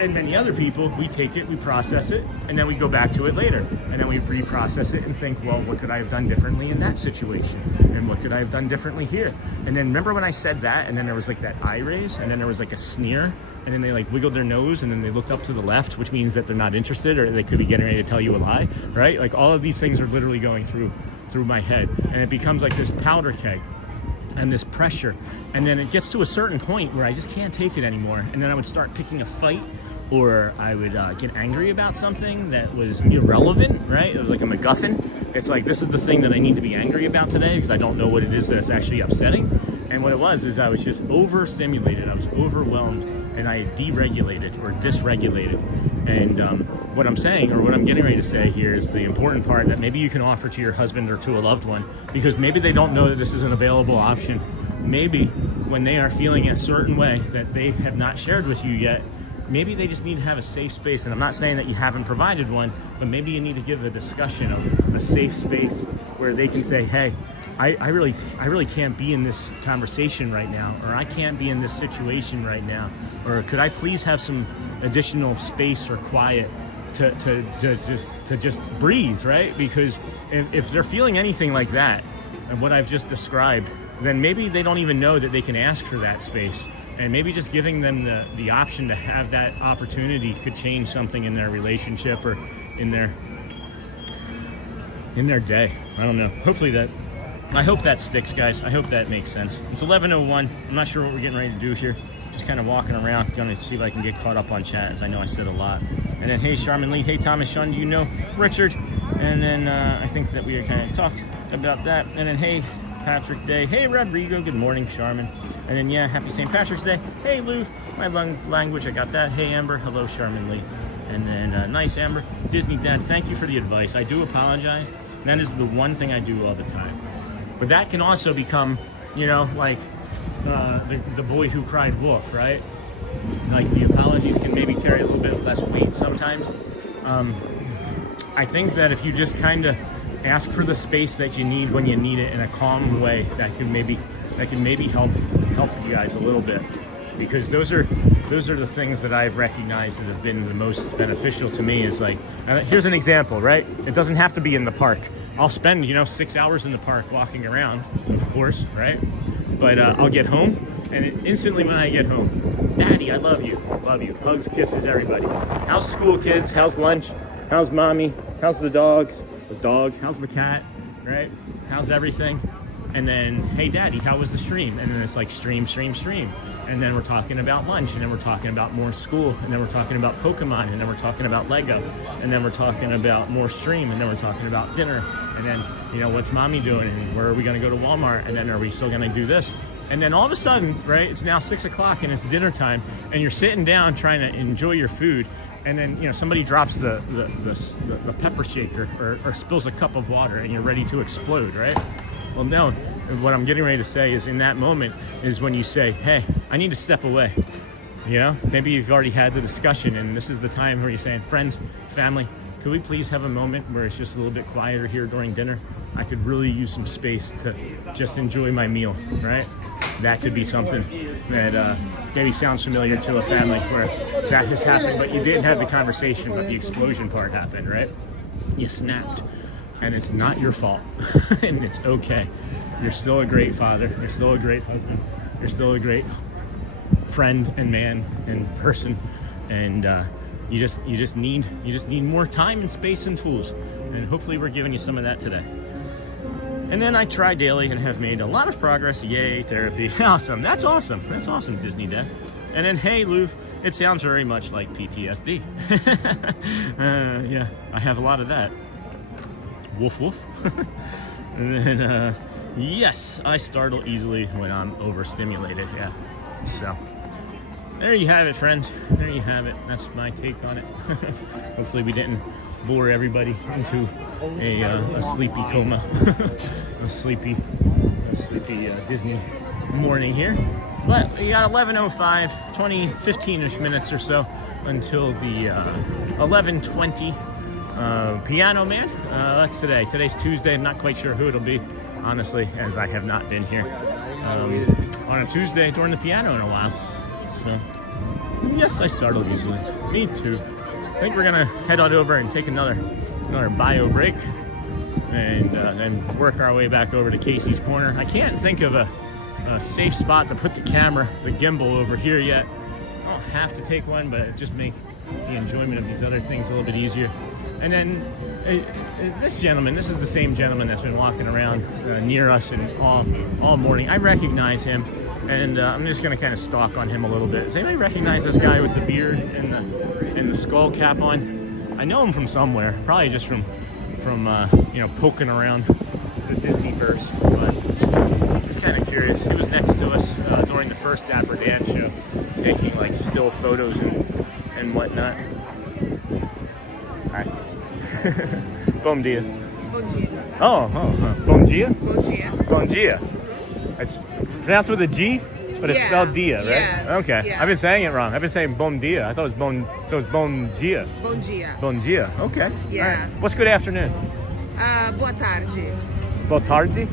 and many other people, we take it, we process it, and then we go back to it later. And then we reprocess it and think, well, what could I have done differently in that situation? And what could I have done differently here? And then remember when I said that, and then there was like that eye raise, and then there was like a sneer, and then they like wiggled their nose, and then they looked up to the left, which means that they're not interested, or they could be getting ready to tell you a lie, right? Like all of these things are literally going through my head, and it becomes like this powder keg and this pressure. And then it gets to a certain point where I just can't take it anymore. And then I would start picking a fight, or I would get angry about something that was irrelevant, right? It was like a MacGuffin. It's like, this is the thing that I need to be angry about today because I don't know what it is that's actually upsetting. And what it was is I was just overstimulated. I was overwhelmed, and I deregulated or dysregulated. And what I'm saying, or what I'm getting ready to say here, is the important part that maybe you can offer to your husband or to a loved one, because maybe they don't know that this is an available option. Maybe when they are feeling a certain way that they have not shared with you yet, maybe they just need to have a safe space. And I'm not saying that you haven't provided one, but maybe you need to give a discussion of a safe space where they can say, hey, I really can't be in this conversation right now, or I can't be in this situation right now, or could I please have some additional space or quiet to just breathe, right? Because if they're feeling anything like that, and what I've just described, then maybe they don't even know that they can ask for that space. And maybe just giving them the option to have that opportunity could change something in their relationship or in their day. I don't know. I hope that sticks, guys. I hope that makes sense. It's 11:01. I'm not sure what we're getting ready to do here. Just kind of walking around, going to see if I can get caught up on chat, as I know I said a lot. And then, hey, Charmin Lee. Hey, Thomas Sean, do you know Richard? And then I think that we are kind of talked about that. And then, hey, Patrick Day. Hey, Rodrigo. Good morning, Charmin. And then, yeah, happy St. Patrick's Day. Hey, Lou. My language, I got that. Hey, Amber. Hello, Charmin Lee. And then, nice, Amber. Disney Dad, thank you for the advice. I do apologize. That is the one thing I do all the time. But that can also become, you know, like the boy who cried wolf, right? Like the apologies can maybe carry a little bit of less weight sometimes. I think that if you just kind of ask for the space that you need when you need it in a calm way, that can maybe help you guys a little bit, because those are the things that I've recognized that have been the most beneficial to me. Is like, here's an example, right? It doesn't have to be in the park. I'll spend, 6 hours in the park walking around, of course, right? But I'll get home, and instantly when I get home, Daddy, I love you. Love you. Hugs, kisses, everybody. How's school, kids? How's lunch? How's mommy? How's the dogs? The dog? How's the cat? Right? How's everything? And then, hey, Daddy, how was the stream? And then it's like stream. And then we're talking about lunch, and then we're talking about more school, and then we're talking about Pokemon, and then we're talking about Lego, and then we're talking about more stream, and then we're talking about dinner, and then, what's mommy doing, and where are we going to go to Walmart, and then are we still going to do this? And then all of a sudden, right, it's now 6 o'clock and it's dinner time, and you're sitting down trying to enjoy your food, and then, somebody drops the pepper shaker or spills a cup of water, and you're ready to explode, right? Well, no, what I'm getting ready to say is, in that moment is when you say, hey, I need to step away. Maybe you've already had the discussion, and this is the time where you're saying, friends, family, could we please have a moment where it's just a little bit quieter here during dinner? I could really use some space to just enjoy my meal, right? That could be something that maybe sounds familiar to a family where that has happened, but you didn't have the conversation, but the explosion part happened, right? You snapped. and it's not your fault. And it's okay. You're still a great father. You're still a great husband. You're still a great friend and man and person. And you just need more time and space and tools. And hopefully we're giving you some of that today. And then I try daily and have made a lot of progress. Yay, therapy. Awesome. That's awesome. That's awesome, Disney Dad. And then, hey, Lou, it sounds very much like PTSD. Yeah, I have a lot of that. Woof, woof. And then, yes, I startle easily when I'm overstimulated. Yeah. So, there you have it, friends. There you have it. That's my take on it. Hopefully we didn't bore everybody into a sleepy coma. a sleepy Disney morning here. But we got 11:05, 15-ish minutes or so until the 11:20 Piano Man. That's today. Today's Tuesday. I'm not quite sure who it'll be, honestly, as I have not been here on a Tuesday during the piano in a while. So, yes, I startled easily. Me too. I think we're gonna head on over and take another bio break, and then work our way back over to Casey's Corner. I can't think of a safe spot to put the camera, the gimbal over here yet. I don't have to take one, but it just makes the enjoyment of these other things a little bit easier. And then this gentleman, this is the same gentleman that's been walking around near us and all morning. I recognize him, and I'm just going to kind of stalk on him a little bit. Does anybody recognize this guy with the beard and the skull cap on? I know him from somewhere, probably just from poking around the Disneyverse. But just kind of curious. He was next to us during the first Dapper Dans show, taking like still photos and whatnot. Hi. Bom dia. Bom dia. Oh, bom dia? Bom dia. Bom dia. It's pronounced with a G, but it's spelled dia, right? Yes, okay. yeah. I've been saying it wrong. I've been saying bom dia. I thought it was so it's bom dia. Bom dia. Bom dia. Okay. Yeah. All right. What's good afternoon? Boa tarde. Boa tarde.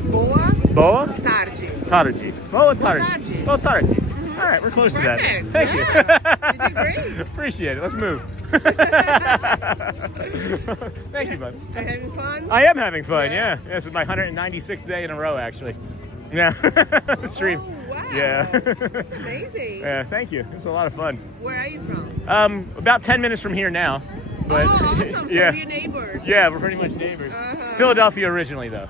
Boa tarde. tarde. Boa Boa tarde. tarde. Boa tarde. All right, we're close to that. Perfect. Thank you. You did great. Appreciate it. Let's move. Thank you, bud. Are you having fun? I am having fun, yeah. This is my 196th day in a row, actually. Yeah. Stream. Oh, wow. Yeah. That's amazing. Yeah, thank you. It's a lot of fun. Where are you from? About 10 minutes from here now. But, oh, awesome. So yeah. we're neighbors. Yeah, we're pretty much neighbors. Philadelphia originally, though.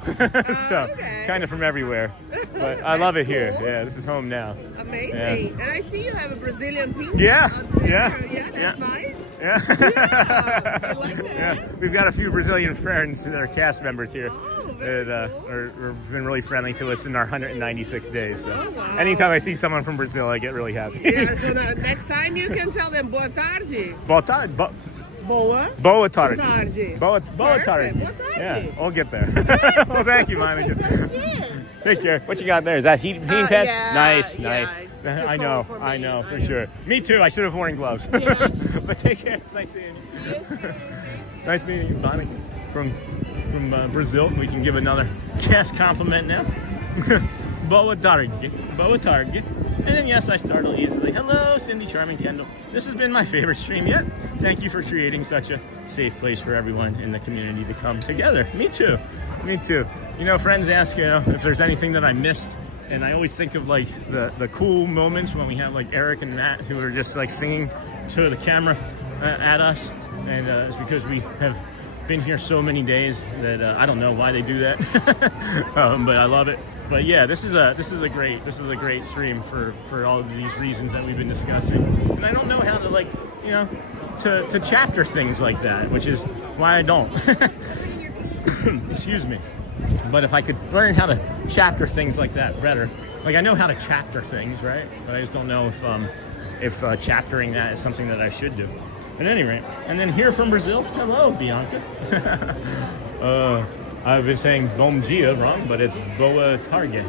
So, okay. kind of from everywhere. But I love it here. Yeah, this is home now. Amazing. Yeah. And I see you have a Brazilian pink. Yeah. Out there. Yeah. That's nice. Yeah. Yeah. I like that. Yeah. We've got a few Brazilian friends that are cast members here. Oh, very That have been really friendly to us in our 196 days. So Oh, wow. anytime I see someone from Brazil, I get really happy. Yeah, so the next time you can tell them boa tarde. Boa tarde. Boa. Boa tarde. Tarde. Boa Perfect. tarde. Boa tarde. Yeah, I'll get there. Well, thank you, Monica. Sure. Take care. What you got there? Is that heating pads? Yeah, Nice, yeah, nice. it's too I cold know, for I me. know, for I know. sure. Me too. I should have worn gloves. Yes. But take care. It's nice seeing you. Nice meeting you, Bonnie, from Brazil. We can give another cast compliment now. Boa tarde. Boa tarde. And then, yes, I startle easily. Hello, Cindy, Charming Kendall. This has been my favorite stream yet. Thank you for creating such a safe place for everyone in the community to come together. Me too. Me too. You know, friends ask, if there's anything that I missed. And I always think of like the cool moments when we have like Eric and Matt who are just like singing to the camera at us. And it's because we have been here so many days that I don't know why they do that. But I love it. But yeah, this is a great stream for all of these reasons that we've been discussing. And I don't know how to to chapter things like that, which is why I don't. Excuse me. But if I could learn how to chapter things like that better, like I know how to chapter things, right? But I just don't know if chaptering that is something that I should do. At any rate, and then here from Brazil, hello, Bianca. I've been saying bom dia wrong, but it's boa tarde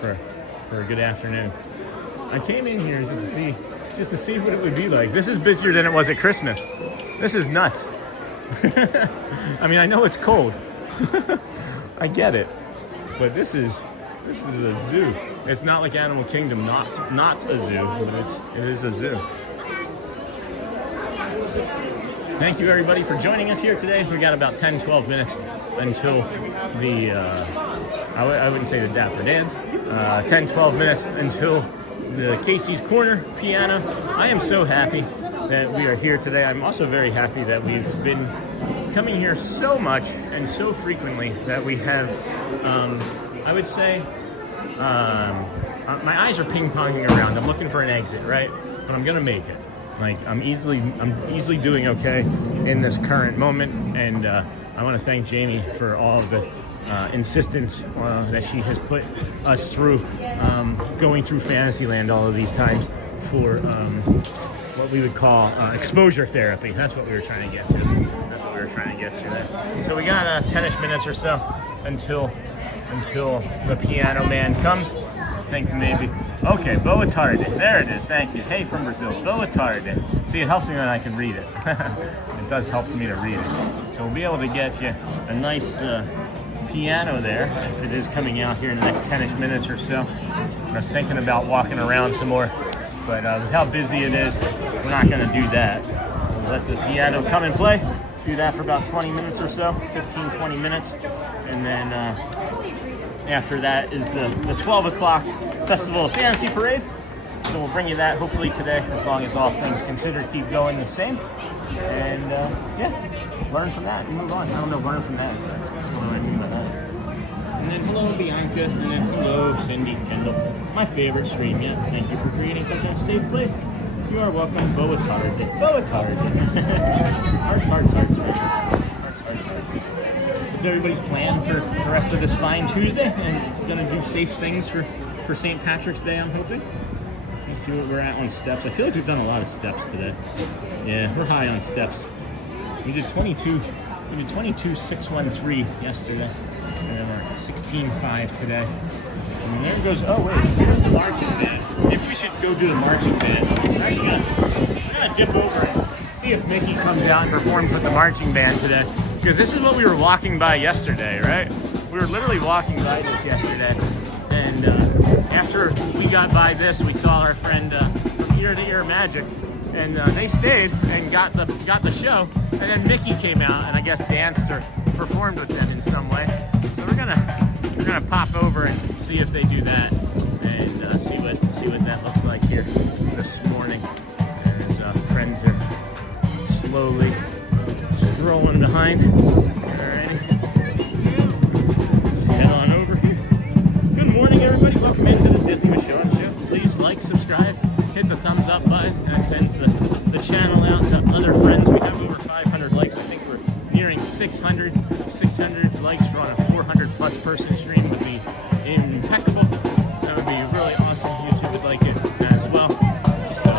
for a good afternoon. I came in here just to see what it would be like. This is busier than it was at Christmas. This is nuts. I mean, I know it's cold. I get it, but this is a zoo. It's not like Animal Kingdom, not a zoo, but it is a zoo. Thank you everybody for joining us here today. We got about 10-12 minutes until the, I wouldn't say the Dapper Dans, 10-12 minutes until the Casey's Corner piano. I am so happy that we are here today. I'm also very happy that we've been coming here so much and so frequently that we have, I would say, my eyes are ping-ponging around. I'm looking for an exit, right? But I'm gonna make it. Like, I'm easily doing okay in this current moment, and I want to thank Jamie for all of the insistence that she has put us through, going through Fantasyland all of these times for what we would call exposure therapy. That's what we were trying to get to. That's what we were trying to get to there. So we got 10-ish minutes or so until the piano man comes. I think maybe. Okay, boa tarde. There it is. Thank you. Hey, from Brazil. Boa tarde. See, it helps me when I can read it. It does help for me to read it. So we'll be able to get you a nice piano there if it is coming out here in the next 10-ish minutes or so. I was thinking about walking around some more, but with how busy it is, we're not going to do that. We'll let the piano come and play. Do that for about 20 minutes or so, 15-20 minutes, and then after that is the 12 o'clock Festival of Fantasy Parade. So we'll bring you that hopefully today, as long as all things considered keep going the same. And yeah, learn from that and move on. I don't know, learn from that. What do I mean by that? And then hello Bianca, and then hello Cindy Kendall. My favorite stream, yeah. Thank you for creating such a safe place. You are welcome. Boa tarde. Boa tarde. Hearts, hearts, hearts, hearts. Hearts, hearts, hearts. What's everybody's plan for the rest of this fine Tuesday? And gonna do safe things for St. Patrick's Day, I'm hoping. Let's see what we're at on steps. I feel like we've done a lot of steps today. Yeah, we're high on steps. We did 22,613 yesterday, and then we're at 16,500 today. And there goes, oh wait, here's the marching band. Maybe we should go do the marching band. I'm gonna dip over and see if Mickey comes out and performs with the marching band today. Because this is what we were walking by yesterday, right? We were literally walking by this yesterday. And after we got by this, we saw our friend from Ear to Ear Magic, and they stayed and got the show. And then Mickey came out and I guess danced or performed with them in some way. So we're gonna pop over and see if they do that, and see what that looks like here this morning. As friends are slowly strolling behind. Alrighty, head on over here. Good morning, everybody. Welcome into the Disney Show. Please like, subscribe, hit the thumbs up button, and it sends the channel out to other friends. We have over 500 likes. I think we're nearing 600 likes. We're on a 400+ person stream. Would be impeccable. That would be really awesome. YouTube would like it as well. So,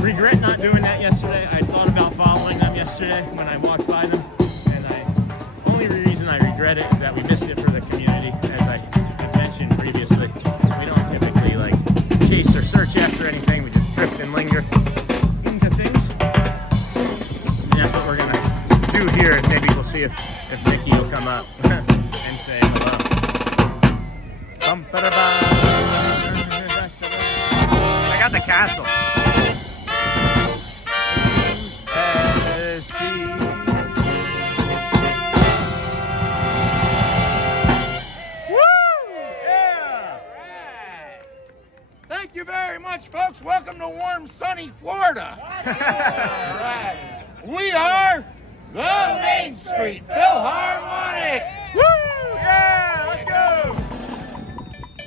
regret not doing that yesterday. I thought about following them yesterday when I walked by them, and the only reason I regret it is that we missed it for the community, as I mentioned previously. We don't typically like chase or search after anything. We just drift and linger into things, and that's what we're gonna do here. And maybe we'll see if Mickey will come up and say hello. I got the castle. Thank you very much, folks. Welcome to warm, sunny Florida. All right. We are the Main Street Philharmonic. Woo! Yeah, let's go.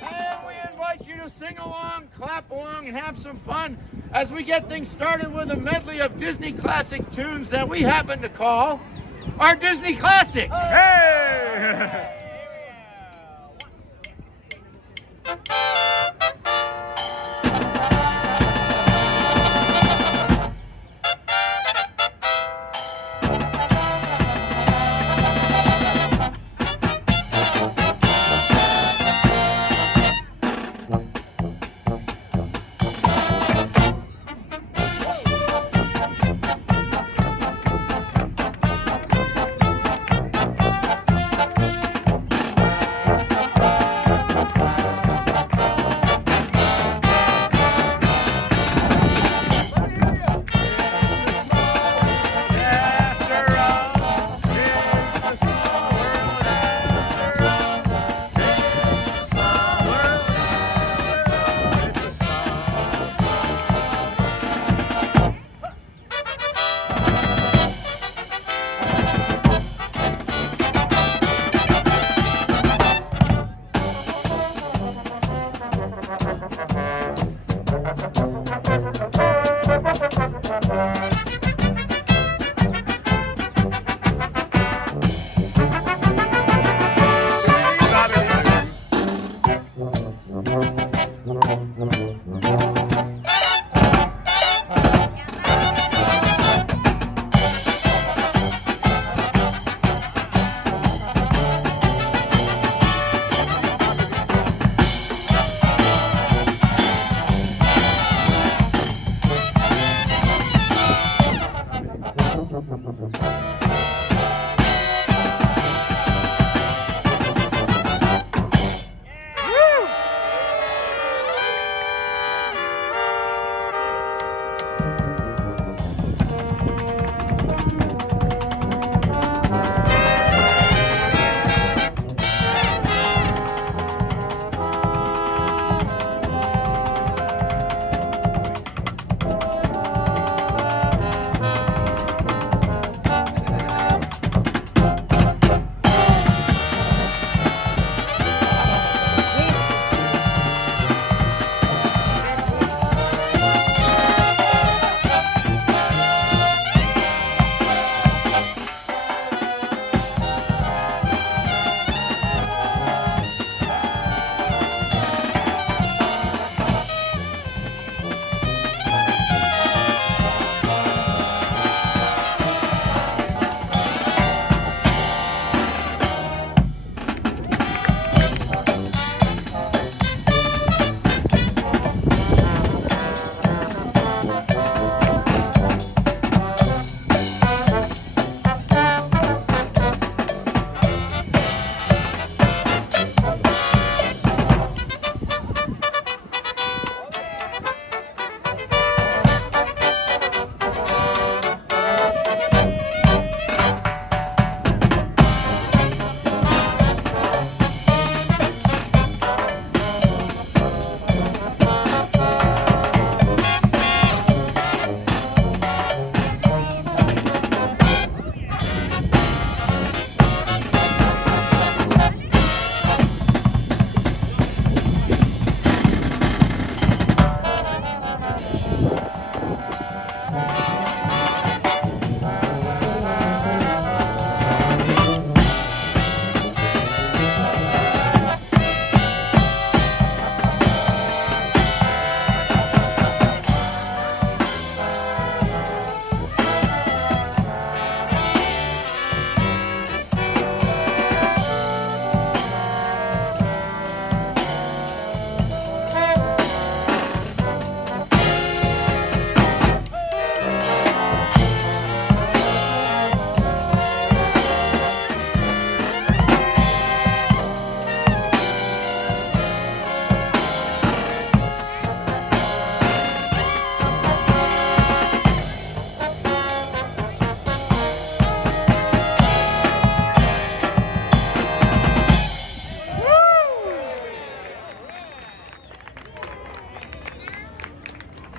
And we invite you to sing along, clap along, and have some fun as we get things started with a medley of Disney classic tunes that we happen to call our Disney Classics. Hey!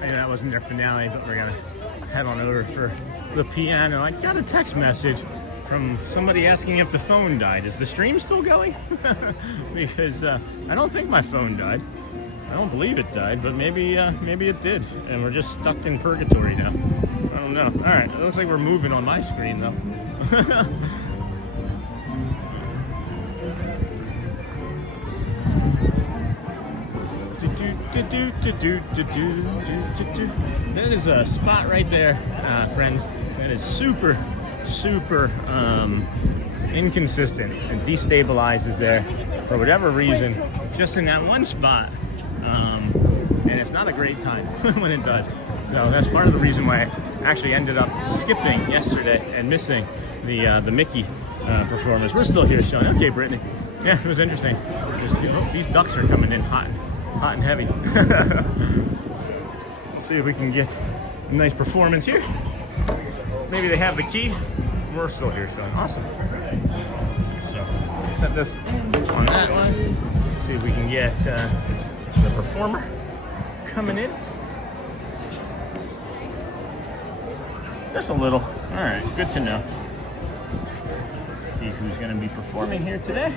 Maybe that wasn't their finale, but we're gonna head on over for the piano. I got a text message from somebody asking if the phone died. Is the stream still going? Because I don't think my phone died. I don't believe it died, but maybe it did, and we're just stuck in purgatory now. I don't know. All right, it looks like we're moving on my screen though. That is a spot right there, friends. That is super inconsistent and destabilizes there for whatever reason, just in that one spot. And it's not a great time when it does. So that's part of the reason why I actually ended up skipping yesterday and missing the Mickey performance. We're still here, Sean. Okay, Brittany. Yeah, it was interesting. Just, you know, these ducks are coming in hot and heavy. Let's see if we can get a nice performance here. Maybe they have the key. We're still here, Sean. Awesome. So set this on that one. See if we can get the performer coming in. Just a little. All right, good to know. Let's see who's going to be performing here today.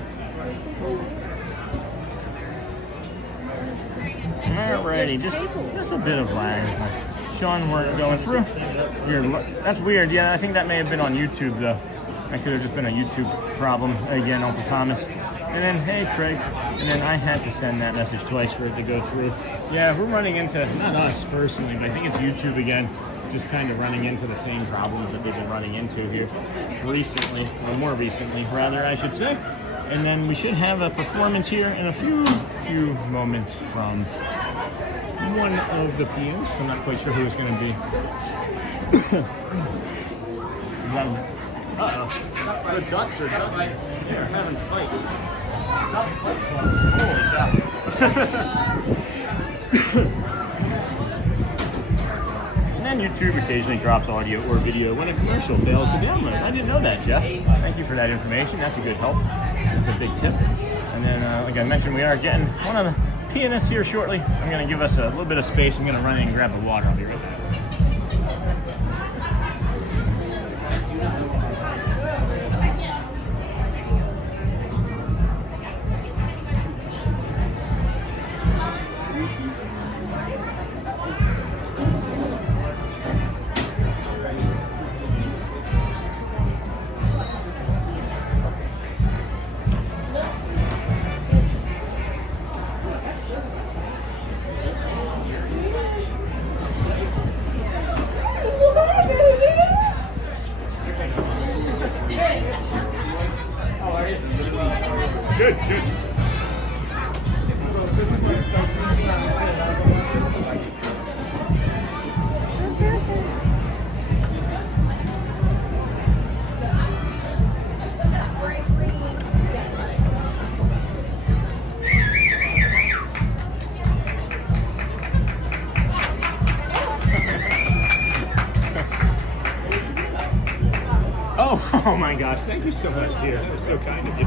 Alrighty, just a bit of lag. Sean weren't going through. That's weird. Yeah, I think that may have been on YouTube though. That could have just been a YouTube problem. Again, Uncle Thomas. And then, hey Craig. And then I had to send that message twice for it to go through. Yeah, we're running into, not us personally, but I think it's YouTube again, just kind of running into the same problems that they've been running into here recently, or more recently, rather, I should say. And then we should have a performance here in a few moments from one of the pianists. I'm not quite sure who it's going to be. Uh-oh. The ducks are done. They're having fights. Holy cow. And then YouTube occasionally drops audio or video when a commercial fails to download. I didn't know that, Jeff. Thank you for that information. That's a good help. That's a big tip. And then, like I mentioned, we are getting one of the pianists here shortly. I'm going to give us a little bit of space. I'm going to run in and grab the water. I'll be right back. Good, good. Oh my gosh, thank you so much, dear. That was so kind of you.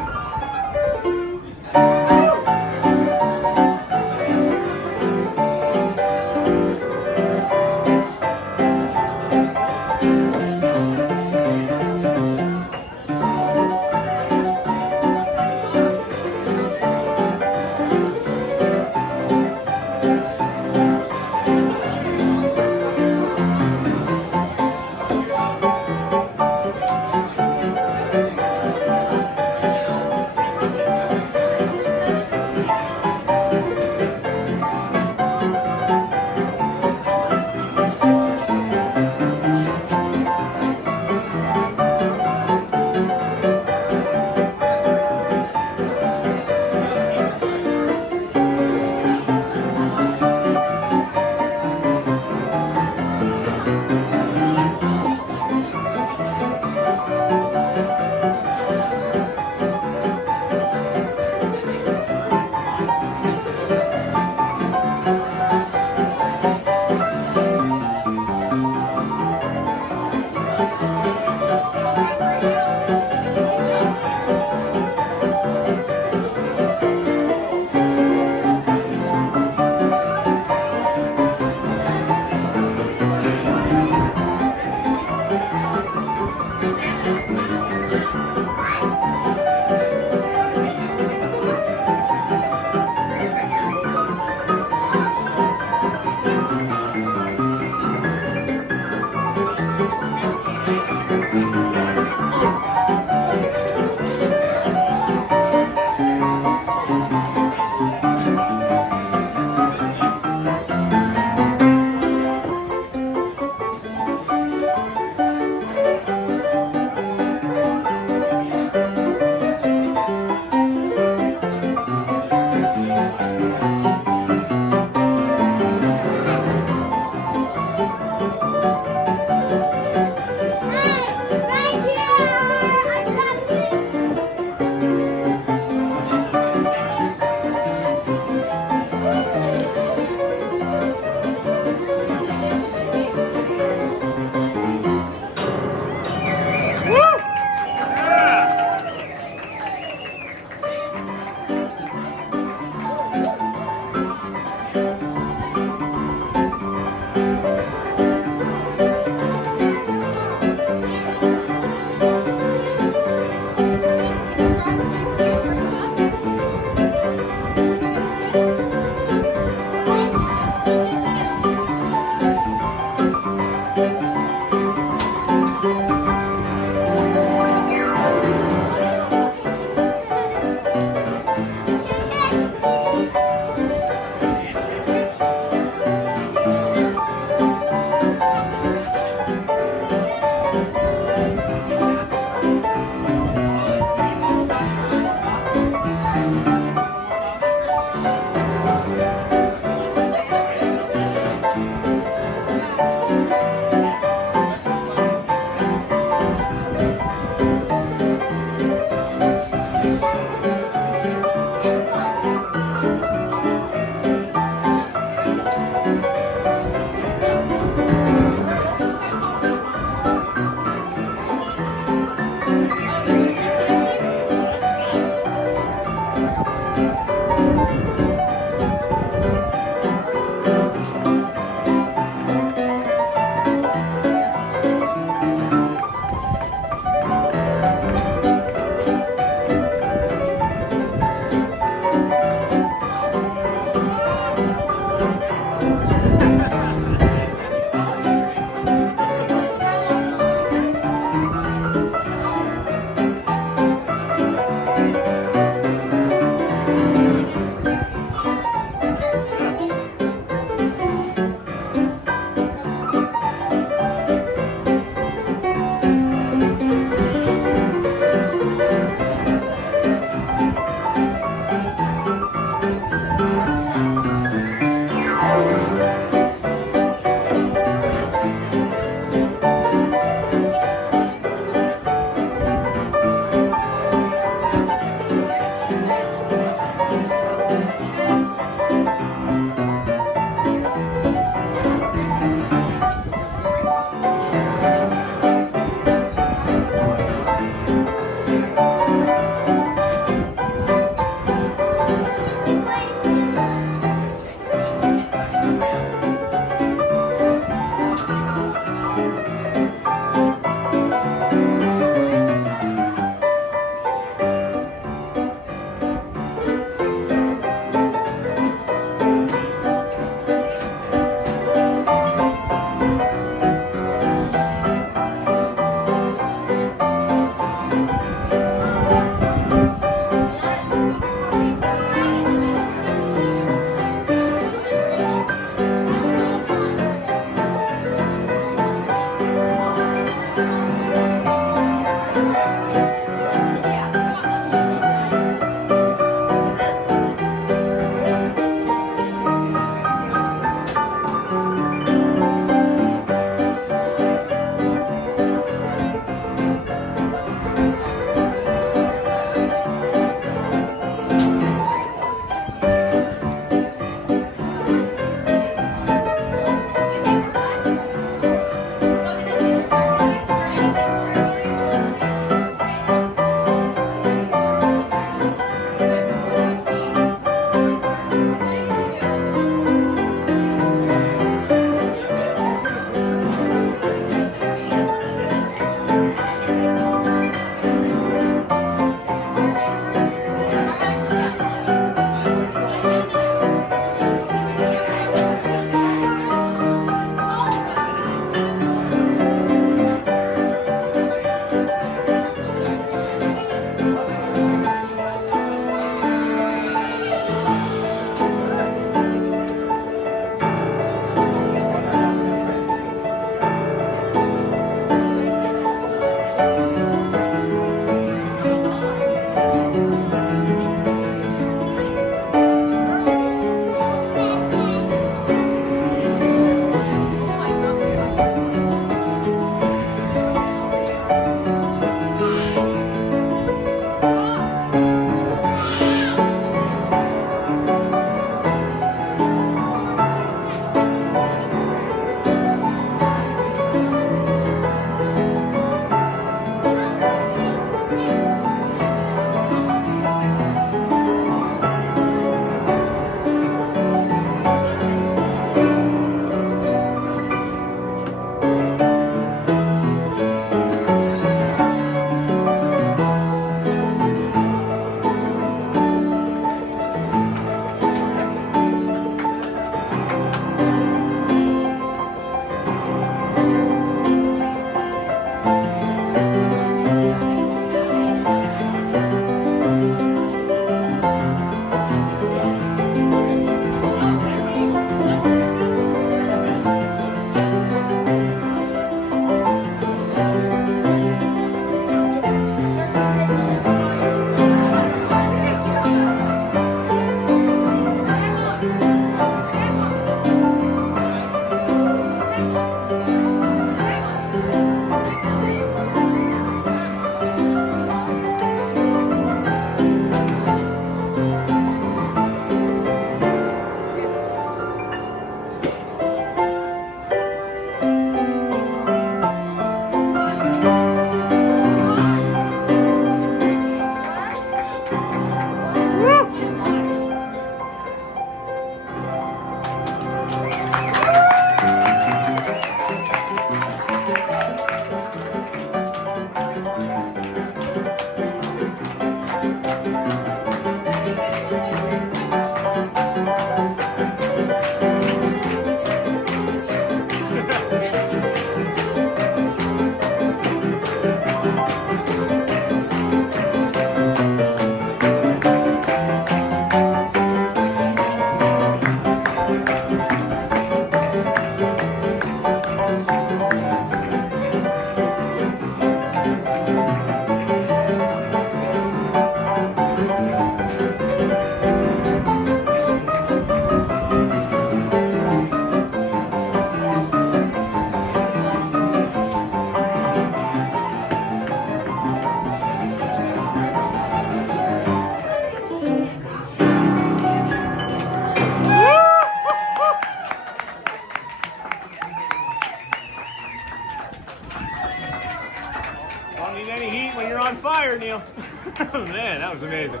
man, that was amazing.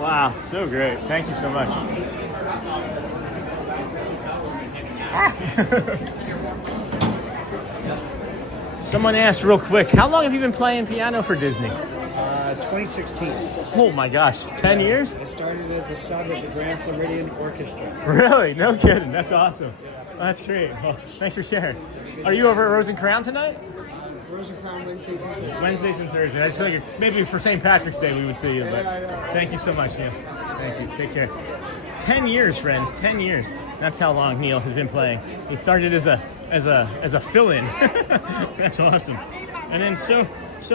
Wow, so great. Thank you so much. Someone asked real quick, how long have you been playing piano for Disney? 2016. Oh my gosh, 10 years? I started as a sub at the Grand Floridian Orchestra. Really? No kidding. That's awesome. That's great. Well, thanks for sharing. Are you over at Rose and Crown tonight? Rose and Crown Wednesdays and Thursdays. Wednesdays and Thursdays. I just figured maybe for St. Patrick's Day we would see you, but thank you so much, Neil. Thank you. Take care. 10 years, friends. 10 years. That's how long Neil has been playing. He started as a fill-in. That's awesome. And then so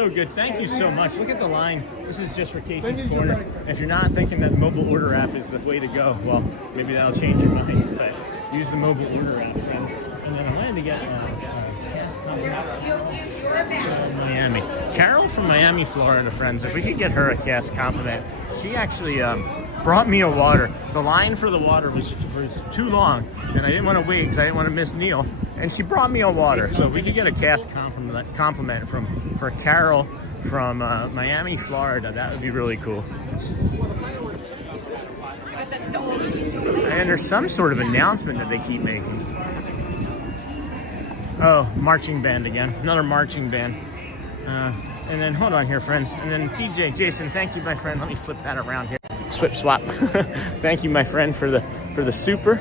good. Thank you so much. Look at the line. This is just for Casey's Corner. If you're not thinking that mobile order app is the way to go, well, maybe that'll change your mind. But use the mobile order app, friends. And then I wanted to get cast Miami. Carol from Miami, Florida, friends. If we could get her a cast compliment. She actually brought me a water. The line for the water was too long, and I didn't want to wait because I didn't want to miss Neil. And she brought me a water. So if we could get a cast compliment for Carol from Miami, Florida, that would be really cool. And there's some sort of announcement that they keep making. Oh, marching band again. Another marching band. And then, hold on here, friends. And then DJ Jason, thank you, my friend. Let me flip that around here. Swip swap. Thank you, my friend, for the super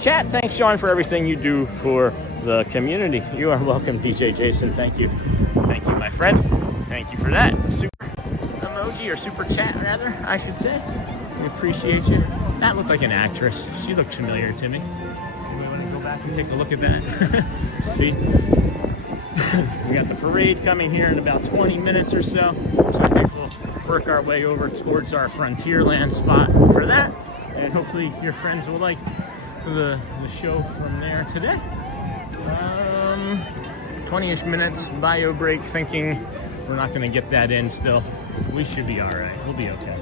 chat. Thanks, Sean, for everything you do for the community. You are welcome, DJ Jason. Thank you. Thank you, my friend. Thank you for that. Super emoji, or super chat, rather, I should say. We appreciate you. That looked like an actress. She looked familiar to me. We want to go back and take a look at that. See? We got the parade coming here in about 20 minutes or so. So I think we'll work our way over towards our Frontierland spot for that. And hopefully your friends will like the show from there today. 20-ish minutes, bio break, thinking we're not going to get that in still. We should be all right. We'll be okay.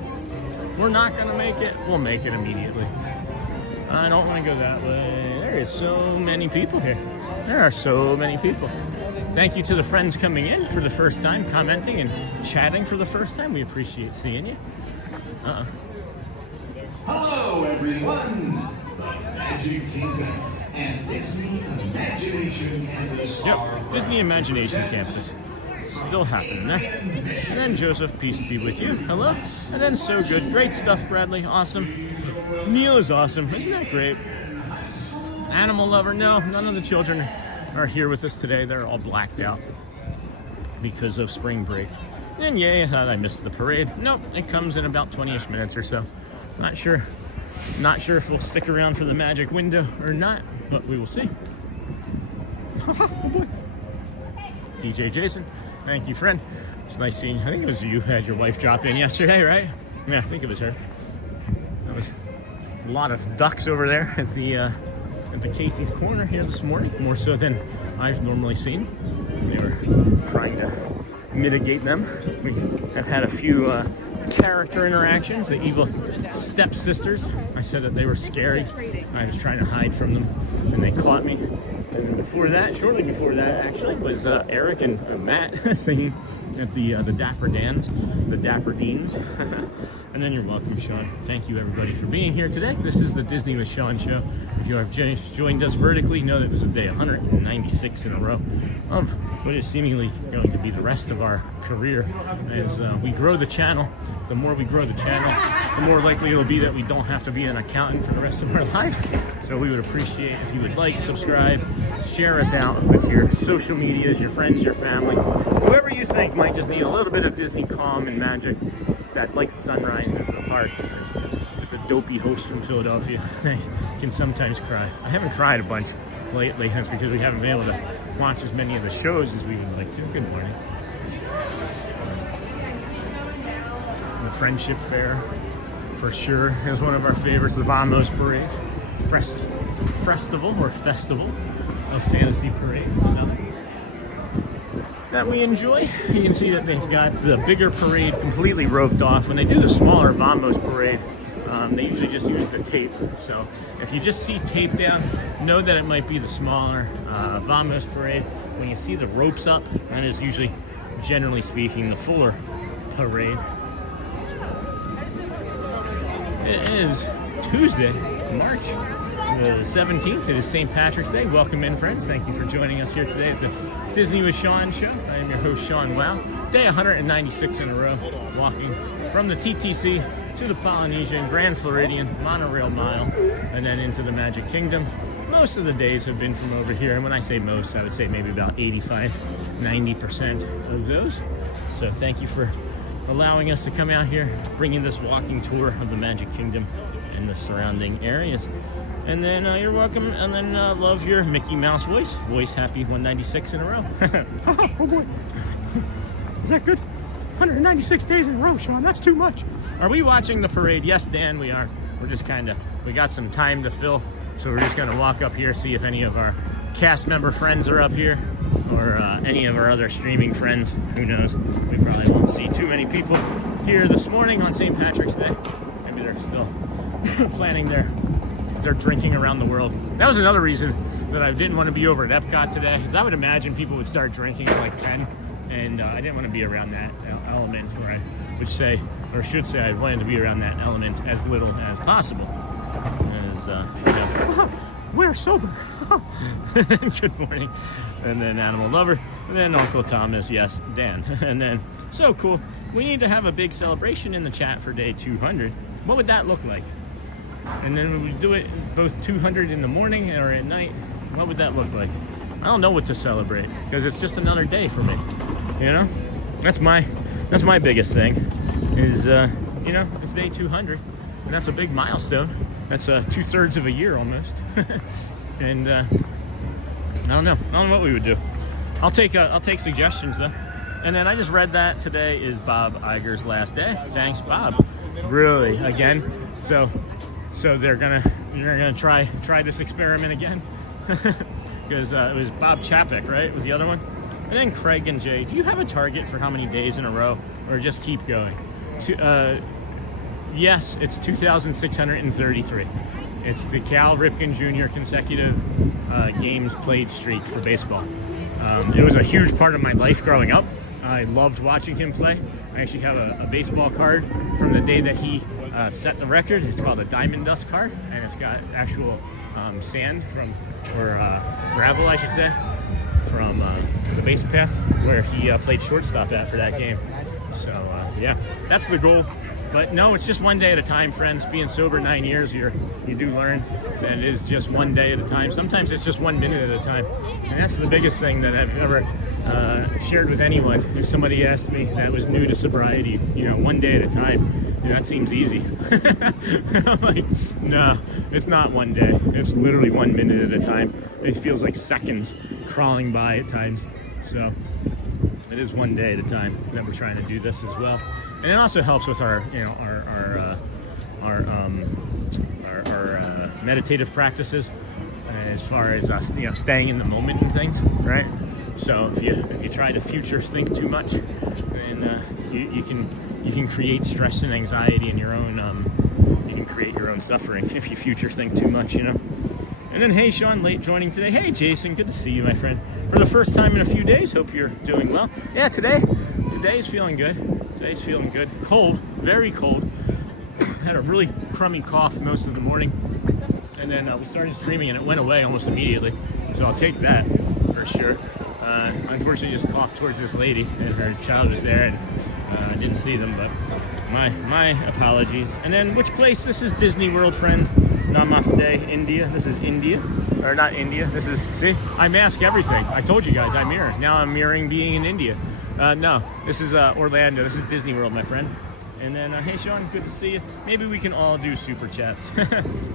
We're not going to make it. We'll make it immediately. I don't want to go that way. There is so many people here. There are so many people. Thank you to the friends coming in for the first time, commenting and chatting for the first time. We appreciate seeing you. Hello, everyone. Magic Kingdom and Disney Imagination Campus. Yep, Disney Imagination Campus. Still happening there. And then Joseph, peace be with you. Hello. And then So Good. Great stuff, Bradley. Awesome. Neil is awesome. Isn't that great? Animal lover. No, none of the children are here with us today. They're all blacked out because of spring break. And yay, I thought I missed the parade. Nope, it comes in about 20-ish minutes or so. Not sure if we'll stick around for the magic window or not, but we will see. Oh boy. DJ Jason, thank you, friend. It's nice seeing you. I think it was you who had your wife drop in yesterday, right? Yeah, I think it was her. That was a lot of ducks over there at the Casey's Corner here this morning, more so than I've normally seen. They were trying to mitigate them. We have had a few character interactions, the evil stepsisters. I said that they were scary. I was trying to hide from them, and they caught me. And before that, shortly before that, actually, was Eric and Matt singing at the Dapper Dans, the Dapper Deans. And then you're welcome, Sean. Thank you, everybody, for being here today. This is the Disney with Sean show. If you have joined us vertically, know that this is day 196 in a row of what is seemingly going to be the rest of our career. As we grow the channel, the more we grow the channel, the more likely it'll be that we don't have to be an accountant for the rest of our lives. So we would appreciate if you would like, subscribe, share us out with your social medias, your friends, your family, whoever you think might just need a little bit of Disney calm and magic, that likes sunrises, the parks. Just a dopey host from Philadelphia. They can sometimes cry. I haven't cried a bunch lately. That's because we haven't been able to watch as many of the shows as we would like to. Good morning. The Friendship Fair, for sure, is one of our favorites. The Vamos Parade. Festival of Fantasy Parade. That we enjoy. You can see that they've got the bigger parade completely roped off. When they do the smaller Vamos Parade, they usually just use the tape. So if you just see tape down, know that it might be the smaller Vamos Parade. when you see the ropes up, that is usually, generally speaking, the fuller parade. It is Tuesday, March the 17th. It is St. Patrick's Day. Welcome in, friends. Thank you for joining us here today at the Disney with Sean show. I am your host, Sean Wow. Day 196 in a row, walking from the TTC to the Polynesian, Grand Floridian, Monorail Mile, and then into the Magic Kingdom. Most of the days have been from over here, and when I say most, I would say maybe about 85-90% of those. So thank you for allowing us to come out here, bringing this walking tour of the Magic Kingdom and the surrounding areas. And then you're welcome, and then love your Mickey Mouse voice. Voice happy 196 in a row. Oh boy. Is that good? 196 days in a row, Sean. That's too much. Are we watching the parade? Yes, Dan, we are. We're just we got some time to fill, so we're just gonna walk up here, see if any of our cast member friends are up here, or any of our other streaming friends. Who knows? We probably won't see too many people here this morning on St. Patrick's Day. Maybe they're still planning their drinking around the world. That was another reason that I didn't want to be over at Epcot today, because I would imagine people would start drinking at like 10, and I didn't want to be around that element, where I would say, or should say, I wanted to be around that element as little as possible. As, you know. We're sober. Good morning. And then Animal Lover, and then Uncle Thomas, yes, Dan. And then, so cool. We need to have a big celebration in the chat for day 200. What would that look like? And then we do it both 200 in the morning or at night. What would that look like? I don't know what to celebrate, because it's just another day for me. You know, that's my biggest thing. Is you know, it's day 200, and that's a big milestone. That's 2/3 of a year almost. And I don't know what we would do. I'll take suggestions though. And then I just read that today is Bob Iger's last day. Thanks, Bob. Really, again. So you're gonna try this experiment again, because it was Bob Chapek, right? Was the other one? And then Craig and Jay. Do you have a target for how many days in a row, or just keep going? Yes, it's 2,633. It's the Cal Ripken Jr. consecutive games played streak for baseball. It was a huge part of my life growing up. I loved watching him play. I actually have a baseball card from the day that he set the record. It's called a Diamond Dust card, and it's got actual sand or gravel, I should say, from the base path where he played shortstop at for that game. So yeah, that's the goal. But no, it's just one day at a time, friends. Being sober 9 years, you do learn that it is just one day at a time. Sometimes it's just 1 minute at a time. And that's the biggest thing that I've ever shared with anyone. If somebody asked me that was new to sobriety, you know, 1 day at a time, you know, that seems easy. I'm like, no, it's not 1 day. It's literally 1 minute at a time. It feels like seconds crawling by at times. So it is 1 day at a time that we're trying to do this as well. And it also helps with our, you know, our meditative practices, as far as you know, staying in the moment and things, right? So if you try to future think too much, then you can create stress and anxiety in your own. You can create your own suffering if you future think too much, you know. And then, hey, Sean, late joining today. Hey, Jason, good to see you, my friend. For the first time in a few days, hope you're doing well. Yeah, today's feeling good. Today's feeling good. Cold, very cold. Had a really crummy cough most of the morning. And then we started streaming and it went away almost immediately. So I'll take that for sure. Unfortunately, just coughed towards this lady and her child was there, and I didn't see them, but my apologies. And then which place? This is Disney World, friend. Namaste, India. This is India. Or not India. This is, see, I mask everything. I told you guys I mirror. Now I'm mirroring being in India. No, this is Orlando. This is Disney World, my friend. And then, hey, Sean, good to see you. Maybe we can all do super chats.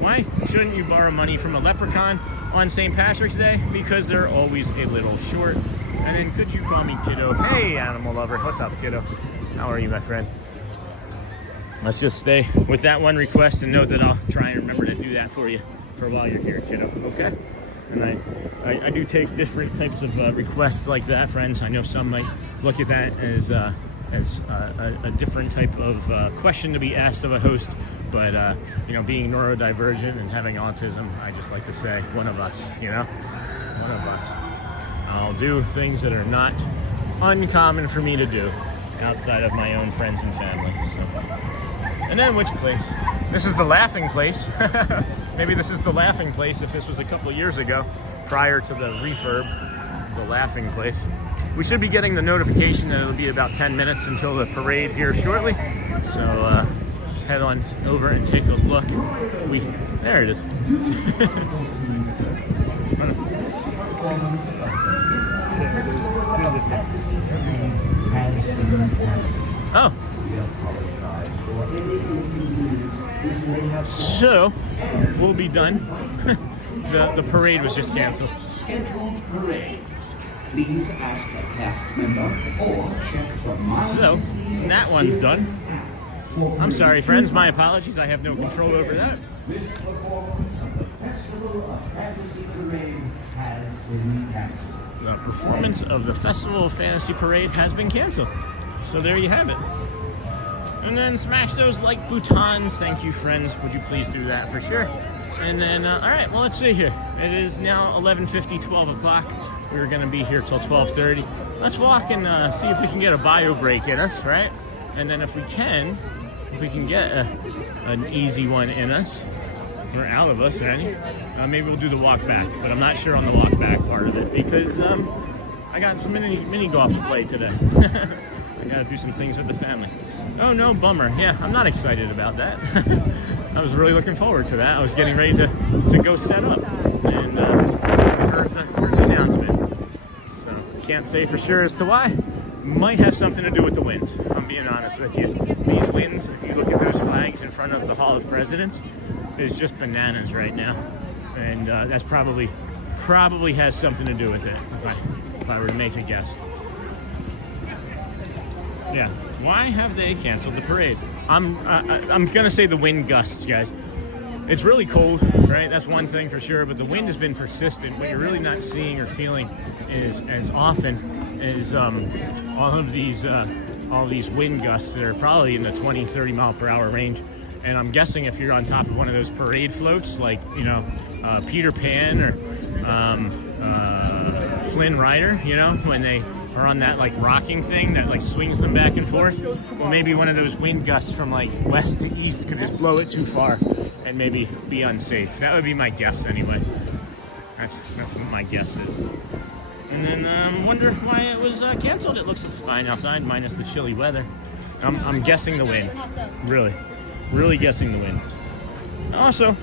Why shouldn't you borrow money from a leprechaun on St. Patrick's Day? Because they're always a little short. And then, could you call me kiddo? Hey, animal lover. What's up, kiddo? How are you, my friend? Let's just stay with that one request and know that I'll try and remember to do that for you for while you're here, kiddo. Okay? And I do take different types of requests like that, friends. I know some might look at that as a different type of question to be asked of a host, but you know, being neurodivergent and having autism, I just like to say one of us, you know, one of us. I'll do things that are not uncommon for me to do outside of my own friends and family. So. And then which place? This is the laughing place. Maybe this is the laughing place if this was a couple of years ago, prior to the refurb, the laughing place. We should be getting the notification that it'll be about 10 minutes until the parade here shortly. So head on over and take a look. There it is. Oh. So, we'll be done. The parade was just canceled. Scheduled parade. Please ask a cast member or check the mileage. So, that one's done. I'm sorry, friends. My apologies. I have no control over that. This performance of the Festival of Fantasy Parade has been canceled. The performance of the Festival of Fantasy Parade has been canceled. So there you have it. And then smash those like buttons. Thank you, friends. Would you please do that for sure? And then, all right, well, let's see here. It is now 11:50, 12 o'clock. We're going to be here till 12:30. Let's walk and see if we can get a bio break in us, right? And then if we can get an easy one in us, or out of us, Annie, maybe we'll do the walk back. But I'm not sure on the walk back part of it because I got some mini golf to play today. I got to do some things with the family. Oh no, bummer. Yeah, I'm not excited about that. I was really looking forward to that. I was getting ready to go set up and heard the announcement. So can't say for sure as to why. Might have something to do with the winds, if I'm being honest with you. These winds, if you look at those flags in front of the Hall of Presidents, is just bananas right now. And that's probably has something to do with it, if I were to make a guess. Yeah, why have they canceled the parade? I'm gonna say the wind gusts, guys. It's really cold, right? That's one thing for sure, but the wind has been persistent. What you're really not seeing or feeling is as often is all these wind gusts that are probably in the 20-30 mile per hour range. And I'm guessing if you're on top of one of those parade floats, like, you know, Peter Pan or Flynn Rider, you know, when they are on that like rocking thing that like swings them back and forth, well, maybe one of those wind gusts from like west to east could just blow it too far and maybe be unsafe. That would be my guess anyway. That's what my guess is. And then wonder why it was canceled. It looks fine outside, minus the chilly weather. I'm guessing the wind. Really guessing the wind. Also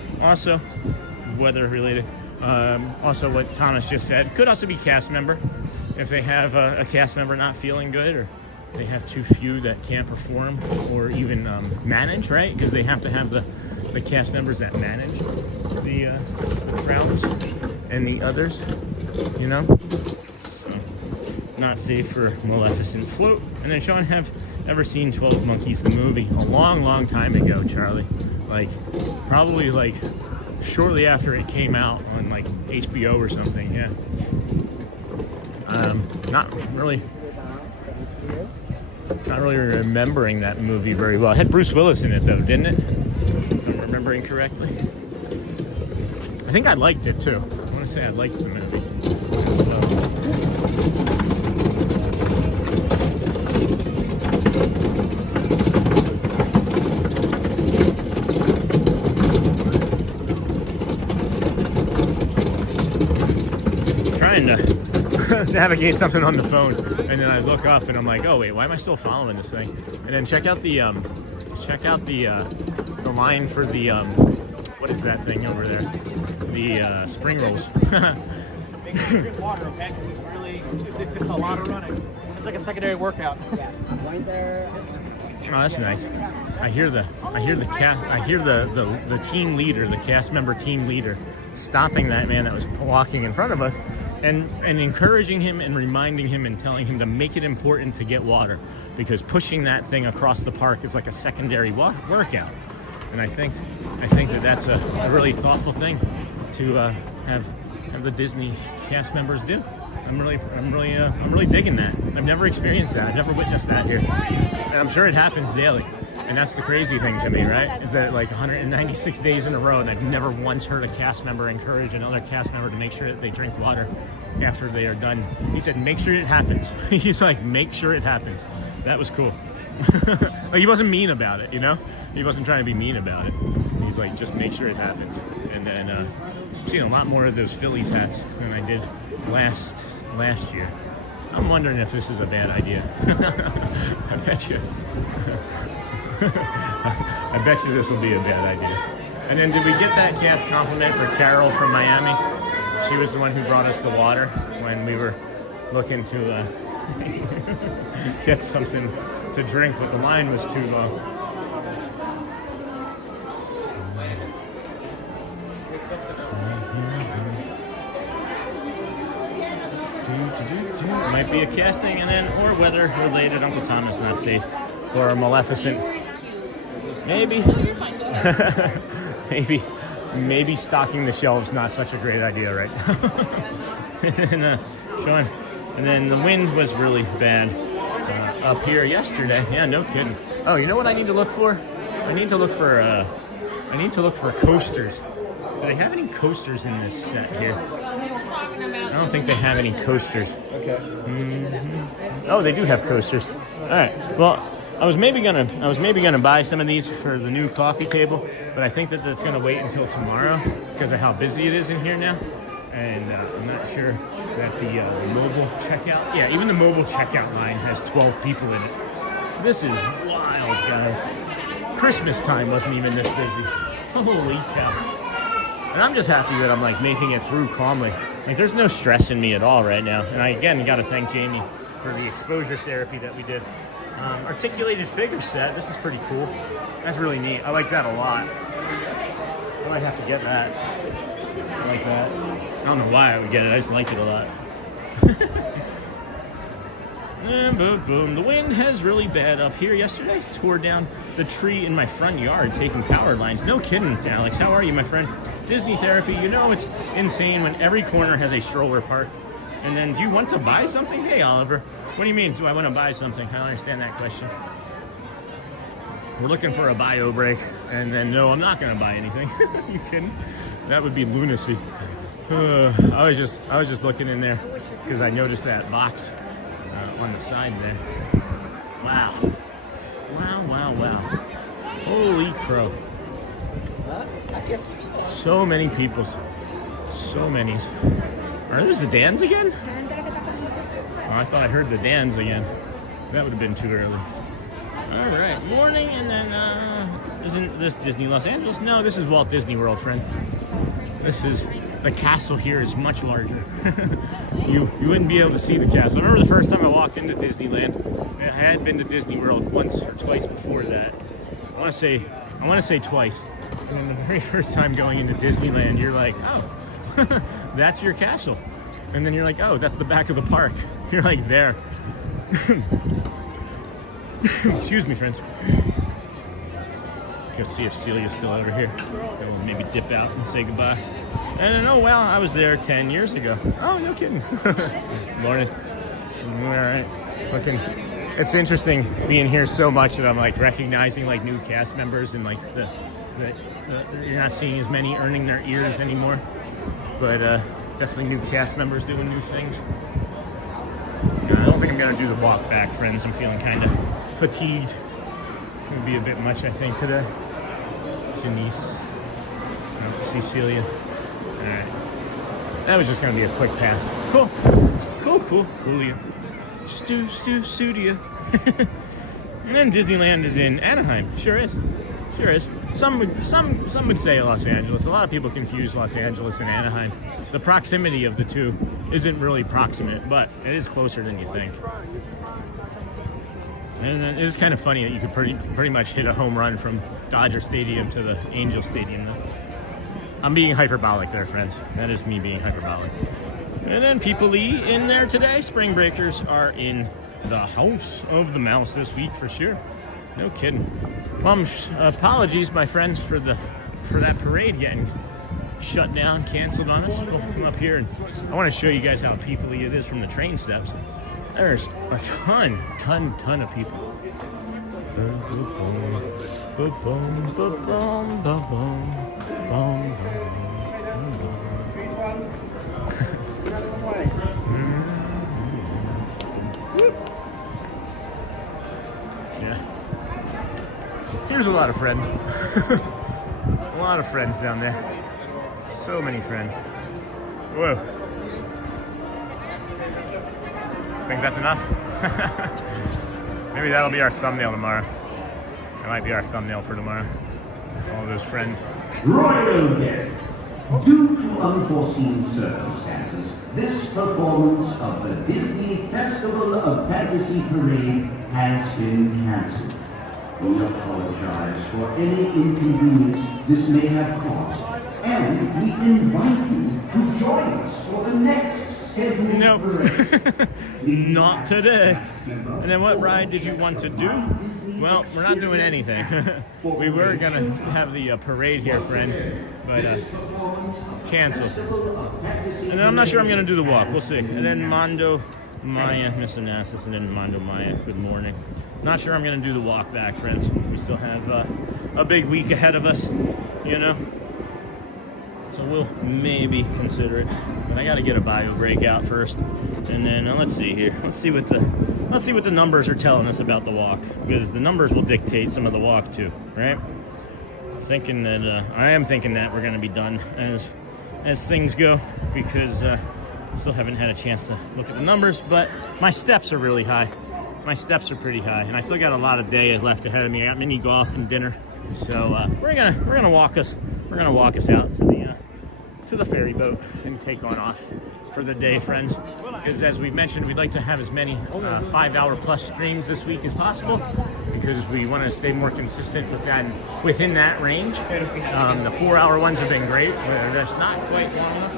weather related. Also what Thomas just said, could also be cast member. If they have a cast member not feeling good, or they have too few that can't perform or even manage, right? Because they have to have the cast members that manage the crowds and the others, you know? So, not safe for Maleficent float. And then Sean, have ever seen 12 Monkeys, the movie? A long time ago, Charlie. Like, probably like shortly after it came out on like HBO or something, yeah. Not really remembering that movie very well. It had Bruce Willis in it though, didn't it? If I'm remembering correctly. I think I liked it too. I want to say I liked the movie. Trying to navigate something on the phone, and then I look up and I'm like, oh wait, why am I still following this thing? And then check out the line for the what is that thing over there? The spring rolls. Make sure you drink water, okay? Because it's a lot of running. It's like a secondary workout. Right there. Oh, that's nice. I hear the team leader, the cast member team leader, stopping that man that was walking in front of us. And encouraging him and reminding him and telling him to make it important to get water, because pushing that thing across the park is like a secondary workout. And I think that that's a really thoughtful thing to have the Disney cast members do. I'm really digging that. I've never experienced that. I've never witnessed that here, and I'm sure it happens daily. And that's the crazy thing to me, right? Is that like 196 days in a row, and I've never once heard a cast member encourage another cast member to make sure that they drink water after they are done. He said, make sure it happens. He's like, make sure it happens. That was cool. Like, he wasn't mean about it, you know? He wasn't trying to be mean about it. He's like, just make sure it happens. And then I've seen a lot more of those Phillies hats than I did last year. I'm wondering if this is a bad idea. I bet you. I bet you this will be a bad idea. And then did we get that cast compliment for Carol from Miami? She was the one who brought us the water when we were looking to get something to drink, but the line was too long. Might be a casting, and then or weather related. Uncle Thomas not safe for a Maleficent. Maybe. maybe stocking the shelves not such a great idea right now. And then the wind was really bad up here yesterday. Yeah, no kidding. Oh, you know what I need to look for? I need to look for coasters. Do they have any coasters in this set here? I don't think they have any coasters. Okay. Oh, they do have coasters. All right. Well, I was maybe gonna buy some of these for the new coffee table, but I think that that's gonna wait until tomorrow because of how busy it is in here now, and I'm not sure that the mobile checkout. Yeah, even the mobile checkout line has 12 people in it. This is wild, guys. Christmas time wasn't even this busy. Holy cow! And I'm just happy that I'm like making it through calmly. Like, there's no stress in me at all right now. And I again got to thank Jamie for the exposure therapy that we did. Articulated figure set. This is pretty cool. That's really neat. I like that a lot. I might have to get that. I like that. I don't know why I would get it. I just like it a lot. And boom, boom. The wind has really bad up here yesterday. Tore down the tree in my front yard, taking power lines. No kidding, Alex. How are you, my friend? Disney therapy. You know it's insane when every corner has a stroller park. And then, do you want to buy something? Hey, Oliver. What do you mean, do I want to buy something? I don't understand that question. We're looking for a bio break. And then, no, I'm not going to buy anything. You kidding? That would be lunacy. I was just looking in there because I noticed that box on the side there. Wow. Wow, wow, wow. Holy crow. So many people. So many. Are those the Dans again? Oh, I thought I heard the Dans again. That would have been too early. All right, morning, and then, isn't this Disney Los Angeles? No, this is Walt Disney World, friend. This is, the castle here is much larger. You wouldn't be able to see the castle. I remember the first time I walked into Disneyland. I had been to Disney World once or twice before that. I want to say twice. And then the very first time going into Disneyland, you're like, oh, that's your castle. And then you're like, oh, that's the back of the park. You're like, there. Excuse me, friends. Let's see if Celia's still over here. We'll maybe dip out and say goodbye. And then, oh, well, I was there 10 years ago. Oh, no kidding. Morning. All right. Looking. It's interesting being here so much that I'm like recognizing like new cast members and like you're not seeing as many earning their ears anymore. But definitely new cast members doing new things. I don't think I'm going to do the walk back, friends. I'm feeling kind of fatigued. It would be a bit much, I think, today. Janice. Cecilia. All right. That was just going to be a quick pass. Cool. Coolio. Studio. And then Disneyland is in Anaheim. Sure is. Some would say Los Angeles. A lot of people confuse Los Angeles and Anaheim. The proximity of the two isn't really proximate, but it is closer than you think. And it is kind of funny that you could pretty much hit a home run from Dodger Stadium to the Angel Stadium. I'm being hyperbolic there, friends. That is me being hyperbolic. And then people-y in there today. Spring breakers are in the house of the mouse this week for sure. No kidding. Well, apologies, my friends, for that parade getting shut down, canceled on us. We'll come up here and I want to show you guys how people-y it is from the train steps. There's a ton of people. Yeah. Here's a lot of friends. A lot of friends down there. So many friends. Whoa. Think that's enough? Maybe that'll be our thumbnail tomorrow. That might be our thumbnail for tomorrow. All those friends. Royal guests, due to unforeseen circumstances, this performance of the Disney Festival of Fantasy Parade has been cancelled. We apologize for any inconvenience this may have caused, and we invite you to join us for the next scheduled parade. Not today. And then what ride did you want to do? Well, we're not doing anything. We were gonna have the parade here, friend, but it's canceled. And then I'm not sure I'm gonna do the walk. We'll see. And then Mondo Maya, Miss Onassis, and then Mondo Maya. Good morning. Not sure I'm gonna do the walk back, friends. We still have a big week ahead of us, you know. So we'll maybe consider it. But I gotta get a bio breakout first, and then let's see here. Let's see what the numbers are telling us about the walk, because the numbers will dictate some of the walk too, right? I am thinking that we're gonna be done as things go, because I still haven't had a chance to look at the numbers, but my steps are really high. My steps are pretty high, and I still got a lot of day left ahead of me. I got mini golf and dinner, so we're gonna walk us out to the ferry boat and take on off for the day, friends. Because as we mentioned, we'd like to have as many 5-hour plus streams this week as possible, because we want to stay more consistent within that range. The 4-hour ones have been great, but they're just not quite long enough.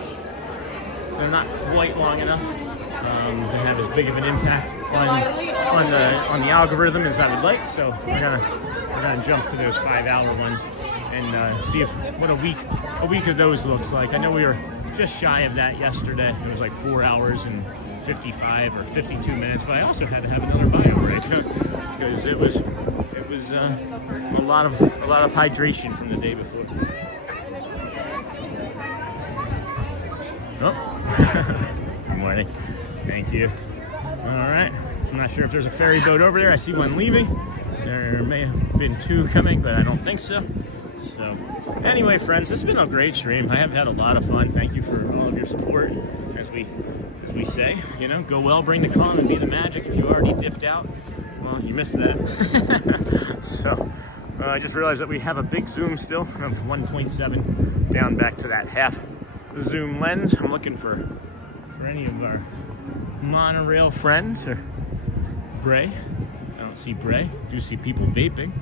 They're not quite long enough to have as big of an impact on the algorithm as I would like. So we're gonna jump to those 5-hour ones and see what a week of those looks like. I know we were just shy of that yesterday. It was like 4 hours and 55 or 52 minutes, but I also had to have another bio break because it was a lot of hydration from the day before. Oh, good morning. Thank you. All right. I'm not sure if there's a ferry boat over there. I see one leaving. There may have been two coming, but I don't think so. So anyway, friends, this has been a great stream. I have had a lot of fun. Thank you for all of your support. As we say, you know, go well, bring the calm, and be the magic. If you already dipped out, well, you missed that. So I just realized that we have a big zoom still of 1.7 down back to that half zoom lens. I'm looking for any of our monorail friends or Bray. I don't see Bray. I do see people vaping.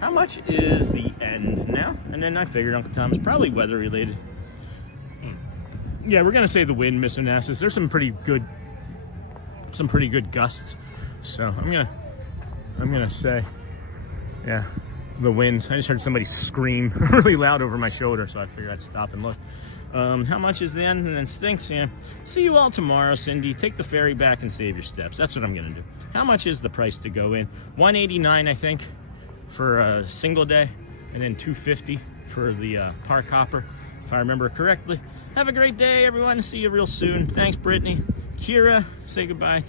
How much is the end now? And then I figured Uncle Tom is probably weather related. Yeah, we're gonna say the wind, Miss Onassis. There's some pretty good gusts. So I'm gonna say, yeah, the winds. I just heard somebody scream really loud over my shoulder, so I figured I'd stop and look. How much is the end? And then stinks, yeah. See you all tomorrow, Cindy. Take the ferry back and save your steps. That's what I'm gonna do. How much is the price to go in? $189, I think, for a single day, and then $250 for the park hopper, if I remember correctly. Have a great day, everyone. See you real soon. Thanks, Brittany. Kira, say goodbye.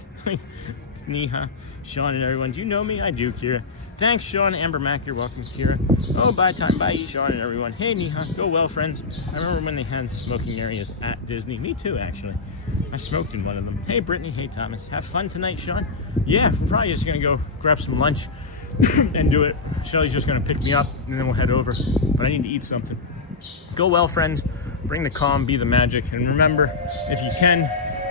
Neha, Sean, and everyone. Do you know me? I do, Kira. Thanks, Sean. Amber Mack, you're welcome, Kira. Oh, bye time. Bye, Sean, and everyone. Hey, Neha. Go well, friends. I remember when they had smoking areas at Disney. Me too, actually. I smoked in one of them. Hey, Brittany. Hey, Thomas. Have fun tonight, Sean. Yeah, we're probably just going to go grab some lunch and do it. Shelly's just going to pick me up, and then we'll head over. But I need to eat something. Go well, friends. Bring the calm, be the magic. And remember, if you can,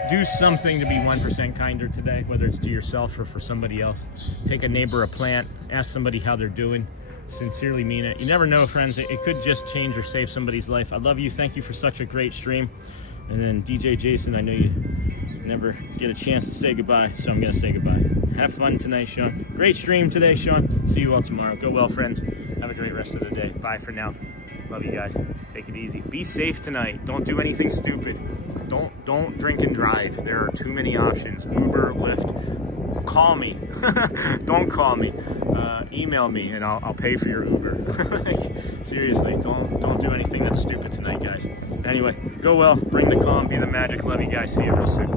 do something to be 1% kinder today, whether it's to yourself or for somebody else. Take a neighbor a plant. Ask somebody how they're doing. Sincerely mean it. You never know, friends. It could just change or save somebody's life. I love you. Thank you for such a great stream. And then DJ Jason, I know you never get a chance to say goodbye, so I'm going to say goodbye. Have fun tonight, Sean. Great stream today, Sean. See you all tomorrow. Go well, friends. Have a great rest of the day. Bye for now. Love you guys. Take it easy. Be safe tonight. Don't do anything stupid. Don't drink and drive. There are too many options. Uber, Lyft. Call me. Don't call me. Email me and I'll pay for your Uber. Seriously, don't do anything that's stupid tonight, guys. Anyway, go well. Bring the calm. Be the magic. Love you guys. See you real soon.